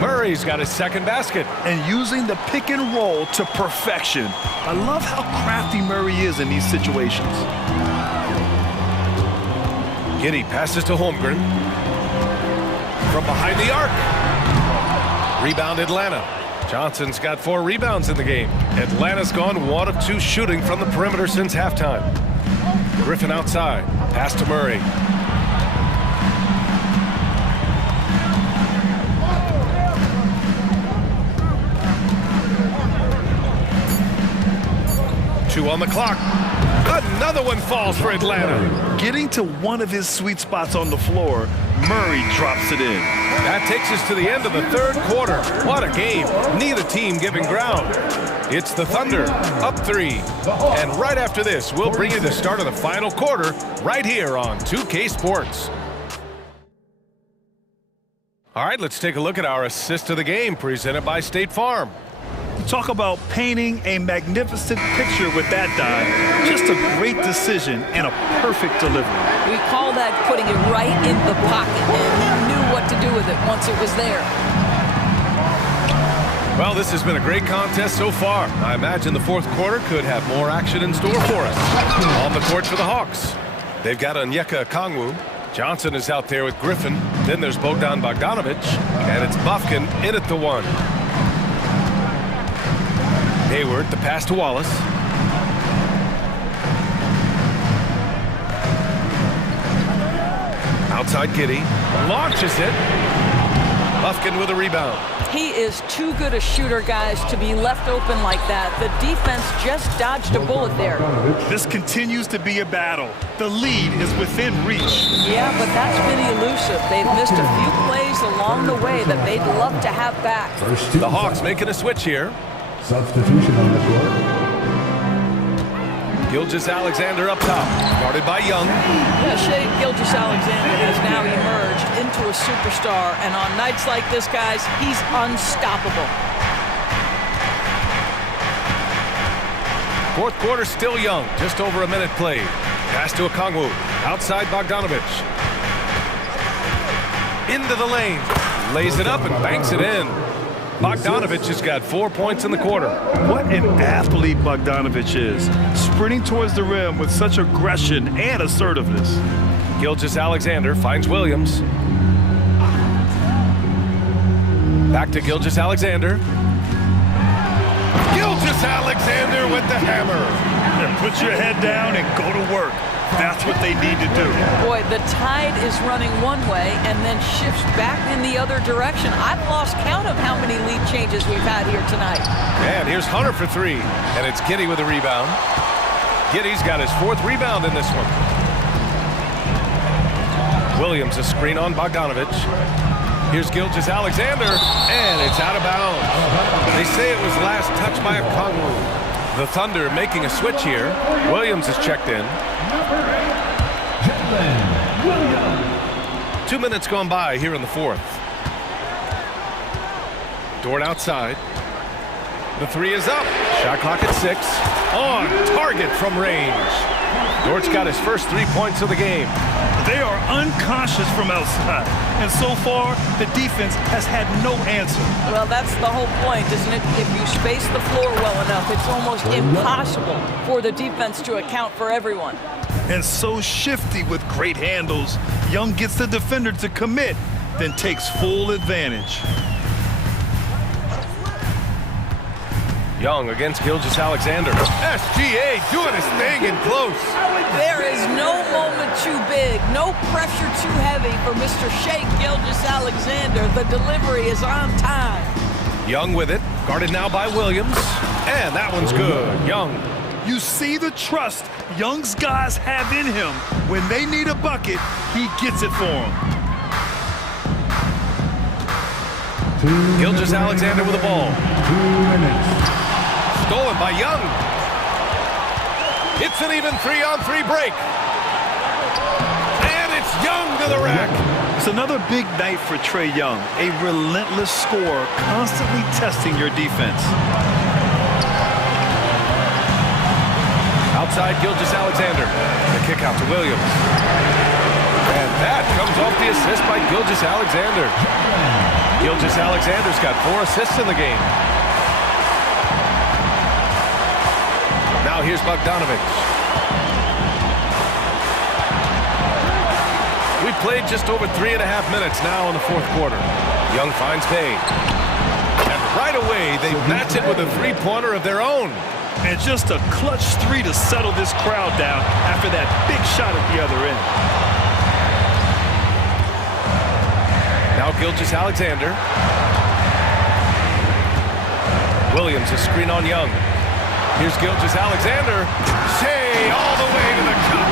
Murray's got his second basket. And using the pick and roll to perfection. I love how crafty Murray is in these situations. Giddey passes to Holmgren. From behind the arc. Rebound Atlanta. Johnson's got 4 rebounds in the game. Atlanta's gone 1 of 2 shooting from the perimeter since halftime. Griffin outside. Pass to Murray. Two on the clock. Another one falls for Atlanta. Getting to one of his sweet spots on the floor, Murray drops it in. That takes us to the end of the third quarter. What a game. Neither team giving ground. It's the Thunder, up 3. And right after this, we'll bring you the start of the final quarter right here on 2K Sports. All right, let's take a look at our assist of the game presented by State Farm. Talk about painting a magnificent picture with that dive. Just a great decision and a perfect delivery. We call that putting it right in the pocket, and he knew what to do with it once it was there. Well, this has been a great contest so far. I imagine the fourth quarter could have more action in store for us. On the court for the Hawks. They've got Onyeka Okongwu. Johnson is out there with Griffin. Then there's Bogdan Bogdanovic. And it's Bufkin in at the one. Hayward, the pass to Wallace. Outside Giddey. Launches it. Bufkin with a rebound. He is too good a shooter, guys, to be left open like that. The defense just dodged a bullet there. This continues to be a battle. The lead is within reach. Yeah, but that's been elusive. They've missed a few plays along the way that they'd love to have back. The Hawks making a switch here. Substitution on the court. Gilgeous-Alexander up top, guarded by Young. Yeah, Shea Gilgeous-Alexander has now emerged into a superstar, and on nights like this, guys, he's unstoppable. Fourth quarter still Young, just over a minute played. Pass to Okongwu, outside Bogdanovic. Into the lane, lays it up and banks it in. Bogdanovic has got 4 points in the quarter. What an athlete Bogdanovic is, sprinting towards the rim with such aggression and assertiveness. Gilgeous-Alexander finds Williams. Back to Gilgeous-Alexander. Gilgeous-Alexander with the hammer. And put your head down and go to work. That's what they need to do. Boy, the tide is running one way and then shifts back in the other direction. I've lost count of how many lead changes we've had here tonight. And here's Hunter for three. And it's Giddey with a rebound. Giddey's got his fourth rebound in this one. Williams, a screen on Bogdanovic. Here's Gilgeous-Alexander, and it's out of bounds. They say it was last touched by Okongwu. The Thunder making a switch here. Williams is checked in. 2 minutes gone by here in the fourth. Dort outside. The three is up. Shot clock at 6. On target from range. Dort's got his first 3 points of the game. They are unconscious from outside, and so far the defense has had no answer. Well, that's the whole point, isn't it? If you space the floor well enough, it's almost impossible for the defense to account for everyone. And so shifty with great handles, Young gets the defender to commit, then takes full advantage. Young against Gilgeous-Alexander. SGA doing his thing in close. There is no moment too big, no pressure too heavy for Mr. Shea Gilgeous-Alexander. The delivery is on time. Young with it, guarded now by Williams. And that one's good. Young. You see the trust Young's guys have in him. When they need a bucket, he gets it for them. Gilgeous-Alexander with the ball. 2 minutes. Stolen by Young. It's an even 3-on-3 break. And it's Young to the rack. It's another big night for Trae Young, a relentless scorer, constantly testing your defense. Outside Gilgeous-Alexander. The kick out to Williams. And that comes off the assist by Gilgeous-Alexander. Gilgeous-Alexander's got 4 assists in the game. Now here's Bogdanovic. We played just over 3.5 minutes now in the fourth quarter. Young finds Bay. And right away, they match it with a three-pointer of their own. And just a clutch three to settle this crowd down after that big shot at the other end. Now Gilgeous-Alexander. Williams, a screen on Young. Here's Gilgeous-Alexander. Shea all the way to the cup.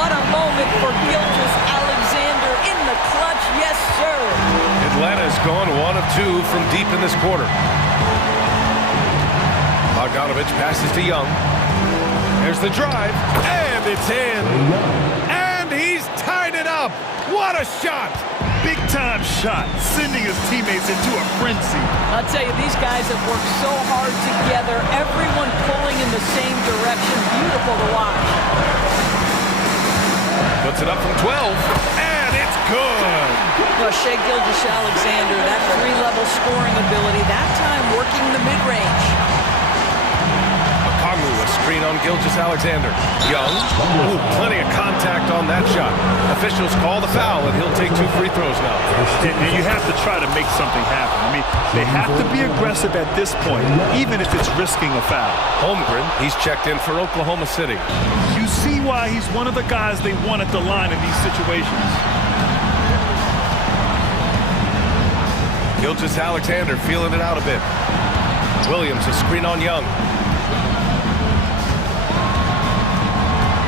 What a moment for Gilgeous-Alexander in the clutch. Yes, sir. Atlanta's gone 1 of 2 from deep in this quarter. Bogdanovic passes to Young. There's the drive, and it's in. And he's tied it up. What a shot. Big Big-time shot, sending his teammates into a frenzy. I'll tell you, these guys have worked so hard together, everyone pulling in the same direction. Beautiful to watch. Puts it up from 12, and it's good. Well, Shea Gilgeous-Alexander, that three-level scoring ability, that time working the mid-range. Kongu, a screen on Gilgeous-Alexander. Young, ooh, plenty of contact on that shot. Officials call the foul, and he'll take 2 free throws now. And you have to try to make something happen. I mean, they have to be aggressive at this point, even if it's risking a foul. Holmgren, he's checked in for Oklahoma City. You see why he's one of the guys they want at the line in these situations. Gilgeous-Alexander feeling it out a bit. Williams, a screen on Young.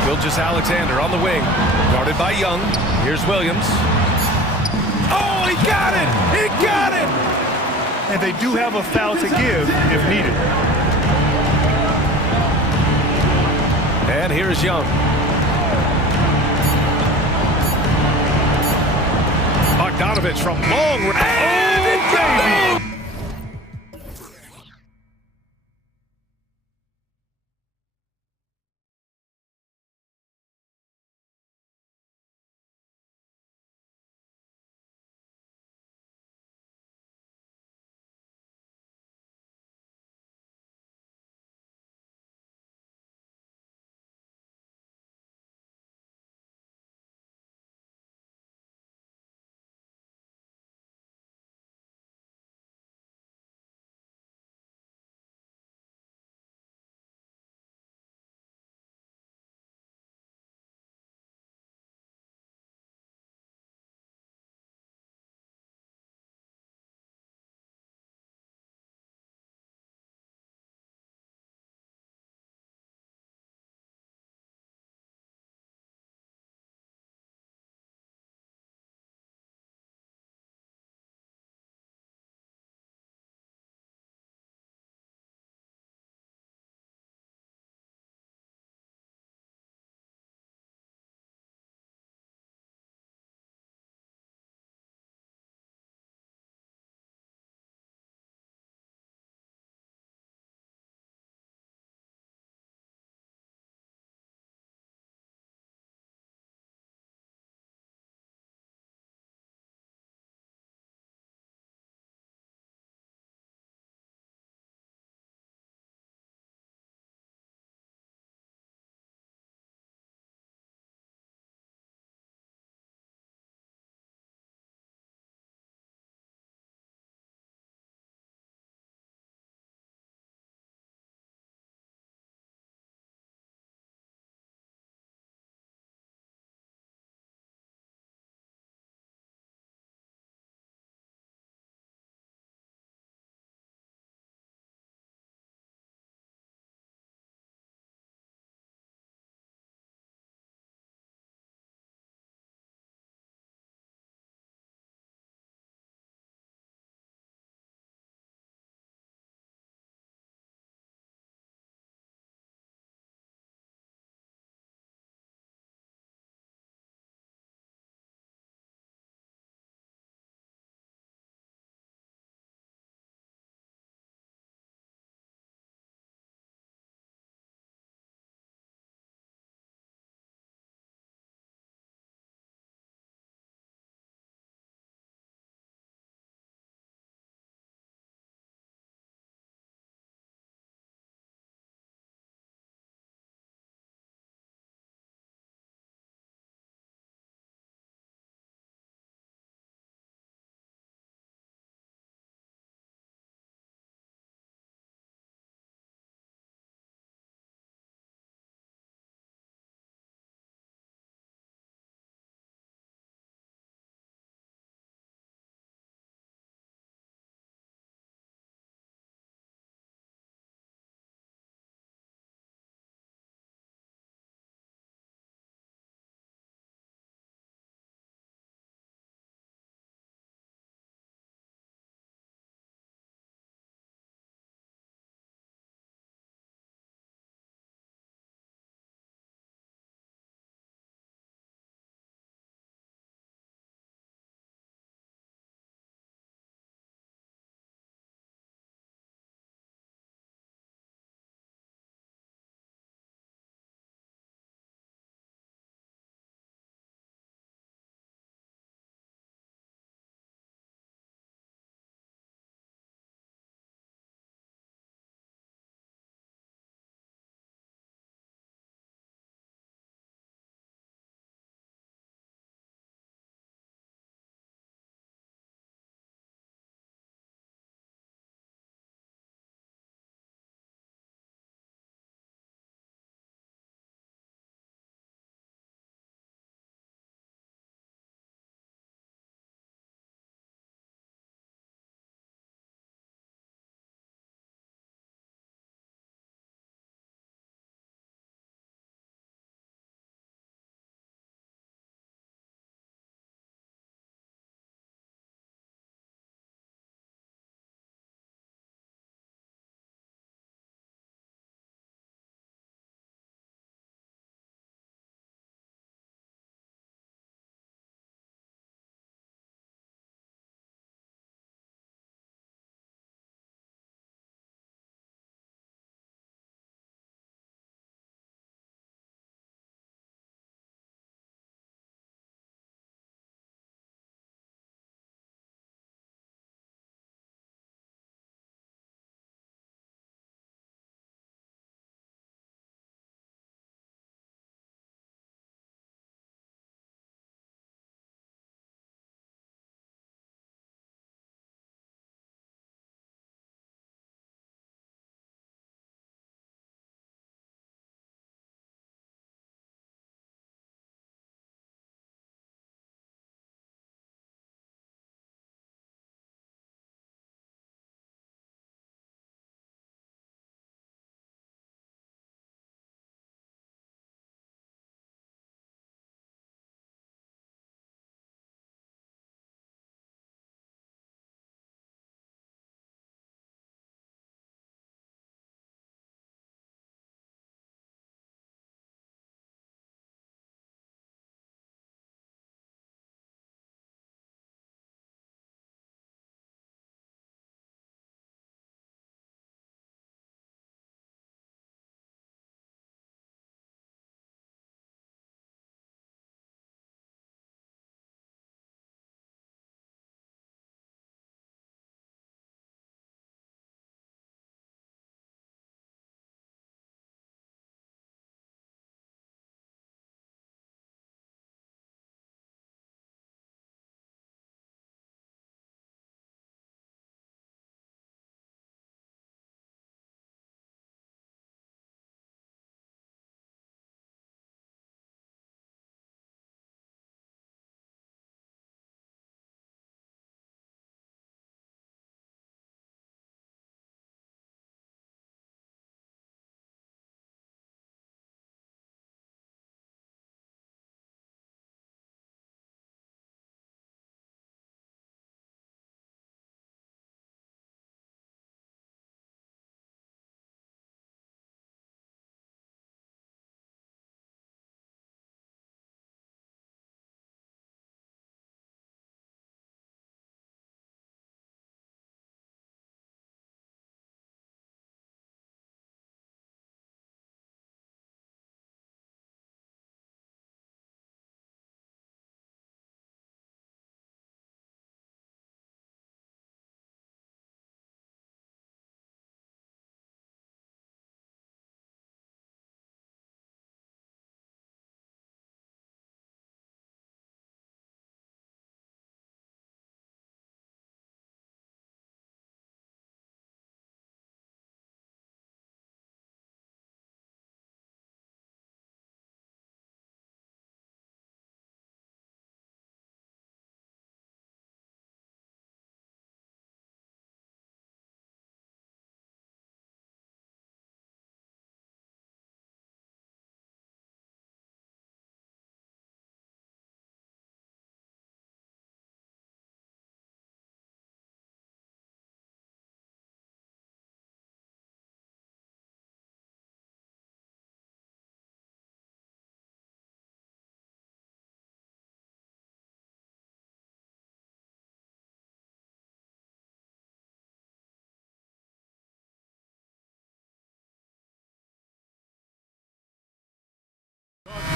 Gilgeous-Alexander on the wing, guarded by Young. Here's Williams. Oh, he got it! He got it! And they do have a foul to give if needed. And here's Young. Bogdanovich from long range. And it got him!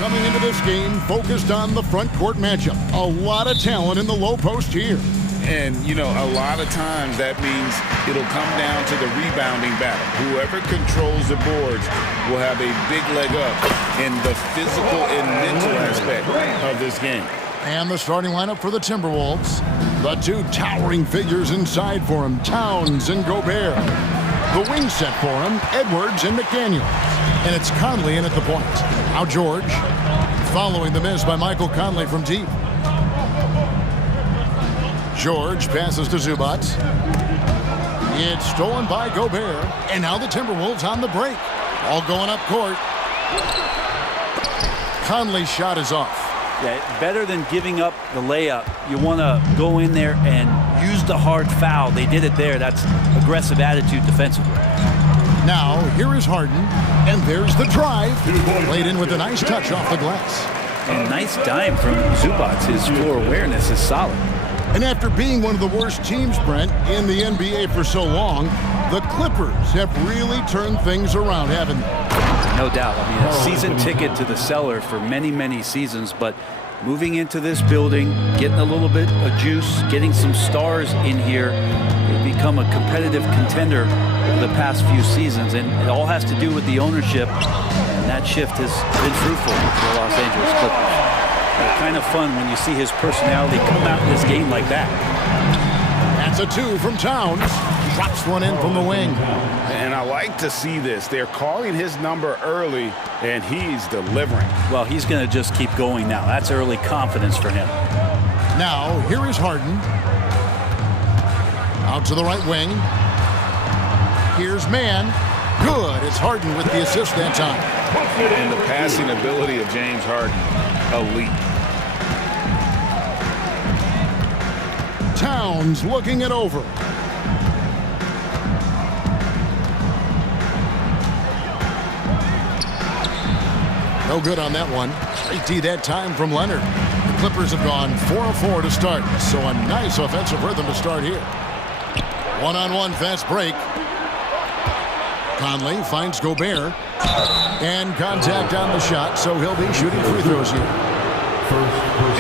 coming into this game focused on the front court matchup. A lot of talent in the low post here. And, you know, a lot of times that means it'll come down to the rebounding battle. Whoever controls the boards will have a big leg up in the physical and mental aspect of this game. And the starting lineup for the Timberwolves. The two towering figures inside for him, Towns and Gobert. The wing set for him, Edwards and McDaniel. And it's Conley in at the point. Now George, following the miss by Michael Conley from deep. George passes to Zubac. It's stolen by Gobert. And now the Timberwolves on the break. All going up court. Conley's shot is off. Yeah, better than giving up the layup. You want to go in there and use the hard foul. They did it there. That's aggressive attitude defensively. Now, here is Harden. And there's the drive. Played in with a nice touch off the glass. And nice dime from Zubac. His floor awareness is solid. And after being one of the worst teams, Brent, in the NBA for so long, the Clippers have really turned things around, haven't they? No doubt. I mean, a season ticket to the cellar for many, many seasons, but moving into this building, getting a little bit of juice, getting some stars in here, they've become a competitive contender over the past few seasons, and it all has to do with the ownership, and that shift has been fruitful for the Los Angeles Clippers. Kind of fun when you see his personality come out in this game like that. That's a two from Towns. Drops one in from the wing. And I like to see this. They're calling his number early, and he's delivering. Well, he's going to just keep going now. That's early confidence for him. Now, here is Harden. Out to the right wing. Here's Mann. Good. It's Harden with the assist that time. And the passing ability of James Harden, elite. Towns looking it over. No good on that one. Straight D that time from Leonard. The Clippers have gone 4 of 4 to start, so a nice offensive rhythm to start here. One-on-one fast break. Conley finds Gobert. And contact on the shot, so he'll be shooting free throws here.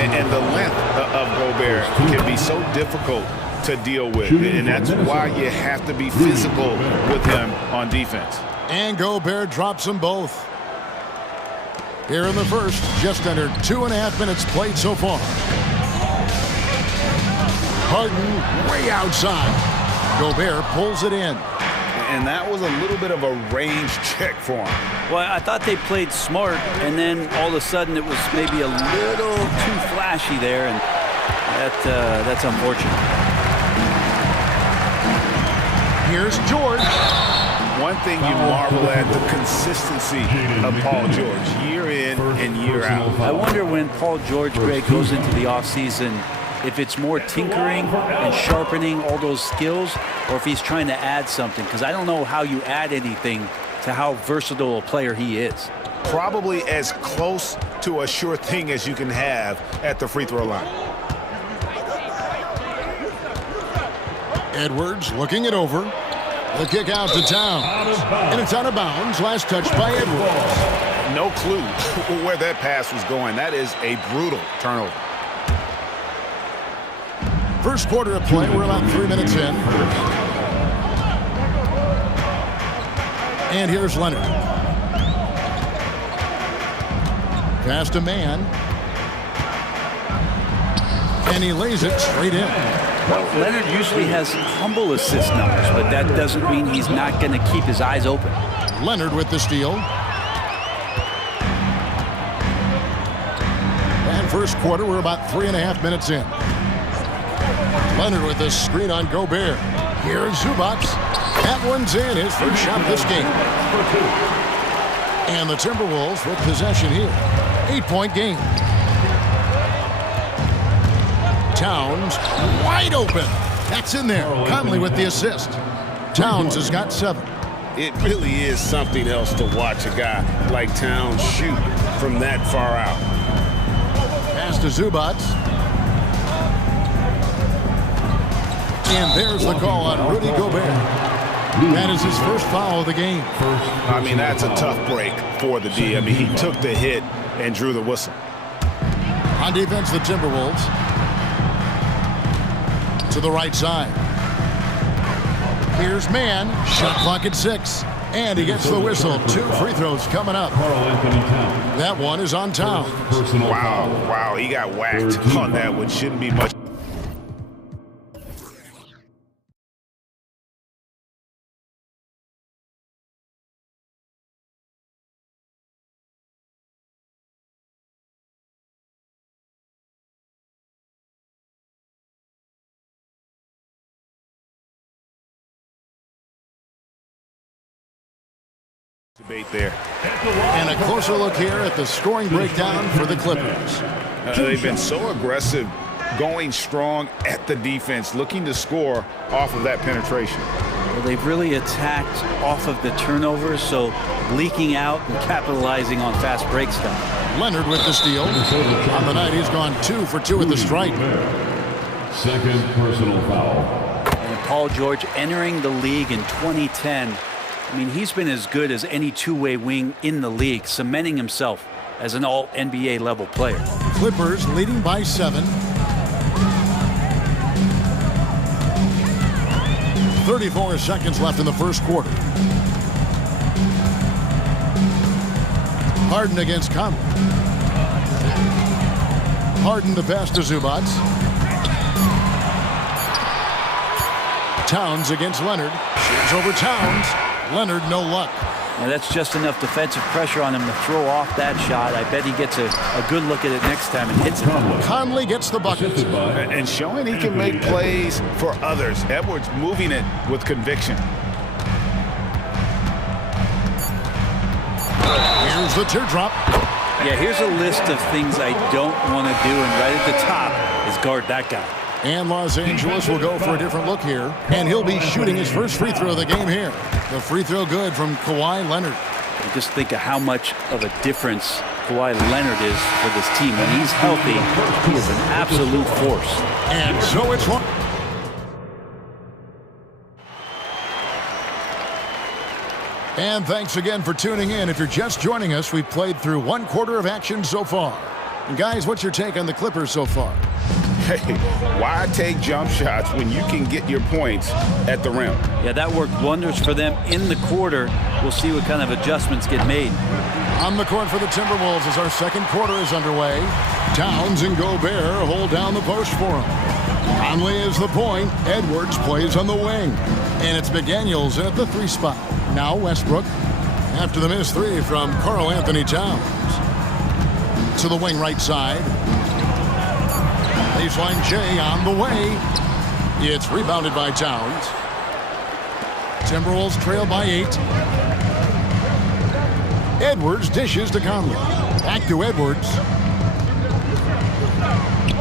And the length of Gobert can be so difficult to deal with, and that's why you have to be physical with him on defense. And Gobert drops them both. Here in the first, just under 2.5 minutes played so far. Harden way outside. Gobert pulls it in. And that was a little bit of a range check for him. Well, I thought they played smart, and then all of a sudden it was maybe a little too flashy there, and that's unfortunate. Here's George. One thing you marvel at, the consistency of Paul George, year in and year out. I wonder when Paul George, Greg, goes into the offseason, if it's more tinkering and sharpening all those skills, or if he's trying to add something, because I don't know how you add anything to how versatile a player he is. Probably as close to a sure thing as you can have at the free throw line. Edwards looking it over. The kick out to Towns. And it's out of bounds. Last touch by Edwards. No clue where that pass was going. That is a brutal turnover. First quarter of play. We're about 3 minutes in. And here's Leonard. Pass to Mann. And he lays it straight in. Well, Leonard usually has humble assist numbers, but that doesn't mean he's not going to keep his eyes open. Leonard with the steal. And first quarter, we're about 3.5 minutes in. Leonard with the screen on Gobert. Here's Zubac. That one's in, his first shot of this game. And the Timberwolves with possession here. 8-point game. Towns wide open. That's in there. Conley with the assist. Towns has got 7. It really is something else to watch a guy like Towns shoot from that far out. Pass to Zubac. And there's the call on Rudy Gobert. That is his first foul of the game. I mean, that's a tough break for the D. I mean, he took the hit and drew the whistle. On defense, the Timberwolves. To the right side. Here's Mann. Shot clock at 6. And he gets the whistle. 2 free throws coming up. That one is on Towns. Wow, he got whacked on that one. Shouldn't be much. Debate there. And a closer look here at the scoring breakdown for the Clippers. They've been so aggressive, going strong at the defense, looking to score off of that penetration. Well, they've really attacked off of the turnovers, so leaking out and capitalizing on fast break stuff. Leonard with the steal. On the night, he's gone 2 for 2 at the stripe. Second personal foul. And Paul George entering the league in 2010. I mean, he's been as good as any two-way wing in the league, cementing himself as an all-NBA level player. Clippers leading by 7. 34 seconds left in the first quarter. Harden against Conley. Harden the pass to Zubac. Towns against Leonard. Shoots over Towns. Leonard, no luck. Now that's just enough defensive pressure on him to throw off that shot. I bet he gets a good look at it next time and hits it. Conley gets the bucket. And showing he can make plays for others. Edwards moving it with conviction. Here's the teardrop. Yeah, here's a list of things I don't want to do, and right at the top is guard that guy. And Los Angeles will go for a different look here. And he'll be shooting his first free throw of the game here. The free throw good from Kawhi Leonard. You just think of how much of a difference Kawhi Leonard is for this team. When he's healthy, he is an absolute force. And so it's one. And thanks again for tuning in. If you're just joining us, we've played through 1 quarter of action so far. And guys, what's your take on the Clippers so far? Hey, why take jump shots when you can get your points at the rim? Yeah, that worked wonders for them in the quarter. We'll see what kind of adjustments get made. On the court for the Timberwolves as our second quarter is underway. Towns and Gobert hold down the post for him. Conley is the point. Edwards plays on the wing. And it's McDaniels in at the 3 spot. Now Westbrook after the missed 3 from Karl Anthony Towns. To the wing right side. Baseline J on the way. It's rebounded by Towns. Timberwolves trail by 8. Edwards dishes to Conley. Back to Edwards.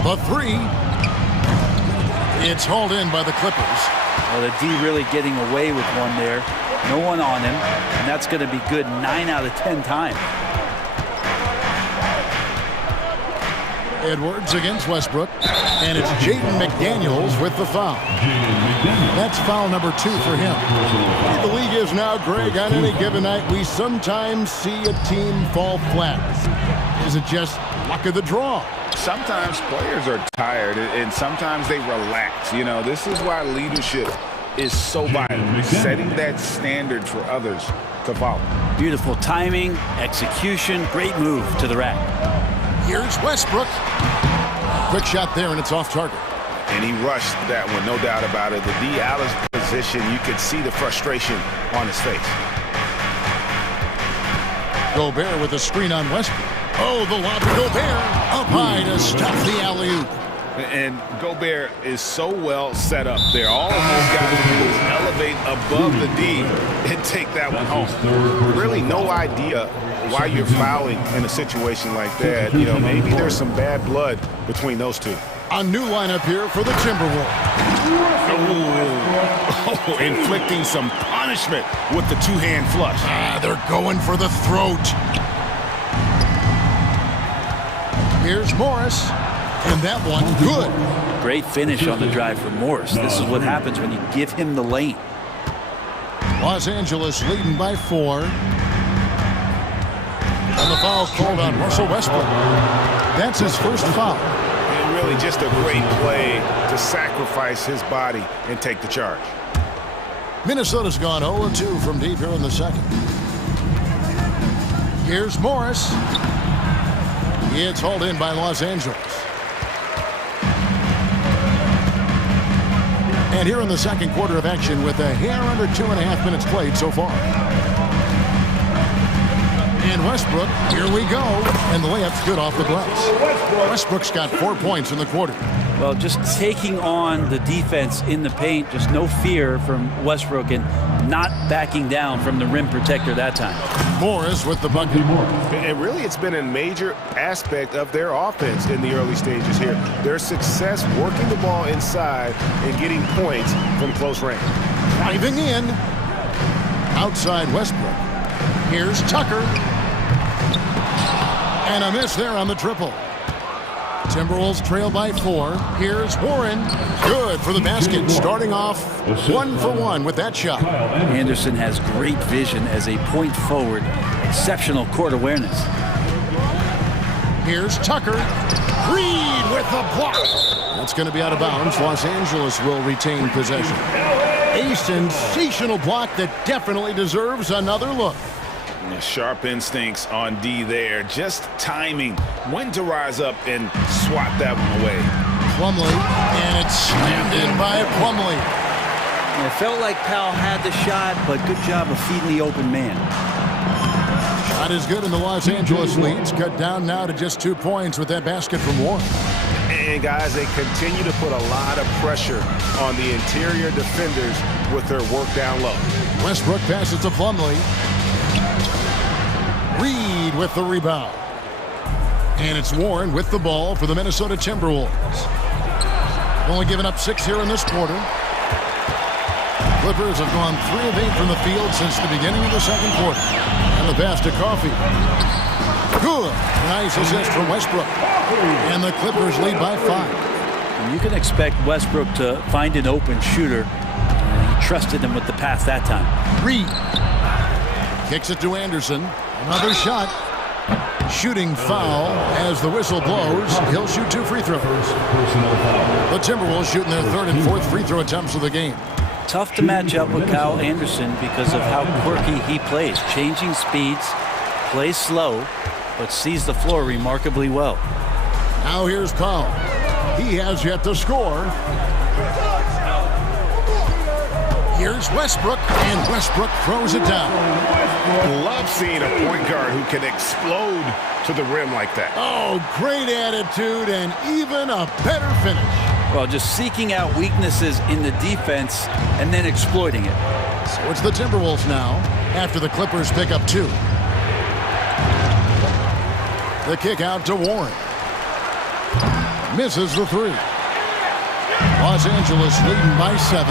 The 3. It's hauled in by the Clippers. Well, the D really getting away with one there. No one on him, and that's going to be good 9 out of 10 times. Edwards against Westbrook, and it's Jaden McDaniels with the foul. That's foul number 2 for him. The league is now, Greg, on any given night, we sometimes see a team fall flat. Is it just luck of the draw? Sometimes players are tired, and sometimes they relax. You know, this is why leadership is so vital, setting that standard for others to follow. Beautiful timing, execution, great move to the rack. Here's Westbrook. Quick shot there, and it's off target. And he rushed that one, no doubt about it. The D out of position, you could see the frustration on his face. Gobert with a screen on Westbrook. Oh, the lob to Gobert. Up high to stop the alley-oop. And Gobert is so well set up there. All he's got to do is elevate above the D and take that one home. Really no idea why you're fouling in a situation like that. You know, maybe there's some bad blood between those two. A new lineup here for the Timberwolves. Oh, inflicting some punishment with the 2-hand flush. They're going for the throat. Here's Morris. And that one, good. Great finish on the drive for Morris. This is what happens when you give him the lane. Los Angeles leading by 4. And the foul called on Russell Westbrook. That's his first foul. And really just a great play to sacrifice his body and take the charge. Minnesota's gone 0-2 from deep here in the second. Here's Morris. It's hauled in by Los Angeles. And here in the second quarter of action with a hair under 2.5 minutes played so far. And Westbrook, here we go. And the layup's good off the glass. Westbrook's got 4 points in the quarter. Well, just taking on the defense in the paint, just no fear from Westbrook and not backing down from the rim protector that time. Morris with the bucket. And really, it's been a major aspect of their offense in the early stages here. Their success working the ball inside and getting points from close range. Driving in. Outside Westbrook. Here's Tucker. And a miss there on the triple. Timberwolves trail by 4. Here's Warren. Good for the basket. Starting off 1 for 1 with that shot. Anderson has great vision as a point forward. Exceptional court awareness. Here's Tucker. Reed with the block. That's going to be out of bounds. Los Angeles will retain possession. A sensational block that definitely deserves another look. Sharp instincts on D there. Just timing when to rise up and swat that one away. Plumlee, and it's slammed in by Plumlee. It felt like Powell had the shot, but good job of feeding the open man. Shot is good, and the Los Angeles leads cut down now to just 2 points with that basket from Warren. And guys, they continue to put a lot of pressure on the interior defenders with their work down low. Westbrook passes to Plumlee. Reed with the rebound. And it's Warren with the ball for the Minnesota Timberwolves. Only given up 6 here in this quarter. Clippers have gone 3 of 8 from the field since the beginning of the second quarter. And the pass to Coffey. Good. Nice assist from Westbrook. And the Clippers lead by 5. And you can expect Westbrook to find an open shooter. He trusted him with the pass that time. Reed kicks it to Anderson. Another shot. Shooting foul as the whistle blows. He'll shoot 2 free throws. The Timberwolves shooting their 3rd and 4th free throw attempts of the game. Tough to match up with Kyle Anderson because of how quirky he plays. Changing speeds, plays slow, but sees the floor remarkably well. Now here's Powell. He has yet to score. Here's Westbrook, and Westbrook throws it down. Love seeing a point guard who can explode to the rim like that. Oh, great attitude and even a better finish. Well, just seeking out weaknesses in the defense and then exploiting it. So it's the Timberwolves now after the Clippers pick up 2. The kick out to Warren. Misses the 3. Los Angeles leading by 7.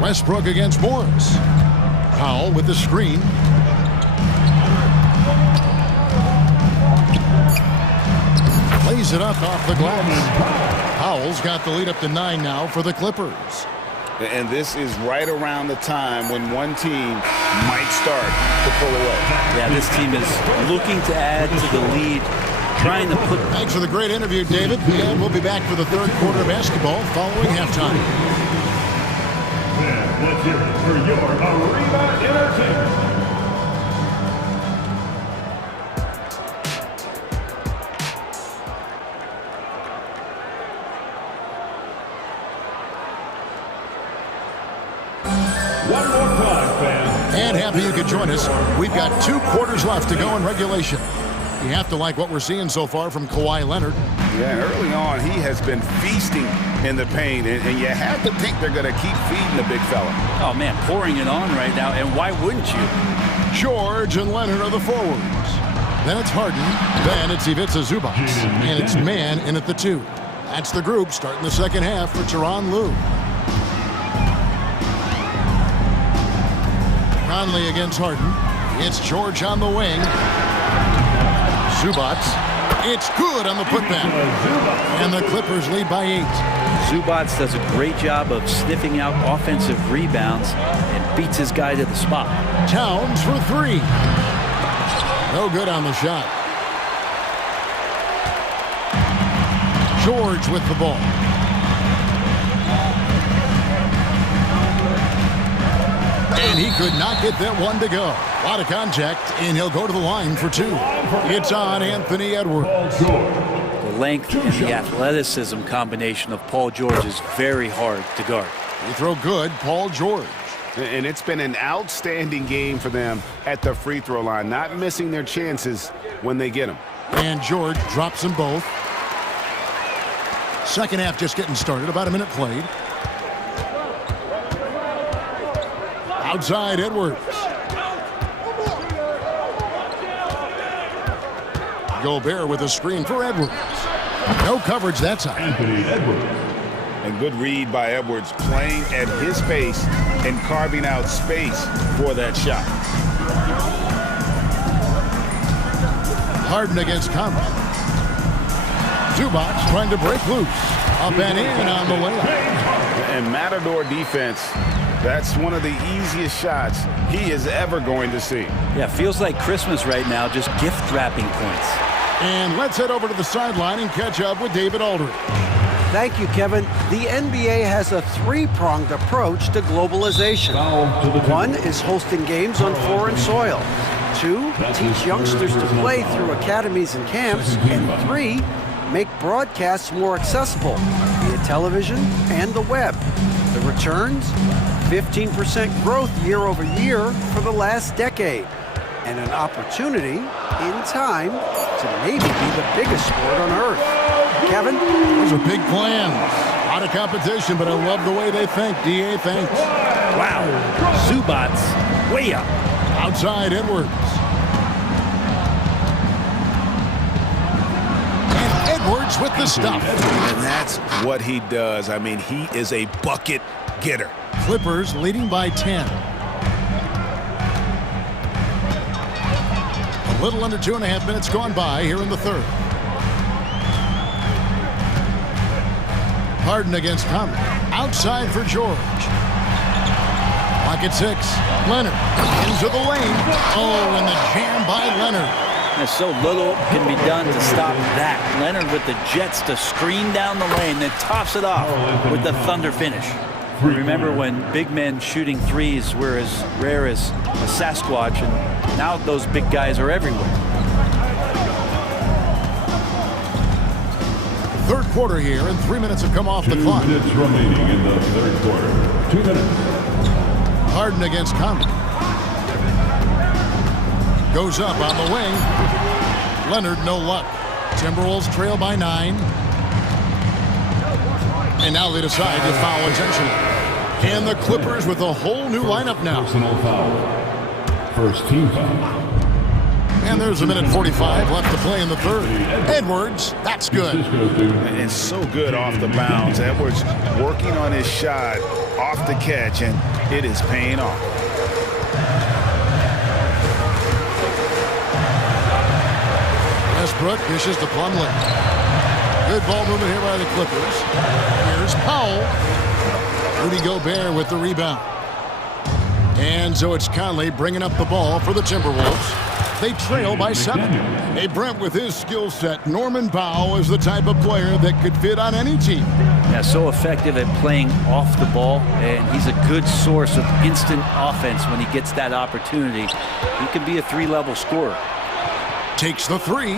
Westbrook against Morris. Powell with the screen. Lays it up off the glass. Powell's got the lead up to 9 now for the Clippers. And this is right around the time when one team might start to pull away. Yeah, this team is looking to add to the lead, trying to put... Thanks for the great interview, David. And we'll be back for the 3rd quarter of basketball following halftime. Let's hear it for your Arena Entertainment. One more time, fans. And happy you could join us. We've got 2 quarters left to go in regulation. You have to like what we're seeing so far from Kawhi Leonard. Yeah, early on, he has been feasting in the paint, and you have to think they're going to keep feeding the big fella. Oh, man, pouring it on right now, and why wouldn't you? George and Leonard are the forwards. Then it's Harden. Then it's Ivica Zubac. And it's Mann in at the 2. That's the group starting the second half for Tyronn Lue. Conley against Harden. It's George on the wing. Zubac It's good on the putback. And the Clippers lead by 8. Zubats does a great job of sniffing out offensive rebounds and beats his guy to the spot. Towns for 3. No good on the shot. George with the ball. And he could not get that one to go. A lot of contact, and he'll go to the line for 2. It's on Anthony Edwards. The length and the athleticism combination of Paul George is very hard to guard. You throw good, Paul George. And it's been an outstanding game for them at the free throw line, not missing their chances when they get them. And George drops them both. Second half just getting started, about a minute played. Outside Edwards. Gobert with a screen for Edwards. No coverage that time. Anthony Edwards. A good read by Edwards, playing at his pace and carving out space for that shot. Harden against Conley. Zubats trying to break loose. Up and in on the layup. And Matador defense, that's one of the easiest shots he is ever going to see. Yeah, feels like Christmas right now, just gift wrapping points. And let's head over to the sideline and catch up with David Aldridge. Thank you, Kevin. The NBA has a 3-pronged approach to globalization. 1 is hosting games on foreign soil. 2, teach youngsters to play through academies and camps. And 3, make broadcasts more accessible via television and the web. The returns, 15% growth year over year for the last decade. And an opportunity in time to maybe be the biggest sport on earth. Kevin? Those are big plans. A lot of competition, but I love the way they think. DA thinks. Wow. Zubats way up. Outside Edwards. Edwards with the stuff. And that's what he does. I mean, he is a bucket getter. Clippers leading by 10. A little under 2.5 minutes gone by here in the third. Harden against Conley. Outside for George. Pocket 6. Leonard into the lane. Oh, and the jam by Leonard. And so little can be done to stop that. Leonard with the jets to screen down the lane, then tops it off with the thunder finish. Remember when big men shooting threes were as rare as a Sasquatch, and now those big guys are everywhere. Third quarter here, and 3 minutes have come off the clock. 2 minutes remaining in the third quarter. 2 minutes. Harden against Conley. Goes up on the wing. Leonard, no luck. Timberwolves trail by 9. And now they decide to foul intentionally. And the Clippers with a whole new lineup now. Personal foul. First team foul. And there's a minute 45 left to play in the third. Edwards, that's good. And so good off the bounds. Edwards working on his shot off the catch, and it is paying off. Westbrook dishes to Plumlee. Good ball movement here by the Clippers. Here's Powell. Rudy Gobert with the rebound. And so it's Conley bringing up the ball for the Timberwolves. They trail by 7. Hey, Brent, with his skill set, Norman Powell is the type of player that could fit on any team. Yeah, so effective at playing off the ball, and he's a good source of instant offense when he gets that opportunity. He can be a 3-level scorer. Takes the 3.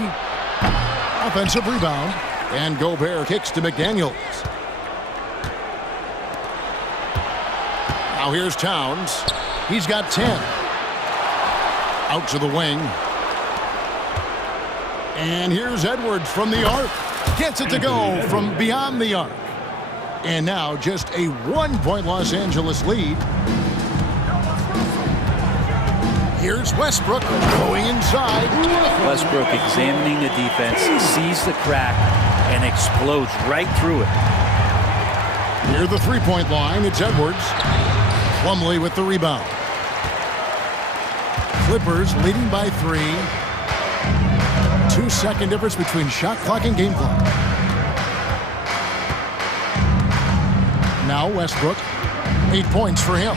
Offensive rebound. And Gobert kicks to McDaniels. Now here's Towns. He's got 10. Out to the wing. And here's Edwards from the arc. Gets it to go from beyond the arc. And now just a 1-point Los Angeles lead. Here's Westbrook going inside. Westbrook examining the defense, sees the crack, and explodes right through it. Near the 3-point line, it's Edwards. Plumlee with the rebound. Clippers leading by 3. 2 2-second difference between shot clock and game clock. Now Westbrook, 8 points for him.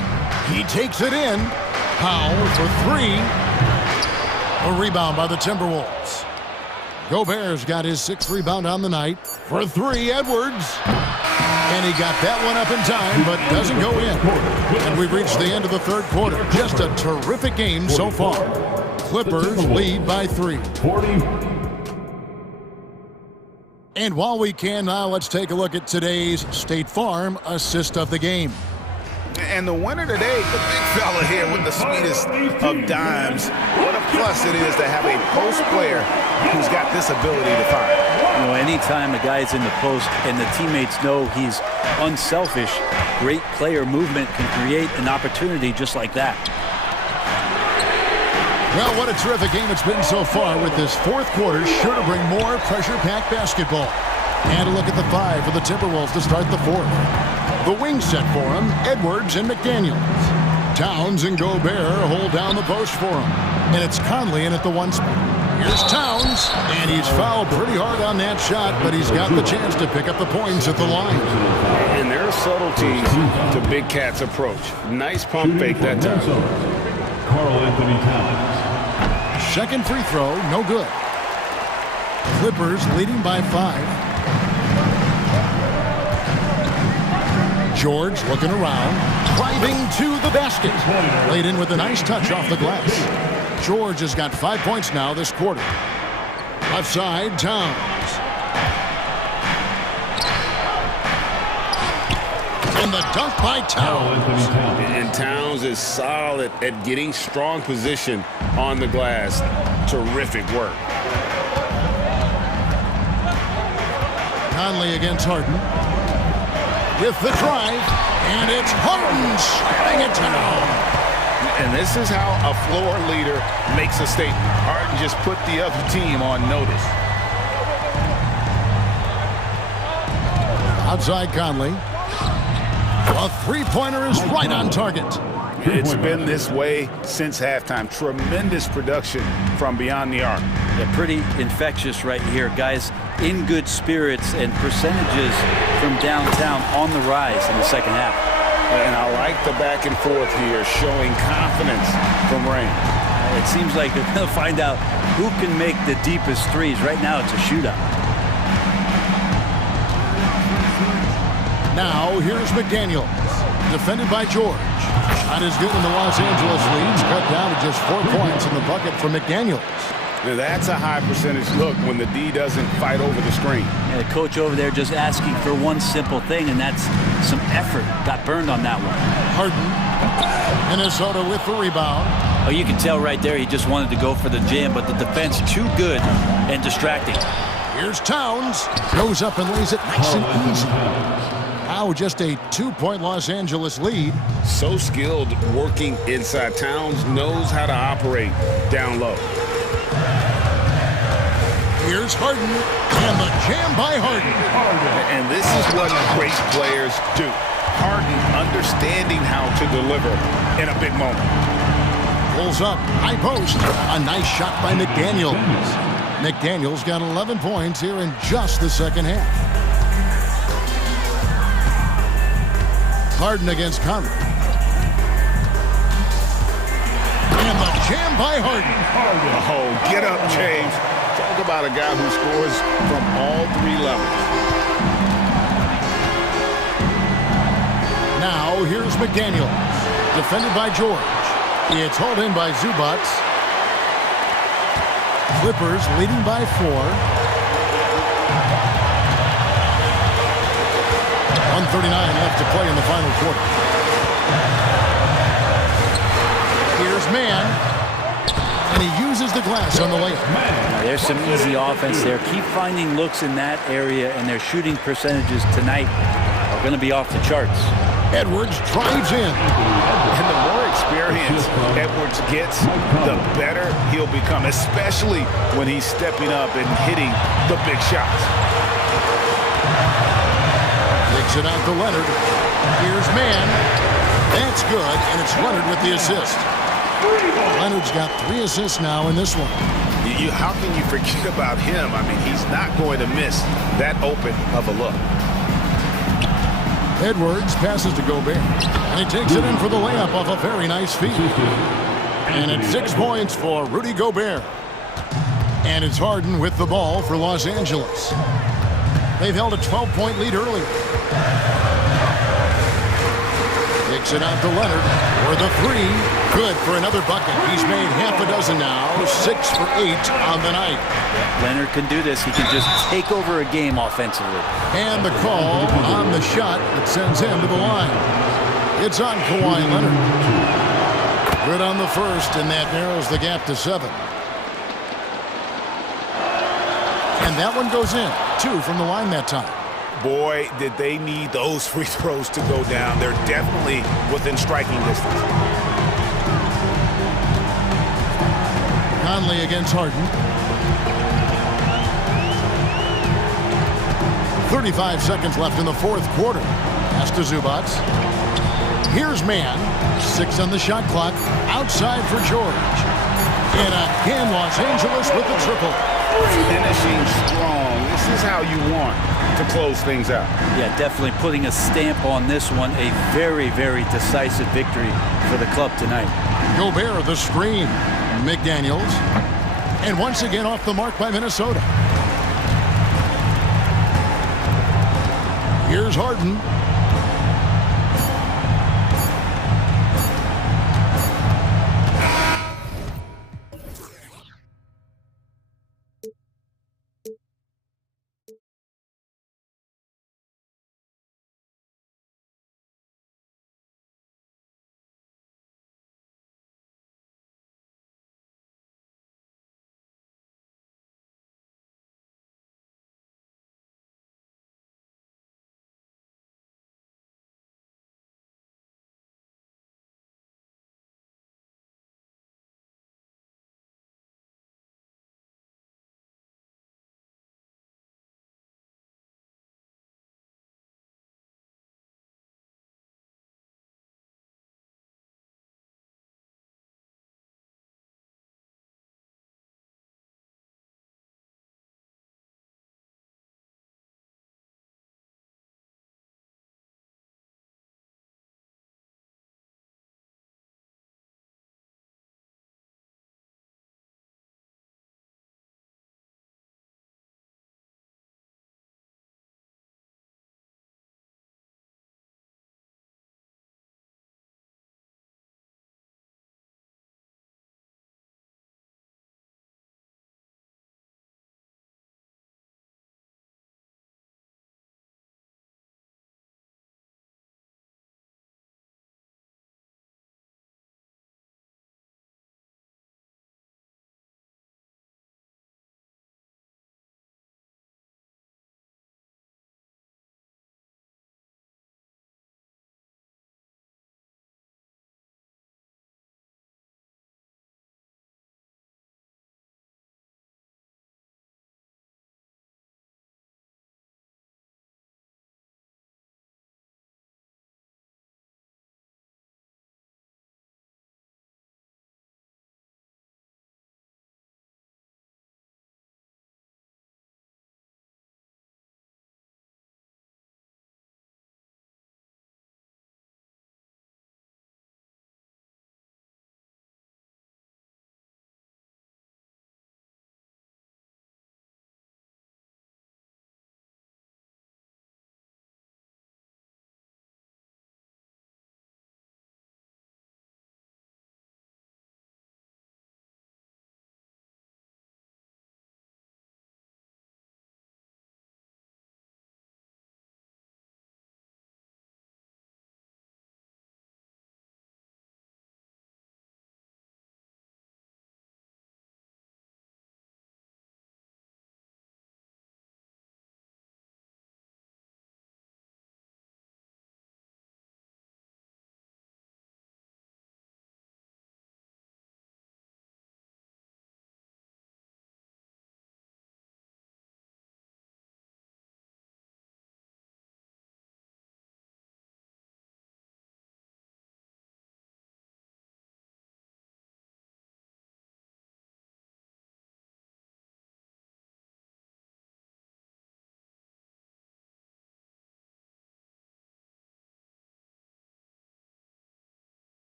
He takes it in. Powell for 3. A rebound by the Timberwolves. Gobert's got his 6th rebound on the night. For 3, Edwards. And he got that one up in time, but doesn't go in. And we've reached the end of the third quarter. Just a terrific game so far. Clippers lead by 3. And while we can now, let's take a look at today's State Farm assist of the game. And the winner today, the big fella here with the sweetest of dimes. What a plus it is to have a post player who's got this ability to find. You know, anytime a guy's in the post and the teammates know he's unselfish, great player movement can create an opportunity just like that. Well, what a terrific game it's been so far, with this fourth quarter sure to bring more pressure-packed basketball. And a look at the 5 for the Timberwolves to start the fourth. The wing set for him, Edwards and McDaniels. Towns and Gobert hold down the post for him. And it's Conley in at the 1 spot. Here's Towns, and he's fouled pretty hard on that shot, but he's got the chance to pick up the points at the line. And there are subtleties to Big Cat's approach. Nice pump fake that time. Carl Anthony Towns. Second free throw, no good. Clippers leading by 5. George looking around, driving to the basket. Laid in with a nice touch off the glass. George has got 5 points now this quarter. Left side, Towns. And the dunk by Towns. And Towns is solid at getting strong position on the glass. Terrific work. Conley against Harden. With the drive, and it's Harden slamming it down. And this is how a floor leader makes a statement. Harden just put the other team on notice. Outside Conley. A three-pointer is right on target. It's been this way since halftime. Tremendous production from beyond the arc. Yeah, pretty infectious right here. Guys in good spirits, and percentages from downtown on the rise in the second half. And I like the back and forth here, showing confidence from Rain. It seems like they're going to find out who can make the deepest threes. Right now it's a shootout. Now here's McDaniels, defended by George. Shot is good, and the Los Angeles leads cut down to just 4 points in the bucket for McDaniels. Now that's a high percentage look when the D doesn't fight over the screen. And the coach over there just asking for one simple thing, and that's some effort. Got burned on that one. Harden, Minnesota with the rebound. Oh, you can tell right there he just wanted to go for the jam, but the defense too good and distracting. Here's Towns. Goes up and lays it nice and easy. Now just a 2-point Los Angeles lead. So skilled working inside. Towns knows how to operate down low. Here's Harden, and the jam by Harden. And this is what great players do. Harden understanding how to deliver in a big moment. Pulls up, high post. A nice shot by McDaniels. McDaniels got 11 points here in just the second half. Harden against Conley. And the jam by Harden. Oh, get up, James. Talk about a guy who scores from all 3 levels. Now here's McDaniels, defended by George. It's hauled in by Zubac. Clippers leading by 4. 1:39 left to play in the final quarter. Here's Mann, and he uses the glass on the layup. Now, there's some easy offense there. Keep finding looks in that area, and their shooting percentages tonight are going to be off the charts. Edwards drives in. And the more experience Edwards gets, the better he'll become, especially when he's stepping up and hitting the big shots. Takes it out to Leonard. Here's Mann. That's good, and it's Leonard with the assist. Leonard's got 3 assists now in this one. How can you forget about him? I mean, he's not going to miss that open of a look. Edwards passes to Gobert, and he takes it in for the layup off a very nice feed. And it's 6 points for Rudy Gobert. And it's Harden with the ball for Los Angeles. They've held a 12-point lead early. Kicks it out to Leonard for the 3. Good for another bucket. He's made half a dozen now, 6 for 8 on the night. Leonard can do this. He can just take over a game offensively. And the call on the shot that sends him to the line. It's on Kawhi Leonard. Good on the first, and that narrows the gap to 7. And that one goes in. 2 from the line that time. Boy, did they need those free throws to go down. They're definitely within striking distance. Conley against Harden. 35 seconds left in the fourth quarter. Pass to Zubac. Here's Mann. 6 on the shot clock. Outside for George. And again, Los Angeles with the triple. Finishing strong. This is how you want to close things out. Yeah, definitely putting a stamp on this one. A very, very decisive victory for the club tonight. Gobert, the screen. McDaniels. And once again off the mark by Minnesota. Here's Harden.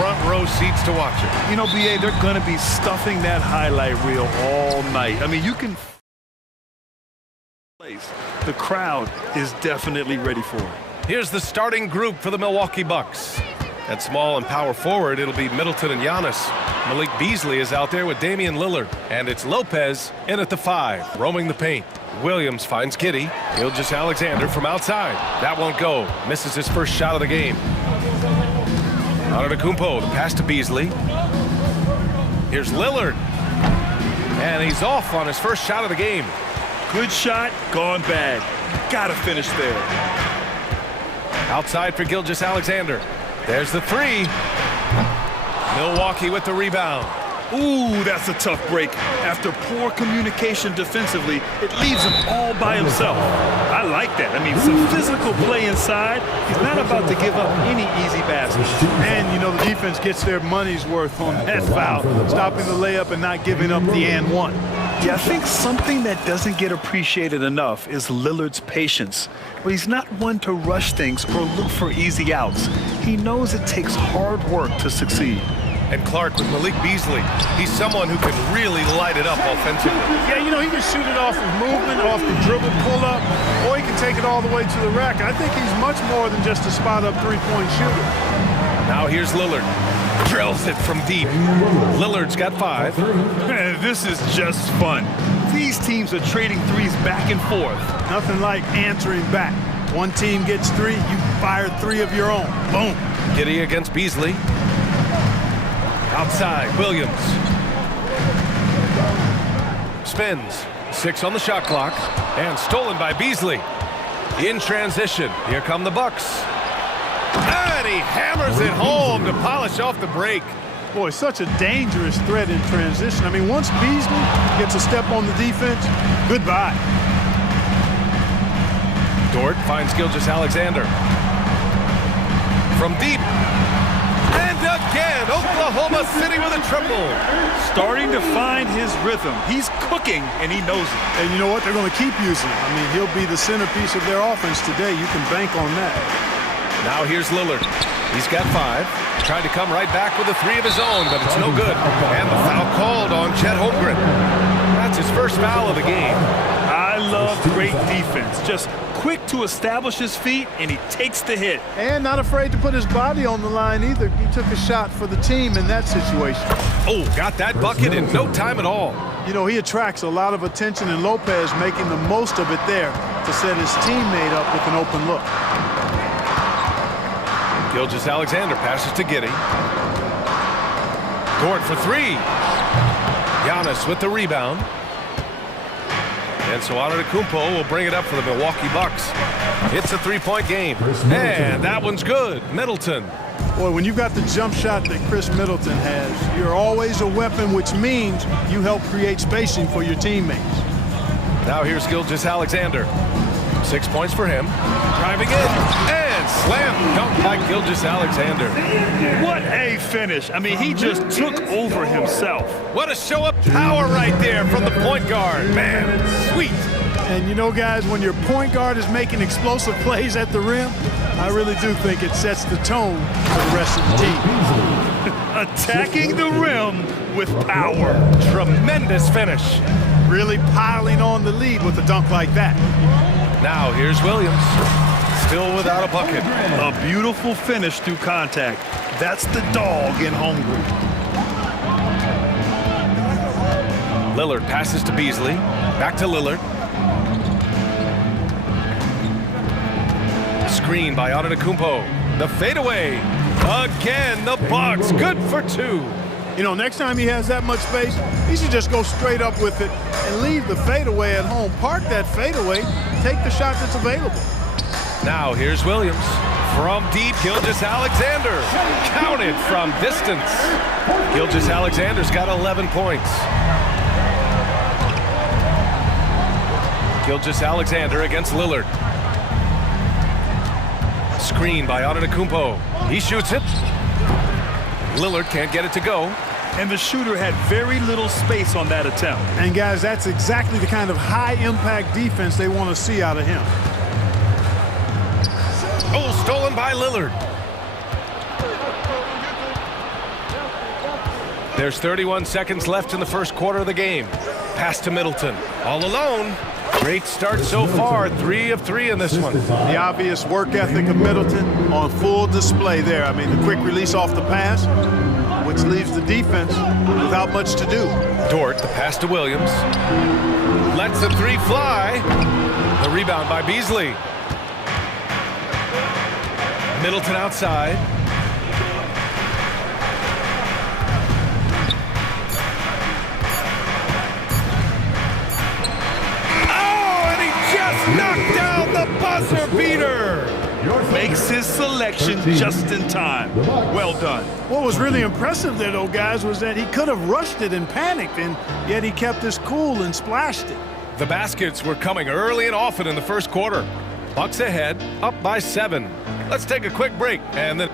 front row seats to watch it. You know, BA, they're going to be stuffing that highlight reel all night. I mean, you can... The crowd is definitely ready for it. Here's the starting group for the Milwaukee Bucks. At small and power forward, it'll be Middleton and Giannis. Malik Beasley is out there with Damian Lillard. And it's Lopez in at the 5, roaming the paint. Williams finds Giddey. Gilgeous-Alexander from outside. That won't go. Misses his first shot of the game. Antetokounmpo, the pass to Beasley. Here's Lillard. And he's off on his first shot of the game. Good shot, gone bad. Gotta finish there. Outside for Gilgeous-Alexander. There's the 3. Milwaukee with the rebound. Ooh, that's a tough break. After poor communication defensively, it leaves him all by himself. I like that. I mean, some physical play inside. He's not about to give up any easy baskets. And, you know, the defense gets their money's worth on that foul, stopping the layup and not giving up the and one. Yeah, I think something that doesn't get appreciated enough is Lillard's patience. But he's not one to rush things or look for easy outs. He knows it takes hard work to succeed. And Clark with Malik Beasley. He's someone who can really light it up offensively. Yeah, you know, he can shoot it off of movement, off the dribble pull-up, or he can take it all the way to the rack. I think he's much more than just a spot-up three-point shooter. Now here's Lillard. Drills it from deep. Lillard's got 5. Man, this is just fun. These teams are trading threes back and forth. Nothing like answering back. One team gets 3, you fire 3 of your own. Boom. Giddey against Beasley. Outside, Williams. Spins. 6 on the shot clock. And stolen by Beasley. In transition. Here come the Bucks. And he hammers it home to polish off the break. Boy, such a dangerous threat in transition. I mean, once Beasley gets a step on the defense, goodbye. Dort finds Gilgeous-Alexander. From deep. And again, Oklahoma City with a triple. Starting to find his rhythm. He's cooking, and he knows it. And you know what? They're going to keep using him. I mean, he'll be the centerpiece of their offense today. You can bank on that. Now here's Lillard. He's got 5. Tried to come right back with a 3 of his own, but it's no good. And the foul called on Chet Holmgren. That's his first foul of the game. I love great defense. Just quick to establish his feet, and he takes the hit. And not afraid to put his body on the line either. He took a shot for the team in that situation. Oh, got that bucket in no time at all. You know, he attracts a lot of attention, and Lopez making the most of it there to set his teammate up with an open look. Gilgeous-Alexander passes to Giddey. Dort for 3. Giannis with the rebound. And so Antetokounmpo will bring it up for the Milwaukee Bucks. It's a 3-point game. And that one's good. Middleton. Boy, when you've got the jump shot that Chris Middleton has, you're always a weapon, which means you help create spacing for your teammates. Now here's Gilgeous-Alexander. 6 points for him. Driving in. And slam dunk by Gilgeous-Alexander. What a finish. I mean, he just took over himself. What a show of power right there from the point guard. Man, sweet. And you know, guys, when your point guard is making explosive plays at the rim, I really do think it sets the tone for the rest of the team. Attacking the rim with power. Tremendous finish. Really piling on the lead with a dunk like that. Now here's Williams. Still without a bucket. A beautiful finish through contact. That's the dog in Hungary. Lillard passes to Beasley. Back to Lillard. Screen by Antetokounmpo. The fadeaway. Again, the Bucks. Good for 2. You know, next time he has that much space, he should just go straight up with it and leave the fadeaway at home. Park that fadeaway, take the shot that's available. Now here's Williams. From deep, Gilgeous-Alexander. Counted from distance. Gilgeous-Alexander's got 11 points. Gilgeous-Alexander against Lillard. Screen by Antetokounmpo. He shoots it. Lillard can't get it to go. And the shooter had very little space on that attempt. And guys, that's exactly the kind of high-impact defense they want to see out of him. Oh, stolen by Lillard. There's 31 seconds left in the first quarter of the game. Pass to Middleton. All alone. Great start so far. 3 of 3 in this one. The obvious work ethic of Middleton on full display there. I mean, the quick release off the pass, which leaves the defense without much to do. Dort, the pass to Williams. Lets the 3 fly. The rebound by Beasley. Middleton outside. Knocked down the buzzer beater. Makes his selection just in time. Well done. What was really impressive there, though, guys, was that he could have rushed it and panicked, and yet he kept his cool and splashed it. The baskets were coming early and often in the first quarter. Bucks ahead, up by 7. Let's take a quick break, and then...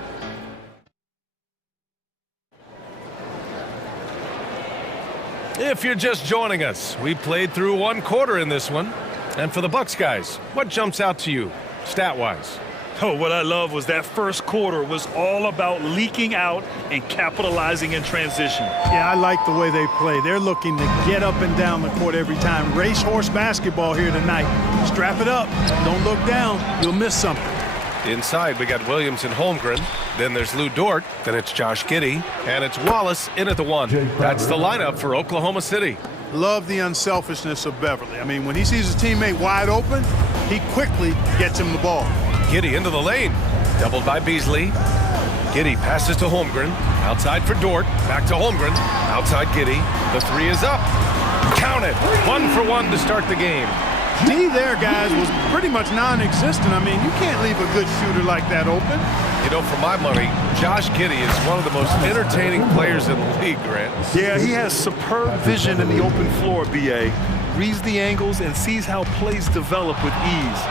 If you're just joining us, we played through 1 quarter in this one. And for the Bucks guys, what jumps out to you, stat-wise? Oh, what I love was that first quarter was all about leaking out and capitalizing in transition. Yeah, I like the way they play. They're looking to get up and down the court every time. Racehorse basketball here tonight. Strap it up. Don't look down. You'll miss something. Inside, we got Williams and Holmgren. Then there's Lou Dort. Then it's Josh Giddey. And it's Wallace in at the 1. That's the lineup for Oklahoma City. Love the unselfishness of Beverly. I mean, when he sees his teammate wide open, he quickly gets him the ball. Giddey into the lane. Doubled by Beasley. Giddey passes to Holmgren. Outside for Dort. Back to Holmgren. Outside Giddey. The 3 is up. Count it. 1 for 1 to start the game. D there, guys, was pretty much non-existent. I mean, you can't leave a good shooter like that open. You know, for my money, Josh Giddey is one of the most entertaining players in the league, Grant. Yeah, he has superb vision in the open floor, B.A. Reads the angles and sees how plays develop with ease.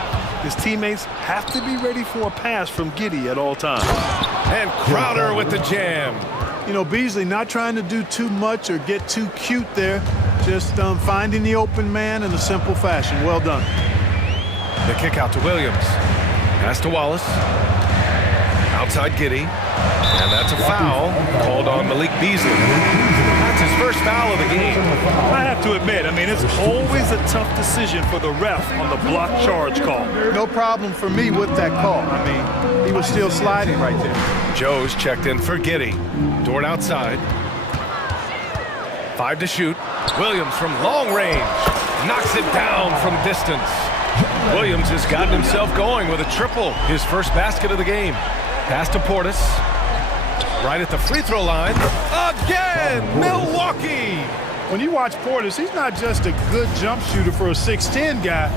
His teammates have to be ready for a pass from Giddey at all times. And Crowder with the jam. You know, Beasley not trying to do too much or get too cute there. Just finding the open man in a simple fashion. Well done. The kick out to Williams. Pass to Wallace. Outside Giddey. And that's a foul called on Malik Beasley. That's his first foul of the game. I have to admit, I mean, it's always a tough decision for the ref on the block charge call. No problem for me with that call. I mean, he was still sliding right there. Joe's checked in for Giddey. Dort outside. 5 to shoot. Williams from long range. Knocks it down from distance. Williams has gotten himself going with a triple. His first basket of the game. Pass to Portis. Right at the free throw line. Again, Milwaukee. When you watch Portis, he's not just a good jump shooter for a 6'10" guy.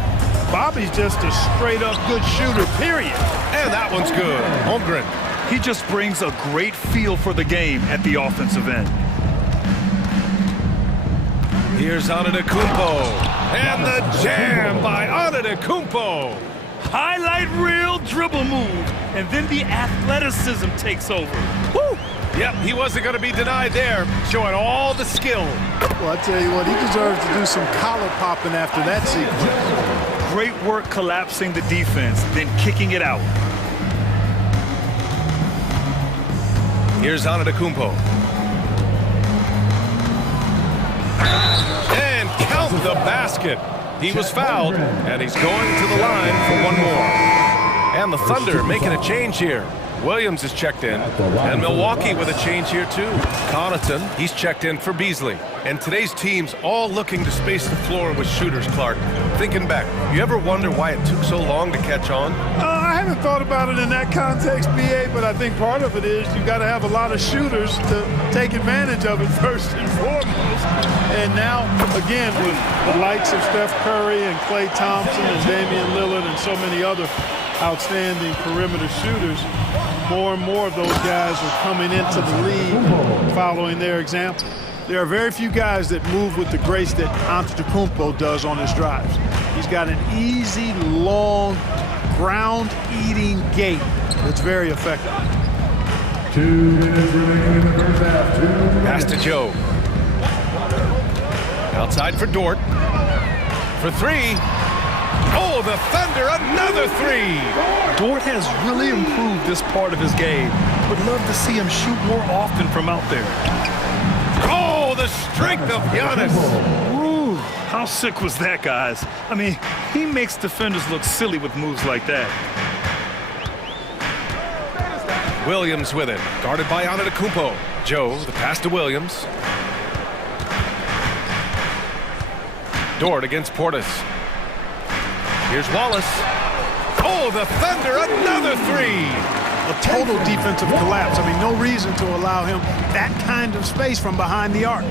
Bobby's just a straight-up good shooter, period. And that one's good. Holmgren. He just brings a great feel for the game at the offensive end. Here's Antetokounmpo. And the jam by Antetokounmpo. Highlight reel dribble move, and then the athleticism takes over. Woo! Yep, he wasn't going to be denied there, showing all the skill. Well, I tell you what, he deserves to do some collar popping after that sequence. Great work collapsing the defense, then kicking it out. Here's Antetokounmpo. And count the basket. He was fouled, and he's going to the line for 1 more. And the Thunder making a change here. Williams is checked in, and Milwaukee with a change here too. Connaughton, he's checked in for Beasley. And today's team's all looking to space the floor with shooters, Clark. Thinking back, you ever wonder why it took so long to catch on? I haven't thought about it in that context, B.A., but I think part of it is you got to have a lot of shooters to take advantage of it first and foremost. And now, again, with the likes of Steph Curry and Klay Thompson and Damian Lillard and so many other outstanding perimeter shooters, more and more of those guys are coming into the league following their example. There are very few guys that move with the grace that Antetokounmpo does on his drives. He's got an easy, long, ground-eating gait that's very effective. 2 minutes remaining in the first half. Pass to Joe. Outside for Dort. For 3. Oh, the Thunder, another 3. Dort has really improved this part of his game. would love to see him shoot more often from out there. Oh, the strength of Giannis. Ooh, how sick was that, guys? I mean, he makes defenders look silly with moves like that. Williams with it, guarded by Antetokounmpo. Joe, the pass to Williams. Dort against Portis. Here's Wallace. Oh, the Thunder, another three. A total defensive collapse. I mean, no reason to allow him that kind of space from behind the arc.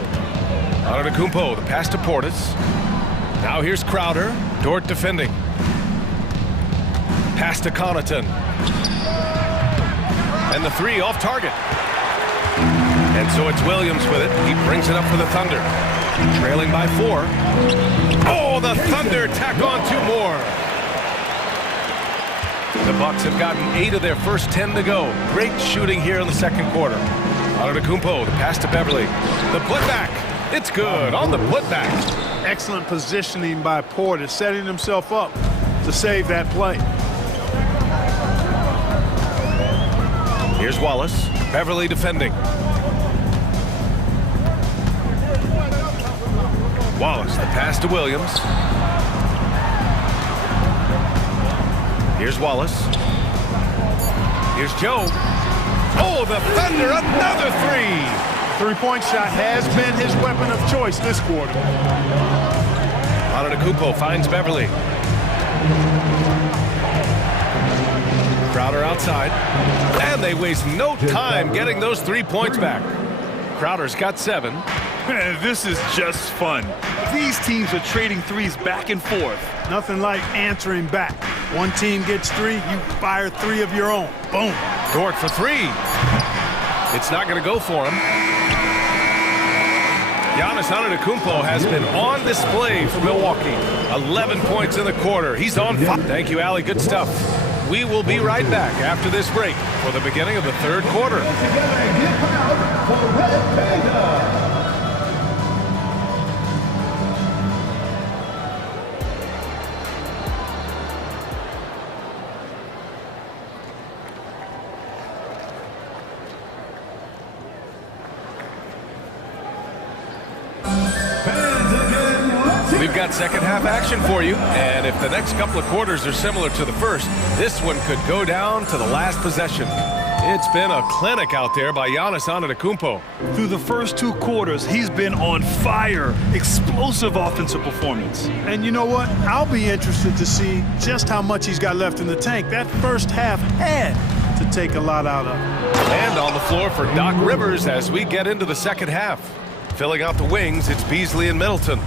Antetokounmpo, the pass to Portis. Now here's Crowder. Dort defending. Pass to Connaughton. And the three off target. And so it's Williams with it. He brings it up for the Thunder. Trailing by 4. Oh, the Thunder tack on 2 more. The Bucks have gotten 8 of their first 10 to go. Great shooting here in the second quarter. Antetokounmpo, the pass to Beverly. The putback. It's good on the putback. Excellent positioning by Portis, setting himself up to save that play. Here's Wallace. Beverly defending. Wallace, the pass to Williams. Here's Wallace. Here's Joe. Oh, the Thunder, another three. Three-point shot has been his weapon of choice this quarter. Antetokounmpo finds Beverly. Crowder outside. And they waste no time getting those 3 points back. Crowder's got 7. Man, this is just fun. These teams are trading threes back and forth. Nothing like answering back. One team gets 3, you fire 3 of your own. Boom. Dort for 3. It's not going to go for him. Giannis Antetokounmpo has been on display for Milwaukee. 11 points in the quarter. He's on fire. Thank you, Allie. Good stuff. We will be right back after this break for the beginning of the third quarter. We've got second half action for you, and if the next couple of quarters are similar to the first, this one could go down to the last possession. It's been a clinic out there by Giannis Antetokounmpo. Through the first 2 quarters, he's been on fire. Explosive offensive performance. And you know what? I'll be interested to see just how much he's got left in the tank. That first half had to take a lot out of him. And on the floor for Doc Rivers as we get into the second half. Filling out the wings, it's Beasley and Middleton.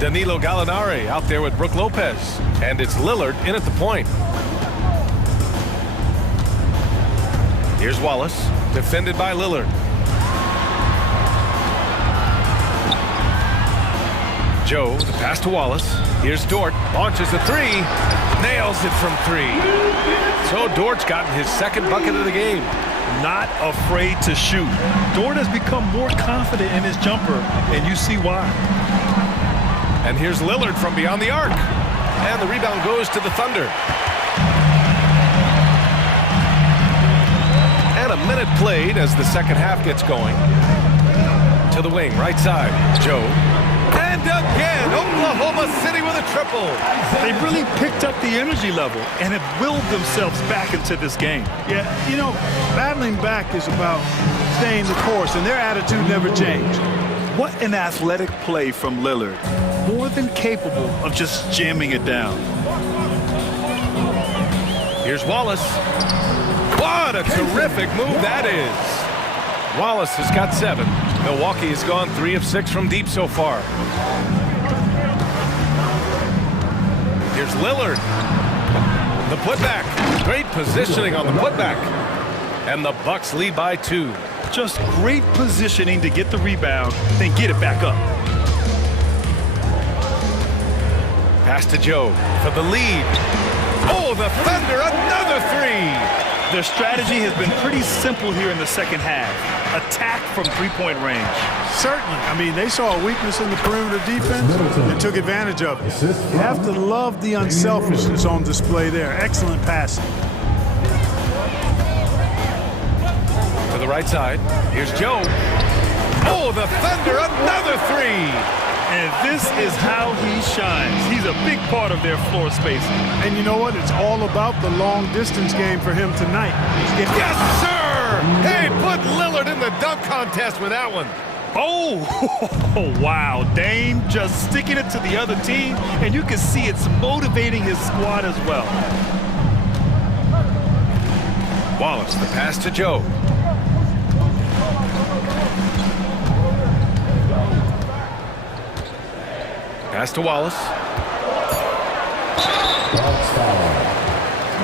Danilo Gallinari out there with Brook Lopez. And it's Lillard in at the point. Here's Wallace, defended by Lillard. Joe, the pass to Wallace. Here's Dort, launches a 3, nails it from 3. So Dort's gotten his second bucket of the game. Not afraid to shoot. Dort has become more confident in his jumper, and you see why. And here's Lillard from beyond the arc. And the rebound goes to the Thunder. And a minute played as the second half gets going. To the wing, right side, Joe. And again, Oklahoma City with a triple. They really picked up the energy level and have willed themselves back into this game. Yeah, you know, battling back is about staying the course, and their attitude never changed. What an athletic play from Lillard. More than capable of just jamming it down. Here's Wallace. What a terrific move that is. Wallace has got 7. Milwaukee has gone 3 of 6 from deep so far. Here's Lillard. The putback. Great positioning on the putback. And the Bucks lead by 2. Just great positioning to get the rebound, then get it back up. Pass to Joe for the lead. Oh, the Thunder, another 3. Their strategy has been pretty simple here in the second half. Attack from three-point range. Certainly. I mean, they saw a weakness in the perimeter defense and took advantage of it. You have to love the unselfishness on display there. Excellent passing. the right side. Here's Joe. Oh, the Thunder, another three. And this is how he shines. He's a big part of their floor spacing. And you know what? It's all about the long distance game for him tonight. Yes, sir! Hey, put Lillard in the dunk contest with that one. Oh, wow. Dame just sticking it to the other team, and you can see it's motivating his squad as well. Wallace, the pass to Joe. Pass to Wallace.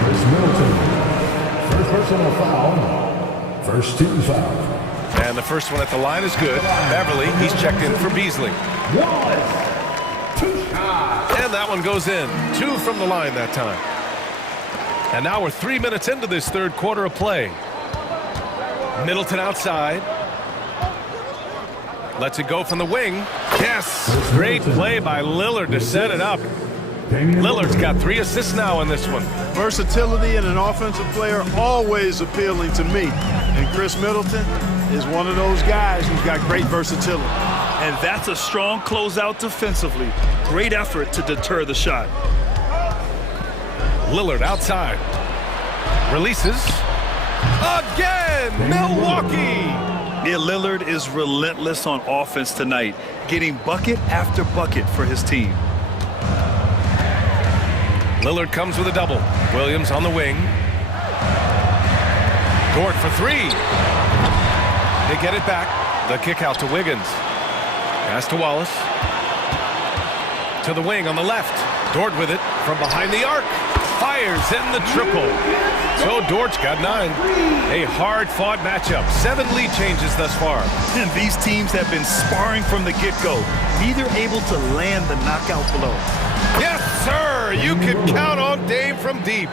Chris Middleton. First personal foul. First team foul. And the first one at the line is good. Beverly, he's checked in for Beasley. And that one goes in. 2 from the line that time. And now we're 3 minutes into this third quarter of play. Middleton outside. Lets it go from the wing. Yes! Great play by Lillard to set it up. Lillard's got 3 assists now in this one. Versatility in an offensive player always appealing to me. And Chris Middleton is one of those guys who's got great versatility. And that's a strong closeout defensively. Great effort to deter the shot. Lillard outside. Releases. Again! Milwaukee! Yeah, Lillard is relentless on offense tonight, getting bucket after bucket for his team. Lillard comes with a double. Williams on the wing. Dort for 3. They get it back. The kick out to Wiggins. Pass to Wallace. To the wing on the left. Dort with it from behind the arc. Fires in the triple. So Dort's got 9. A hard-fought matchup. 7 lead changes thus far. And these teams have been sparring from the get-go. Neither able to land the knockout blow. Yes, sir! You can count on Dame from deep.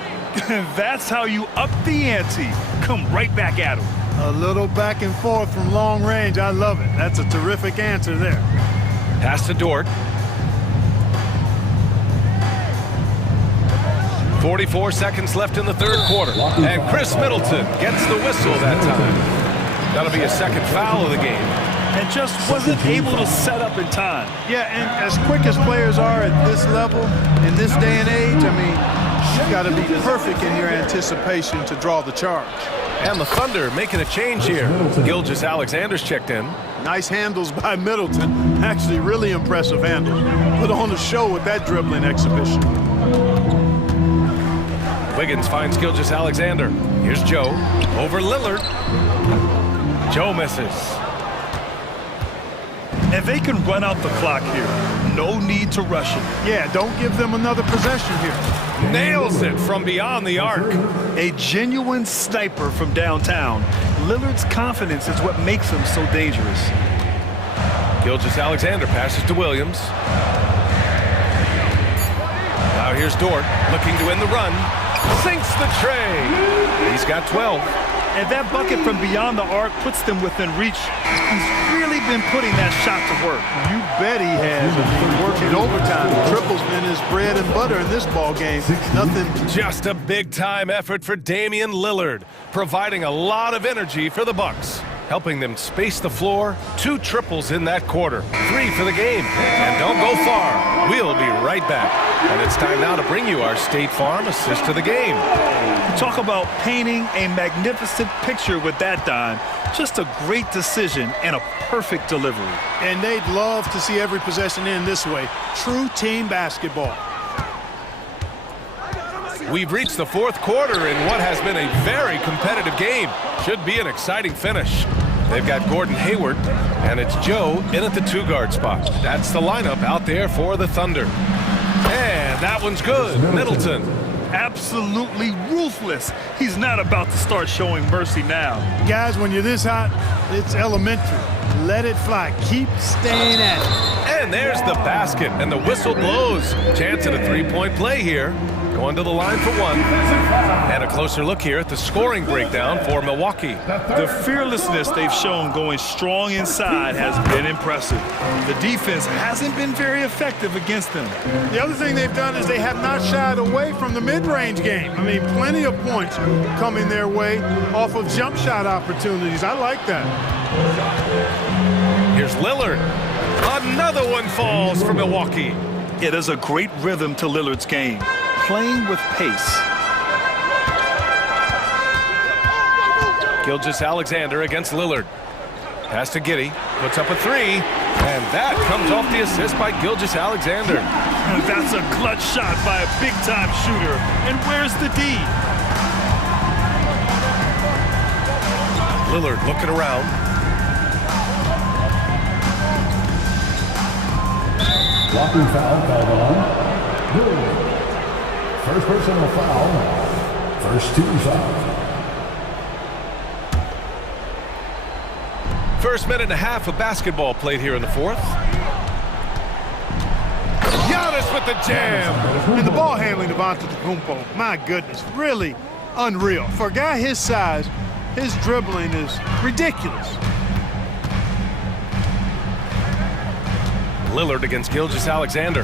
That's how you up the ante. Come right back at him. A little back and forth from long range. I love it. That's a terrific answer there. Pass to Dort. 44 seconds left in the third quarter. And Chris Middleton gets the whistle that time. That'll be a second foul of the game. And just wasn't able to set up in time. Yeah, and as quick as players are at this level, in this day and age, I mean, you've got to be perfect in your anticipation to draw the charge. And the Thunder making a change here. Gilgeous-Alexander's checked in. Nice handles by Middleton. Actually, really impressive handles. Put on a show with that dribbling exhibition. Wiggins finds Gilgeous-Alexander. Here's Joe. Over Lillard. Joe misses. And they can run out the clock here. No need to rush it. Yeah, don't give them another possession here. Nails it from beyond the arc. A genuine sniper from downtown. Lillard's confidence is what makes him so dangerous. Gilgeous-Alexander passes to Williams. Now here's Dort looking to win the run. Sinks the tray. He's got 12. And that bucket from beyond the arc puts them within reach. He's really been putting that shot to work. You bet he has. Been working overtime. Triples been his bread and butter in this ball game. Nothing. Just a big-time effort for Damian Lillard, providing a lot of energy for the Bucks, helping them space the floor. 2 triples in that quarter. 3 for the game. And don't go far. We'll be right back. And it's time now to bring you our State Farm assist to the game. Talk about painting a magnificent picture with that dime. Just a great decision and a perfect delivery. And they'd love to see every possession end this way. True team basketball. We've reached the fourth quarter in what has been a very competitive game. Should be an exciting finish. They've got Gordon Hayward, and it's Joe in at the 2-guard spot. That's the lineup out there for the Thunder. And that one's good. Middleton. Absolutely ruthless. He's not about to start showing mercy now. Guys, when you're this hot, it's elementary. Let it fly. Keep staying at it. And there's the basket, and the whistle blows. Chance at a 3-point play here. going to the line for one. And a closer look here at the scoring breakdown for Milwaukee. The fearlessness they've shown going strong inside has been impressive. The defense hasn't been very effective against them. The other thing they've done is they have not shied away from the mid-range game. I mean, plenty of points coming their way off of jump shot opportunities. I like that. Here's Lillard. Another one falls for Milwaukee. It is a great rhythm to Lillard's game, playing with pace. Gilgeous-Alexander against Lillard. Pass to Giddey, puts up a three, and that comes off the assist by Gilgeous-Alexander. That's a clutch shot by a big-time shooter. And where's the D? Lillard looking around. Blocking foul called on. Lillard. First personal foul. First team foul. First minute and a half of basketball played here in the fourth. Giannis with the jam. And the ball handling of Antetokounmpo, my goodness, really unreal. For a guy his size, his dribbling is ridiculous. Lillard against Gilgeous-Alexander.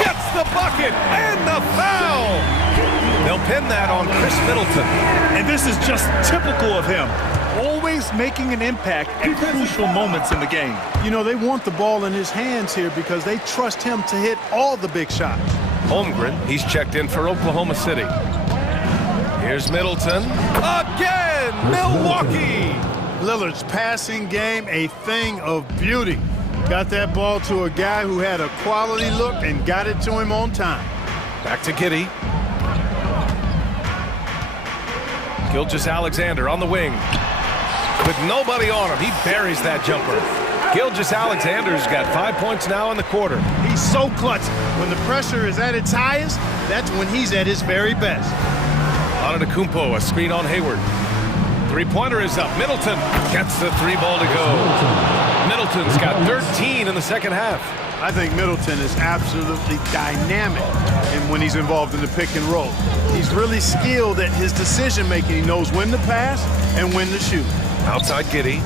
Gets the bucket and the foul. They'll pin that on Chris Middleton. And this is just typical of him. Always making an impact at crucial moments in the game. You know, they want the ball in his hands here because they trust him to hit all the big shots. Holmgren, he's checked in for Oklahoma City. Here's Middleton. Again, Milwaukee. Lillard's passing game, a thing of beauty. Got that ball to a guy who had a quality look and got it to him on time. Back to Giddey. Gilgeous-Alexander on the wing. With nobody on him, he buries that jumper. Gilgeous-Alexander's got 5 points now in the quarter. He's so clutch. When the pressure is at its highest, that's when he's at his very best. Antetokounmpo, a screen on Hayward. Three-pointer is up. Middleton gets the three ball to go. Middleton's got 13 in the second half. I think Middleton is absolutely dynamic when he's involved in the pick and roll. He's really skilled at his decision-making. He knows when to pass and when to shoot. Outside Giddey.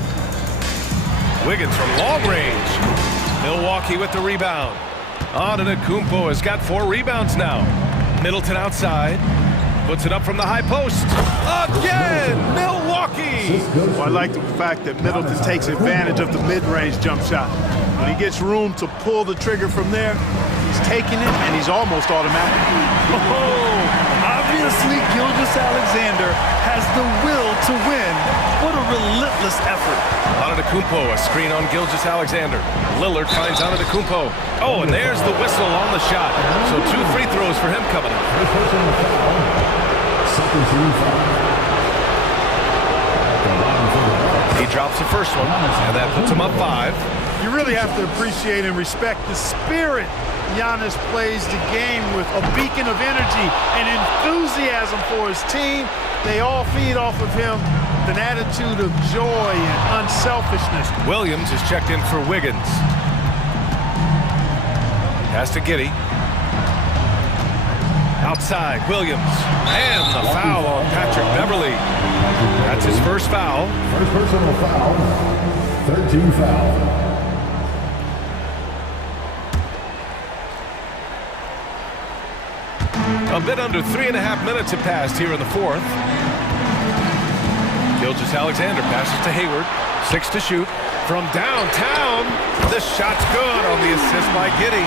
Wiggins from long range. Milwaukee with the rebound. Antetokounmpo has got 4 rebounds now. Middleton outside. Puts it up from the high post. Again, Milwaukee! Well, I like the fact that Middleton takes advantage of the mid-range jump shot. When he gets room to pull the trigger from there, he's taking it, and he's almost automatic. Oh, obviously, Gilgeous-Alexander has the will to win. What a relentless effort. Antetokounmpo, a screen on Gilgeous-Alexander. Lillard finds Antetokounmpo. Oh, and there's the whistle on the shot. So 2 free throws for him coming up. He drops the first one, and that puts him up 5. You really have to appreciate and respect the spirit Giannis plays the game with, a beacon of energy and enthusiasm for his team. They all feed off of him with an attitude of joy and unselfishness. Williams is checked in for Wiggins. Pass to Giddey. Outside, Williams. And the foul on Patrick Beverly. That's his first foul. First personal foul. 13 foul. A bit under 3.5 minutes have passed here in the fourth. Gilgeous-Alexander passes to Hayward. 6 to shoot. From downtown, the shot's good on the assist by Giddey.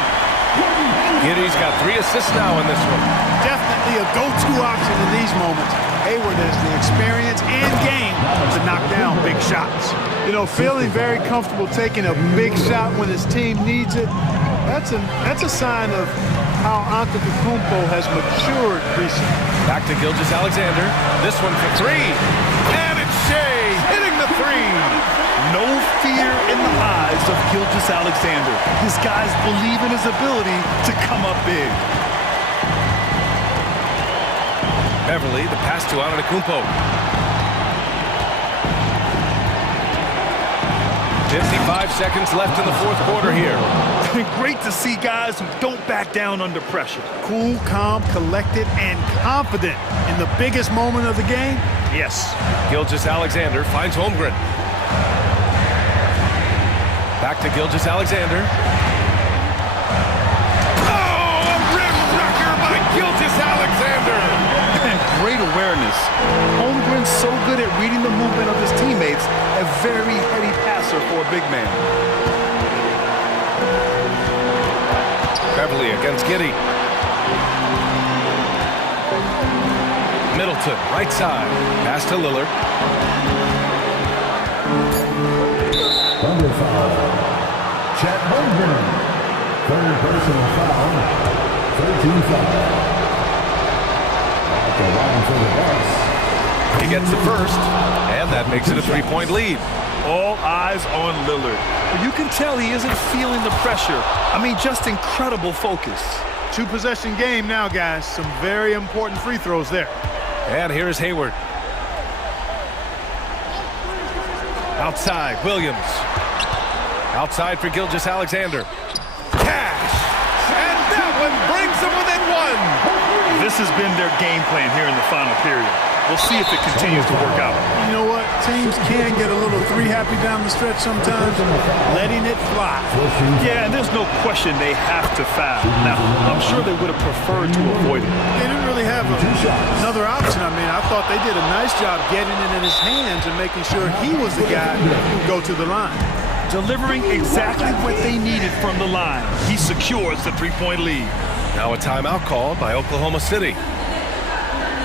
Giddey's got 3 assists now in this one. Definitely a go-to option in these moments. Hayward has the experience and game to knock down big shots. You know, feeling very comfortable taking a big shot when his team needs it, that's a sign of how Antetokounmpo has matured recently. Back to Gilgeous-Alexander. This one for 3. And it's Shea hitting the 3. No fear in the eyes of Gilgeous-Alexander. His guys believe in his ability to come up big. Beverly, the pass to Antetokounmpo. 55 seconds left in the fourth quarter here. Great to see guys who don't back down under pressure. Cool, calm, collected, and confident in the biggest moment of the game. Yes. Gilgeous-Alexander finds Holmgren. Back to Gilgeous-Alexander. Oh, a rim wrecker by Gilgeous-Alexander. Great awareness. Holmgren's so good at reading the movement of his teammates. A very heady passer for a big man. Beverly against Giddey. Middleton, right side. Pass to Lillard. Thunder foul. Chet Holmgren. Third personal foul. 13 foul. For the Bucks. He gets the first, and that makes it a three-point lead. All eyes on Lillard. You can tell he isn't feeling the pressure. I mean, just incredible focus. Two-possession game now, guys. Some very important free throws there. And here's Hayward. Outside, Williams. Outside for Gilgeous-Alexander. Cash! And that one brings them within one! This has been their game plan here in the final period. We'll see if it continues to work out. You know what? Teams can get a little three-happy down the stretch sometimes, letting it fly. Yeah, and there's no question they have to foul. Now, I'm sure they would have preferred to avoid it. They didn't really have another option. I mean, I thought they did a nice job getting it in his hands and making sure he was the guy who would go to the line. Delivering exactly what they needed from the line. He secures the three-point lead. Now a timeout called by Oklahoma City.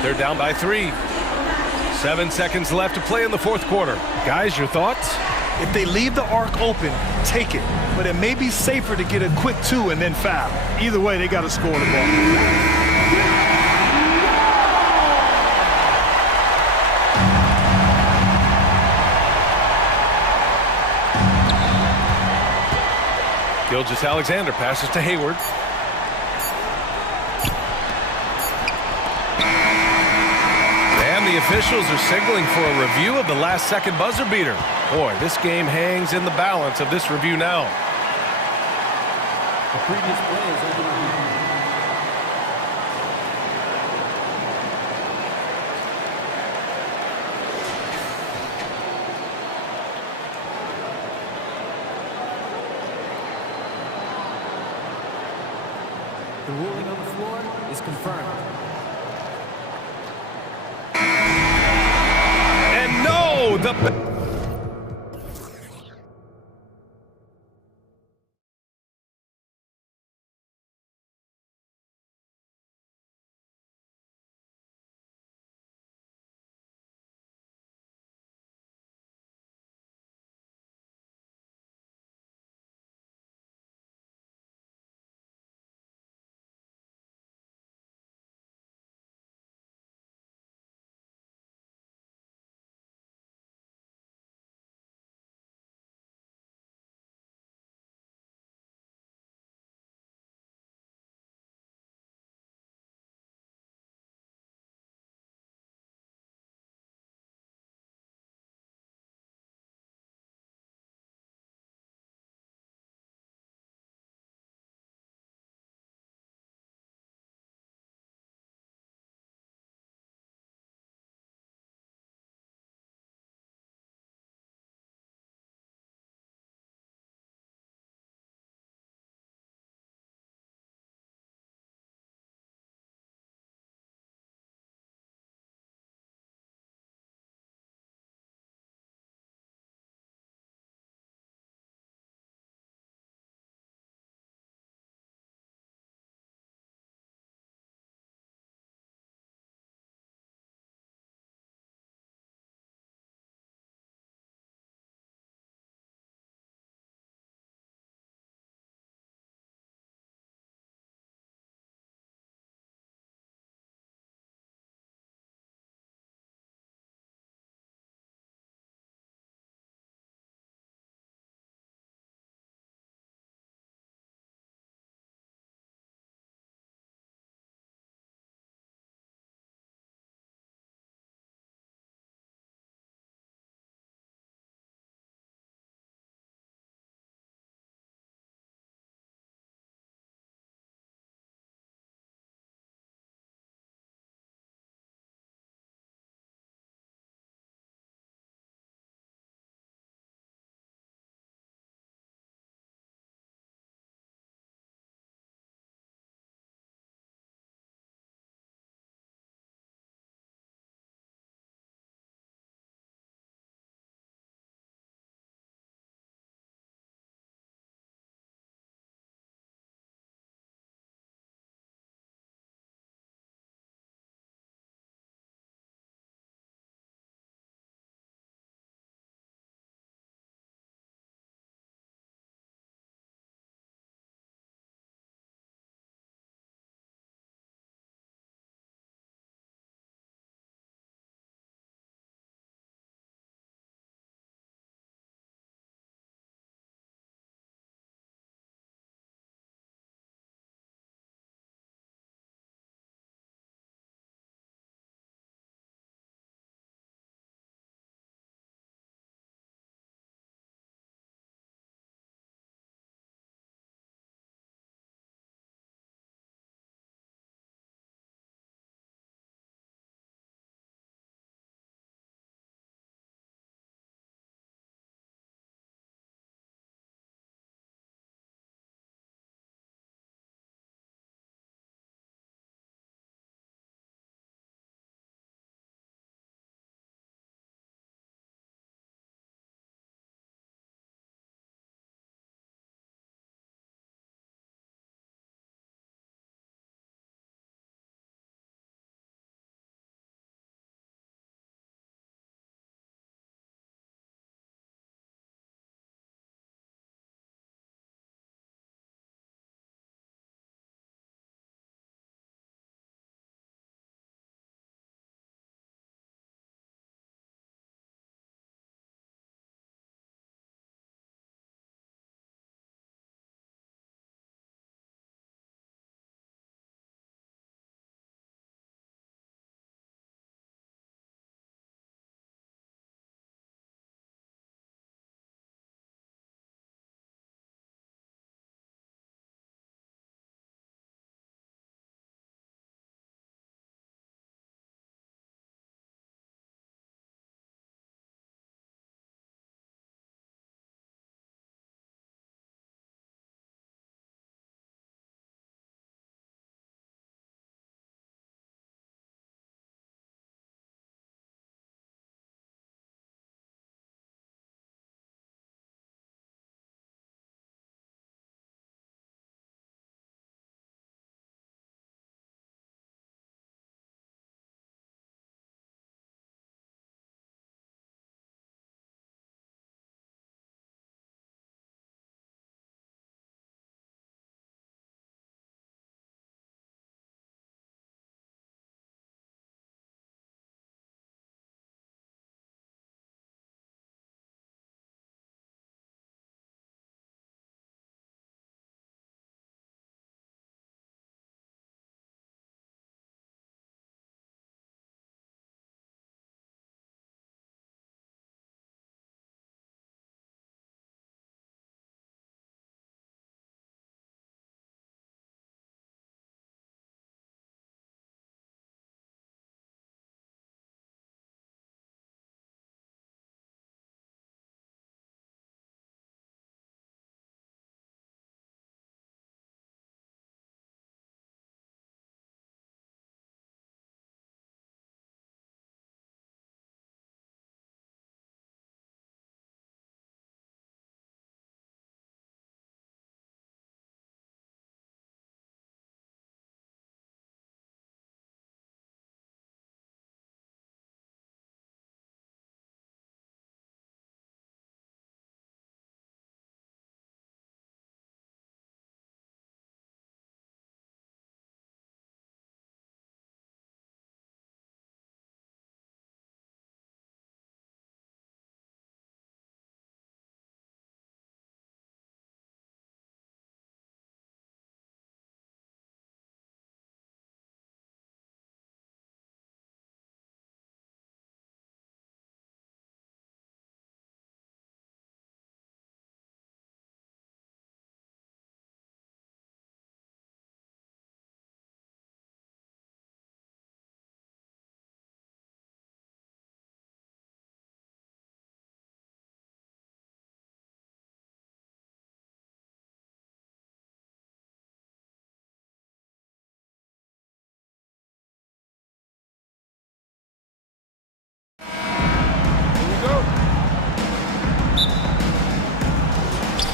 They're down by 3. 7 seconds left to play in the fourth quarter. Guys, your thoughts? If they leave the arc open, take it. But it may be safer to get a quick 2 and then foul. Either way, they got to score the ball. Gilgeous-Alexander passes to Hayward. And the officials are signaling for a review of the last-second buzzer beater. Boy, this game hangs in the balance of this review now. The previous play is over. The ruling on the floor is confirmed. And no, the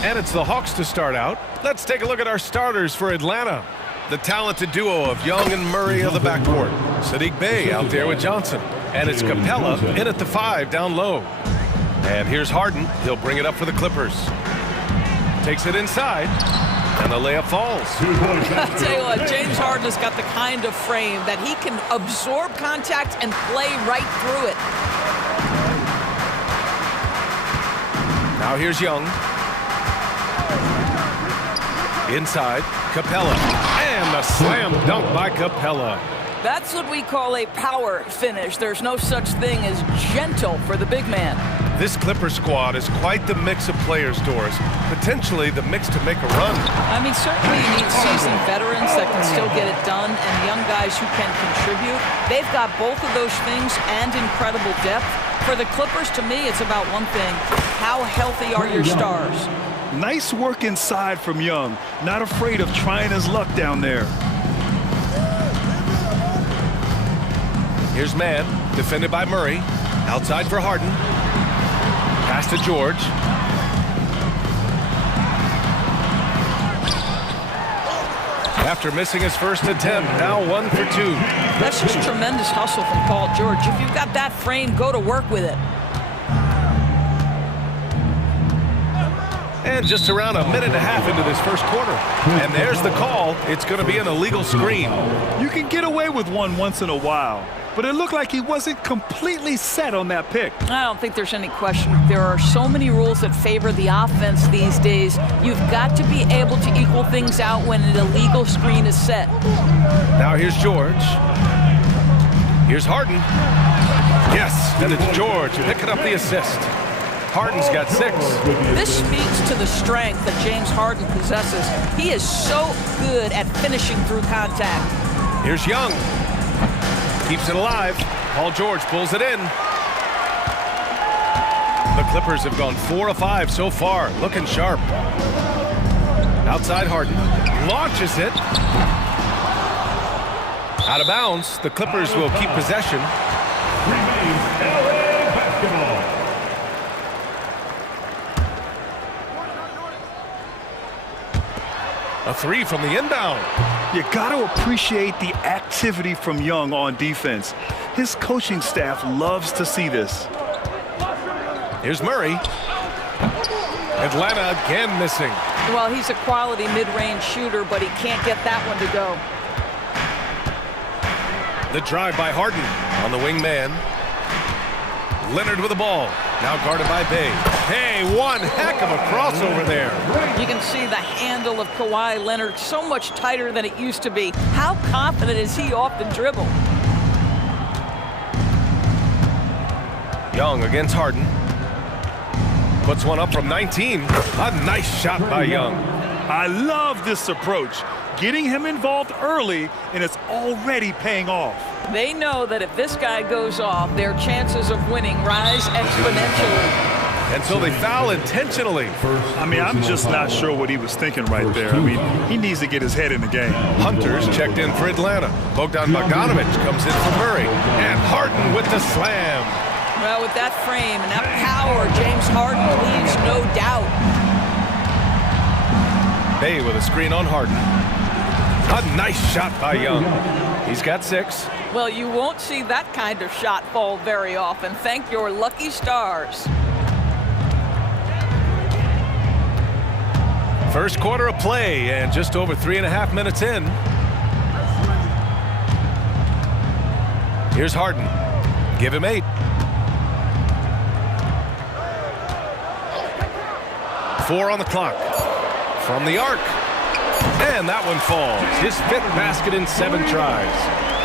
And it's the Hawks to start out. Let's take a look at our starters for Atlanta. The talented duo of Young and Murray of the backcourt. Sadiq Bey out there with Johnson. And it's Capella in at the 5 down low. And here's Harden. He'll bring it up for the Clippers. Takes it inside. And the layup falls. I'll tell you what, James Harden has got the kind of frame that he can absorb contact and play right through it. Now here's Young. Inside, Capella. And the slam dunk by Capella. That's what we call a power finish. There's no such thing as gentle for the big man. This Clipper squad is quite the mix of players, Doris. Potentially the mix to make a run. I mean, certainly you need seasoned veterans that can still get it done and young guys who can contribute. They've got both of those things and incredible depth. For the Clippers, to me, it's about one thing. How healthy are your stars? Nice work inside from Young. Not afraid of trying his luck down there. Here's Mann, defended by Murray. Outside for Harden. Pass to George. After missing his first attempt, now 1 for 2. That's just tremendous hustle from Paul George. If you've got that frame, go to work with it. And just around a minute and a half into this first quarter. And there's the call. It's going to be an illegal screen. You can get away with one once in a while, but it looked like he wasn't completely set on that pick. I don't think there's any question. There are so many rules that favor the offense these days. You've got to be able to equal things out when an illegal screen is set. Now here's George. Here's Harden. Yes, and it's George picking up the assist. Harden's got 6. This speaks to the strength that James Harden possesses. He is so good at finishing through contact. Here's Young. Keeps it alive. Paul George pulls it in. The Clippers have gone 4 of 5 so far, looking sharp. Outside Harden. Launches it. Out of bounds. The Clippers will keep possession. A 3 from the inbound. You got to appreciate the activity from Young on defense. His coaching staff loves to see this. Here's Murray. Atlanta again missing. Well, he's a quality mid-range shooter, but he can't get that one to go. The drive by Harden on the wing man. Leonard with the ball. Now guarded by Bey. Hey, one heck of a crossover there. You can see the handle of Kawhi Leonard so much tighter than it used to be. How confident is he off the dribble? Young against Harden. Puts one up from 19. A nice shot by Young. I love this approach. Getting him involved early, and it's already paying off. They know that if this guy goes off, their chances of winning rise exponentially. And so they foul intentionally. I mean, I'm just not sure what he was thinking right there. I mean, he needs to get his head in the game. Hunter's checked in for Atlanta. Bogdan Bogdanovic comes in for Murray. And Harden with the slam. Well, with that frame and that power, James Harden leaves no doubt. Bey with a screen on Harden. A nice shot by Young. He's got 6. Well, you won't see that kind of shot fall very often. Thank your lucky stars. First quarter of play and just over 3.5 minutes in. Here's Harden. Give him 8. 4 on the clock. From the arc. And that one falls. His 5th basket in 7 tries.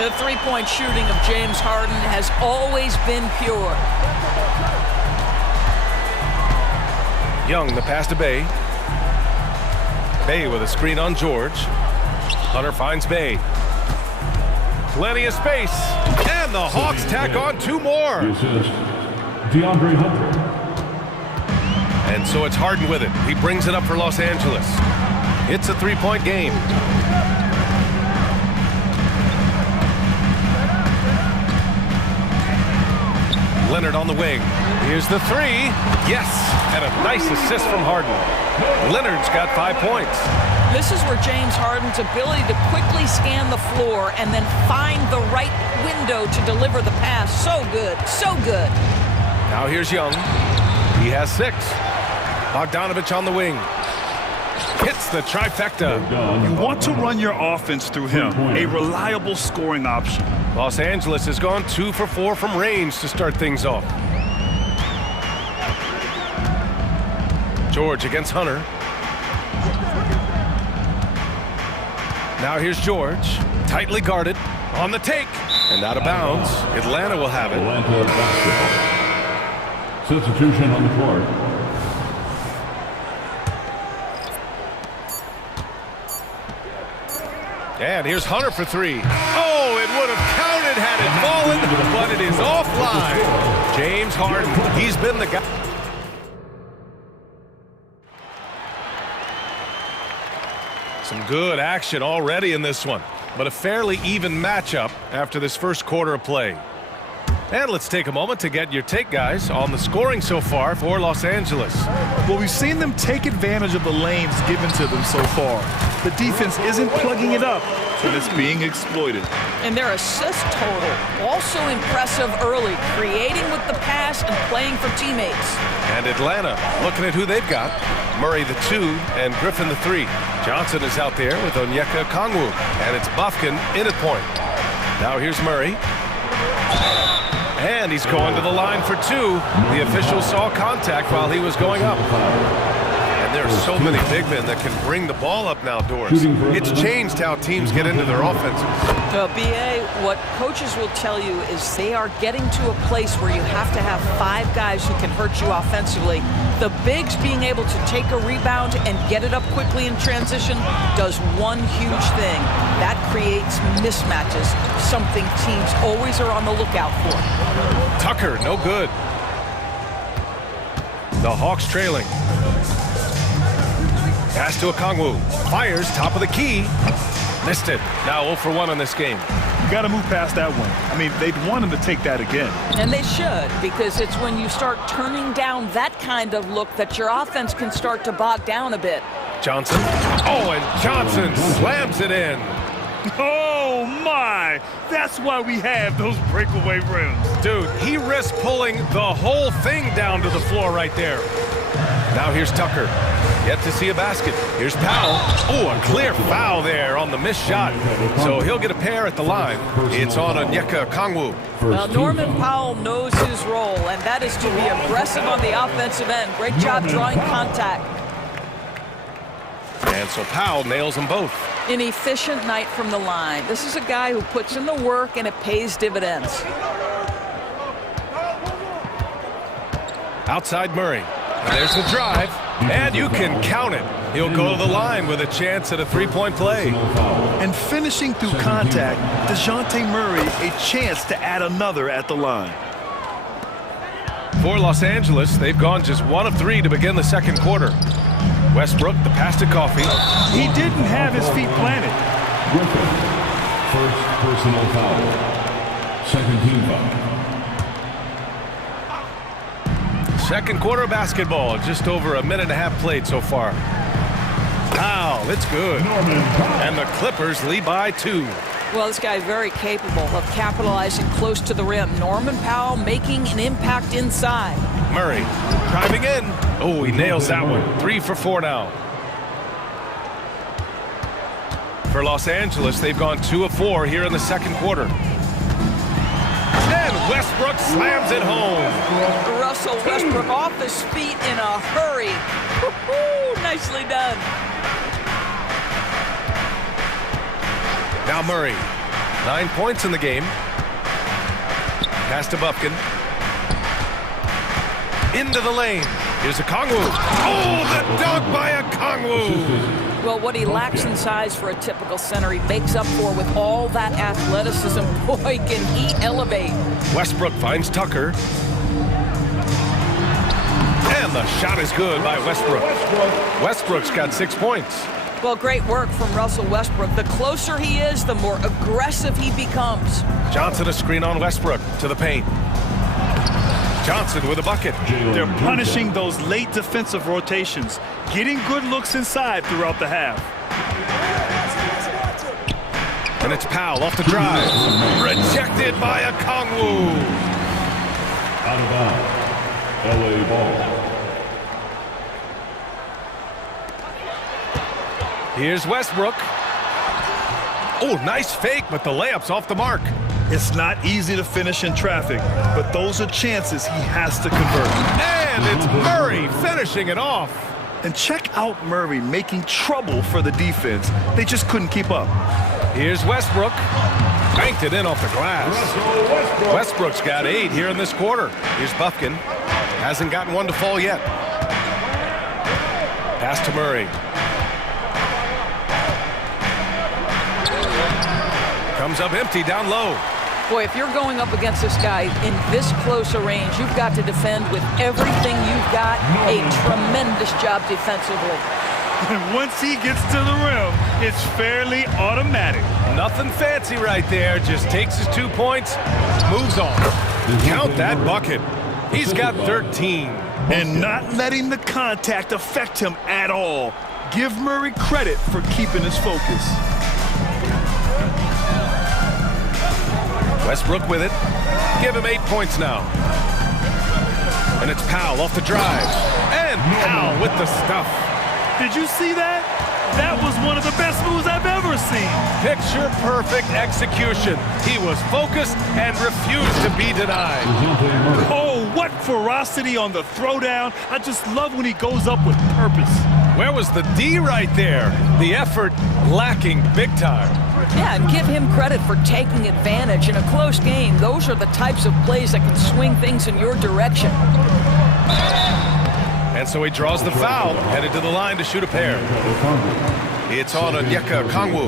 The three-point shooting of James Harden has always been pure. Young, the pass to Bey. Bey with a screen on George. Hunter finds Bey. Plenty of space. And the Hawks tack on 2 more. DeAndre Hunter. And so it's Harden with it. He brings it up for Los Angeles. It's a 3-point game. Leonard on the wing. Here's the three. Yes, and a nice assist from Harden. Leonard's got 5 points. This is where James Harden's ability to quickly scan the floor and then find the right window to deliver the pass. So good, so good. Now here's Young. He has 6. Bogdanovich on the wing. Hits the trifecta. You want to run your offense through him, a reliable scoring option. Los Angeles has gone 2 for 4 from range to start things off. George against Hunter. Now here's George, tightly guarded, on the take, and out of bounds. Atlanta will have it. Atlanta basketball. Substitution on the court. And here's Hunter for 3. Oh, it would have counted had it fallen, but it is offline. James Harden, he's been the guy. Some good action already in this one, but a fairly even matchup after this first quarter of play. And let's take a moment to get your take, guys, on the scoring so far for Los Angeles. Well, we've seen them take advantage of the lanes given to them so far. The defense isn't plugging it up, and it's being exploited. And their assist total, also impressive early, creating with the pass and playing for teammates. And Atlanta, looking at who they've got. Murray the 2 and Griffin the 3. Johnson is out there with Onyeka Okongwu, and it's Bufkin in at point. Now here's Murray. And he's going to the line for 2. The official saw contact while he was going up. And there are so many big men that can bring the ball up now, Doris. It's changed how teams get into their offenses. BA, what coaches will tell you is they are getting to a place where you have to have 5 guys who can hurt you offensively. The bigs being able to take a rebound and get it up quickly in transition does one huge thing. That creates mismatches, something teams always are on the lookout for. Tucker, no good. The Hawks trailing. Pass to Okongwu. Fires, top of the key. Missed it. Now 0 for 1 on this game. You got to move past that one. I mean, they'd want him to take that again. And they should, because it's when you start turning down that kind of look that your offense can start to bog down a bit. Johnson. Oh, and Johnson slams it in. Oh, my. That's why we have those breakaway rims. Dude, he risked pulling the whole thing down to the floor right there. Now here's Tucker. Yet to see a basket. Here's Powell. Oh, a clear foul there on the missed shot. So he'll get a pair at the line. It's on Onyeka Okongwu. Well, Norman Powell knows his role, and that is to be aggressive on the offensive end. Great job drawing contact. And so Powell nails them both. An efficient night from the line. This is a guy who puts in the work, and it pays dividends. Outside Murray. And there's the drive. And you can count it. He'll go to the line with a chance at a 3-point play. And finishing through contact, DeJounte Murray a chance to add another at the line. For Los Angeles, they've gone just 1 of 3 to begin the second quarter. Westbrook, the pass to Coffey. He didn't have his feet planted. Griffin, first personal foul. Second team foul. Second quarter of basketball, just over a minute and a half played so far. Wow, it's good. And the Clippers lead by 2. Well, this guy's very capable of capitalizing close to the rim. Norman Powell making an impact inside. Murray driving in. Oh, he nails that one. 3 for 4 now. For Los Angeles, they've gone 2 of 4 here in the second quarter. And Westbrook slams it home. Russell Westbrook off his feet in a hurry. Woo-hoo, nicely done. Now Murray, 9 points in the game. Pass to Bufkin. Into the lane. Here's Okongwu. Oh, the dunk by Okongwu. Well, what he lacks in size for a typical center, he makes up for with all that athleticism. Boy, can he elevate. Westbrook finds Tucker. And the shot is good by Westbrook. Westbrook's got 6 points. Well, great work from Russell Westbrook. The closer he is, the more aggressive he becomes. Johnson a screen on Westbrook to the paint. Johnson with a bucket. They're punishing those late defensive rotations, getting good looks inside throughout the half. And it's Powell off the drive. Rejected by a Kongwu. Out of bounds. LA ball. Here's Westbrook. Oh, nice fake, but the layup's off the mark. It's not easy to finish in traffic, but those are chances he has to convert. And it's Murray finishing it off. And check out Murray making trouble for the defense. They just couldn't keep up. Here's Westbrook. Banked it in off the glass. Westbrook's got 8 here in this quarter. Here's Buffkin. Hasn't gotten one to fall yet. Pass to Murray. Comes up empty down low. Boy, if you're going up against this guy in this close a range, you've got to defend with everything you've got. A tremendous job defensively. And once he gets to the rim, it's fairly automatic. Nothing fancy right there. Just takes his 2 points, moves on. Count that bucket. He's got 13. And not letting the contact affect him at all. Give Murray credit for keeping his focus. Westbrook with it. Give him 8 points now. And it's Powell off the drive. And Powell with the stuff. Did you see that? That was one of the best moves I've ever seen. Picture perfect execution. He was focused and refused to be denied. Oh, what ferocity on the throwdown. I just love when he goes up with purpose. Where was the D right there? The effort lacking big time. Yeah, and give him credit for taking advantage in a close game. Those are the types of plays that can swing things in your direction. And so he draws the foul, headed to the line to shoot a pair. It's on Onyeka Kongwu.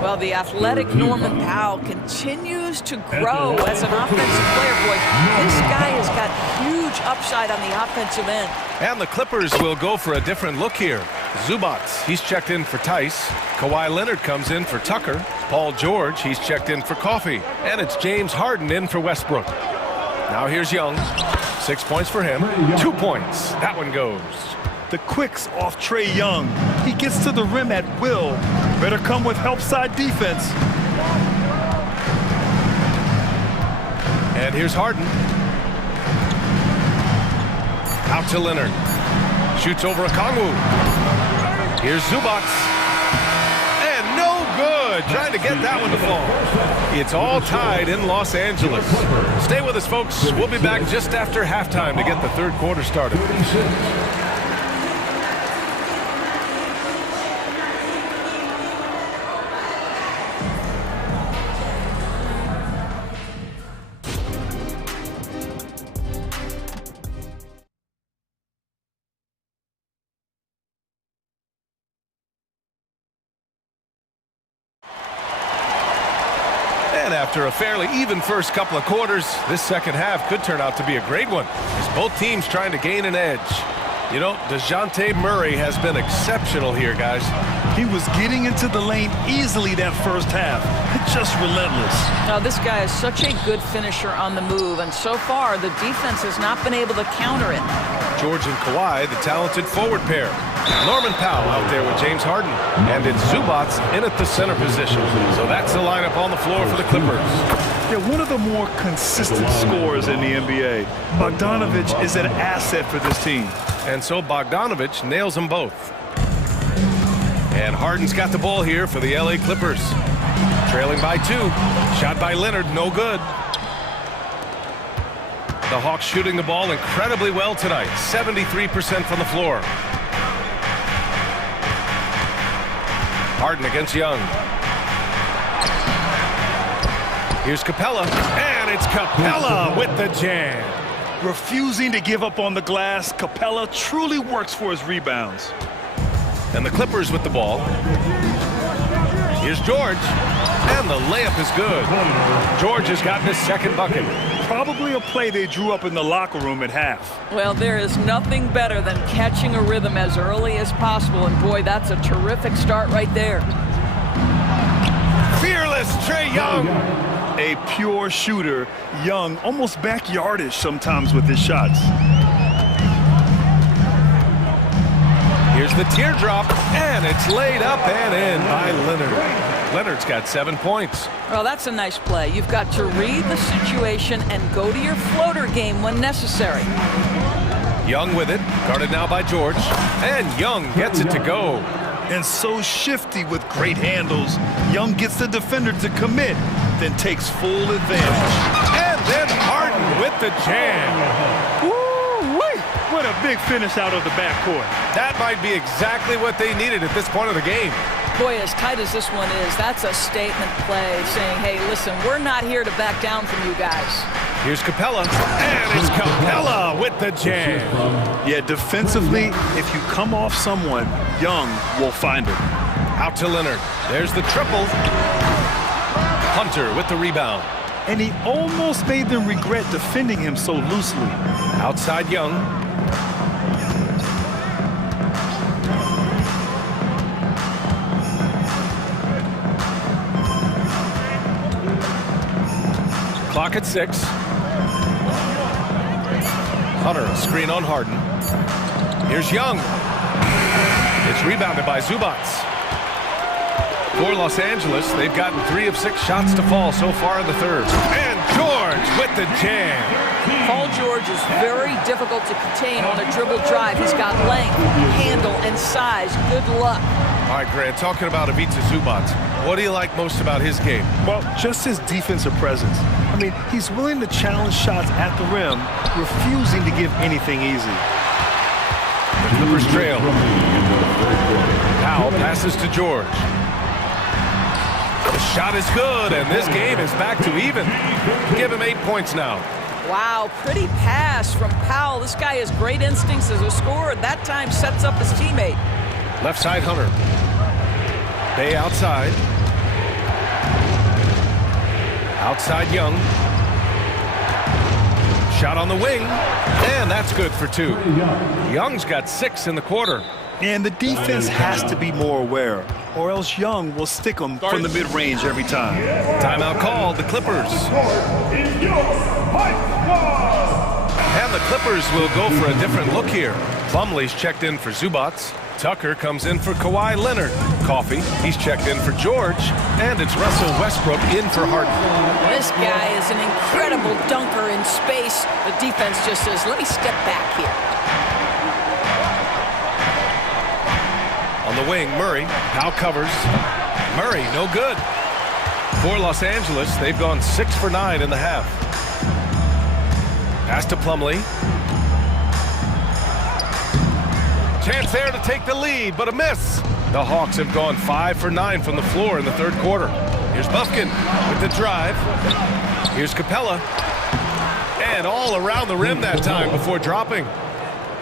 Well, the athletic Norman Powell continues to grow as an offensive player. Boy, this guy has got huge upside on the offensive end. And the Clippers will go for a different look here. Zubac, he's checked in for Tice. Kawhi Leonard comes in for Tucker. Paul George, he's checked in for Coffey. And it's James Harden in for Westbrook. Now here's Young. 6 points for him. 2 points. That one goes. The quicks off Trae Young. He gets to the rim at will. Better come with help side defense. And here's Harden. Out to Leonard. Shoots over a Kongwu. Here's Zubac. And no good. Trying to get that one to fall. It's all tied in Los Angeles. Stay with us, folks. We'll be back just after halftime to get the third quarter started. And after a fairly even first couple of quarters, this second half could turn out to be a great one, as both teams trying to gain an edge. You know, DeJounte Murray has been exceptional here, guys. He was getting into the lane easily that first half. Just relentless. Now, this guy is such a good finisher on the move, and so far, the defense has not been able to counter it. George and Kawhi, the talented forward pair. Norman Powell out there with James Harden. And it's Zubac in at the center position. So that's the lineup on the floor for the Clippers. Yeah, one of the more consistent scorers in the NBA. Bogdanovich is an asset for this team. And so Bogdanovich nails them both. And Harden's got the ball here for the LA Clippers. Trailing by 2. Shot by Leonard, no good. The Hawks shooting the ball incredibly well tonight. 73% from the floor. Harden against Young. Here's Capella, and it's Capella with the jam. Refusing to give up on the glass, Capella truly works for his rebounds. And the Clippers with the ball. Here's George, and the layup is good. George has gotten his second bucket. Probably a play they drew up in the locker room at half. Well, there is nothing better than catching a rhythm as early as possible, and boy, that's a terrific start right there. Fearless this, Trae Young. A pure shooter. Young, almost backyardish sometimes with his shots. Here's the teardrop, and it's laid up and in by Leonard. Leonard's got 7 points. Well, that's a nice play. You've got to read the situation and go to your floater game when necessary. Young with it, guarded now by George, and Young gets it to go. And so shifty with great handles. Young gets the defender to commit, then takes full advantage. And then Harden with the jam. Woo-wee! What a big finish out of the backcourt. That might be exactly what they needed at this point of the game. Boy, as tight as this one is, that's a statement play saying, hey, listen, we're not here to back down from you guys. Here's Capella, and it's Capella with the jam. Yeah, defensively, if you come off someone, Young will find it. Out to Leonard. There's the triple. Hunter with the rebound. And he almost made them regret defending him so loosely. Outside Young. Clock at 6. Hunter, a screen on Harden. Here's Young. It's rebounded by Zubats. For Los Angeles, they've gotten 3 of 6 shots to fall so far in the third. And George with the jam. Paul George is very difficult to contain on a dribble drive. He's got length, handle, and size. Good luck. All right, Grant, talking about Ivica Zubats, what do you like most about his game? Well, just his defensive presence. I mean, he's willing to challenge shots at the rim, refusing to give anything easy. The Clippers trail. Powell passes to George. The shot is good, and this game is back to even. Give him 8 points now. Wow, pretty pass from Powell. This guy has great instincts as a scorer. That time sets up his teammate. Left side, Hunter. Bay outside. Outside Young. Shot on the wing, and that's good for 2. Young's got 6 in the quarter. And the defense has to be more aware, or else Young will stick them from the mid-range every time. Timeout called, the Clippers. And the Clippers will go for a different look here. Plumlee's checked in for Zubats. Tucker comes in for Kawhi Leonard. Coffee, he's checked in for George. And it's Russell Westbrook in for Harden. This guy is an incredible dunker in space. The defense just says, let me step back here. On the wing, Murray. Powell covers. Murray, no good. For Los Angeles, they've gone 6 for 9 in the half. Pass to Plumlee. Chance there to take the lead, but a miss. The Hawks have gone 5 for 9 from the floor in the third quarter. Here's Bufkin with the drive. Here's Capella. And all around the rim that time before dropping.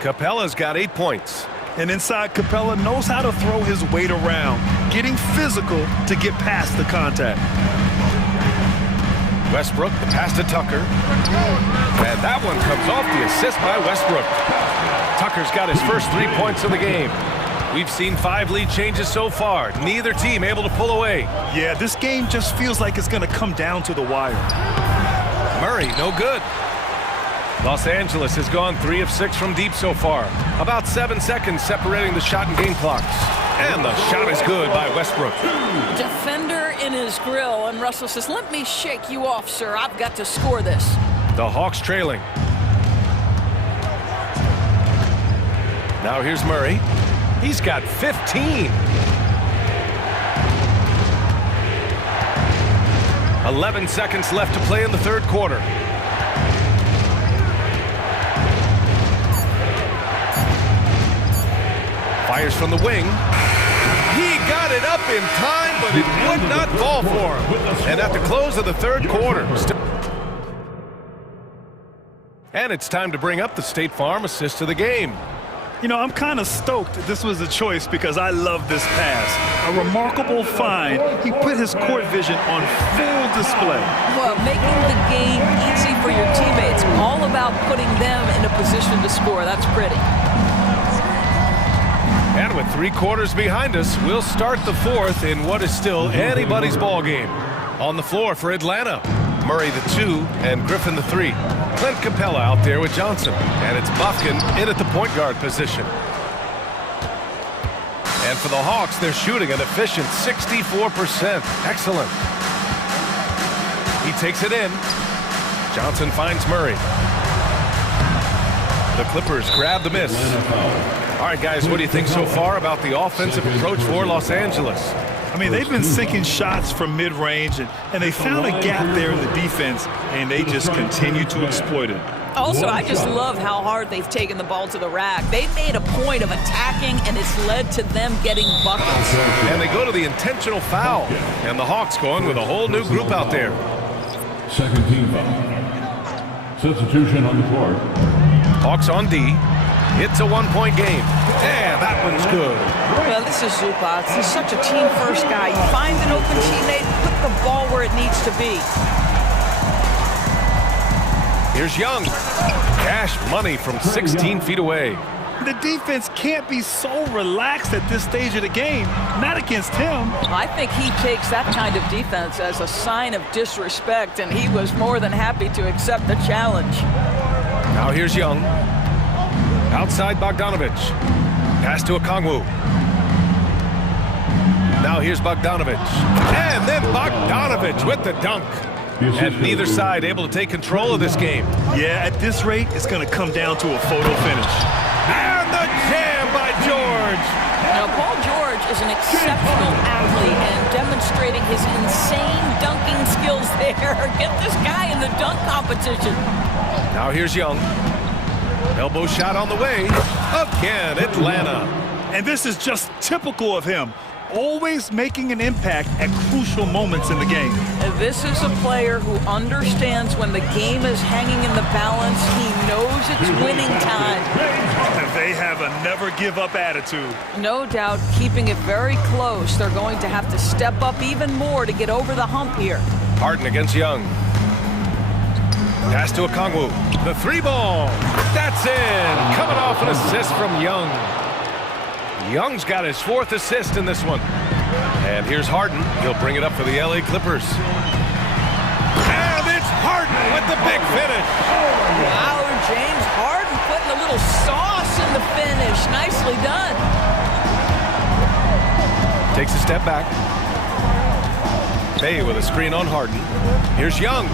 Capella's got 8 points. And inside, Capella knows how to throw his weight around, getting physical to get past the contact. Westbrook, the pass to Tucker. And that one comes off the assist by Westbrook. Tucker's got his first 3 points of the game. We've seen 5 lead changes so far. Neither team able to pull away. Yeah, this game just feels like it's going to come down to the wire. Murray, no good. Los Angeles has gone 3 of 6 from deep so far. About 7 seconds separating the shot and game clocks. And the shot is good by Westbrook. Defender in his grill, and Russell says, let me shake you off, sir. I've got to score this. The Hawks trailing. Now here's Murray. He's got 15. 11 seconds left to play in the third quarter. Fires from the wing. He got it up in time, but it would not fall for him. And at the close of the third quarter. And it's time to bring up the State Farm assist of the game. You know, I'm kind of stoked this was a choice because I love this pass. A remarkable find. He put his court vision on full display. Well, making the game easy for your teammates. All about putting them in a position to score. That's pretty. And with 3 quarters behind us, we'll start the fourth in what is still anybody's ball game. On the floor for Atlanta. Murray the 2 and Griffin the 3. Clint Capella out there with Johnson. And it's Bufkin in at the point guard position. And for the Hawks, they're shooting an efficient 64%. Excellent. He takes it in. Johnson finds Murray. The Clippers grab the miss. All right, guys, what do you think so far about the offensive approach for Los Angeles? I mean, they've been sinking shots from mid-range, and they found a gap there in the defense, and they just continue to exploit it. Also, I just love how hard they've taken the ball to the rack. They made a point of attacking, and it's led to them getting buckets. And they go to the intentional foul. And the Hawks going with a whole new group out there. Second team foul. Substitution on the court. Hawks on D. It's a one-point game. And that one's good. Well, this is Zubac. He's such a team-first guy. You find an open teammate, put the ball where it needs to be. Here's Young. Cash money from 16 feet away. The defense can't be so relaxed at this stage of the game. Not against him. I think he takes that kind of defense as a sign of disrespect, and he was more than happy to accept the challenge. Now here's Young. Outside Bogdanovich. Pass to Okongwu. Now here's Bogdanovich. And then Bogdanovich with the dunk. And neither side able to take control of this game. Yeah, at this rate, it's going to come down to a photo finish. And the jam by George. Now, Paul George is an exceptional athlete and demonstrating his insane dunking skills there. Get this guy in the dunk competition. Now here's Young. Elbow shot on the way. Again, Atlanta. And this is just typical of him. Always making an impact at crucial moments in the game. And this is a player who understands when the game is hanging in the balance. He knows it's winning time. And they have a never-give-up attitude. No doubt, keeping it very close. They're going to have to step up even more to get over the hump here. Harden against Young. Pass to Okongwu. The 3-ball. That's in. Coming off an assist from Young. Young's got his 4th assist in this one. And here's Harden. He'll bring it up for the LA Clippers. And it's Harden with the big finish. Wow, James Harden putting a little sauce in the finish. Nicely done. Takes a step back. Bay with a screen on Harden. Here's Young.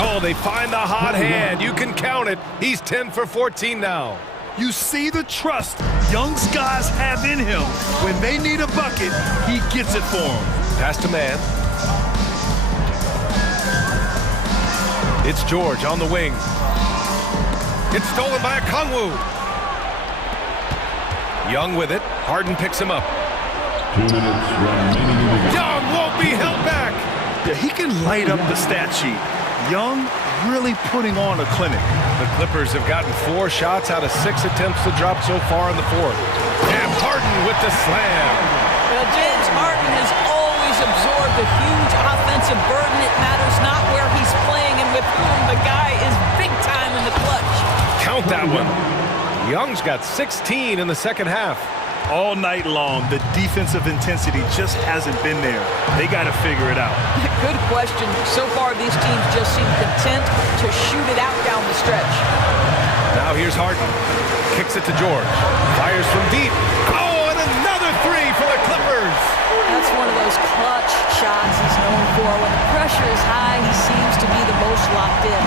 Oh, they find the hot hand. You can count it. He's 10 for 14 now. You see the trust Young's guys have in him. When they need a bucket, he gets it for them. Pass to man. It's George on the wing. It's stolen by Okongwu. Young with it. Harden picks him up. 2 minutes remaining. Young won't be held back. Yeah, he can light up the stat sheet. Young really putting on a clinic. The Clippers have gotten 4 shots out of 6 attempts to drop so far in the 4th. And Harden with the slam. Well, James Harden has always absorbed a huge offensive burden. It matters not where he's playing and with whom. The guy is big time in the clutch. Count that one. Young's got 16 in the second half. All night long, the defensive intensity just hasn't been there. They got to figure it out. Good question. So far, these teams just seem content to shoot it out down the stretch. Now here's Harden. Kicks it to George. Fires from deep. Oh, and another 3 for the Clippers. That's one of those clutch shots he's known for. When the pressure is high, he seems to be the most locked in.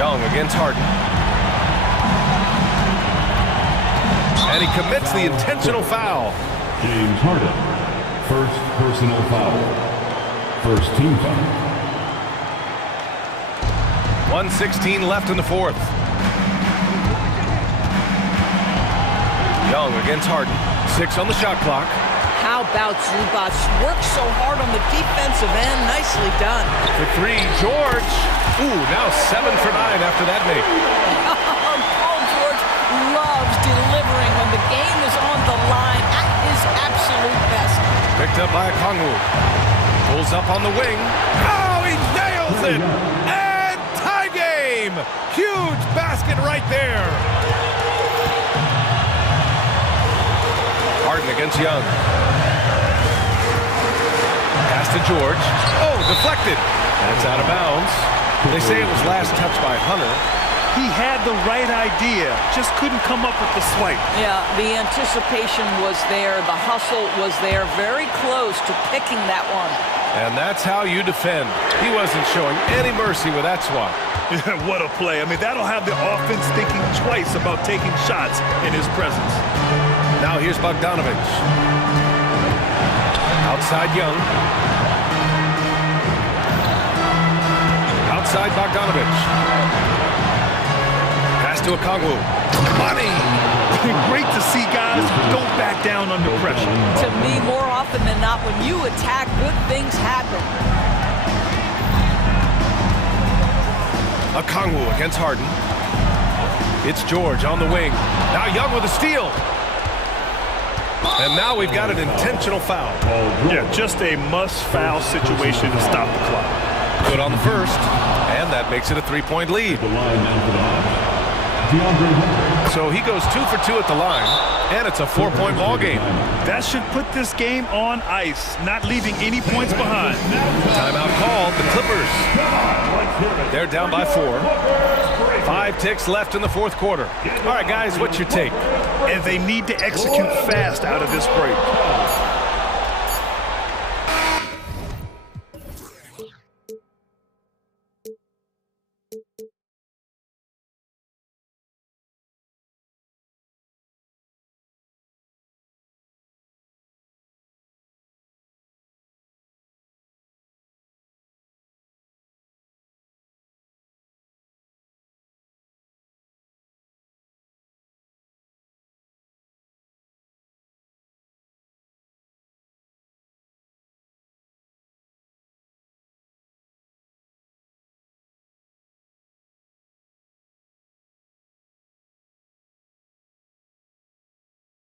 Young against Harden. And he commits the intentional foul. James Harden. First personal foul. First team foul. 1:16 left in the 4th. Young against Harden. 6 on the shot clock. How about Zubac? Works so hard on the defensive end. Nicely done. For 3, George. Ooh, now 7 for 9 after that make. Paul George loves delivering when the game is on the line at his absolute best. Picked up by Okongwu. Pulls up on the wing. Oh, he nails it! And tie game! Huge basket right there. Harden against Young. to George. Oh, deflected. That's out of bounds. They say it was last touched by Hunter. He had the right idea, just couldn't come up with the swipe. Yeah, the anticipation was there, the hustle was there, very close to picking that one. And that's how you defend. He wasn't showing any mercy with that swat. What a play. I mean, that'll have the offense thinking twice about taking shots in his presence. Now here's Bogdanovich. Outside Young. Outside Bogdanovich. Pass to Okongwu. Money! Great to see guys who don't back down under pressure. To me, more often than not, when you attack, good things happen. Okongwu against Harden. It's George on the wing. Now Young with a steal. And now we've got an intentional foul. Yeah, just a must-foul situation to stop the clock. Good on the first, and that makes it a three-point lead. So he goes 2 for 2 at the line, and it's a 4-point ball game. That should put this game on ice, not leaving any points behind. Timeout called, the Clippers. They're down by 4. 5 ticks left in the fourth quarter. All right, guys, what's your take? And they need to execute fast out of this break.